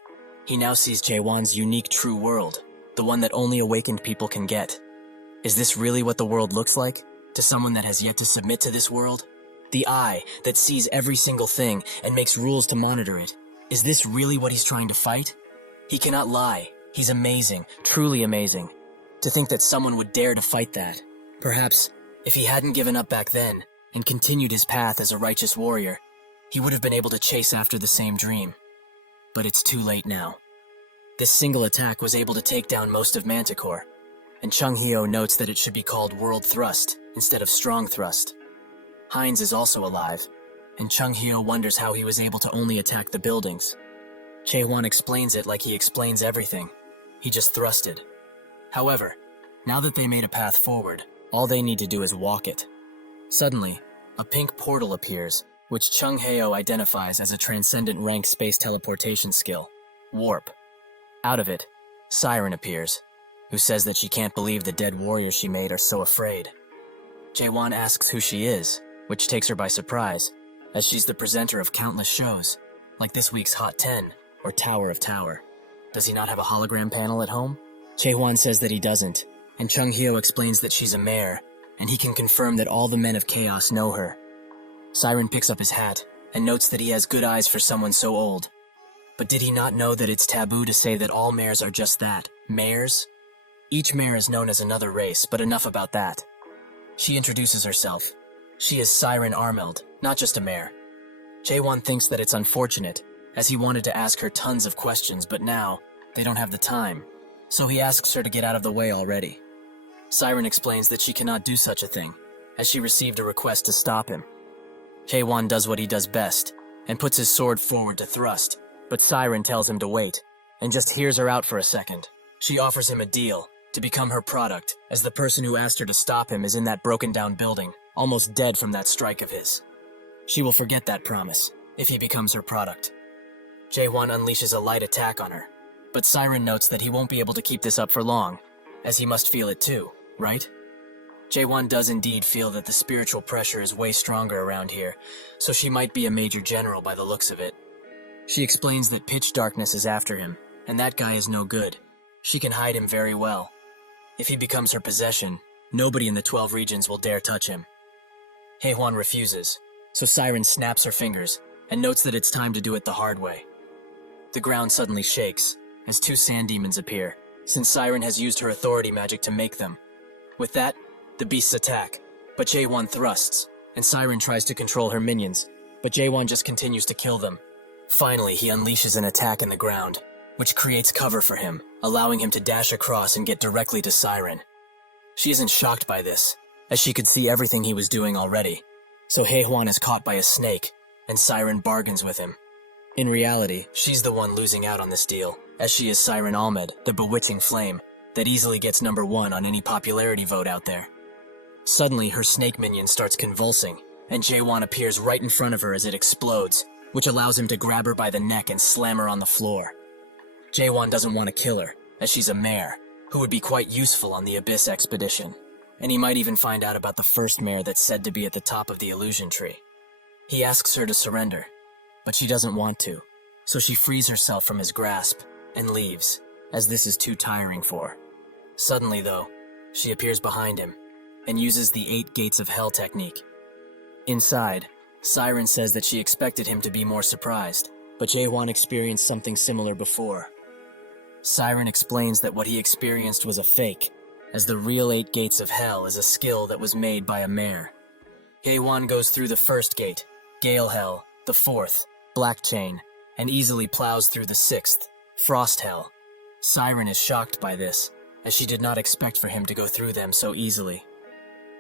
He now sees Jaewon's unique true world, the one that only awakened people can get. Is this really what the world looks like, to someone that has yet to submit to this world? The eye that sees every single thing and makes rules to monitor it. Is this really what he's trying to fight? He cannot lie. He's amazing, truly amazing. To think that someone would dare to fight that. Perhaps, if he hadn't given up back then and continued his path as a righteous warrior, he would have been able to chase after the same dream. But it's too late now. This single attack was able to take down most of Manticore, and Chung Hyo notes that it should be called World Thrust instead of Strong Thrust. Heinz is also alive, and Chung Hyo wonders how he was able to only attack the buildings. Jaewon explains it like he explains everything. He just thrusted. However, now that they made a path forward, all they need to do is walk it. Suddenly, a pink portal appears, which Chung Hyo identifies as a transcendent rank space teleportation skill, Warp. Out of it, Siren appears, who says that she can't believe the dead warriors she made are so afraid. Jaewon asks who she is, which takes her by surprise, as she's the presenter of countless shows, like this week's Hot 10 or Tower of Tower. Does he not have a hologram panel at home? Jaewon says that he doesn't, and Chung Hyo explains that she's a mare, and he can confirm that all the men of Chaos know her. Siren picks up his hat and notes that he has good eyes for someone so old. But did he not know that it's taboo to say that all mares are just that, mares? Each mare is known as another race, but enough about that. She introduces herself. She is Siren Armeld, not just a mare. Jaewon thinks that it's unfortunate, as he wanted to ask her tons of questions, but now, they don't have the time. So he asks her to get out of the way already. Siren explains that she cannot do such a thing, as she received a request to stop him. Jaewon does what he does best, and puts his sword forward to thrust, but Siren tells him to wait, and just hears her out for a second. She offers him a deal, to become her product, as the person who asked her to stop him is in that broken down building, almost dead from that strike of his. She will forget that promise, if he becomes her product. Jaewon unleashes a light attack on her, but Siren notes that he won't be able to keep this up for long, as he must feel it too, right? Jaewon does indeed feel that the spiritual pressure is way stronger around here, so she might be a major general by the looks of it. She explains that pitch darkness is after him, and that guy is no good. She can hide him very well. If he becomes her possession, nobody in the 12 regions will dare touch him. Haehwan refuses, so Siren snaps her fingers and notes that it's time to do it the hard way. The ground suddenly shakes as 2 sand demons appear, since Siren has used her authority magic to make them. With that, the beasts attack, but Jaewon thrusts, and Siren tries to control her minions, but Jaewon just continues to kill them. Finally, he unleashes an attack in the ground, which creates cover for him, allowing him to dash across and get directly to Siren. She isn't shocked by this, as she could see everything he was doing already, so Haehwan is caught by a snake, and Siren bargains with him. In reality, she's the one losing out on this deal, as she is Siren Ahmed, the bewitching flame, that easily gets number 1 on any popularity vote out there. Suddenly, her snake minion starts convulsing, and Jaewon appears right in front of her as it explodes, which allows him to grab her by the neck and slam her on the floor. Jaewon doesn't want to kill her, as she's a mare, who would be quite useful on the Abyss expedition, and he might even find out about the first mare that's said to be at the top of the illusion tree. He asks her to surrender, but she doesn't want to, so she frees herself from his grasp and leaves, as this is too tiring for her. Suddenly, though, she appears behind him and uses the 8 Gates of Hell technique. Inside, Siren says that she expected him to be more surprised, but Jaewon experienced something similar before. Siren explains that what he experienced was a fake, as the real 8 Gates of Hell is a skill that was made by a mare. Jaewon goes through the first gate, Gale Hell, the 4th, Black Chain, and easily plows through the 6th, Frost Hell. Siren is shocked by this, as she did not expect for him to go through them so easily.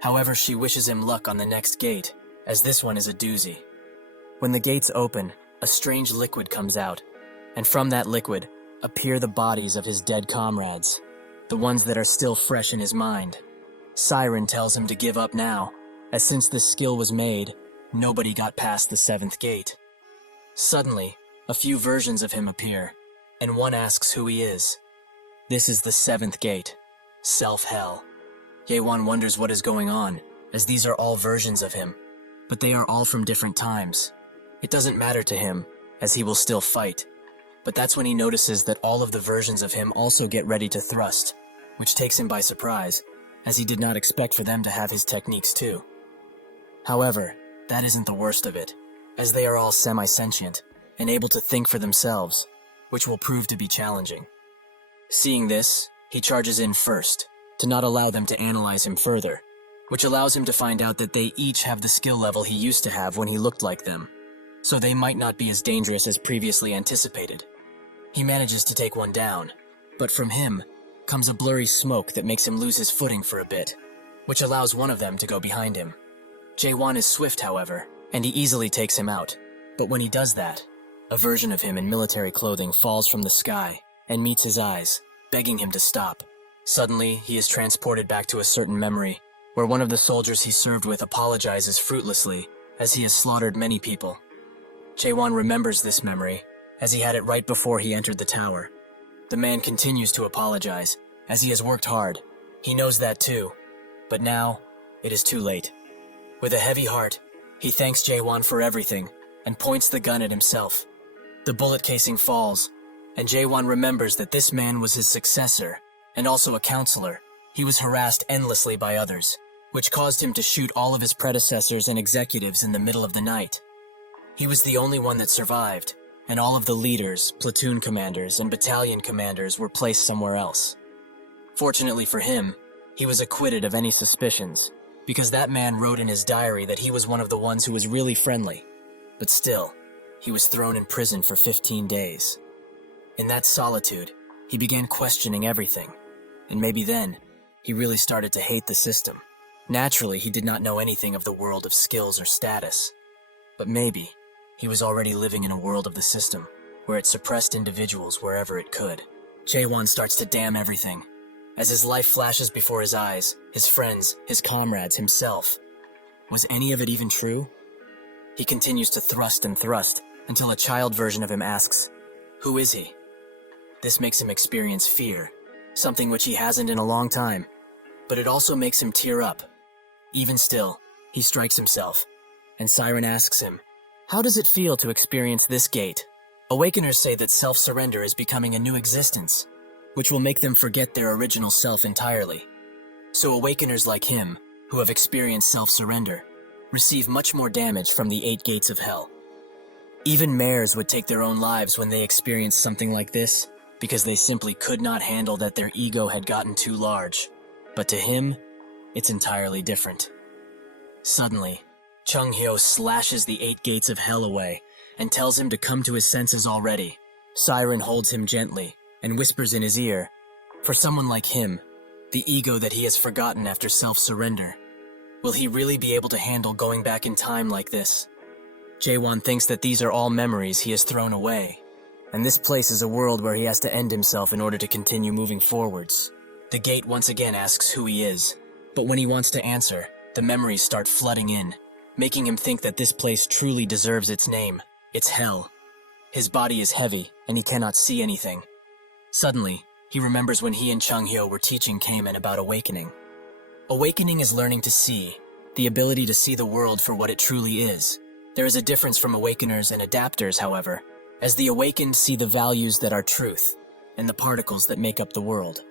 However, she wishes him luck on the next gate, as this one is a doozy. When the gates open, a strange liquid comes out, and from that liquid appear the bodies of his dead comrades, the ones that are still fresh in his mind. Siren tells him to give up now, as since this skill was made, nobody got past the 7th gate. Suddenly, a few versions of him appear, and one asks who he is. This is the 7th gate, Self-Hell. Jaewon wonders what is going on, as these are all versions of him, but they are all from different times. It doesn't matter to him, as he will still fight. But that's when he notices that all of the versions of him also get ready to thrust, which takes him by surprise, as he did not expect for them to have his techniques too. However, that isn't the worst of it, as they are all semi-sentient and able to think for themselves, which will prove to be challenging. Seeing this, he charges in first, to not allow them to analyze him further, which allows him to find out that they each have the skill level he used to have when he looked like them, so they might not be as dangerous as previously anticipated. He manages to take one down, but from him comes a blurry smoke that makes him lose his footing for a bit, which allows one of them to go behind him. Jae-won is swift, however, and he easily takes him out, but when he does that, a version of him in military clothing falls from the sky and meets his eyes, begging him to stop. Suddenly, he is transported back to a certain memory, where one of the soldiers he served with apologizes fruitlessly, as he has slaughtered many people. Jae-won remembers this memory, as he had it right before he entered the tower. The man continues to apologize, as he has worked hard. He knows that too, but now, it is too late. With a heavy heart, he thanks Jae-won for everything, and points the gun at himself. The bullet casing falls, and Jae-won remembers that this man was his successor, and also a counselor. He was harassed endlessly by others, which caused him to shoot all of his predecessors and executives in the middle of the night. He was the only one that survived, and all of the leaders, platoon commanders, and battalion commanders were placed somewhere else. Fortunately for him, he was acquitted of any suspicions, because that man wrote in his diary that he was one of the ones who was really friendly. But still, he was thrown in prison for 15 days. In that solitude, he began questioning everything, and maybe then, he really started to hate the system. Naturally, he did not know anything of the world of skills or status, but maybe he was already living in a world of the system, where it suppressed individuals wherever it could. Jae-won starts to damn everything. As his life flashes before his eyes, his friends, his comrades, himself. Was any of it even true? He continues to thrust and thrust, until a child version of him asks, "Who is he?" This makes him experience fear, something which he hasn't in a long time, but it also makes him tear up. Even still, he strikes himself, and Siren asks him, "How does it feel to experience this gate?" Awakeners say that self-surrender is becoming a new existence, which will make them forget their original self entirely. So awakeners like him, who have experienced self-surrender, receive much more damage from the 8 gates of hell. Even mayors would take their own lives when they experienced something like this, because they simply could not handle that their ego had gotten too large. But to him, it's entirely different. Suddenly, Chung-hyo slashes the 8 gates of hell away and tells him to come to his senses already. Siren holds him gently and whispers in his ear, for someone like him, the ego that he has forgotten after self-surrender, will he really be able to handle going back in time like this? Jae-won thinks that these are all memories he has thrown away, and this place is a world where he has to end himself in order to continue moving forwards. The gate once again asks who he is, but when he wants to answer, the memories start flooding in, making him think that this place truly deserves its name. It's hell. His body is heavy, and he cannot see anything. Suddenly, he remembers when he and Chung-hyo were teaching Kamen about awakening. Awakening is learning to see, the ability to see the world for what it truly is. There is a difference from awakeners and adapters, however, as the awakened see the values that are truth, and the particles that make up the world.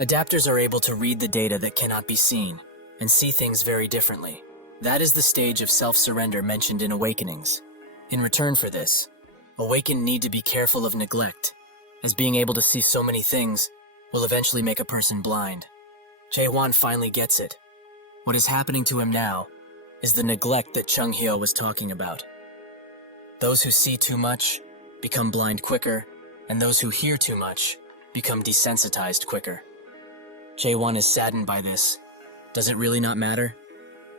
Adapters are able to read the data that cannot be seen, and see things very differently. That is the stage of self-surrender mentioned in Awakenings. In return for this, awakened need to be careful of neglect, as being able to see so many things will eventually make a person blind. Jae-won finally gets it. What is happening to him now is the neglect that Chung-hyo was talking about. Those who see too much become blind quicker, and those who hear too much become desensitized quicker. Jae-won is saddened by this. Does it really not matter?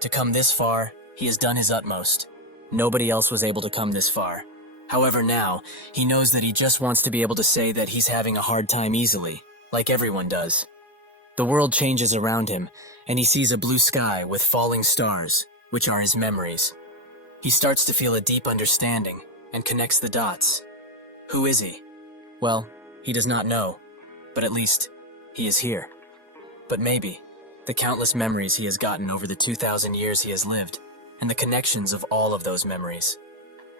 To come this far, he has done his utmost. Nobody else was able to come this far. However, now, he knows that he just wants to be able to say that he's having a hard time easily, like everyone does. The world changes around him, and he sees a blue sky with falling stars, which are his memories. He starts to feel a deep understanding, and connects the dots. Who is he? Well, he does not know, but at least, he is here. But maybe, the countless memories he has gotten over the 2,000 years he has lived, and the connections of all of those memories.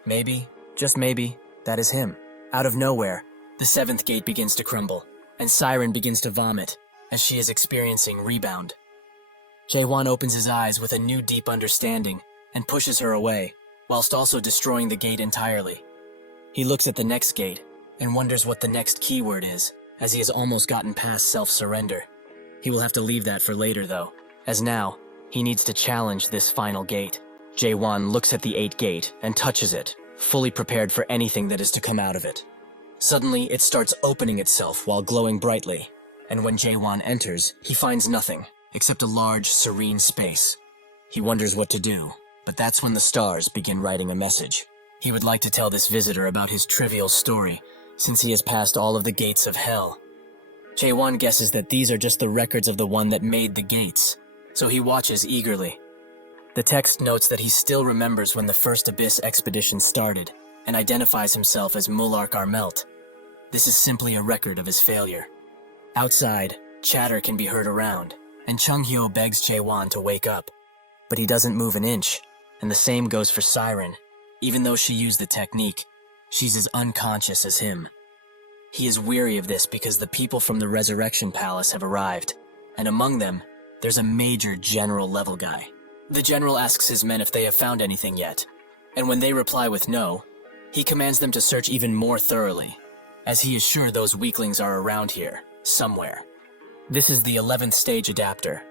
Maybe, Just maybe, that is him. Out of nowhere, the seventh gate begins to crumble, and Siren begins to vomit as she is experiencing rebound. Jaewon opens his eyes with a new deep understanding and pushes her away, whilst also destroying the gate entirely. He looks at the next gate and wonders what the next keyword is, as he has almost gotten past self-surrender. He will have to leave that for later though, as now, he needs to challenge this final gate. Jaewon looks at the 8th gate and touches it, fully prepared for anything that is to come out of it. Suddenly, it starts opening itself while glowing brightly, and when Jaewon enters, he finds nothing except a large, serene space. He wonders what to do, but that's when the stars begin writing a message. He would like to tell this visitor about his trivial story, since he has passed all of the gates of hell. Jaewon guesses that these are just the records of the one that made the gates, so he watches eagerly. The text notes that he still remembers when the first Abyss expedition started, and identifies himself as Mulark Armelt. This is simply a record of his failure. Outside, chatter can be heard around, and Chung Hyo begs Jaewon to wake up. But he doesn't move an inch, and the same goes for Siren. Even though she used the technique, she's as unconscious as him. He is weary of this because the people from the Resurrection Palace have arrived, and among them, there's a major general-level guy. The general asks his men if they have found anything yet, and when they reply with no, he commands them to search even more thoroughly, as he is sure those weaklings are around here, somewhere. This is the 11th stage adapter,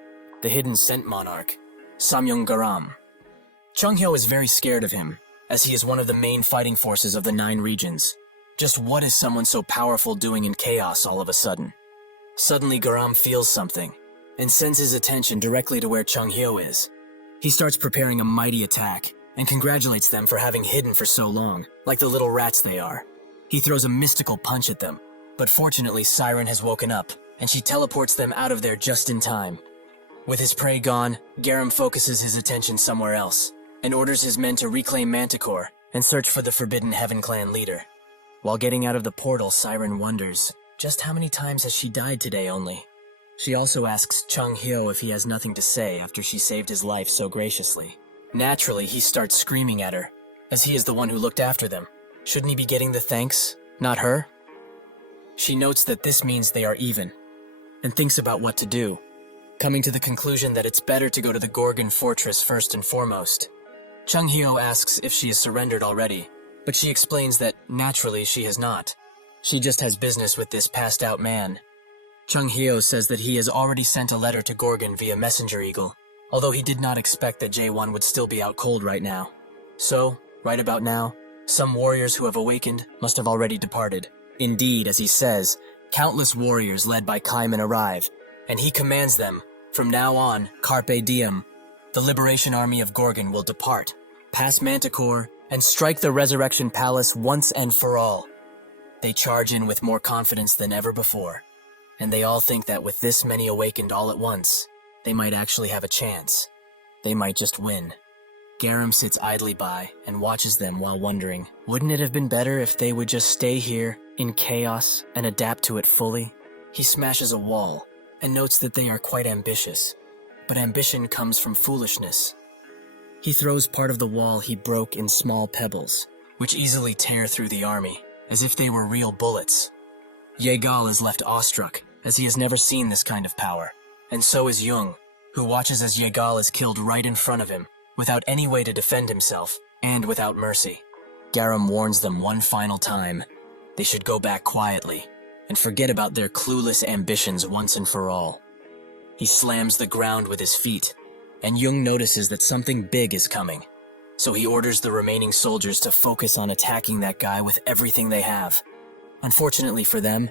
the hidden scent monarch, Samyong Garam. Chung Hyo is very scared of him, as he is one of the main fighting forces of the 9 regions. Just what is someone so powerful doing in chaos all of a sudden? Suddenly Garam feels something, and sends his attention directly to where Chung Hyo is. He starts preparing a mighty attack, and congratulates them for having hidden for so long, like the little rats they are. He throws a mystical punch at them, but fortunately Siren has woken up, and she teleports them out of there just in time. With his prey gone, Garam focuses his attention somewhere else, and orders his men to reclaim Manticore and search for the Forbidden Heaven Clan leader. While getting out of the portal, Siren wonders, just how many times has she died today only? She also asks Chung Hyo if he has nothing to say after she saved his life so graciously. Naturally, he starts screaming at her, as he is the one who looked after them. Shouldn't he be getting the thanks, not her? She notes that this means they are even, and thinks about what to do, coming to the conclusion that it's better to go to the Gorgon fortress first and foremost. Chung Hyo asks if she has surrendered already, but she explains that naturally she has not. She just has business with this passed-out man. Chung Hyo says that he has already sent a letter to Gorgon via Messenger Eagle, although he did not expect that Jaewon would still be out cold right now. So, right about now, some warriors who have awakened must have already departed. Indeed, as he says, countless warriors led by Kaiman arrive, and he commands them, from now on, Carpe Diem, the Liberation Army of Gorgon will depart, pass Manticore, and strike the Resurrection Palace once and for all. They charge in with more confidence than ever before, and they all think that with this many awakened all at once, they might actually have a chance. They might just win. Garam sits idly by and watches them while wondering, wouldn't it have been better if they would just stay here, in chaos, and adapt to it fully? He smashes a wall, and notes that they are quite ambitious. But ambition comes from foolishness. He throws part of the wall he broke in small pebbles, which easily tear through the army, as if they were real bullets. Yegal is left awestruck, as he has never seen this kind of power, and so is Jung, who watches as Yegal is killed right in front of him, without any way to defend himself, and without mercy. Garam warns them one final time. They should go back quietly, and forget about their clueless ambitions once and for all. He slams the ground with his feet, and Jung notices that something big is coming, so he orders the remaining soldiers to focus on attacking that guy with everything they have. Unfortunately for them,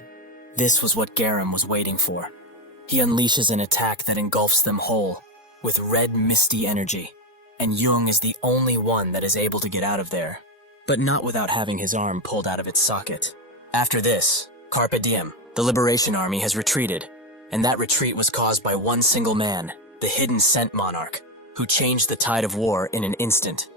this was what Garam was waiting for. He unleashes an attack that engulfs them whole, with red misty energy, and Jung is the only one that is able to get out of there, but not without having his arm pulled out of its socket. After this, Carpe Diem, the Liberation Army has retreated, and that retreat was caused by one single man, the hidden scent monarch, who changed the tide of war in an instant.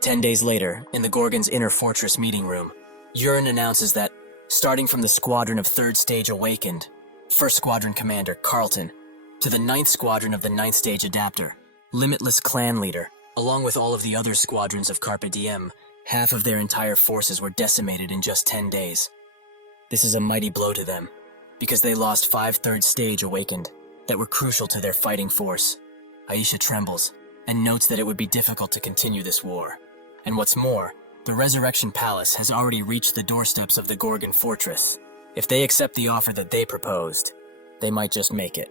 10 days later, in the Gorgon's inner fortress meeting room, Yurin announces that, starting from the squadron of 3rd Stage Awakened, 1st Squadron Commander Carlton, to the 9th Squadron of the 9th Stage Adapter, Limitless Clan Leader, along with all of the other squadrons of Carpe Diem, Half of their entire forces were decimated in just 10 days. This is a mighty blow to them, because they lost 5 third stage awakened that were crucial to their fighting force. Aisha trembles and notes that it would be difficult to continue this war. And what's more, the Resurrection Palace has already reached the doorsteps of the Gorgon Fortress. If they accept the offer that they proposed, they might just make it.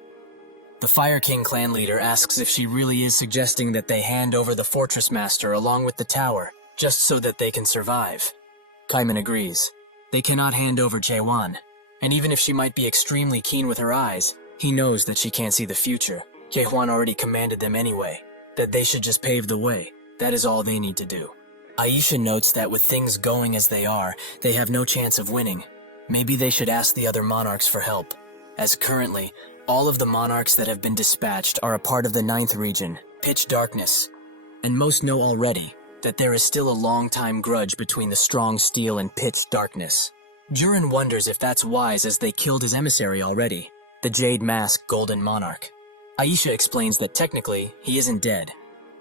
The Fire King clan leader asks if she really is suggesting that they hand over the Fortress Master along with the tower, just so that they can survive. Kaiman agrees. They cannot hand over Jaewon, and even if she might be extremely keen with her eyes, he knows that she can't see the future. Jaewon already commanded them anyway, that they should just pave the way. That is all they need to do. Aisha notes that with things going as they are, they have no chance of winning. Maybe they should ask the other monarchs for help, as currently, all of the monarchs that have been dispatched are a part of the 9th region, Pitch Darkness, and most know already that there is still a long-time grudge between the Strong Steel and Pitch Darkness. Jurin wonders if that's wise as they killed his emissary already, the Jade Mask Golden Monarch. Aisha explains that technically, he isn't dead,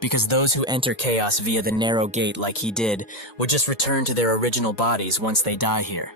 because those who enter Chaos via the narrow gate like he did would just return to their original bodies once they die here.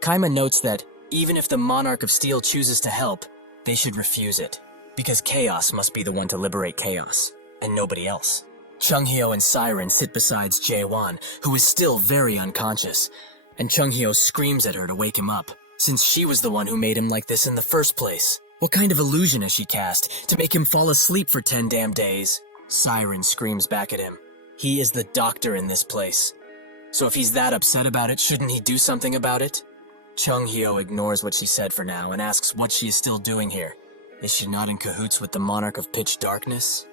Kaima notes that even if the Monarch of Steel chooses to help, they should refuse it, because Chaos must be the one to liberate Chaos, and nobody else. Chunghyo and Siren sit beside Jaewon, who is still very unconscious, and Chunghyo screams at her to wake him up, since she was the one who made him like this in the first place. What kind of illusion has she cast to make him fall asleep for 10 damn days? Siren screams back at him. He is the doctor in this place. So if he's that upset about it, shouldn't he do something about it? Chunghyo ignores what she said for now and asks what she is still doing here. Is she not in cahoots with the Monarch of Pitch Darkness?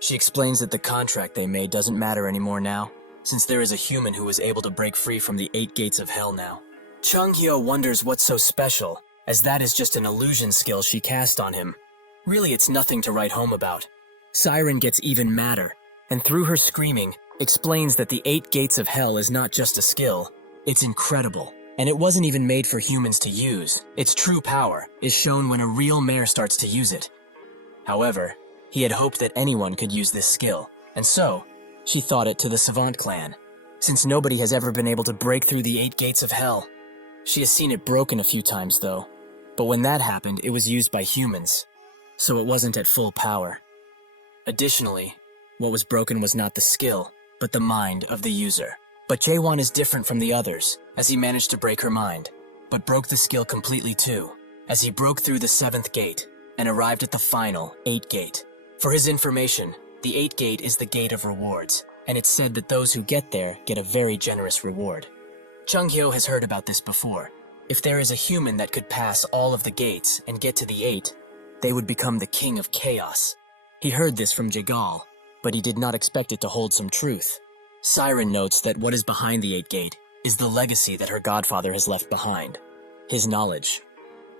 She explains that the contract they made doesn't matter anymore now, since there is a human who is able to break free from the 8 gates of hell now. Chunghyo wonders what's so special, as that is just an illusion skill she cast on him. Really, it's nothing to write home about. Siren gets even madder, and through her screaming, explains that the 8 gates of hell is not just a skill, it's incredible. And it wasn't even made for humans to use. Its true power is shown when a real mare starts to use it. However, he had hoped that anyone could use this skill, and so, she thought it to the Savant clan, since nobody has ever been able to break through the 8 gates of hell. She has seen it broken a few times though, but when that happened, it was used by humans, so it wasn't at full power. Additionally, what was broken was not the skill, but the mind of the user. But Jaewon is different from the others, as he managed to break her mind, but broke the skill completely too, as he broke through the 7th gate and arrived at the final 8 gate. For his information, the 8 gate is the gate of rewards, and it's said that those who get there get a very generous reward. Chunghyo has heard about this before. If there is a human that could pass all of the gates and get to the 8, they would become the king of chaos. He heard this from Jagal, but he did not expect it to hold some truth. Siren notes that what is behind the 8 gate is the legacy that her godfather has left behind, his knowledge.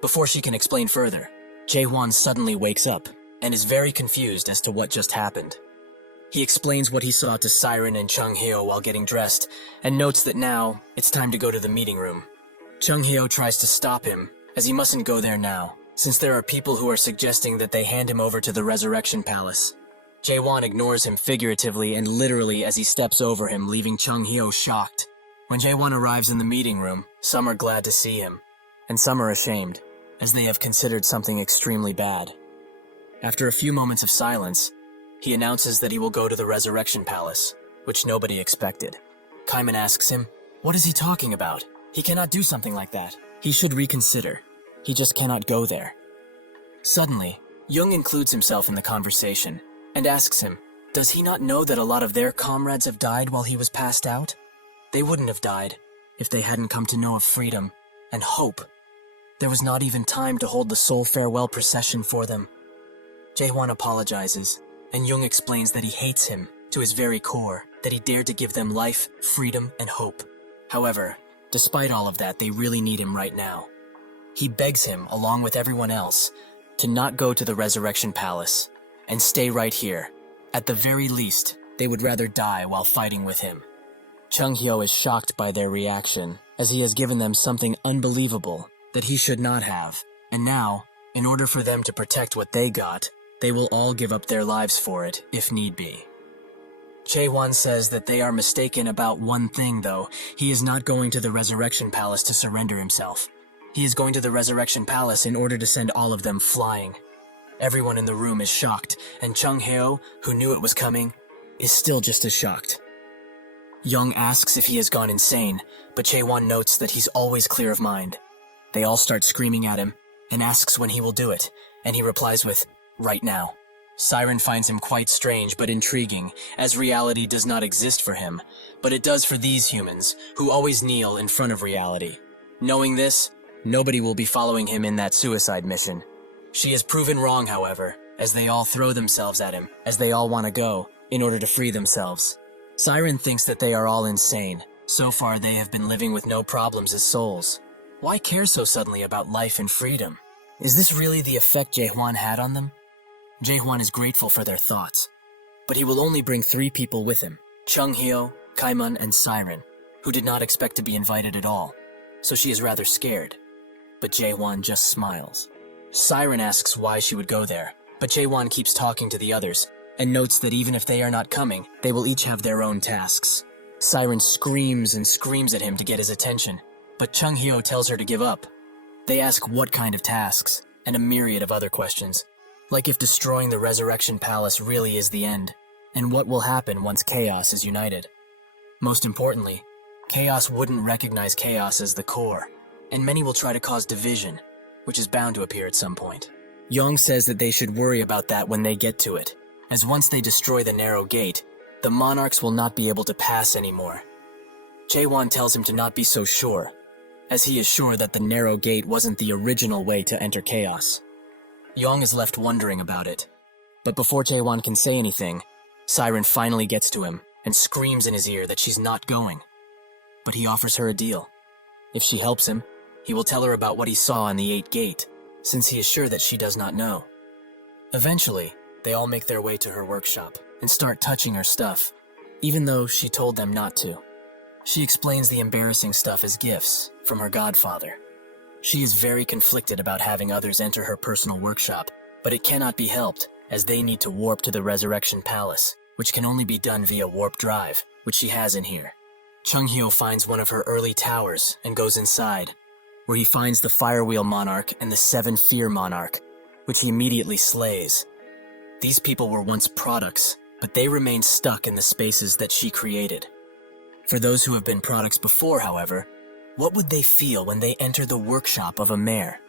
Before she can explain further, Jaewon suddenly wakes up and is very confused as to what just happened. He explains what he saw to Siren and Chunghyo while getting dressed, and notes that now it's time to go to the meeting room. Chunghyo tries to stop him, as he mustn't go there now, since there are people who are suggesting that they hand him over to the Resurrection Palace. Jaewon ignores him figuratively and literally as he steps over him, leaving Chunghyo shocked. When Jaewon arrives in the meeting room, some are glad to see him, and some are ashamed, as they have considered something extremely bad. After a few moments of silence, he announces that he will go to the Resurrection Palace, which nobody expected. Kaiman asks him, what is he talking about? He cannot do something like that. He should reconsider. He just cannot go there. Suddenly, Jung includes himself in the conversation, and asks him, does he not know that a lot of their comrades have died while he was passed out? They wouldn't have died if they hadn't come to know of freedom and hope. There was not even time to hold the soul farewell procession for them. Jaewon apologizes, and Jung explains that he hates him to his very core, that he dared to give them life, freedom, and hope. However, despite all of that, they really need him right now. He begs him, along with everyone else, to not go to the Resurrection Palace and stay right here. At the very least, they would rather die while fighting with him. Chunghyo is shocked by their reaction, as he has given them something unbelievable that he should not have. And now, in order for them to protect what they got, they will all give up their lives for it, if need be. Jae-won says that they are mistaken about one thing, though. He is not going to the Resurrection Palace to surrender himself. He is going to the Resurrection Palace in order to send all of them flying. Everyone in the room is shocked, and Chung Heo, who knew it was coming, is still just as shocked. Young asks if he has gone insane, but Jae-won notes that he's always clear of mind. They all start screaming at him, and asks when he will do it, and he replies with, "Right now." Siren finds him quite strange but intriguing, as reality does not exist for him, but it does for these humans, who always kneel in front of reality. Knowing this, nobody will be following him in that suicide mission. She is proven wrong, however, as they all throw themselves at him, as they all want to go, in order to free themselves. Siren thinks that they are all insane. So far, they have been living with no problems as souls. Why care so suddenly about life and freedom? Is this really the effect Jae-hwan had on them? Jae-hwan is grateful for their thoughts, but he will only bring 3 people with him, Chung Hyo, Kaiman, and Siren, who did not expect to be invited at all, so she is rather scared. But Jae-hwan just smiles. Siren asks why she would go there, but Jae-hwan keeps talking to the others, and notes that even if they are not coming, they will each have their own tasks. Siren screams and screams at him to get his attention, but Chung Hyo tells her to give up. They ask what kind of tasks, and a myriad of other questions, like if destroying the Resurrection Palace really is the end, and what will happen once Chaos is united. Most importantly, Chaos wouldn't recognize Chaos as the core, and many will try to cause division, which is bound to appear at some point. Young says that they should worry about that when they get to it, as once they destroy the narrow gate, the monarchs will not be able to pass anymore. Jae-won tells him to not be so sure, as he is sure that the narrow gate wasn't the original way to enter Chaos. Young is left wondering about it, but before Jae-won can say anything, Siren finally gets to him and screams in his ear that she's not going. But he offers her a deal. If she helps him, he will tell her about what he saw in the 8th gate, since he is sure that she does not know. Eventually, they all make their way to her workshop and start touching her stuff, even though she told them not to. She explains the embarrassing stuff as gifts from her godfather. She is very conflicted about having others enter her personal workshop, but it cannot be helped, as they need to warp to the Resurrection Palace, which can only be done via warp drive, which she has in here. Chung Hyo finds one of her early towers and goes inside, where he finds the Firewheel Monarch and the 7 Fear Monarch, which he immediately slays. These people were once products, but they remain stuck in the spaces that she created. For those who have been products before, however, what would they feel when they enter the workshop of a mayor?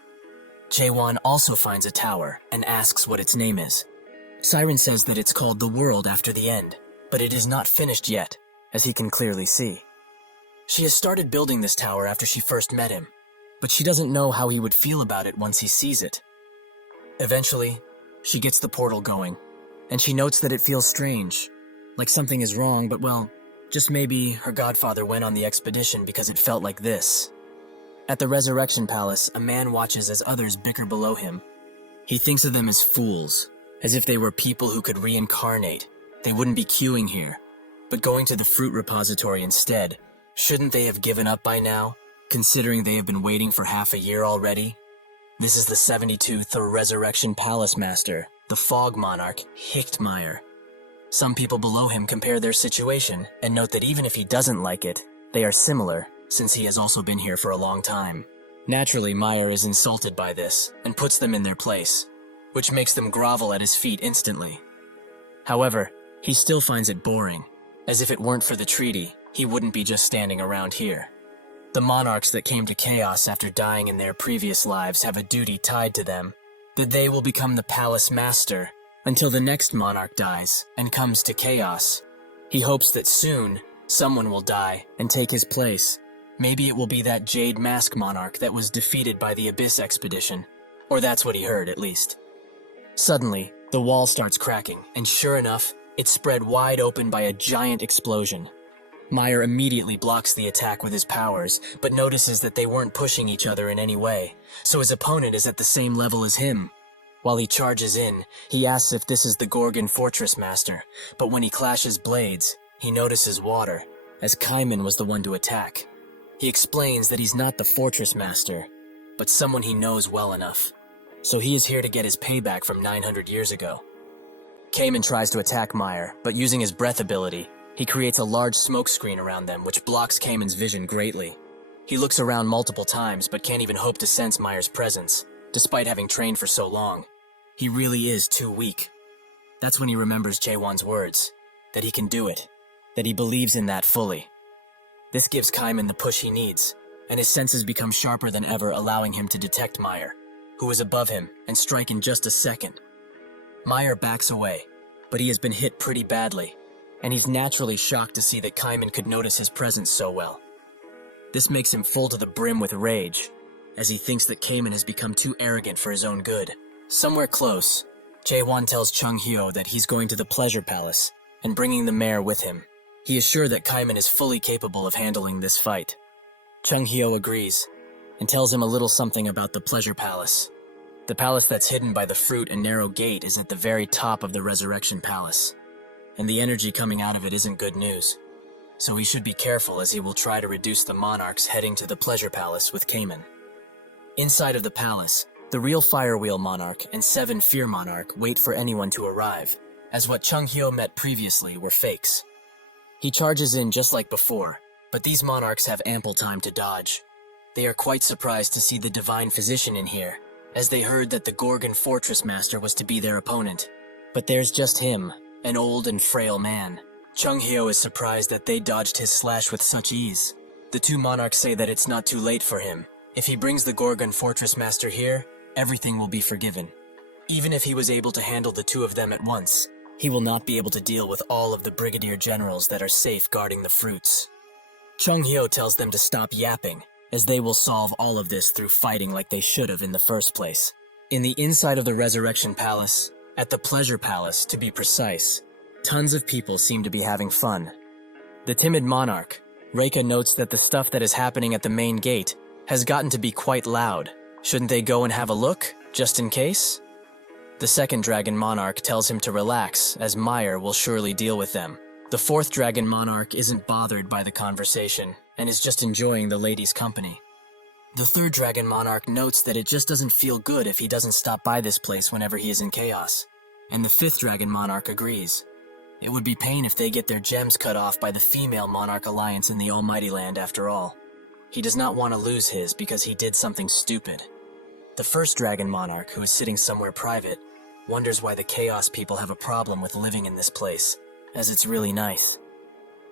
Jae-won also finds a tower and asks what its name is. Siren says that it's called the World after the end, but it is not finished yet, as he can clearly see. She has started building this tower after she first met him, but she doesn't know how he would feel about it once he sees it. Eventually, she gets the portal going, and she notes that it feels strange, like something is wrong, but well, just maybe her godfather went on the expedition because it felt like this. At the Resurrection Palace, a man watches as others bicker below him. He thinks of them as fools, as if they were people who could reincarnate. They wouldn't be queuing here, but going to the fruit repository instead. Shouldn't they have given up by now, considering they have been waiting for half a year already? This is the 72th Resurrection Palace Master, the Fog Monarch, Hichtmeyer. Some people below him compare their situation and note that even if he doesn't like it, they are similar, since he has also been here for a long time. Naturally, Meyer is insulted by this and puts them in their place, which makes them grovel at his feet instantly. However, he still finds it boring, as if it weren't for the treaty, he wouldn't be just standing around here. The monarchs that came to Chaos after dying in their previous lives have a duty tied to them, that they will become the Palace Master until the next monarch dies and comes to Chaos. He hopes that soon, someone will die and take his place. Maybe it will be that Jade Mask Monarch that was defeated by the Abyss Expedition. Or that's what he heard, at least. Suddenly, the wall starts cracking, and sure enough, it's spread wide open by a giant explosion. Meyer immediately blocks the attack with his powers, but notices that they weren't pushing each other in any way, so his opponent is at the same level as him. While he charges in, he asks if this is the Gorgon Fortress Master, but when he clashes blades, he notices water, as Kaiman was the one to attack. He explains that he's not the Fortress Master, but someone he knows well enough, so he is here to get his payback from 900 years ago. Cayman tries to attack Meyer, but using his breath ability, he creates a large smoke screen around them which blocks Cayman's vision greatly. He looks around multiple times but can't even hope to sense Meyer's presence, despite having trained for so long. He really is too weak. That's when he remembers Jaewon's words, that he can do it, that he believes in that fully. This gives Cayman the push he needs, and his senses become sharper than ever, allowing him to detect Meyer, who is above him, and strike in just a second. Meyer backs away, but he has been hit pretty badly, and he's naturally shocked to see that Cayman could notice his presence so well. This makes him full to the brim with rage, as he thinks that Cayman has become too arrogant for his own good. Somewhere close, Jaewon tells Chung Hyo that he's going to the Pleasure Palace and bringing the mayor with him. He is sure that Cayman is fully capable of handling this fight. Chung Hyo agrees and tells him a little something about the Pleasure Palace. The palace that's hidden by the fruit and narrow gate is at the very top of the Resurrection Palace, and the energy coming out of it isn't good news. So he should be careful, as he will try to reduce the monarchs heading to the Pleasure Palace with Cayman. Inside of the palace, the real Firewheel Monarch and 7 Fear Monarch wait for anyone to arrive, as what Chung Hyo met previously were fakes. He charges in just like before, but these monarchs have ample time to dodge. They are quite surprised to see the Divine Physician in here, as they heard that the Gorgon Fortress Master was to be their opponent. But there's just him, an old and frail man. Chung Hyo is surprised that they dodged his slash with such ease. The 2 monarchs say that it's not too late for him. If he brings the Gorgon Fortress Master here, everything will be forgiven. Even if he was able to handle the 2 of them at once, he will not be able to deal with all of the Brigadier Generals that are safeguarding the fruits. Chung Hyo tells them to stop yapping, as they will solve all of this through fighting like they should have in the first place. In the inside of the Resurrection Palace, at the Pleasure Palace to be precise, tons of people seem to be having fun. The timid monarch, Reika, notes that the stuff that is happening at the main gate has gotten to be quite loud. Shouldn't they go and have a look, just in case? The second Dragon Monarch tells him to relax, as Meyer will surely deal with them. The 4th Dragon Monarch isn't bothered by the conversation, and is just enjoying the lady's company. The 3rd Dragon Monarch notes that it just doesn't feel good if he doesn't stop by this place whenever he is in chaos, and the 5th Dragon Monarch agrees. It would be pain if they get their gems cut off by the female Monarch Alliance in the Almighty Land after all. He does not want to lose his because he did something stupid. The 1st Dragon Monarch, who is sitting somewhere private, wonders why the Chaos people have a problem with living in this place, as it's really nice.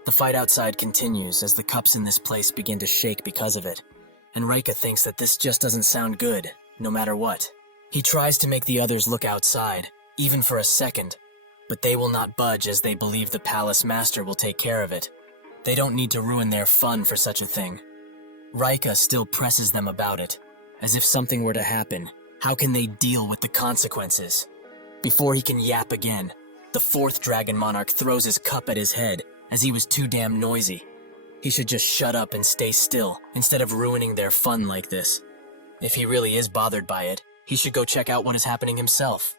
The fight outside continues as the cups in this place begin to shake because of it, and Reika thinks that this just doesn't sound good, no matter what. He tries to make the others look outside, even for a second, but they will not budge as they believe the Palace Master will take care of it. They don't need to ruin their fun for such a thing. Reika still presses them about it, as if something were to happen. How can they deal with the consequences? Before he can yap again, the 4th Dragon Monarch throws his cup at his head, as he was too damn noisy. He should just shut up and stay still, instead of ruining their fun like this. If he really is bothered by it, he should go check out what is happening himself.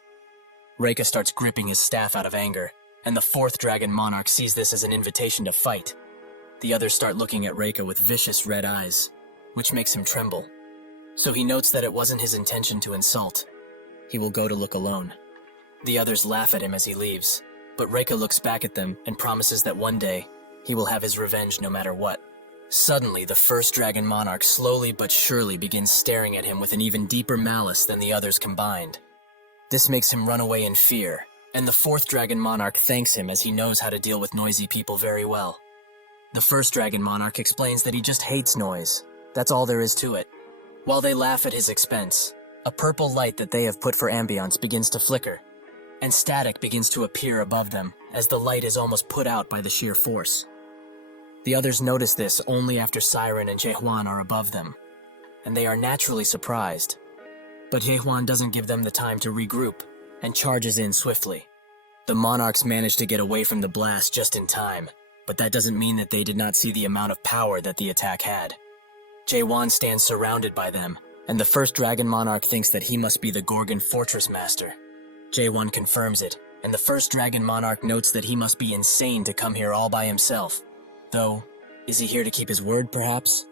Reika starts gripping his staff out of anger, and the 4th Dragon Monarch sees this as an invitation to fight. The others start looking at Reika with vicious red eyes, which makes him tremble. So he notes that it wasn't his intention to insult. He will go to look alone. The others laugh at him as he leaves, but Reika looks back at them and promises that one day, he will have his revenge no matter what. Suddenly, the 1st Dragon Monarch slowly but surely begins staring at him with an even deeper malice than the others combined. This makes him run away in fear, and the 4th Dragon Monarch thanks him as he knows how to deal with noisy people very well. The 1st Dragon Monarch explains that he just hates noise. That's all there is to it. While they laugh at his expense, a purple light that they have put for ambience begins to flicker, and static begins to appear above them as the light is almost put out by the sheer force. The others notice this only after Siren and Jaehwan are above them, and they are naturally surprised. But Jaehwan doesn't give them the time to regroup and charges in swiftly. The monarchs manage to get away from the blast just in time, but that doesn't mean that they did not see the amount of power that the attack had. Jaehwan stands surrounded by them, and the 1st Dragon Monarch thinks that he must be the Gorgon Fortress Master. Jaehwan confirms it, and the 1st Dragon Monarch notes that he must be insane to come here all by himself. Though, is he here to keep his word, perhaps?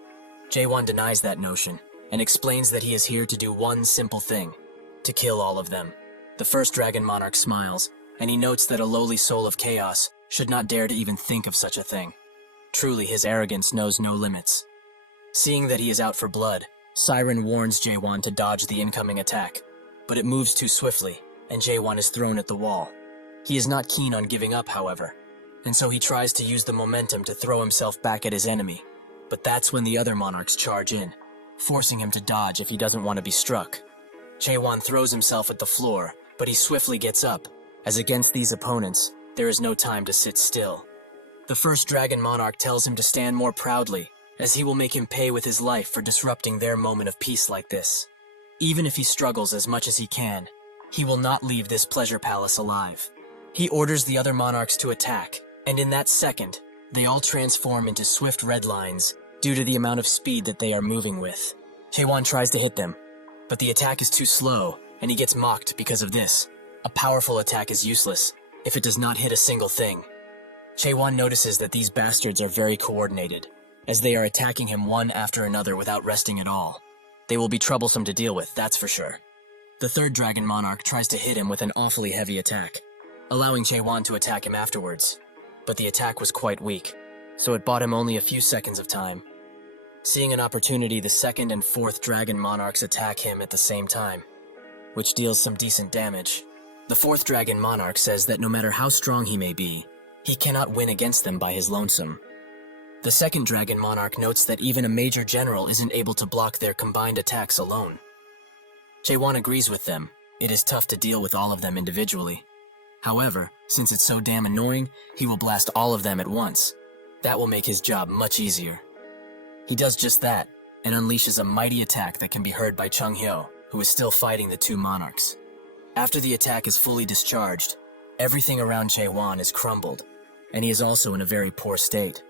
Jaehwan denies that notion, and explains that he is here to do one simple thing: to kill all of them. The 1st Dragon Monarch smiles, and he notes that a lowly soul of chaos should not dare to even think of such a thing. Truly, his arrogance knows no limits. Seeing that he is out for blood, Siren warns Jaewon to dodge the incoming attack, but it moves too swiftly, and Jaewon is thrown at the wall. He is not keen on giving up, however, and so he tries to use the momentum to throw himself back at his enemy. But that's when the other monarchs charge in, forcing him to dodge if he doesn't want to be struck. Jaewon throws himself at the floor, but he swiftly gets up, as against these opponents, there is no time to sit still. The first dragon monarch tells him to stand more proudly, as he will make him pay with his life for disrupting their moment of peace like this. Even if he struggles as much as he can, he will not leave this pleasure palace alive. He orders the other monarchs to attack, and in that second, they all transform into swift red lines due to the amount of speed that they are moving with. Jaewon tries to hit them, but the attack is too slow, and he gets mocked because of this. A powerful attack is useless if it does not hit a single thing. Jaewon notices that these bastards are very coordinated, as they are attacking him one after another without resting at all. They will be troublesome to deal with, that's for sure. The third dragon monarch tries to hit him with an awfully heavy attack, allowing Jaewon to attack him afterwards. But the attack was quite weak, so it bought him only a few seconds of time. Seeing an opportunity, the second and fourth dragon monarchs attack him at the same time, which deals some decent damage. The fourth dragon monarch says that no matter how strong he may be, he cannot win against them by his lonesome. The second dragon monarch notes that even a major general isn't able to block their combined attacks alone. Jaewon agrees with them. It is tough to deal with all of them individually. However, since it's so damn annoying, he will blast all of them at once. That will make his job much easier. He does just that, and unleashes a mighty attack that can be heard by Chung Hyo, who is still fighting the two monarchs. After the attack is fully discharged, everything around Jaewon is crumbled, and he is also in a very poor state.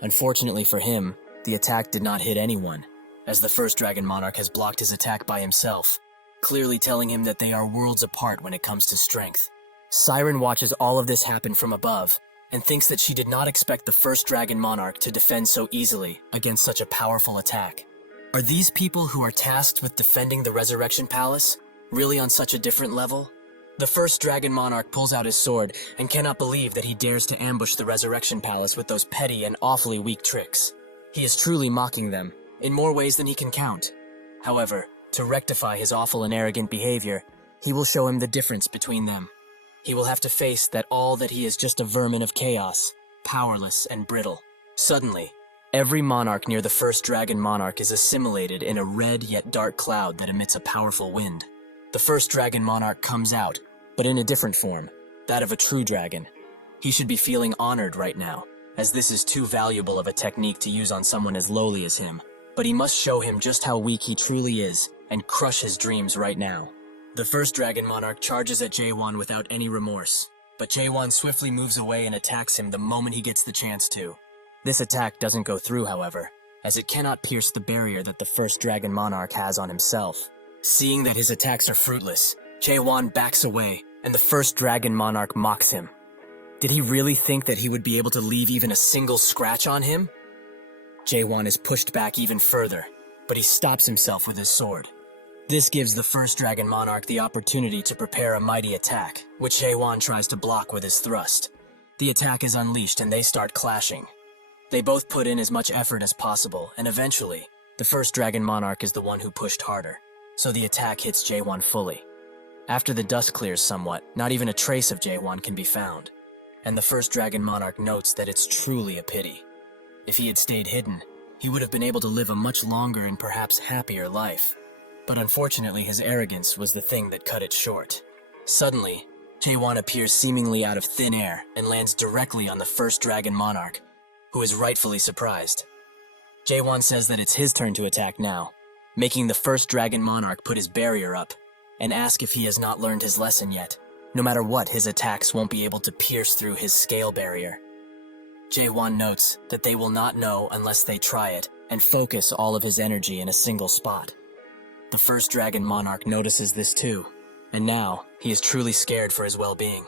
Unfortunately for him, the attack did not hit anyone, as the first dragon monarch has blocked his attack by himself, clearly telling him that they are worlds apart when it comes to strength. Siren watches all of this happen from above, and thinks that she did not expect the first dragon monarch to defend so easily against such a powerful attack. Are these people who are tasked with defending the Resurrection Palace really on such a different level? The first dragon monarch pulls out his sword and cannot believe that he dares to ambush the Resurrection Palace with those petty and awfully weak tricks. He is truly mocking them, in more ways than he can count. However, to rectify his awful and arrogant behavior, he will show him the difference between them. He will have to face that all that he is just a vermin of chaos, powerless and brittle. Suddenly, every monarch near the first dragon monarch is assimilated in a red yet dark cloud that emits a powerful wind. The first dragon monarch comes out, but in a different form, that of a true dragon. He should be feeling honored right now, as this is too valuable of a technique to use on someone as lowly as him. But he must show him just how weak he truly is, and crush his dreams right now. The first dragon monarch charges at Jaewon without any remorse, but Jaewon swiftly moves away and attacks him the moment he gets the chance to. This attack doesn't go through, however, as it cannot pierce the barrier that the first dragon monarch has on himself. Seeing that his attacks are fruitless, Jaewon backs away, and the first dragon monarch mocks him. Did he really think that he would be able to leave even a single scratch on him? Jaewon is pushed back even further, but he stops himself with his sword. This gives the first dragon monarch the opportunity to prepare a mighty attack, which Jaewon tries to block with his thrust. The attack is unleashed and they start clashing. They both put in as much effort as possible, and eventually, the first dragon monarch is the one who pushed harder, so the attack hits Jaewon fully. After the dust clears somewhat, not even a trace of Jaewon can be found, and the first dragon monarch notes that it's truly a pity. If he had stayed hidden, he would have been able to live a much longer and perhaps happier life. But unfortunately, his arrogance was the thing that cut it short. Suddenly, Jaewon appears seemingly out of thin air and lands directly on the first dragon monarch, who is rightfully surprised. Jaewon says that it's his turn to attack now, making the first dragon monarch put his barrier up and ask if he has not learned his lesson yet. No matter what, his attacks won't be able to pierce through his scale barrier. Jaewon notes that they will not know unless they try it and focus all of his energy in a single spot. The first dragon monarch notices this too, and now he is truly scared for his well-being.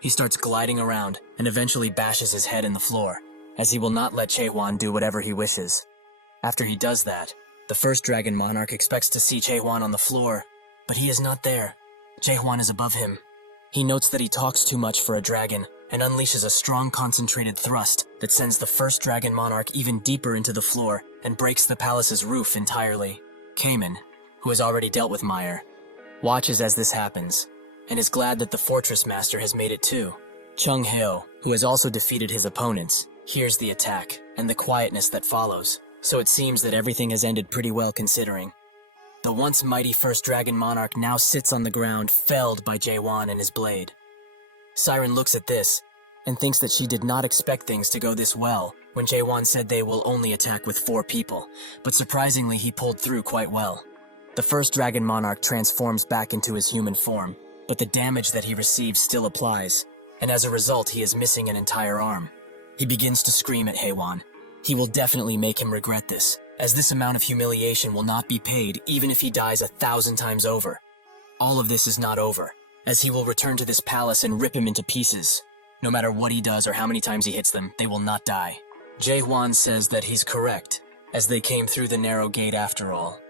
He starts gliding around and eventually bashes his head in the floor, as he will not let Jaewon do whatever he wishes. After he does that, the first dragon monarch expects to see Jaewon on the floor, but he is not there. Jaewon is above him. He notes that he talks too much for a dragon and unleashes a strong concentrated thrust that sends the first dragon monarch even deeper into the floor and breaks the palace's roof entirely. Cayman, who has already dealt with Meyer, watches as this happens and is glad that the fortress master has made it too. Chung Heo, who has also defeated his opponents, hears the attack and the quietness that follows, so it seems that everything has ended pretty well considering. The once mighty first dragon monarch now sits on the ground, felled by Jae-won and his blade. Siren looks at this and thinks that she did not expect things to go this well when Jae-won said they will only attack with 4 people, but surprisingly he pulled through quite well. The first dragon monarch transforms back into his human form, but the damage that he receives still applies, and as a result he is missing an entire arm. He begins to scream at Haewon. He will definitely make him regret this, as this amount of humiliation will not be paid even if he dies 1,000 times over. All of this is not over, as he will return to this palace and rip him into pieces. No matter what he does or how many times he hits them, they will not die. Jae-hwan says that he's correct, as they came through the narrow gate after all.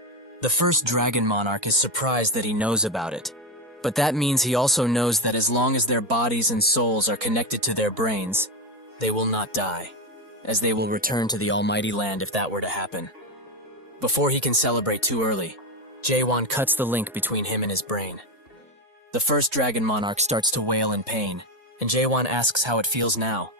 The first dragon monarch is surprised that he knows about it, but that means he also knows that as long as their bodies and souls are connected to their brains, they will not die, as they will return to the almighty land if that were to happen. Before he can celebrate too early, Jae-won cuts the link between him and his brain. The first dragon monarch starts to wail in pain, and Jae-won asks how it feels now,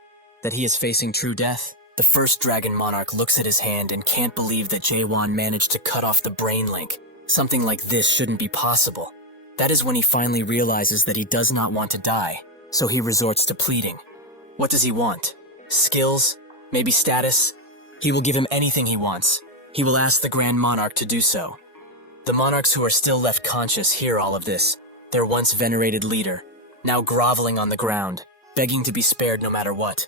that he is facing true death. The first dragon monarch looks at his hand and can't believe that Jae-won managed to cut off the brain link. Something like this shouldn't be possible. That is when he finally realizes that he does not want to die, so he resorts to pleading. What does he want? Skills? Maybe status? He will give him anything he wants. He will ask the Grand Monarch to do so. The monarchs who are still left conscious hear all of this, their once venerated leader, now groveling on the ground, begging to be spared no matter what.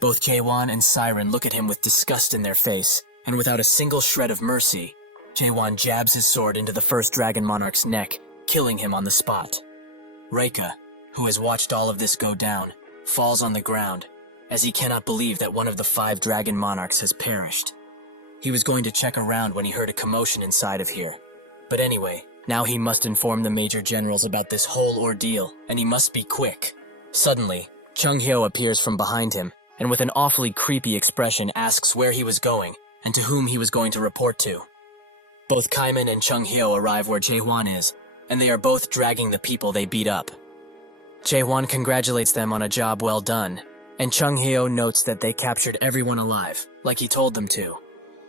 Both Jae-won and Siren look at him with disgust in their face, and without a single shred of mercy, Jae-won jabs his sword into the first dragon monarch's neck, killing him on the spot. Reika, who has watched all of this go down, falls on the ground, as he cannot believe that one of the 5 dragon monarchs has perished. He was going to check around when he heard a commotion inside of here. But anyway, now he must inform the major generals about this whole ordeal, and he must be quick. Suddenly, Chung Hyo appears from behind him, and with an awfully creepy expression asks where he was going, and to whom he was going to report to. Both Kaiman and Chung Hyo arrive where Jae-hwan is, and they are both dragging the people they beat up. Jae-hwan congratulates them on a job well done, and Chung Hyo notes that they captured everyone alive, like he told them to.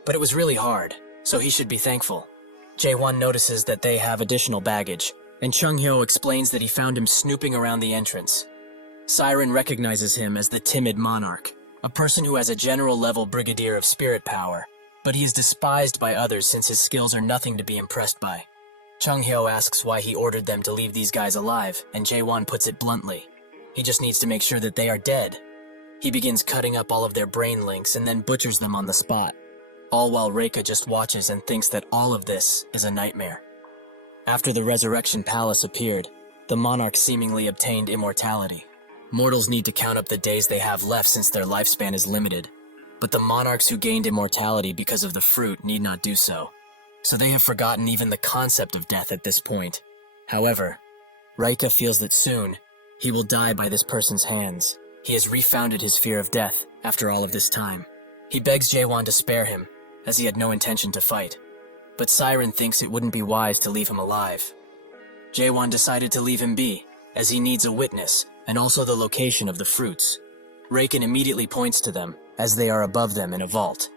But it was really hard, so he should be thankful. Jae-hwan notices that they have additional baggage, and Chung Hyo explains that he found him snooping around the entrance. Siren recognizes him as the timid monarch, a person who has a general-level brigadier of spirit power, but he is despised by others since his skills are nothing to be impressed by. Chung Hyo asks why he ordered them to leave these guys alive, and Jae-won puts it bluntly. He just needs to make sure that they are dead. He begins cutting up all of their brain links and then butchers them on the spot, all while Reika just watches and thinks that all of this is a nightmare. After the Resurrection Palace appeared, the monarch seemingly obtained immortality. Mortals need to count up the days they have left since their lifespan is limited, but the monarchs who gained immortality because of the fruit need not do so. So they have forgotten even the concept of death at this point. However, Reika feels that soon, he will die by this person's hands. He has refounded his fear of death after all of this time. He begs Jae-won to spare him, as he had no intention to fight. But Siren thinks it wouldn't be wise to leave him alive. Jae-won decided to leave him be, as he needs a witness, and also the location of the fruits. Reiken immediately points to them, as they are above them in a vault.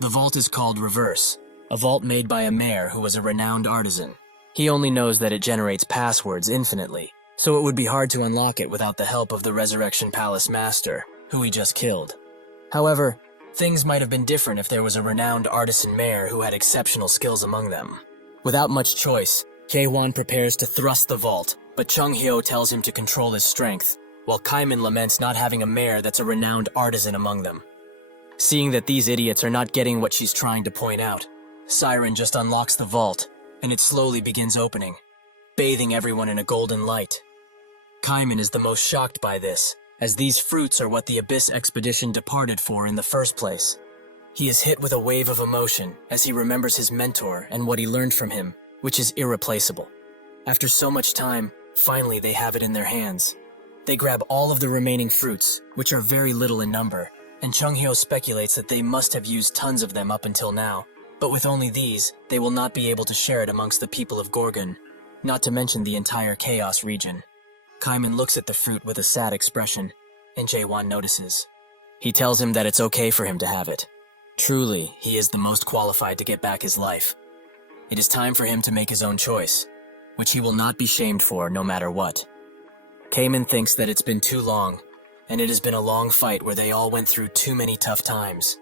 The vault is called Reverse, a vault made by a mayor who was a renowned artisan. He only knows that it generates passwords infinitely, so it would be hard to unlock it without the help of the Resurrection Palace Master, who he just killed. However, things might have been different if there was a renowned artisan mayor who had exceptional skills among them. Without much choice, Jae-won prepares to thrust the vault, but Chung Hyo tells him to control his strength, while Kaiman laments not having a mayor that's a renowned artisan among them. Seeing that these idiots are not getting what she's trying to point out, Siren just unlocks the vault, and it slowly begins opening, bathing everyone in a golden light. Kaiman is the most shocked by this, as these fruits are what the Abyss Expedition departed for in the first place. He is hit with a wave of emotion as he remembers his mentor and what he learned from him, which is irreplaceable. After so much time, Finally, they have it in their hands. They grab all of the remaining fruits, which are very little in number, and Chung-hyo speculates that they must have used tons of them up until now. But with only these, they will not be able to share it amongst the people of Gorgon, not to mention the entire Chaos region. Kaiman looks at the fruit with a sad expression, and Jae-won notices. He tells him that it's okay for him to have it. Truly, he is the most qualified to get back his life. It is time for him to make his own choice, which he will not be shamed for no matter what. Kaiman thinks that it's been too long, and it has been a long fight where they all went through too many tough times.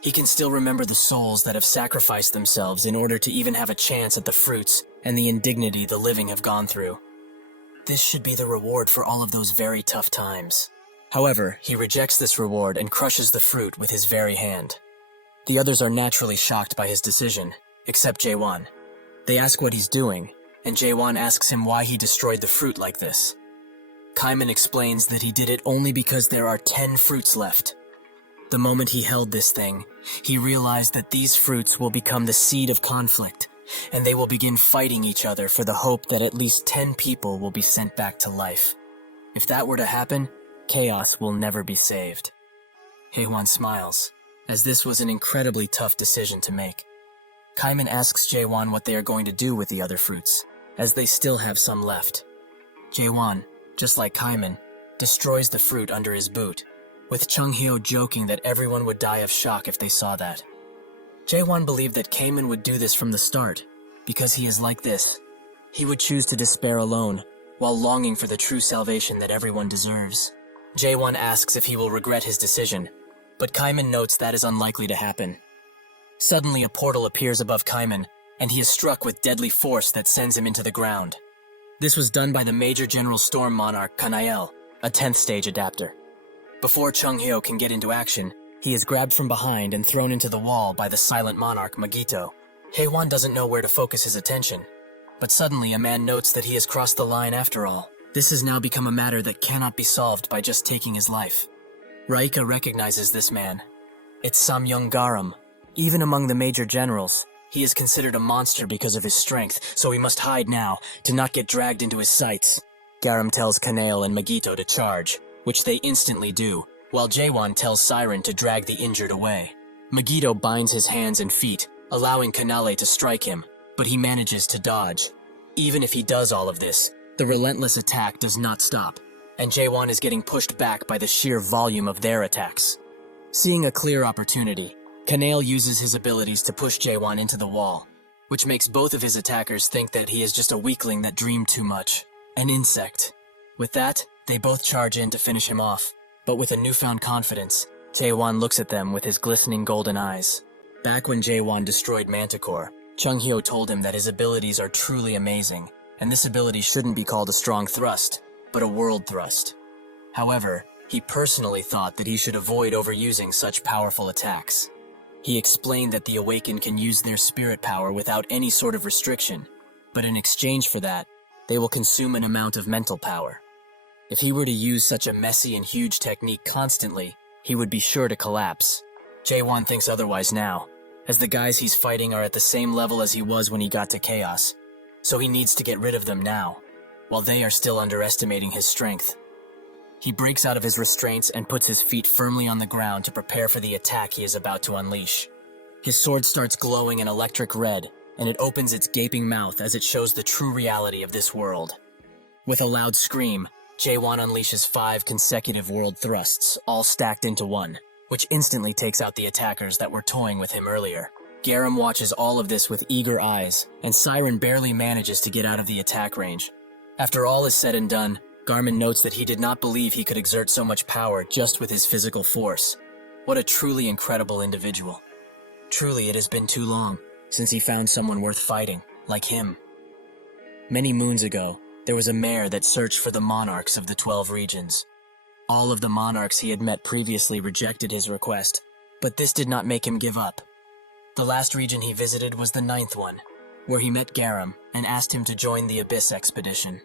He can still remember the souls that have sacrificed themselves in order to even have a chance at the fruits and the indignity the living have gone through. This should be the reward for all of those very tough times. However, he rejects this reward and crushes the fruit with his very hand. The others are naturally shocked by his decision, except Jae-won. They ask what he's doing, and Jae-won asks him why he destroyed the fruit like this. Kaiman explains that he did it only because there are 10 fruits left. The moment he held this thing, he realized that these fruits will become the seed of conflict, and they will begin fighting each other for the hope that at least 10 people will be sent back to life. If that were to happen, chaos will never be saved. Haewon smiles, as this was an incredibly tough decision to make. Kaiman asks Jae-won what they are going to do with the other fruits, as they still have some left. Jae-won, just like Kaiman, destroys the fruit under his boot, with Chung-hyo joking that everyone would die of shock if they saw that. Jae-won believed that Kaiman would do this from the start, because he is like this. He would choose to despair alone, while longing for the true salvation that everyone deserves. Jae-won asks if he will regret his decision, but Kaiman notes that is unlikely to happen. Suddenly a portal appears above Kaiman, and he is struck with deadly force that sends him into the ground. This was done by the Major General Storm Monarch Kanael, a 10th stage adapter. Before Chung-hyo can get into action, he is grabbed from behind and thrown into the wall by the Silent Monarch Magito. Haewon doesn't know where to focus his attention, but suddenly a man notes that he has crossed the line after all. This has now become a matter that cannot be solved by just taking his life. Raika recognizes this man. It's Samyong Garam. Even among the major generals, he is considered a monster because of his strength, so he must hide now to not get dragged into his sights. Garam tells Kanael and Magito to charge, which they instantly do, while Jae-won tells Siren to drag the injured away. Magito binds his hands and feet, allowing Kanale to strike him, but he manages to dodge. Even if he does all of this, the relentless attack does not stop, and Jae-won is getting pushed back by the sheer volume of their attacks. Seeing a clear opportunity, Kanael uses his abilities to push Jae-won into the wall, which makes both of his attackers think that he is just a weakling that dreamed too much, an insect. With that, they both charge in to finish him off, but with a newfound confidence, Jae-won looks at them with his glistening golden eyes. Back when Jae-won destroyed Manticore, Chung-hyo told him that his abilities are truly amazing, and this ability shouldn't be called a strong thrust, but a world thrust. However, he personally thought that he should avoid overusing such powerful attacks. He explained that the Awakened can use their spirit power without any sort of restriction, but in exchange for that, they will consume an amount of mental power. If he were to use such a messy and huge technique constantly, he would be sure to collapse. Jae-won thinks otherwise now, as the guys he's fighting are at the same level as he was when he got to Chaos, so he needs to get rid of them now, while they are still underestimating his strength. He breaks out of his restraints and puts his feet firmly on the ground to prepare for the attack he is about to unleash. His sword starts glowing an electric red, and it opens its gaping mouth as it shows the true reality of this world. With a loud scream, Jae-won unleashes 5 consecutive world thrusts, all stacked into one, which instantly takes out the attackers that were toying with him earlier. Garam watches all of this with eager eyes, and Siren barely manages to get out of the attack range. After all is said and done, Garmin notes that he did not believe he could exert so much power just with his physical force. What a truly incredible individual. Truly, it has been too long since he found someone worth fighting, like him. Many moons ago, there was a mayor that searched for the monarchs of the 12 regions. All of the monarchs he had met previously rejected his request, but this did not make him give up. The last region he visited was the 9th one, where he met Garam and asked him to join the Abyss expedition.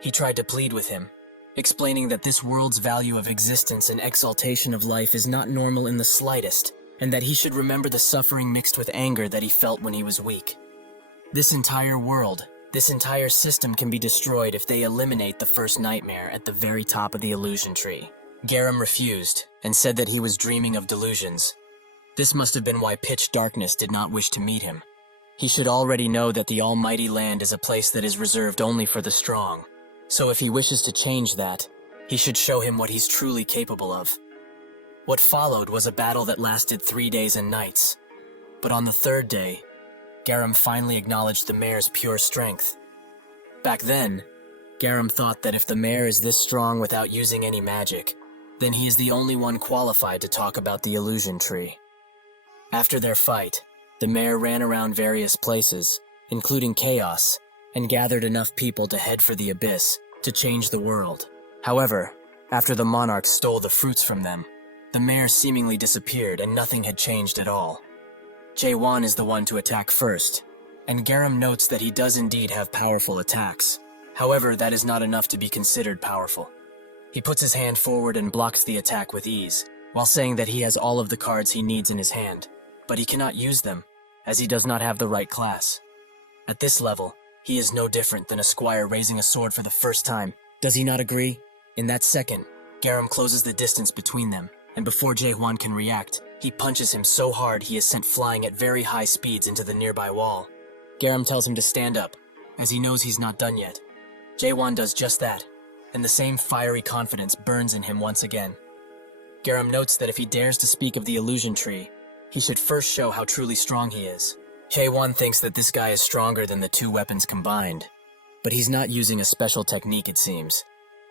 He tried to plead with him, explaining that this world's value of existence and exaltation of life is not normal in the slightest, and that he should remember the suffering mixed with anger that he felt when he was weak. This entire world, This entire system can be destroyed if they eliminate the first nightmare at the very top of the illusion tree. Garam refused and said that he was dreaming of delusions. This must have been why Pitch Darkness did not wish to meet him. He should already know that the Almighty Land is a place that is reserved only for the strong. So if he wishes to change that, he should show him what he's truly capable of. What followed was a battle that lasted 3 days and nights. But on the third day, Garam finally acknowledged the mare's pure strength. Back then, Garam thought that if the mare is this strong without using any magic, then he is the only one qualified to talk about the illusion tree. After their fight, the mare ran around various places, including Chaos, and gathered enough people to head for the abyss to change the world. However, after the monarch stole the fruits from them, the mare seemingly disappeared and nothing had changed at all. Jae-won is the one to attack first, and Garam notes that he does indeed have powerful attacks. However, that is not enough to be considered powerful. He puts his hand forward and blocks the attack with ease, while saying that he has all of the cards he needs in his hand, but he cannot use them, as he does not have the right class. At this level, he is no different than a squire raising a sword for the first time. Does he not agree? In that second, Garam closes the distance between them, and before Jae-won can react, he punches him so hard he is sent flying at very high speeds into the nearby wall. Garam tells him to stand up, as he knows he's not done yet. Jae-won does just that, and the same fiery confidence burns in him once again. Garam notes that if he dares to speak of the illusion tree, he should first show how truly strong he is. Jae-won thinks that this guy is stronger than the two weapons combined, but he's not using a special technique, it seems.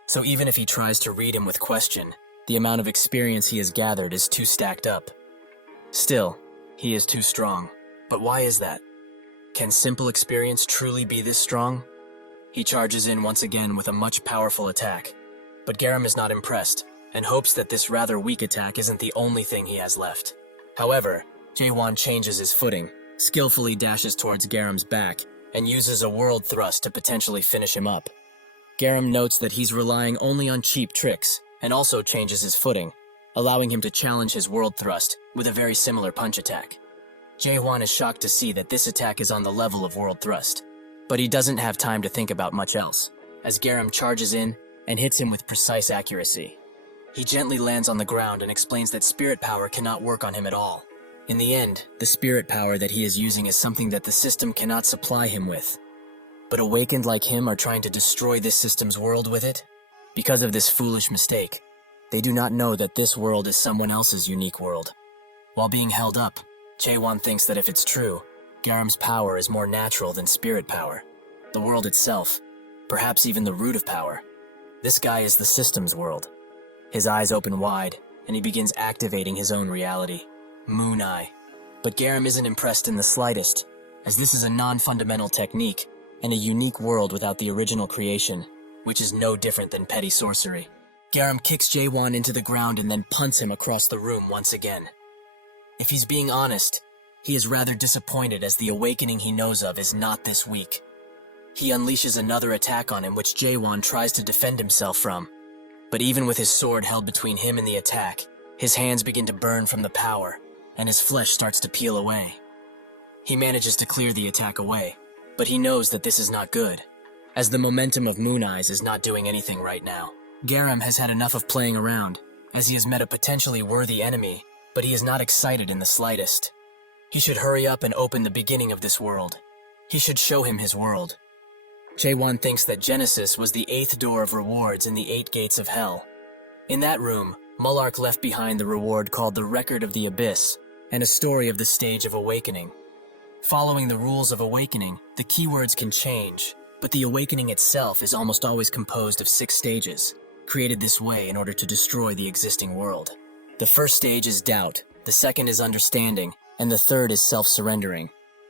So even if he tries to read him with question, the amount of experience he has gathered is too stacked up. Still, he is too strong. But why is that? Can simple experience truly be this strong? He charges in once again with a much powerful attack, but Garam is not impressed, and hopes that this rather weak attack isn't the only thing he has left. However, Jae-won changes his footing, skillfully dashes towards Garam's back, and uses a world thrust to potentially finish him up. Garam notes that he's relying only on cheap tricks, and also changes his footing, allowing him to challenge his world thrust with a very similar punch attack. Jae-won is shocked to see that this attack is on the level of world thrust, but he doesn't have time to think about much else, as Garam charges in and hits him with precise accuracy. He gently lands on the ground and explains that spirit power cannot work on him at all. In the end, the spirit power that he is using is something that the system cannot supply him with. But awakened like him are trying to destroy this system's world with it? Because of this foolish mistake, they do not know that this world is someone else's unique world. While being held up, Jae-won thinks that if it's true, Garam's power is more natural than spirit power. The world itself, perhaps even the root of power. This guy is the system's world. His eyes open wide, and he begins activating his own reality. Moon Eye. But Garam isn't impressed in the slightest, as this is a non-fundamental technique, and a unique world without the original creation, which is no different than petty sorcery. Garam kicks Jae-won into the ground and then punts him across the room once again. If he's being honest, he is rather disappointed as the awakening he knows of is not this weak. He unleashes another attack on him which Jae-won tries to defend himself from. But even with his sword held between him and the attack, his hands begin to burn from the power, and his flesh starts to peel away. He manages to clear the attack away, but he knows that this is not good, as the momentum of Moon Eyes is not doing anything right now. Garam has had enough of playing around, as he has met a potentially worthy enemy, but he is not excited in the slightest. He should hurry up and open the beginning of this world. He should show him his world. Jae-won thinks that Genesis was the 8th door of rewards in the 8 gates of hell. In that room, Mullark left behind the reward called the Record of the Abyss, and a story of the stage of awakening. Following the rules of awakening, the keywords can change, but the awakening itself is almost always composed of 6 stages, created this way in order to destroy the existing world. The first stage is doubt, the second is understanding, and the third is self-surrendering.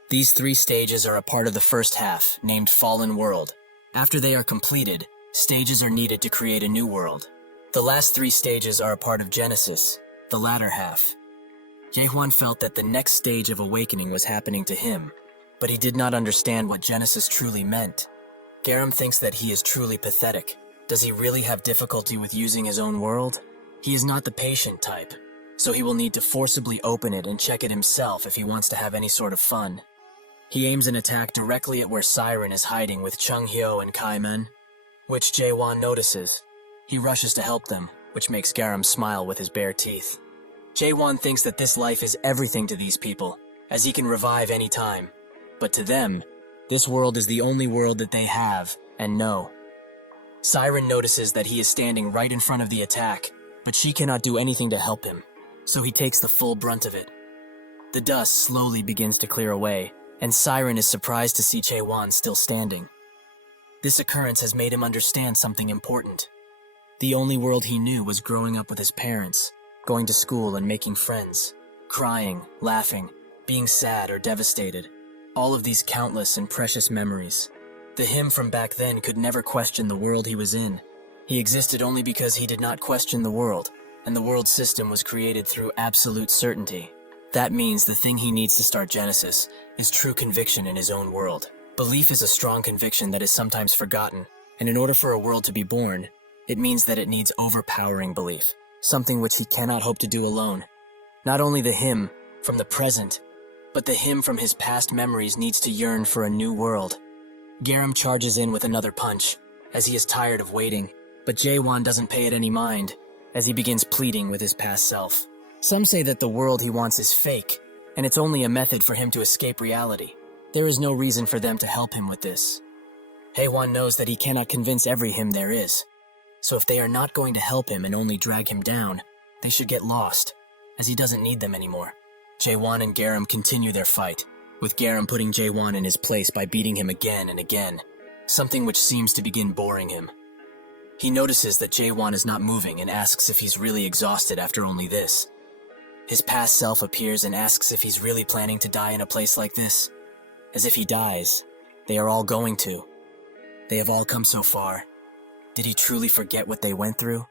These 3 stages are a part of the first half, named Fallen World. After they are completed, stages are needed to create a new world. The last 3 stages are a part of Genesis, the latter half. Jae-won felt that the next stage of awakening was happening to him, but he did not understand what Genesis truly meant. Garam thinks that he is truly pathetic. Does he really have difficulty with using his own world? He is not the patient type, so he will need to forcibly open it and check it himself if he wants to have any sort of fun. He aims an attack directly at where Siren is hiding with Chung Hyo and Kai Men, which Jae-won notices. He rushes to help them, which makes Garam smile with his bare teeth. Jae-won thinks that this life is everything to these people, as he can revive any time. But to them, this world is the only world that they have and know. Siren notices that he is standing right in front of the attack, but she cannot do anything to help him, so he takes the full brunt of it. The dust slowly begins to clear away, and Siren is surprised to see Jae-won still standing. This occurrence has made him understand something important. The only world he knew was growing up with his parents, going to school and making friends, crying, laughing, being sad or devastated. All of these countless and precious memories. The him from back then could never question the world he was in. He existed only because he did not question the world, and the world system was created through absolute certainty. That means the thing he needs to start Genesis is true conviction in his own world. Belief is a strong conviction that is sometimes forgotten, and in order for a world to be born, it means that it needs overpowering belief, something which he cannot hope to do alone. Not only the him from the present, but the him from his past memories needs to yearn for a new world. Garam charges in with another punch, as he is tired of waiting, but Jae-won doesn't pay it any mind, as he begins pleading with his past self. Some say that the world he wants is fake, and it's only a method for him to escape reality. There is no reason for them to help him with this. Haewon knows that he cannot convince every him there is, so if they are not going to help him and only drag him down, they should get lost, as he doesn't need them anymore. Jae-won and Garam continue their fight, with Garam putting Jae-won in his place by beating him again and again, something which seems to begin boring him. He notices that Jae-won is not moving and asks if he's really exhausted after only this. His past self appears and asks if he's really planning to die in a place like this. As if he dies, they are all going to. They have all come so far. Did he truly forget what they went through?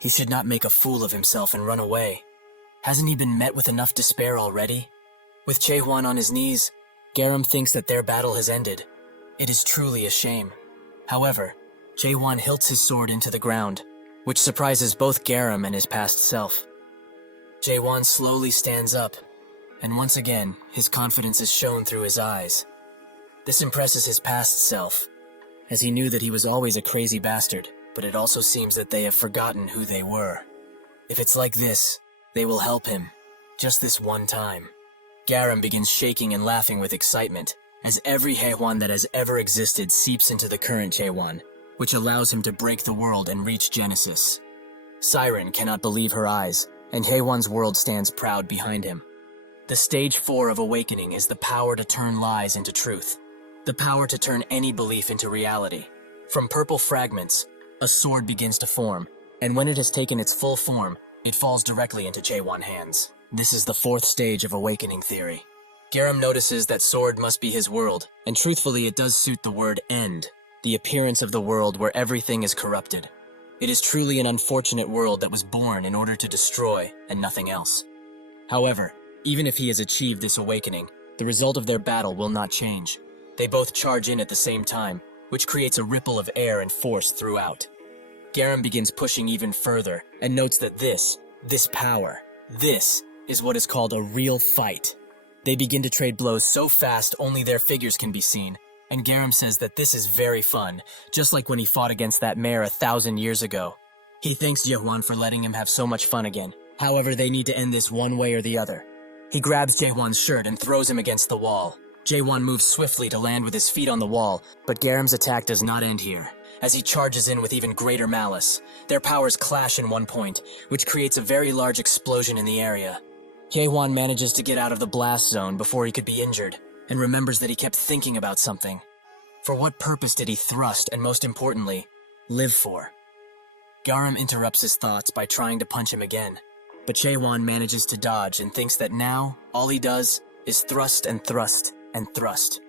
He should not make a fool of himself and run away. Hasn't he been met with enough despair already? With Jae-won on his knees, Garam thinks that their battle has ended. It is truly a shame. However, Jae-won hilts his sword into the ground, which surprises both Garam and his past self. Jae-won slowly stands up, and once again, his confidence is shown through his eyes. This impresses his past self, as he knew that he was always a crazy bastard, but it also seems that they have forgotten who they were. If it's like this, they will help him, just this one time. Garam begins shaking and laughing with excitement, as every Haewon that has ever existed seeps into the current Jae-won, which allows him to break the world and reach Genesis. Siren cannot believe her eyes, and Haewon's world stands proud behind him. The stage 4 of awakening is the power to turn lies into truth, the power to turn any belief into reality. From purple fragments, a sword begins to form, and when it has taken its full form, it falls directly into Jae-won's hands. This is the 4th stage of awakening theory. Garam notices that sword must be his world, and truthfully it does suit the word end, the appearance of the world where everything is corrupted. It is truly an unfortunate world that was born in order to destroy and nothing else. However, even if he has achieved this awakening, the result of their battle will not change. They both charge in at the same time, which creates a ripple of air and force throughout. Garam begins pushing even further and notes that this power, this is what is called a real fight. They begin to trade blows so fast only their figures can be seen, and Garam says that this is very fun, just like when he fought against that mare 1,000 years ago. He thanks Jae-won for letting him have so much fun again. However, they need to end this one way or the other. He grabs Jae-won's shirt and throws him against the wall. Jae-won moves swiftly to land with his feet on the wall, but Garam's attack does not end here, as he charges in with even greater malice. Their powers clash in one point, which creates a very large explosion in the area. Jae-won manages to get out of the blast zone before he could be injured, and remembers that he kept thinking about something. For what purpose did he thrust, and most importantly, live for? Garam interrupts his thoughts by trying to punch him again, but Jae-won manages to dodge and thinks that now, all he does is thrust and thrust and thrust.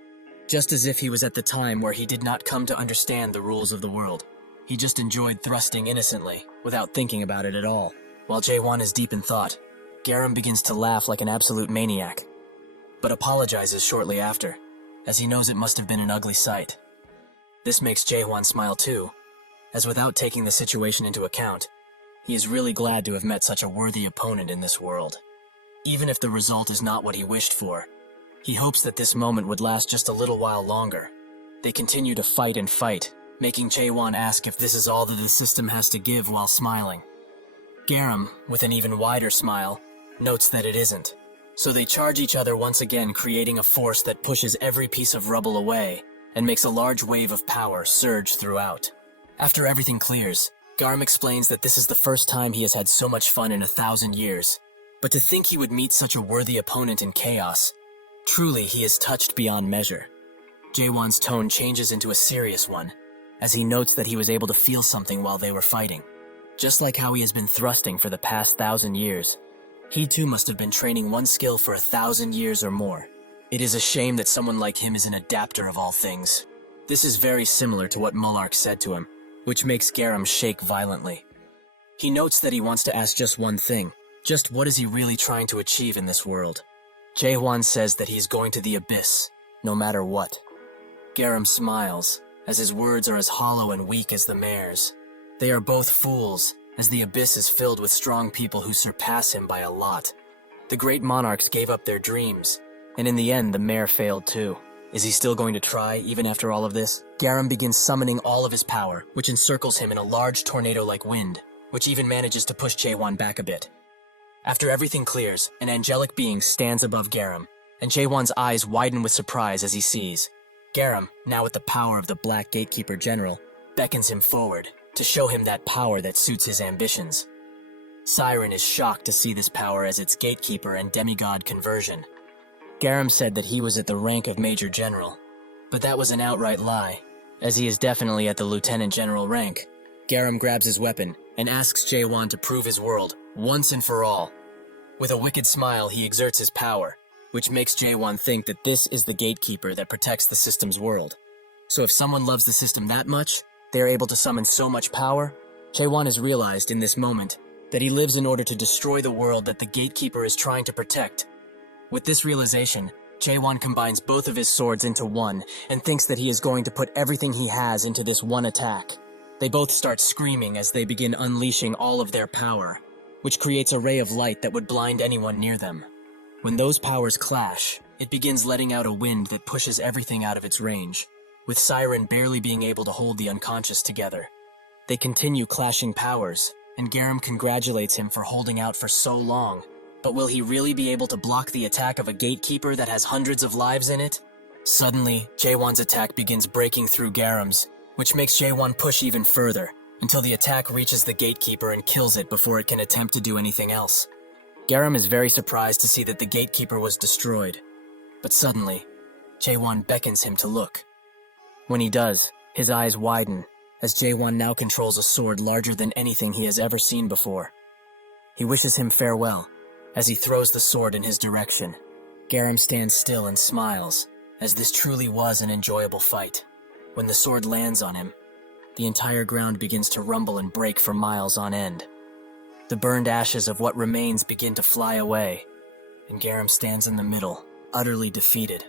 Just as if he was at the time where he did not come to understand the rules of the world. He just enjoyed thrusting innocently, without thinking about it at all. While Jae-won is deep in thought, Garam begins to laugh like an absolute maniac, but apologizes shortly after, as he knows it must have been an ugly sight. This makes Jae-won smile too, as without taking the situation into account, he is really glad to have met such a worthy opponent in this world. Even if the result is not what he wished for, He hopes that this moment would last just a little while longer. They continue to fight and fight, making Jaewon ask if this is all that the system has to give while smiling. Garam, with an even wider smile, notes that it isn't. So they charge each other once again, creating a force that pushes every piece of rubble away and makes a large wave of power surge throughout. After everything clears, Garam explains that this is the first time he has had so much fun in 1,000 years. But to think he would meet such a worthy opponent in chaos, truly he is touched beyond measure. Jaewon's tone changes into a serious one, as he notes that he was able to feel something while they were fighting. Just like how he has been thrusting for the past 1,000 years, he too must have been training one skill for 1,000 years or more. It is a shame that someone like him is an adapter of all things. This is very similar to what Mullark said to him, which makes Garam shake violently. He notes that he wants to ask just one thing. Just what is he really trying to achieve in this world? Jaewon says that he is going to the abyss, no matter what. Garam smiles, as his words are as hollow and weak as the mayor's. They are both fools, as the abyss is filled with strong people who surpass him by a lot. The great monarchs gave up their dreams, and in the end the mayor failed too. Is he still going to try, even after all of this? Garam begins summoning all of his power, which encircles him in a large tornado-like wind, which even manages to push Jaewon back a bit. After everything clears, an angelic being stands above Garam, and Jaewon's eyes widen with surprise as he sees. Garam, now with the power of the Black Gatekeeper General, beckons him forward to show him that power that suits his ambitions. Siren is shocked to see this power as its gatekeeper and demigod conversion. Garam said that he was at the rank of Major General, but that was an outright lie, as he is definitely at the Lieutenant General rank. Garam grabs his weapon and asks Jaewon to prove his world, once and for all. With a wicked smile, he exerts his power, which makes Jaewon think that this is the gatekeeper that protects the system's world. So if someone loves the system that much, they are able to summon so much power. Jaewon has realized in this moment that he lives in order to destroy the world that the gatekeeper is trying to protect. With this realization, Jaewon combines both of his swords into one and thinks that he is going to put everything he has into this one attack. They both start screaming as they begin unleashing all of their power, which creates a ray of light that would blind anyone near them. When those powers clash, it begins letting out a wind that pushes everything out of its range, with Siren barely being able to hold the unconscious together. They continue clashing powers, and Garam congratulates him for holding out for so long. But will he really be able to block the attack of a gatekeeper that has hundreds of lives in it? Suddenly, Jaewon's attack begins breaking through Garam's, which makes Jaewon push even further, until the attack reaches the gatekeeper and kills it before it can attempt to do anything else. Garam is very surprised to see that the gatekeeper was destroyed. But suddenly, Jaewon beckons him to look. When he does, his eyes widen, as Jaewon now controls a sword larger than anything he has ever seen before. He wishes him farewell, as he throws the sword in his direction. Garam stands still and smiles, as this truly was an enjoyable fight. When the sword lands on him, the entire ground begins to rumble and break for miles on end. The burned ashes of what remains begin to fly away, and Garam stands in the middle, utterly defeated.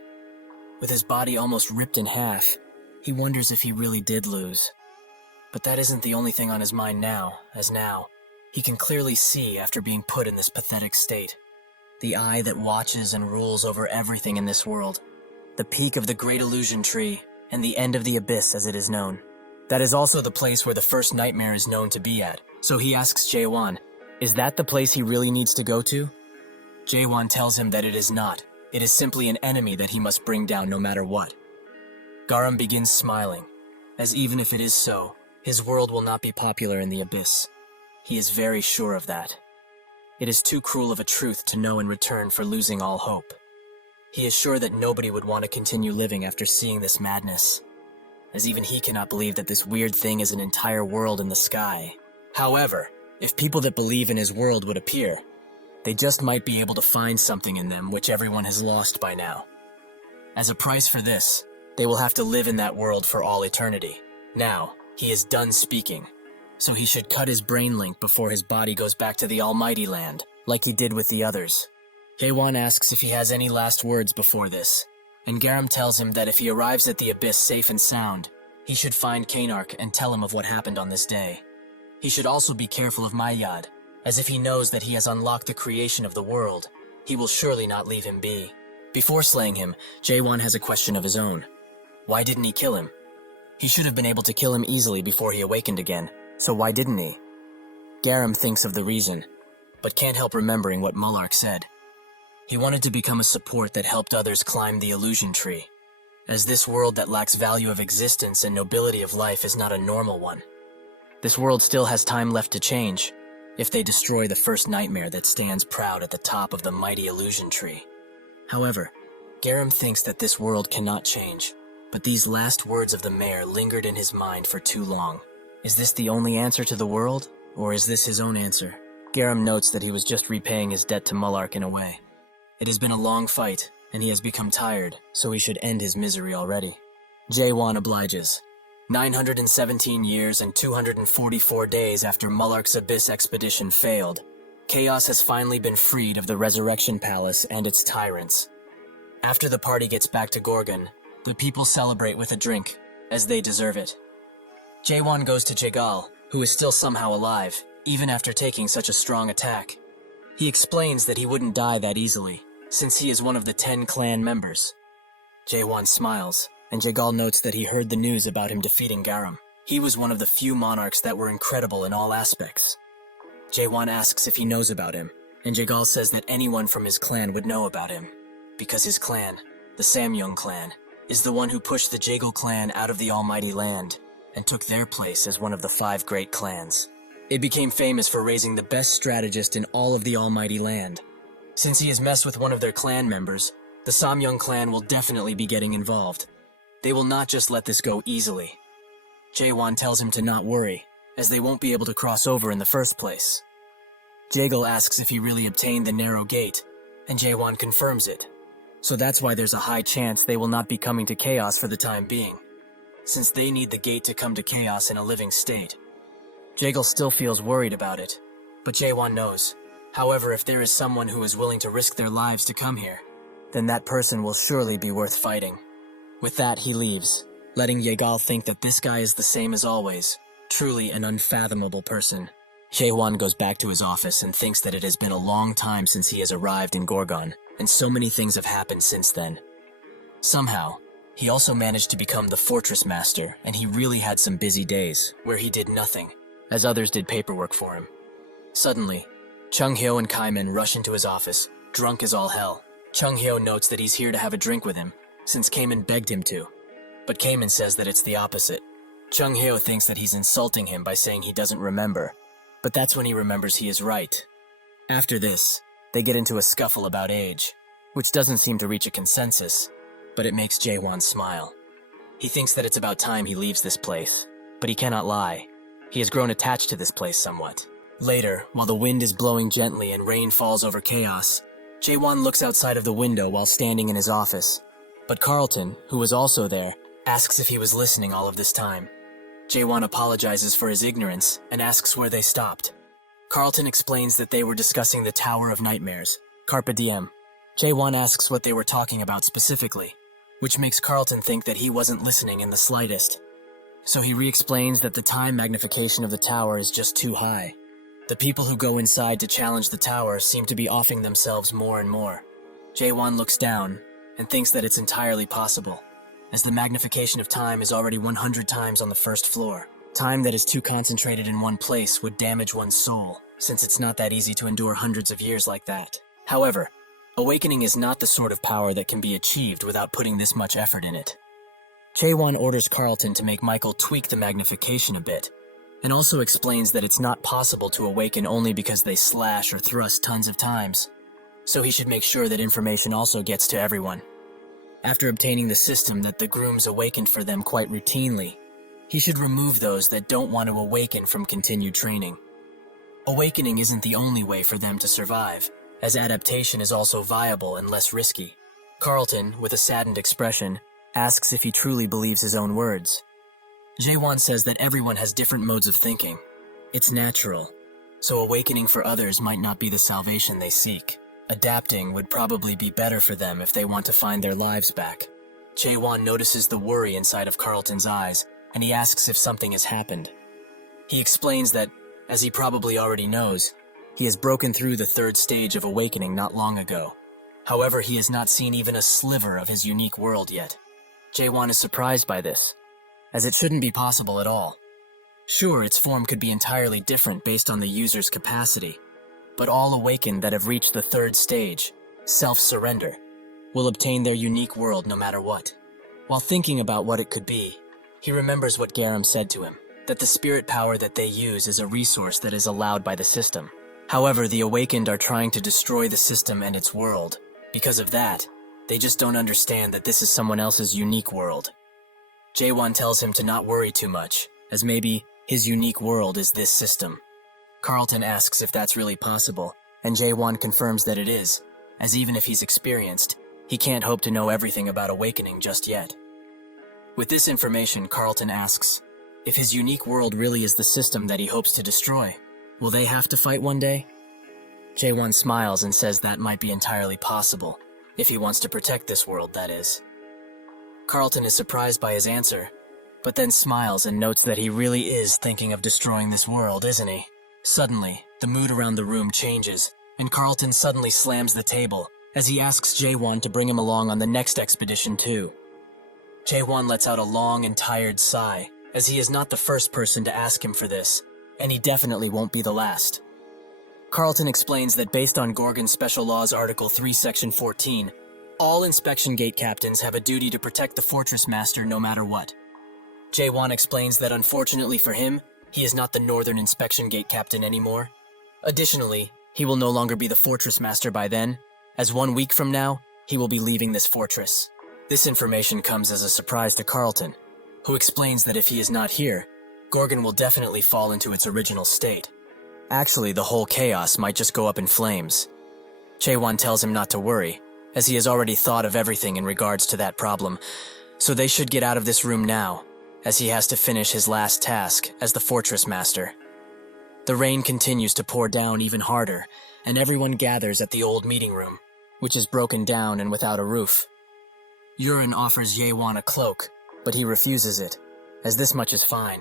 With his body almost ripped in half, he wonders if he really did lose. But that isn't the only thing on his mind now, as now, he can clearly see after being put in this pathetic state. The eye that watches and rules over everything in this world. The peak of the Great Illusion Tree, and the end of the abyss as it is known. That is also the place where the first nightmare is known to be at. So he asks Jaewon, is that the place he really needs to go to? Jaewon tells him that it is not. It is simply an enemy that he must bring down no matter what. Garam begins smiling, as even if it is so, his world will not be popular in the abyss. He is very sure of that. It is too cruel of a truth to know in return for losing all hope. He is sure that nobody would want to continue living after seeing this madness, as even he cannot believe that this weird thing is an entire world in the sky. However, if people that believe in his world would appear, they just might be able to find something in them which everyone has lost by now. As a price for this, they will have to live in that world for all eternity. Now, he is done speaking, so he should cut his brain link before his body goes back to the Almighty Land, like he did with the others. Jaewon asks if he has any last words before this, and Garam tells him that if he arrives at the abyss safe and sound, he should find Kanark and tell him of what happened on this day. He should also be careful of Mayad, as if he knows that he has unlocked the creation of the world, he will surely not leave him be. Before slaying him, Jaewon has a question of his own. Why didn't he kill him? He should have been able to kill him easily before he awakened again, so why didn't he? Garam thinks of the reason, but can't help remembering what Mullark said. He wanted to become a support that helped others climb the illusion tree, as this world that lacks value of existence and nobility of life is not a normal one. This world still has time left to change, if they destroy the first nightmare that stands proud at the top of the mighty illusion tree. However, Garam thinks that this world cannot change, but these last words of the mayor lingered in his mind for too long. Is this the only answer to the world, or is this his own answer? Garam notes that he was just repaying his debt to Mullark in a way. It has been a long fight, and he has become tired, so he should end his misery already. Jaewon obliges. 917 years and 244 days after Mullark's Abyss expedition failed, Chaos has finally been freed of the Resurrection Palace and its tyrants. After the party gets back to Gorgon, the people celebrate with a drink, as they deserve it. Jaewon goes to Jegal, who is still somehow alive, even after taking such a strong attack. He explains that he wouldn't die that easily, since he is one of the 10 clan members. Jaewon smiles, and Jegal notes that he heard the news about him defeating Garam. He was one of the few monarchs that were incredible in all aspects. Jaewon asks if he knows about him, and Jegal says that anyone from his clan would know about him, because his clan, the Samyung clan, is the one who pushed the Jegal clan out of the Almighty Land and took their place as one of the 5 great clans. It became famous for raising the best strategist in all of the Almighty Land. Since he has messed with one of their clan members, the Samyung clan will definitely be getting involved. They will not just let this go easily. Jaewon tells him to not worry, as they won't be able to cross over in the first place. Jegal asks if he really obtained the narrow gate, and Jaewon confirms it. So that's why there's a high chance they will not be coming to Chaos for the time being, since they need the gate to come to Chaos in a living state. Jegal still feels worried about it, but Jaewon knows. However, if there is someone who is willing to risk their lives to come here, then that person will surely be worth fighting. With that, he leaves, letting Jegal think that this guy is the same as always, truly an unfathomable person. Jaewon goes back to his office and thinks that it has been a long time since he has arrived in Gorgon, and so many things have happened since then. Somehow, he also managed to become the fortress master, and he really had some busy days, where he did nothing, as others did paperwork for him. Suddenly, Chung Hyo and Kaiman rush into his office, drunk as all hell. Chung Hyo notes that he's here to have a drink with him, since Kaiman begged him to. But Kaiman says that it's the opposite. Chung Hyo thinks that he's insulting him by saying he doesn't remember, but that's when he remembers he is right. After this, they get into a scuffle about age, which doesn't seem to reach a consensus, but it makes Jaewon smile. He thinks that it's about time he leaves this place, but he cannot lie. He has grown attached to this place somewhat. Later, while the wind is blowing gently and rain falls over Chaos, Jaewon looks outside of the window while standing in his office. But Carlton, who was also there, asks if he was listening all of this time. Jaewon apologizes for his ignorance and asks where they stopped. Carlton explains that they were discussing the Tower of Nightmares, Carpe Diem. Jaewon asks what they were talking about specifically, which makes Carlton think that he wasn't listening in the slightest. So he re-explains that the time magnification of the tower is just too high. The people who go inside to challenge the tower seem to be offing themselves more and more. Jaewon looks down and thinks that it's entirely possible, as the magnification of time is already 100 times on the first floor. Time that is too concentrated in one place would damage one's soul, since it's not that easy to endure hundreds of years like that. However, awakening is not the sort of power that can be achieved without putting this much effort in it. Jaewon orders Carlton to make Michael tweak the magnification a bit, and also explains that it's not possible to awaken only because they slash or thrust tons of times, so he should make sure that information also gets to everyone. After obtaining the system that the grooms awakened for them quite routinely, he should remove those that don't want to awaken from continued training. Awakening isn't the only way for them to survive, as adaptation is also viable and less risky. Carlton, with a saddened expression, asks if he truly believes his own words. Jaewon says that everyone has different modes of thinking. It's natural, so awakening for others might not be the salvation they seek. Adapting would probably be better for them if they want to find their lives back. Jaewon notices the worry inside of Carlton's eyes, and he asks if something has happened. He explains that, as he probably already knows, he has broken through the 3rd stage of awakening not long ago. However, he has not seen even a sliver of his unique world yet. Jaewon is surprised by this, as it shouldn't be possible at all. Sure, its form could be entirely different based on the user's capacity, but all awakened that have reached the third stage, self-surrender, will obtain their unique world no matter what. While thinking about what it could be, he remembers what Garam said to him, that the spirit power that they use is a resource that is allowed by the system. However, the awakened are trying to destroy the system and its world. Because of that, they just don't understand that this is someone else's unique world. Jaewon tells him to not worry too much, as maybe his unique world is this system. Carlton asks if that's really possible, and Jaewon confirms that it is, as even if he's experienced, he can't hope to know everything about awakening just yet. With this information, Carlton asks, if his unique world really is the system that he hopes to destroy, will they have to fight one day? Jaewon smiles and says that might be entirely possible, if he wants to protect this world, that is. Carlton is surprised by his answer, but then smiles and notes that he really is thinking of destroying this world, isn't he? Suddenly, the mood around the room changes, and Carlton suddenly slams the table as he asks Jaewon to bring him along on the next expedition too. Jaewon lets out a long and tired sigh, as he is not the first person to ask him for this, and he definitely won't be the last. Carlton explains that based on Gorgon Special Laws Article 3 Section 14, all inspection gate captains have a duty to protect the Fortress Master no matter what. Jaewon explains that unfortunately for him, he is not the Northern Inspection Gate Captain anymore. Additionally, he will no longer be the Fortress Master by then, as 1 week from now, he will be leaving this fortress. This information comes as a surprise to Carlton, who explains that if he is not here, Gorgon will definitely fall into its original state. Actually, the whole chaos might just go up in flames. Jaewon tells him not to worry, as he has already thought of everything in regards to that problem, so they should get out of this room now, as he has to finish his last task as the Fortress Master. The rain continues to pour down even harder, and everyone gathers at the old meeting room, which is broken down and without a roof. Yurin offers Jaewon a cloak, but he refuses it, as this much is fine.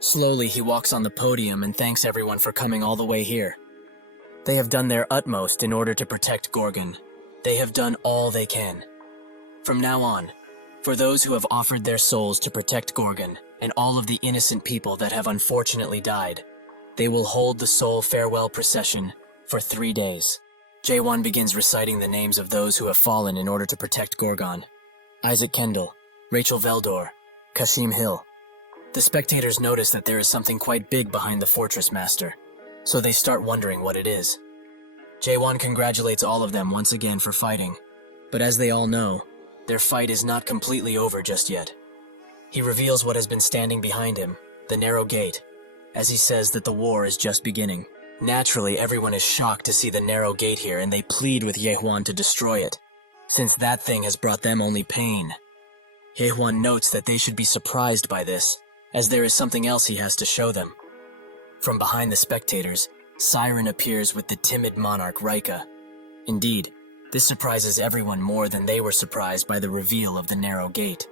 Slowly, he walks on the podium and thanks everyone for coming all the way here. They have done their utmost in order to protect Gorgon. They have done all they can. From now on, for those who have offered their souls to protect Gorgon and all of the innocent people that have unfortunately died, they will hold the soul farewell procession for 3 days. Jaewon begins reciting the names of those who have fallen in order to protect Gorgon. Isaac Kendall, Rachel Veldor, Kashim Hill. The spectators notice that there is something quite big behind the Fortress Master, so they start wondering what it is. Jaewon congratulates all of them once again for fighting, but as they all know, their fight is not completely over just yet. He reveals what has been standing behind him, the narrow gate, as he says that the war is just beginning. Naturally, everyone is shocked to see the narrow gate here, and they plead with Jaewon to destroy it, since that thing has brought them only pain. Jaewon notes that they should be surprised by this, as there is something else he has to show them. From behind the spectators, Siren appears with the timid monarch Rika. Indeed, this surprises everyone more than they were surprised by the reveal of the narrow gate.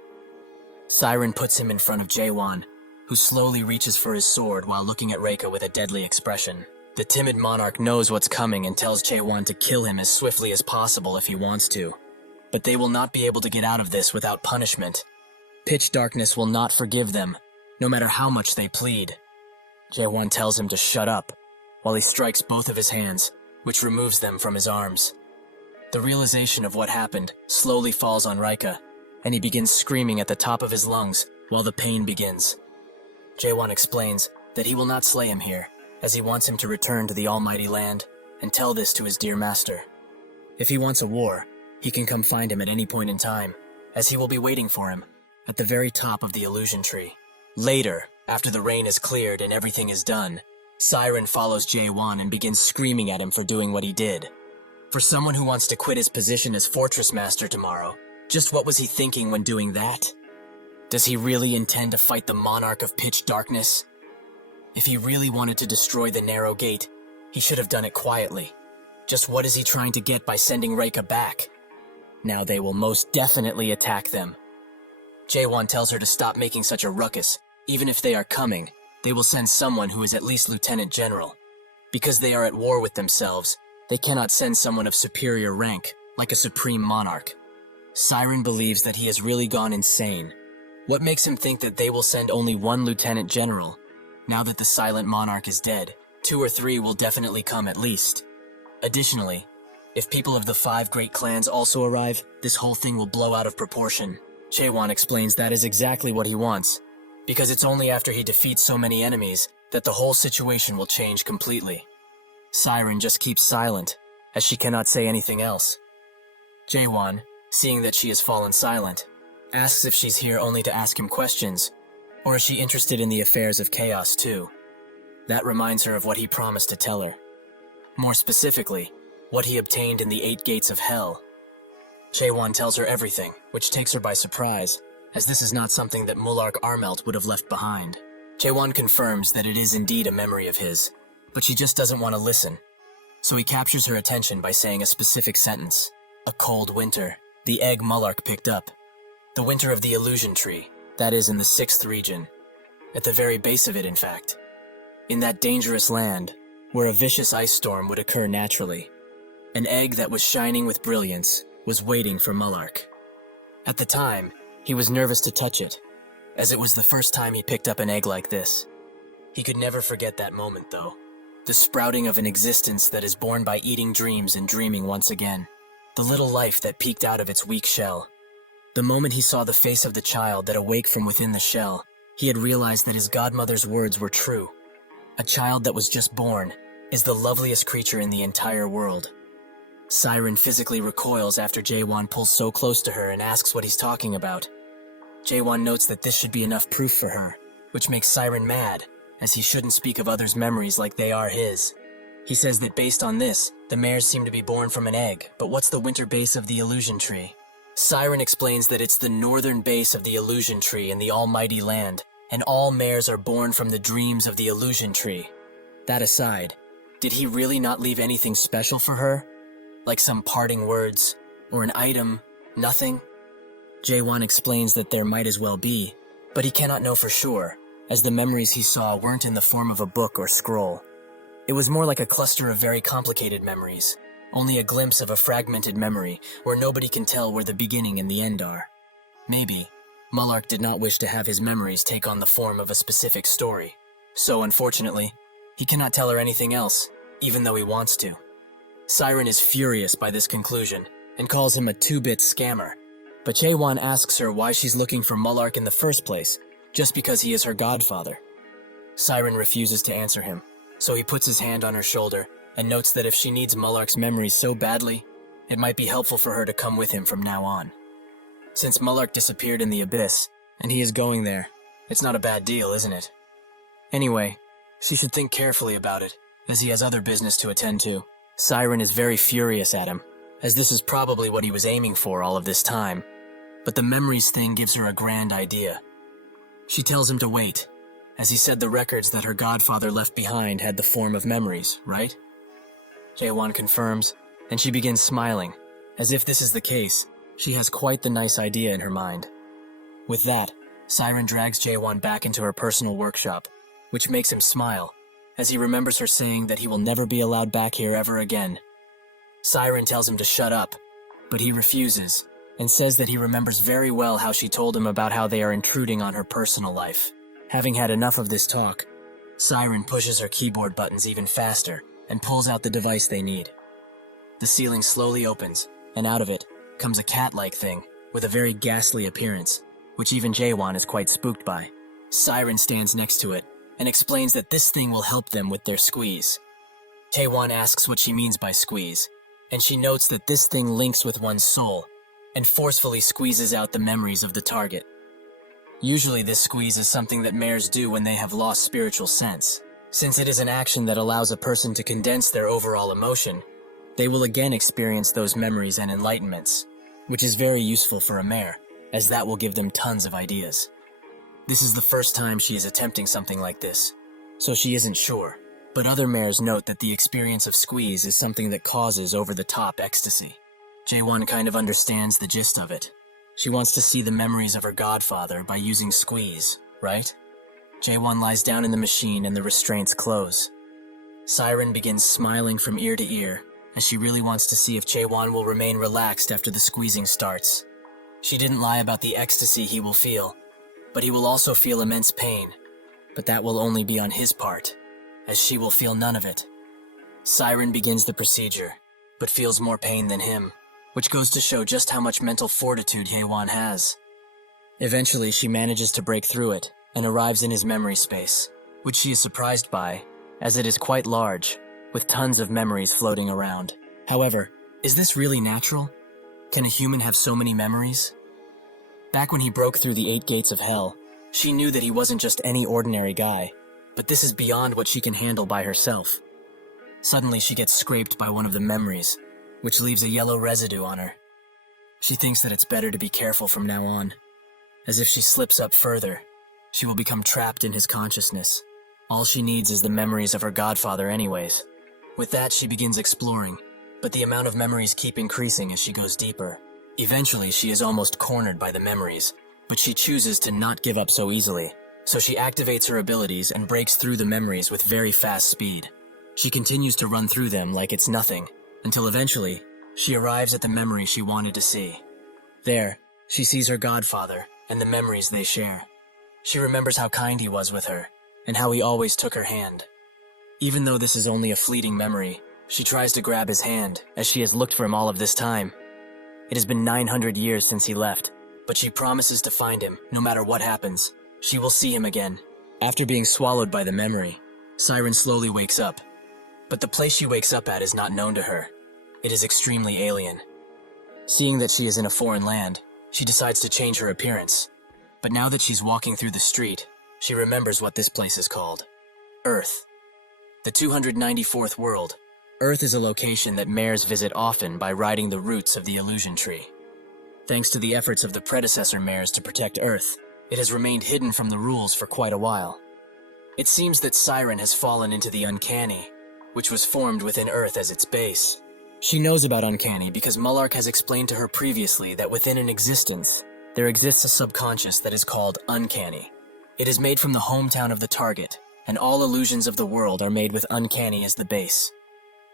Siren puts him in front of Jaewon, who slowly reaches for his sword while looking at Rika with a deadly expression. The timid monarch knows what's coming and tells Jaewon to kill him as swiftly as possible if he wants to. But they will not be able to get out of this without punishment. Pitch darkness will not forgive them, no matter how much they plead. Jaewon tells him to shut up, while he strikes both of his hands, which removes them from his arms. The realization of what happened slowly falls on Rika, and he begins screaming at the top of his lungs while the pain begins. Jaewon explains that he will not slay him here, as he wants him to return to the Almighty Land and tell this to his dear master. If he wants a war, he can come find him at any point in time, as he will be waiting for him at the very top of the illusion tree. Later, after the rain is cleared and everything is done, Siren follows Jaewon and begins screaming at him for doing what he did. For someone who wants to quit his position as Fortress Master tomorrow, just what was he thinking when doing that? Does he really intend to fight the Monarch of Pitch Darkness? If he really wanted to destroy the narrow gate, he should have done it quietly. Just what is he trying to get by sending Rika back? Now they will most definitely attack them. Jaewon tells her to stop making such a ruckus. Even if they are coming, they will send someone who is at least Lieutenant General. Because they are at war with themselves, they cannot send someone of superior rank, like a supreme monarch. Siren believes that he has really gone insane. What makes him think that they will send only one lieutenant general? Now that the silent monarch is dead, 2 or 3 will definitely come at least. Additionally, if people of the 5 great clans also arrive, this whole thing will blow out of proportion. Chaewon explains that is exactly what he wants, because it's only after he defeats so many enemies that the whole situation will change completely. Siren just keeps silent, as she cannot say anything else. Jaewon, seeing that she has fallen silent, asks if she's here only to ask him questions, or is she interested in the affairs of chaos too? That reminds her of what he promised to tell her. More specifically, what he obtained in the 8 gates of hell. Chaewon tells her everything, which takes her by surprise, as this is not something that Mulark Armelt would have left behind. Chaewon confirms that it is indeed a memory of his, but she just doesn't want to listen. So he captures her attention by saying a specific sentence. A cold winter, the egg Mulark picked up. The winter of the illusion tree, that is in the 6th region. At the very base of it, in fact. In that dangerous land, where a vicious ice storm would occur naturally. An egg that was shining with brilliance was waiting for Mulark. At the time, he was nervous to touch it, as it was the first time he picked up an egg like this. He could never forget that moment, though. The sprouting of an existence that is born by eating dreams and dreaming once again. The little life that peeked out of its weak shell. The moment he saw the face of the child that awoke from within the shell, he had realized that his godmother's words were true. A child that was just born is the loveliest creature in the entire world. Siren physically recoils after Jaewon pulls so close to her and asks what he's talking about. Jaewon notes that this should be enough proof for her, which makes Siren mad, as he shouldn't speak of others' memories like they are his. He says that based on this, the mares seem to be born from an egg, but what's the winter base of the illusion tree? Siren explains that it's the northern base of the illusion tree in the almighty land, and all mares are born from the dreams of the illusion tree. That aside, did he really not leave anything special for her? Like some parting words, or an item, nothing? Jaewon explains that there might as well be, but he cannot know for sure, as the memories he saw weren't in the form of a book or scroll. It was more like a cluster of very complicated memories, only a glimpse of a fragmented memory where nobody can tell where the beginning and the end are. Maybe, Mulark did not wish to have his memories take on the form of a specific story, so unfortunately, he cannot tell her anything else, even though he wants to. Siren is furious by this conclusion, and calls him a 2-bit scammer, but Jaewon asks her why she's looking for Mulark in the first place, just because he is her godfather. Siren refuses to answer him, so he puts his hand on her shoulder and notes that if she needs Mulark's memories so badly, it might be helpful for her to come with him from now on. Since Mulark disappeared in the abyss, and he is going there, it's not a bad deal, isn't it? Anyway, she should think carefully about it, as he has other business to attend to. Siren is very furious at him, as this is probably what he was aiming for all of this time, but the memories thing gives her a grand idea. She tells him to wait, as he said the records that her godfather left behind had the form of memories, right? Jaewon confirms, and she begins smiling. As if this is the case, she has quite the nice idea in her mind. With that, Siren drags Jaewon back into her personal workshop, which makes him smile, as he remembers her saying that he will never be allowed back here ever again. Siren tells him to shut up, but he refuses, and says that he remembers very well how she told him about how they are intruding on her personal life. Having had enough of this talk, Siren pushes her keyboard buttons even faster and pulls out the device they need. The ceiling slowly opens, and out of it comes a cat-like thing with a very ghastly appearance, which even Jaewon is quite spooked by. Siren stands next to it and explains that this thing will help them with their squeeze. Jaewon asks what she means by squeeze, and she notes that this thing links with one's soul and forcefully squeezes out the memories of the target. Usually this squeeze is something that mares do when they have lost spiritual sense. Since it is an action that allows a person to condense their overall emotion, they will again experience those memories and enlightenments, which is very useful for a mare, as that will give them tons of ideas. This is the first time she is attempting something like this, so she isn't sure, but other mares note that the experience of squeeze is something that causes over-the-top ecstasy. Jaewon kind of understands the gist of it. She wants to see the memories of her godfather by using squeeze, right? Jaewon lies down in the machine and the restraints close. Siren begins smiling from ear to ear as she really wants to see if Jaewon will remain relaxed after the squeezing starts. She didn't lie about the ecstasy he will feel, but he will also feel immense pain. But that will only be on his part, as she will feel none of it. Siren begins the procedure, but feels more pain than him, which goes to show just how much mental fortitude Jaewon has. Eventually, she manages to break through it and arrives in his memory space, which she is surprised by, as it is quite large, with tons of memories floating around. However, is this really natural? Can a human have so many memories? Back when he broke through the 8 gates of hell, she knew that he wasn't just any ordinary guy, but this is beyond what she can handle by herself. Suddenly, she gets scraped by one of the memories, which leaves a yellow residue on her. She thinks that it's better to be careful from now on, as if she slips up further, she will become trapped in his consciousness. All she needs is the memories of her godfather anyways. With that, she begins exploring, but the amount of memories keep increasing as she goes deeper. Eventually, she is almost cornered by the memories, but she chooses to not give up so easily, so she activates her abilities and breaks through the memories with very fast speed. She continues to run through them like it's nothing, until eventually, she arrives at the memory she wanted to see. There, she sees her godfather and the memories they share. She remembers how kind he was with her, and how he always took her hand. Even though this is only a fleeting memory, she tries to grab his hand, as she has looked for him all of this time. It has been 900 years since he left, but she promises to find him, no matter what happens. She will see him again. After being swallowed by the memory, Siren slowly wakes up. But the place she wakes up at is not known to her. It is extremely alien. Seeing that she is in a foreign land, she decides to change her appearance. But now that she's walking through the street, she remembers what this place is called. Earth. The 294th world. Earth is a location that mares visit often by riding the roots of the illusion tree. Thanks to the efforts of the predecessor mares to protect Earth, it has remained hidden from the rules for quite a while. It seems that Siren has fallen into the uncanny, which was formed within Earth as its base. She knows about uncanny because Mullark has explained to her previously that within an existence, there exists a subconscious that is called uncanny. It is made from the hometown of the target, and all illusions of the world are made with uncanny as the base.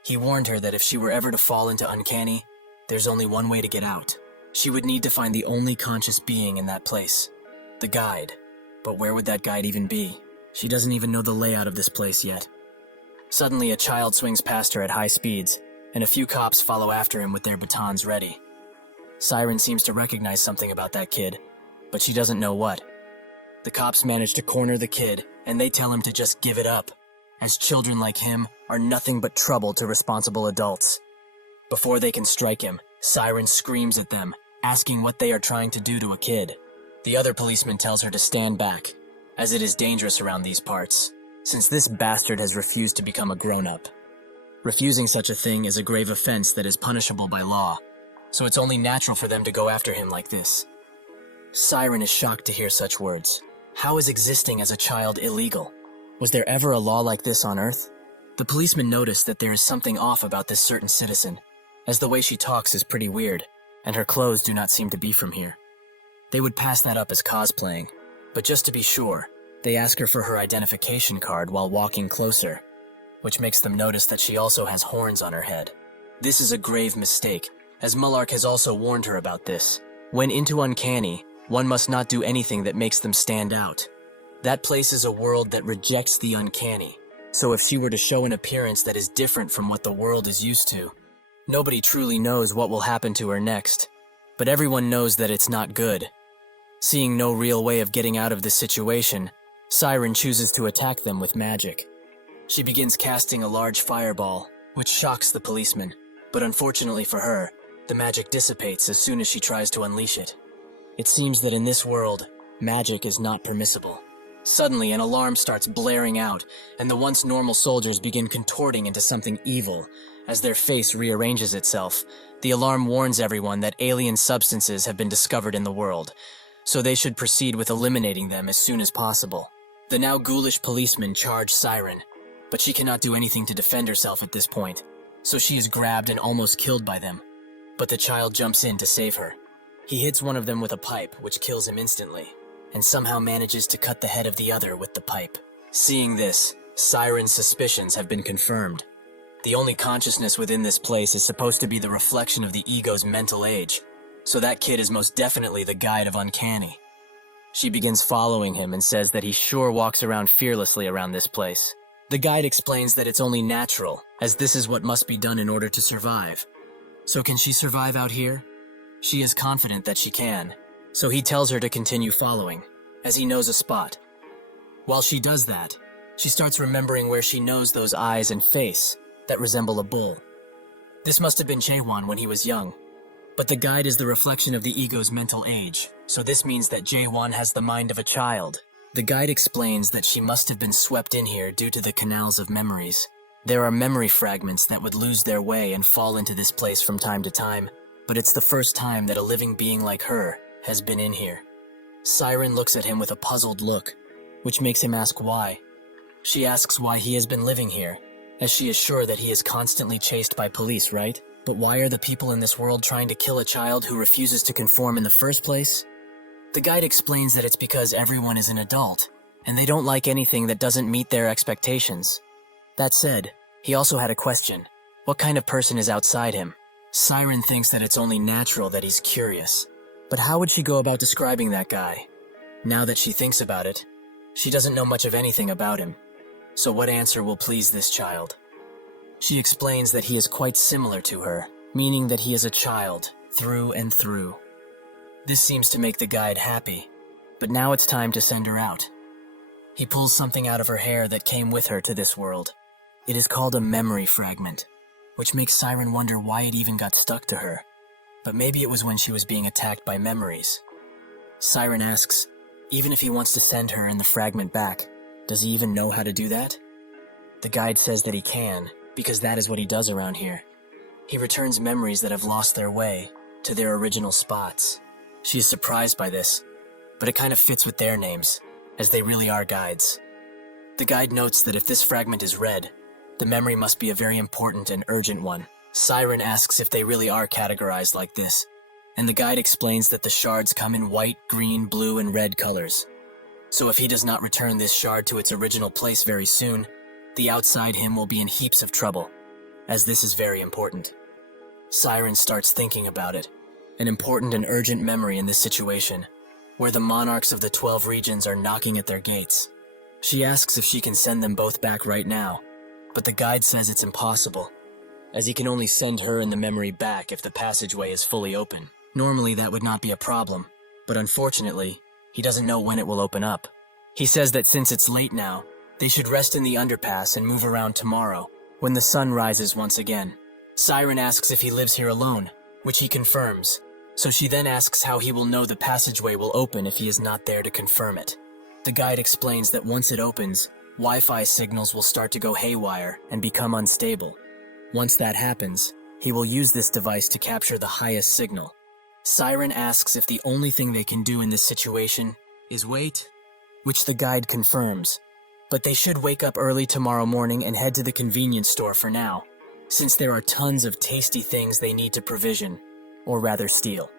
He warned her that if she were ever to fall into uncanny, there's only one way to get out. She would need to find the only conscious being in that place, the guide. But where would that guide even be? She doesn't even know the layout of this place yet. Suddenly, a child swings past her at high speeds, and a few cops follow after him with their batons ready. Siren seems to recognize something about that kid, but she doesn't know what. The cops manage to corner the kid, and they tell him to just give it up, as children like him are nothing but trouble to responsible adults. Before they can strike him, Siren screams at them, asking what they are trying to do to a kid. The other policeman tells her to stand back, as it is dangerous around these parts, since this bastard has refused to become a grown-up. Refusing such a thing is a grave offense that is punishable by law, so it's only natural for them to go after him like this. Siren is shocked to hear such words. How is existing as a child illegal? Was there ever a law like this on Earth? The policeman noticed that there is something off about this certain citizen, as the way she talks is pretty weird, and her clothes do not seem to be from here. They would pass that up as cosplaying, but just to be sure, they ask her for her identification card while walking closer, which makes them notice that she also has horns on her head. This is a grave mistake, as Mullark has also warned her about this. When into uncanny, one must not do anything that makes them stand out. That place is a world that rejects the uncanny, so if she were to show an appearance that is different from what the world is used to, nobody truly knows what will happen to her next, but everyone knows that it's not good. Seeing no real way of getting out of this situation, Siren chooses to attack them with magic. She begins casting a large fireball, which shocks the policeman, but unfortunately for her, the magic dissipates as soon as she tries to unleash it. It seems that in this world, magic is not permissible. Suddenly, an alarm starts blaring out, and the once normal soldiers begin contorting into something evil. As their face rearranges itself, the alarm warns everyone that alien substances have been discovered in the world, so they should proceed with eliminating them as soon as possible. The now ghoulish policemen charge Siren, but she cannot do anything to defend herself at this point, so she is grabbed and almost killed by them. But the child jumps in to save her. He hits one of them with a pipe, which kills him instantly, and somehow manages to cut the head of the other with the pipe. Seeing this, Siren's suspicions have been confirmed. The only consciousness within this place is supposed to be the reflection of the ego's mental age, so that kid is most definitely the guide of uncanny. She begins following him and says that he sure walks around fearlessly around this place. The guide explains that it's only natural, as this is what must be done in order to survive. So can she survive out here? She is confident that she can, so he tells her to continue following, as he knows a spot. While she does that, she starts remembering where she knows those eyes and face that resemble a bull. This must have been Jaewon when he was young, but the guide is the reflection of the ego's mental age, so this means that Jaewon has the mind of a child. The guide explains that she must have been swept in here due to the canals of memories. There are memory fragments that would lose their way and fall into this place from time to time, but it's the first time that a living being like her has been in here. Siren looks at him with a puzzled look, which makes him ask why. She asks why he has been living here, as she is sure that he is constantly chased by police, right? But why are the people in this world trying to kill a child who refuses to conform in the first place? The guide explains that it's because everyone is an adult, and they don't like anything that doesn't meet their expectations. That said, he also had a question. What kind of person is outside him? Siren thinks that it's only natural that he's curious. But how would she go about describing that guy? Now that she thinks about it, she doesn't know much of anything about him. So what answer will please this child? She explains that he is quite similar to her, meaning that he is a child, through and through. This seems to make the guide happy, but now it's time to send her out. He pulls something out of her hair that came with her to this world. It is called a memory fragment, which makes Siren wonder why it even got stuck to her. But maybe it was when she was being attacked by memories. Siren asks, even if he wants to send her and the fragment back, does he even know how to do that? The guide says that he can, because that is what he does around here. He returns memories that have lost their way to their original spots. She is surprised by this, but it kind of fits with their names, as they really are guides. The guide notes that if this fragment is red, the memory must be a very important and urgent one. Siren asks if they really are categorized like this, and the guide explains that the shards come in white, green, blue, and red colors. So if he does not return this shard to its original place very soon, the outside him will be in heaps of trouble, as this is very important. Siren starts thinking about it, an important and urgent memory in this situation, where the monarchs of the 12 regions are knocking at their gates. She asks if she can send them both back right now, but the guide says it's impossible, as he can only send her and the memory back if the passageway is fully open. Normally that would not be a problem, but unfortunately, he doesn't know when it will open up. He says that since it's late now, they should rest in the underpass and move around tomorrow, when the sun rises once again. Siren asks if he lives here alone, which he confirms, so she then asks how he will know the passageway will open if he is not there to confirm it. The guide explains that once it opens, Wi-Fi signals will start to go haywire and become unstable. Once that happens, he will use this device to capture the highest signal. Siren asks if the only thing they can do in this situation is wait, which the guide confirms. But they should wake up early tomorrow morning and head to the convenience store for now, since there are tons of tasty things they need to provision, or rather steal.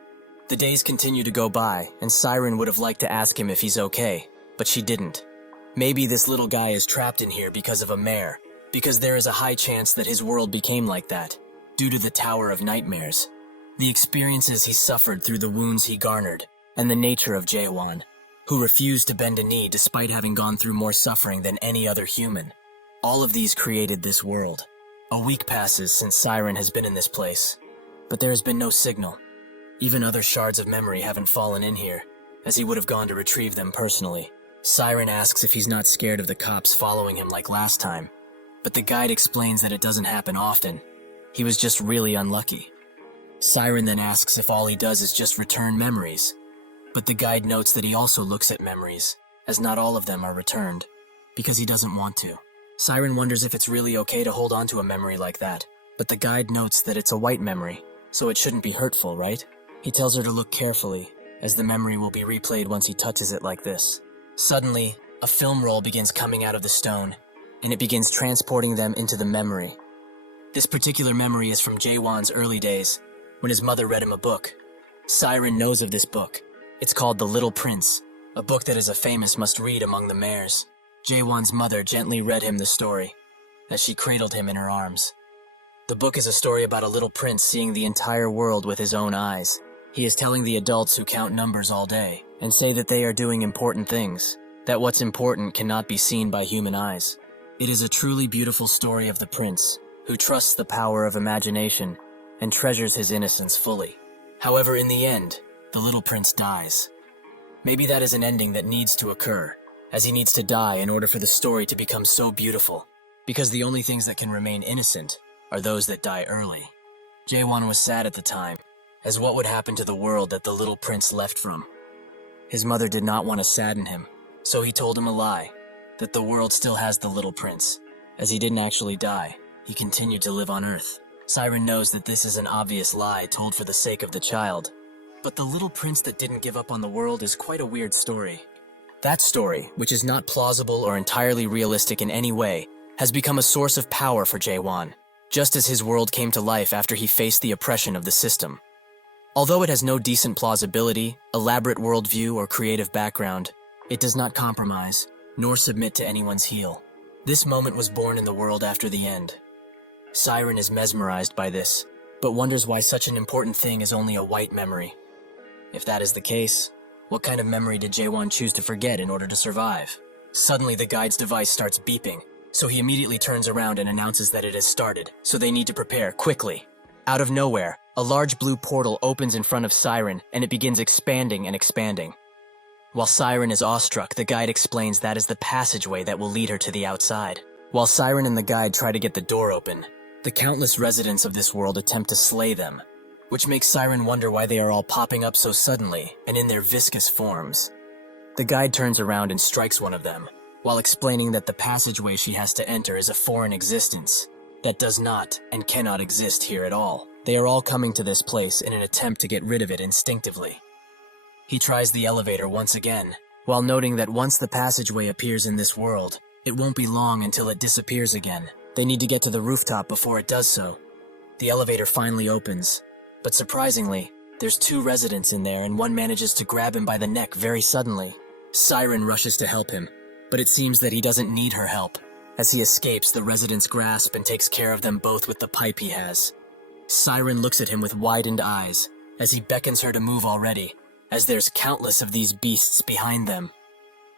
The days continue to go by, and Siren would have liked to ask him if he's okay, but she didn't. Maybe this little guy is trapped in here because of a mare, because there is a high chance that his world became like that, due to the Tower of Nightmares, the experiences he suffered through the wounds he garnered, and the nature of Jaewon, who refused to bend a knee despite having gone through more suffering than any other human. All of these created this world. A week passes since Siren has been in this place, but there has been no signal. Even other shards of memory haven't fallen in here, as he would have gone to retrieve them personally. Siren asks if he's not scared of the cops following him like last time, but the guide explains that it doesn't happen often. He was just really unlucky. Siren then asks if all he does is just return memories, but the guide notes that he also looks at memories, as not all of them are returned, because he doesn't want to. Siren wonders if it's really okay to hold on to a memory like that, but the guide notes that it's a white memory, so it shouldn't be hurtful, right? He tells her to look carefully, as the memory will be replayed once he touches it like this. Suddenly, a film roll begins coming out of the stone, and it begins transporting them into the memory. This particular memory is from Jaewon's early days, when his mother read him a book. Siren knows of this book. It's called The Little Prince, a book that is a famous must-read among the mares. Jaewon's mother gently read him the story, as she cradled him in her arms. The book is a story about a little prince seeing the entire world with his own eyes. He is telling the adults who count numbers all day and say that they are doing important things, that what's important cannot be seen by human eyes. It is a truly beautiful story of the prince, who trusts the power of imagination and treasures his innocence fully. However, in the end, the little prince dies. Maybe that is an ending that needs to occur, as he needs to die in order for the story to become so beautiful, because the only things that can remain innocent are those that die early. Jaewon was sad at the time, as what would happen to the world that the little prince left from? His mother did not want to sadden him, so he told him a lie, that the world still has the little prince. As he didn't actually die, he continued to live on Earth. Siren knows that this is an obvious lie told for the sake of the child. But the little prince that didn't give up on the world is quite a weird story. That story, which is not plausible or entirely realistic in any way, has become a source of power for Jaewon, just as his world came to life after he faced the oppression of the system. Although it has no decent plausibility, elaborate worldview, or creative background, it does not compromise, nor submit to anyone's heel. This moment was born in the world after the end. Siren is mesmerized by this, but wonders why such an important thing is only a white memory. If that is the case, what kind of memory did Jaewon choose to forget in order to survive? Suddenly the guide's device starts beeping, so he immediately turns around and announces that it has started, so they need to prepare quickly. Out of nowhere, a large blue portal opens in front of Siren and it begins expanding and expanding. While Siren is awestruck, the guide explains that is the passageway that will lead her to the outside. While Siren and the guide try to get the door open, the countless residents of this world attempt to slay them, which makes Siren wonder why they are all popping up so suddenly and in their viscous forms. The guide turns around and strikes one of them, while explaining that the passageway she has to enter is a foreign existence that does not and cannot exist here at all. They are all coming to this place in an attempt to get rid of it instinctively. He tries the elevator once again, while noting that once the passageway appears in this world, it won't be long until it disappears again. They need to get to the rooftop before it does so. The elevator finally opens, but surprisingly, there's two residents in there and one manages to grab him by the neck very suddenly. Siren rushes to help him, but it seems that he doesn't need her help. As he escapes, the residents grasp and takes care of them both with the pipe he has. Siren looks at him with widened eyes, as he beckons her to move already, as there's countless of these beasts behind them.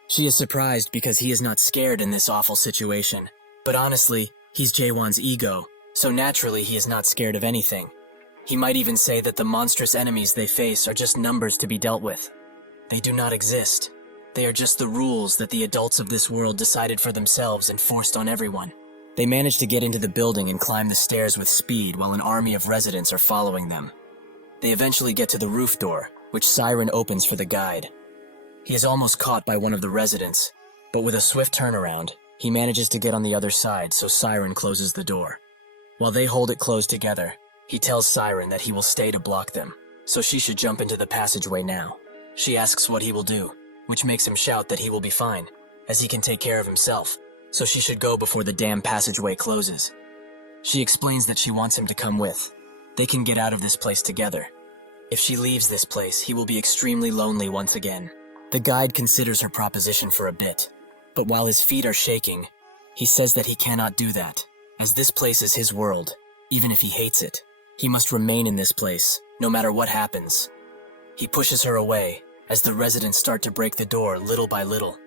She is surprised because he is not scared in this awful situation, but honestly, he's Jaewon's ego, so naturally he is not scared of anything. He might even say that the monstrous enemies they face are just numbers to be dealt with. They do not exist. They are just the rules that the adults of this world decided for themselves and forced on everyone. They manage to get into the building and climb the stairs with speed while an army of residents are following them. They eventually get to the roof door, which Siren opens for the guide. He is almost caught by one of the residents, but with a swift turnaround, he manages to get on the other side, so Siren closes the door. While they hold it closed together, he tells Siren that he will stay to block them, so she should jump into the passageway now. She asks what he will do, which makes him shout that he will be fine, as he can take care of himself, so she should go before the damn passageway closes. She explains that she wants him to come with. They can get out of this place together. If she leaves this place, he will be extremely lonely once again. The guide considers her proposition for a bit, but while his feet are shaking, he says that he cannot do that, as this place is his world, even if he hates it. He must remain in this place, no matter what happens. He pushes her away, as the residents start to break the door little by little.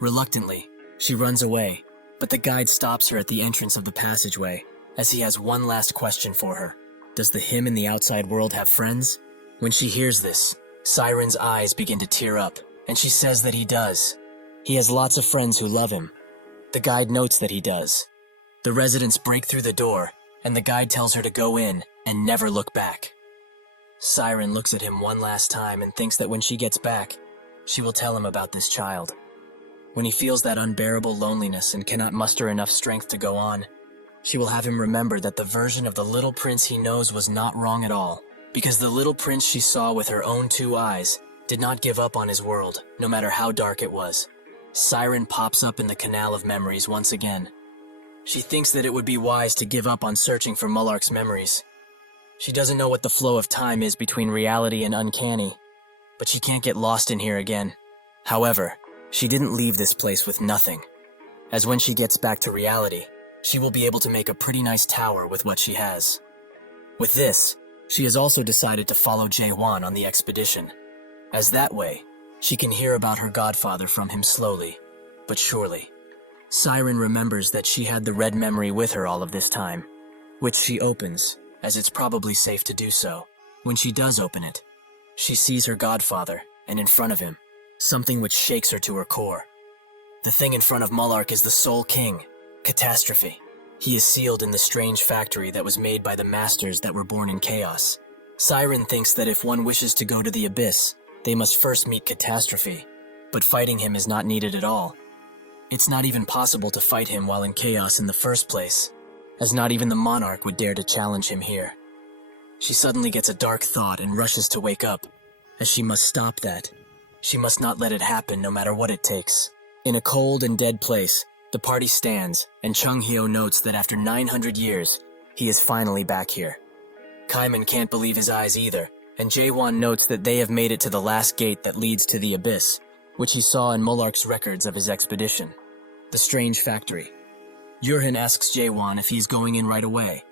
Reluctantly, she runs away, but the guide stops her at the entrance of the passageway, as he has one last question for her. Does the him in the outside world have friends? When she hears this, Siren's eyes begin to tear up, and she says that he does. He has lots of friends who love him. The guide notes that he does. The residents break through the door, and the guide tells her to go in and never look back. Siren looks at him one last time and thinks that when she gets back, she will tell him about this child. When he feels that unbearable loneliness and cannot muster enough strength to go on, she will have him remember that the version of the little prince he knows was not wrong at all, because the little prince she saw with her own two eyes did not give up on his world, no matter how dark it was. Siren pops up in the canal of memories once again. She thinks that it would be wise to give up on searching for Mullark's memories. She doesn't know what the flow of time is between reality and uncanny, but she can't get lost in here again. However, she didn't leave this place with nothing, as when she gets back to reality, She will be able to make a pretty nice tower with what she has. With this, she has also decided to follow Jae-won on the expedition, as that way, she can hear about her godfather from him slowly, but surely. Siren remembers that she had the red memory with her all of this time, which she opens, as it's probably safe to do so. When she does open it, she sees her godfather, and in front of him, something which shakes her to her core. The thing in front of Mullark is the Soul King, Catastrophe. He is sealed in the strange factory that was made by the masters that were born in chaos. Siren thinks that if one wishes to go to the abyss, they must first meet Catastrophe, but fighting him is not needed at all. It's not even possible to fight him while in chaos in the first place, as not even the monarch would dare to challenge him here. She suddenly gets a dark thought and rushes to wake up, as she must stop that. She must not let it happen no matter what it takes. In a cold and dead place, the party stands, and Chung Hyo notes that after 900 years, he is finally back here. Kaiman can't believe his eyes either, and Jae-won notes that they have made it to the last gate that leads to the abyss, which he saw in Mullark's records of his expedition. The strange factory. Yurhin asks Jae-won if he's going in right away,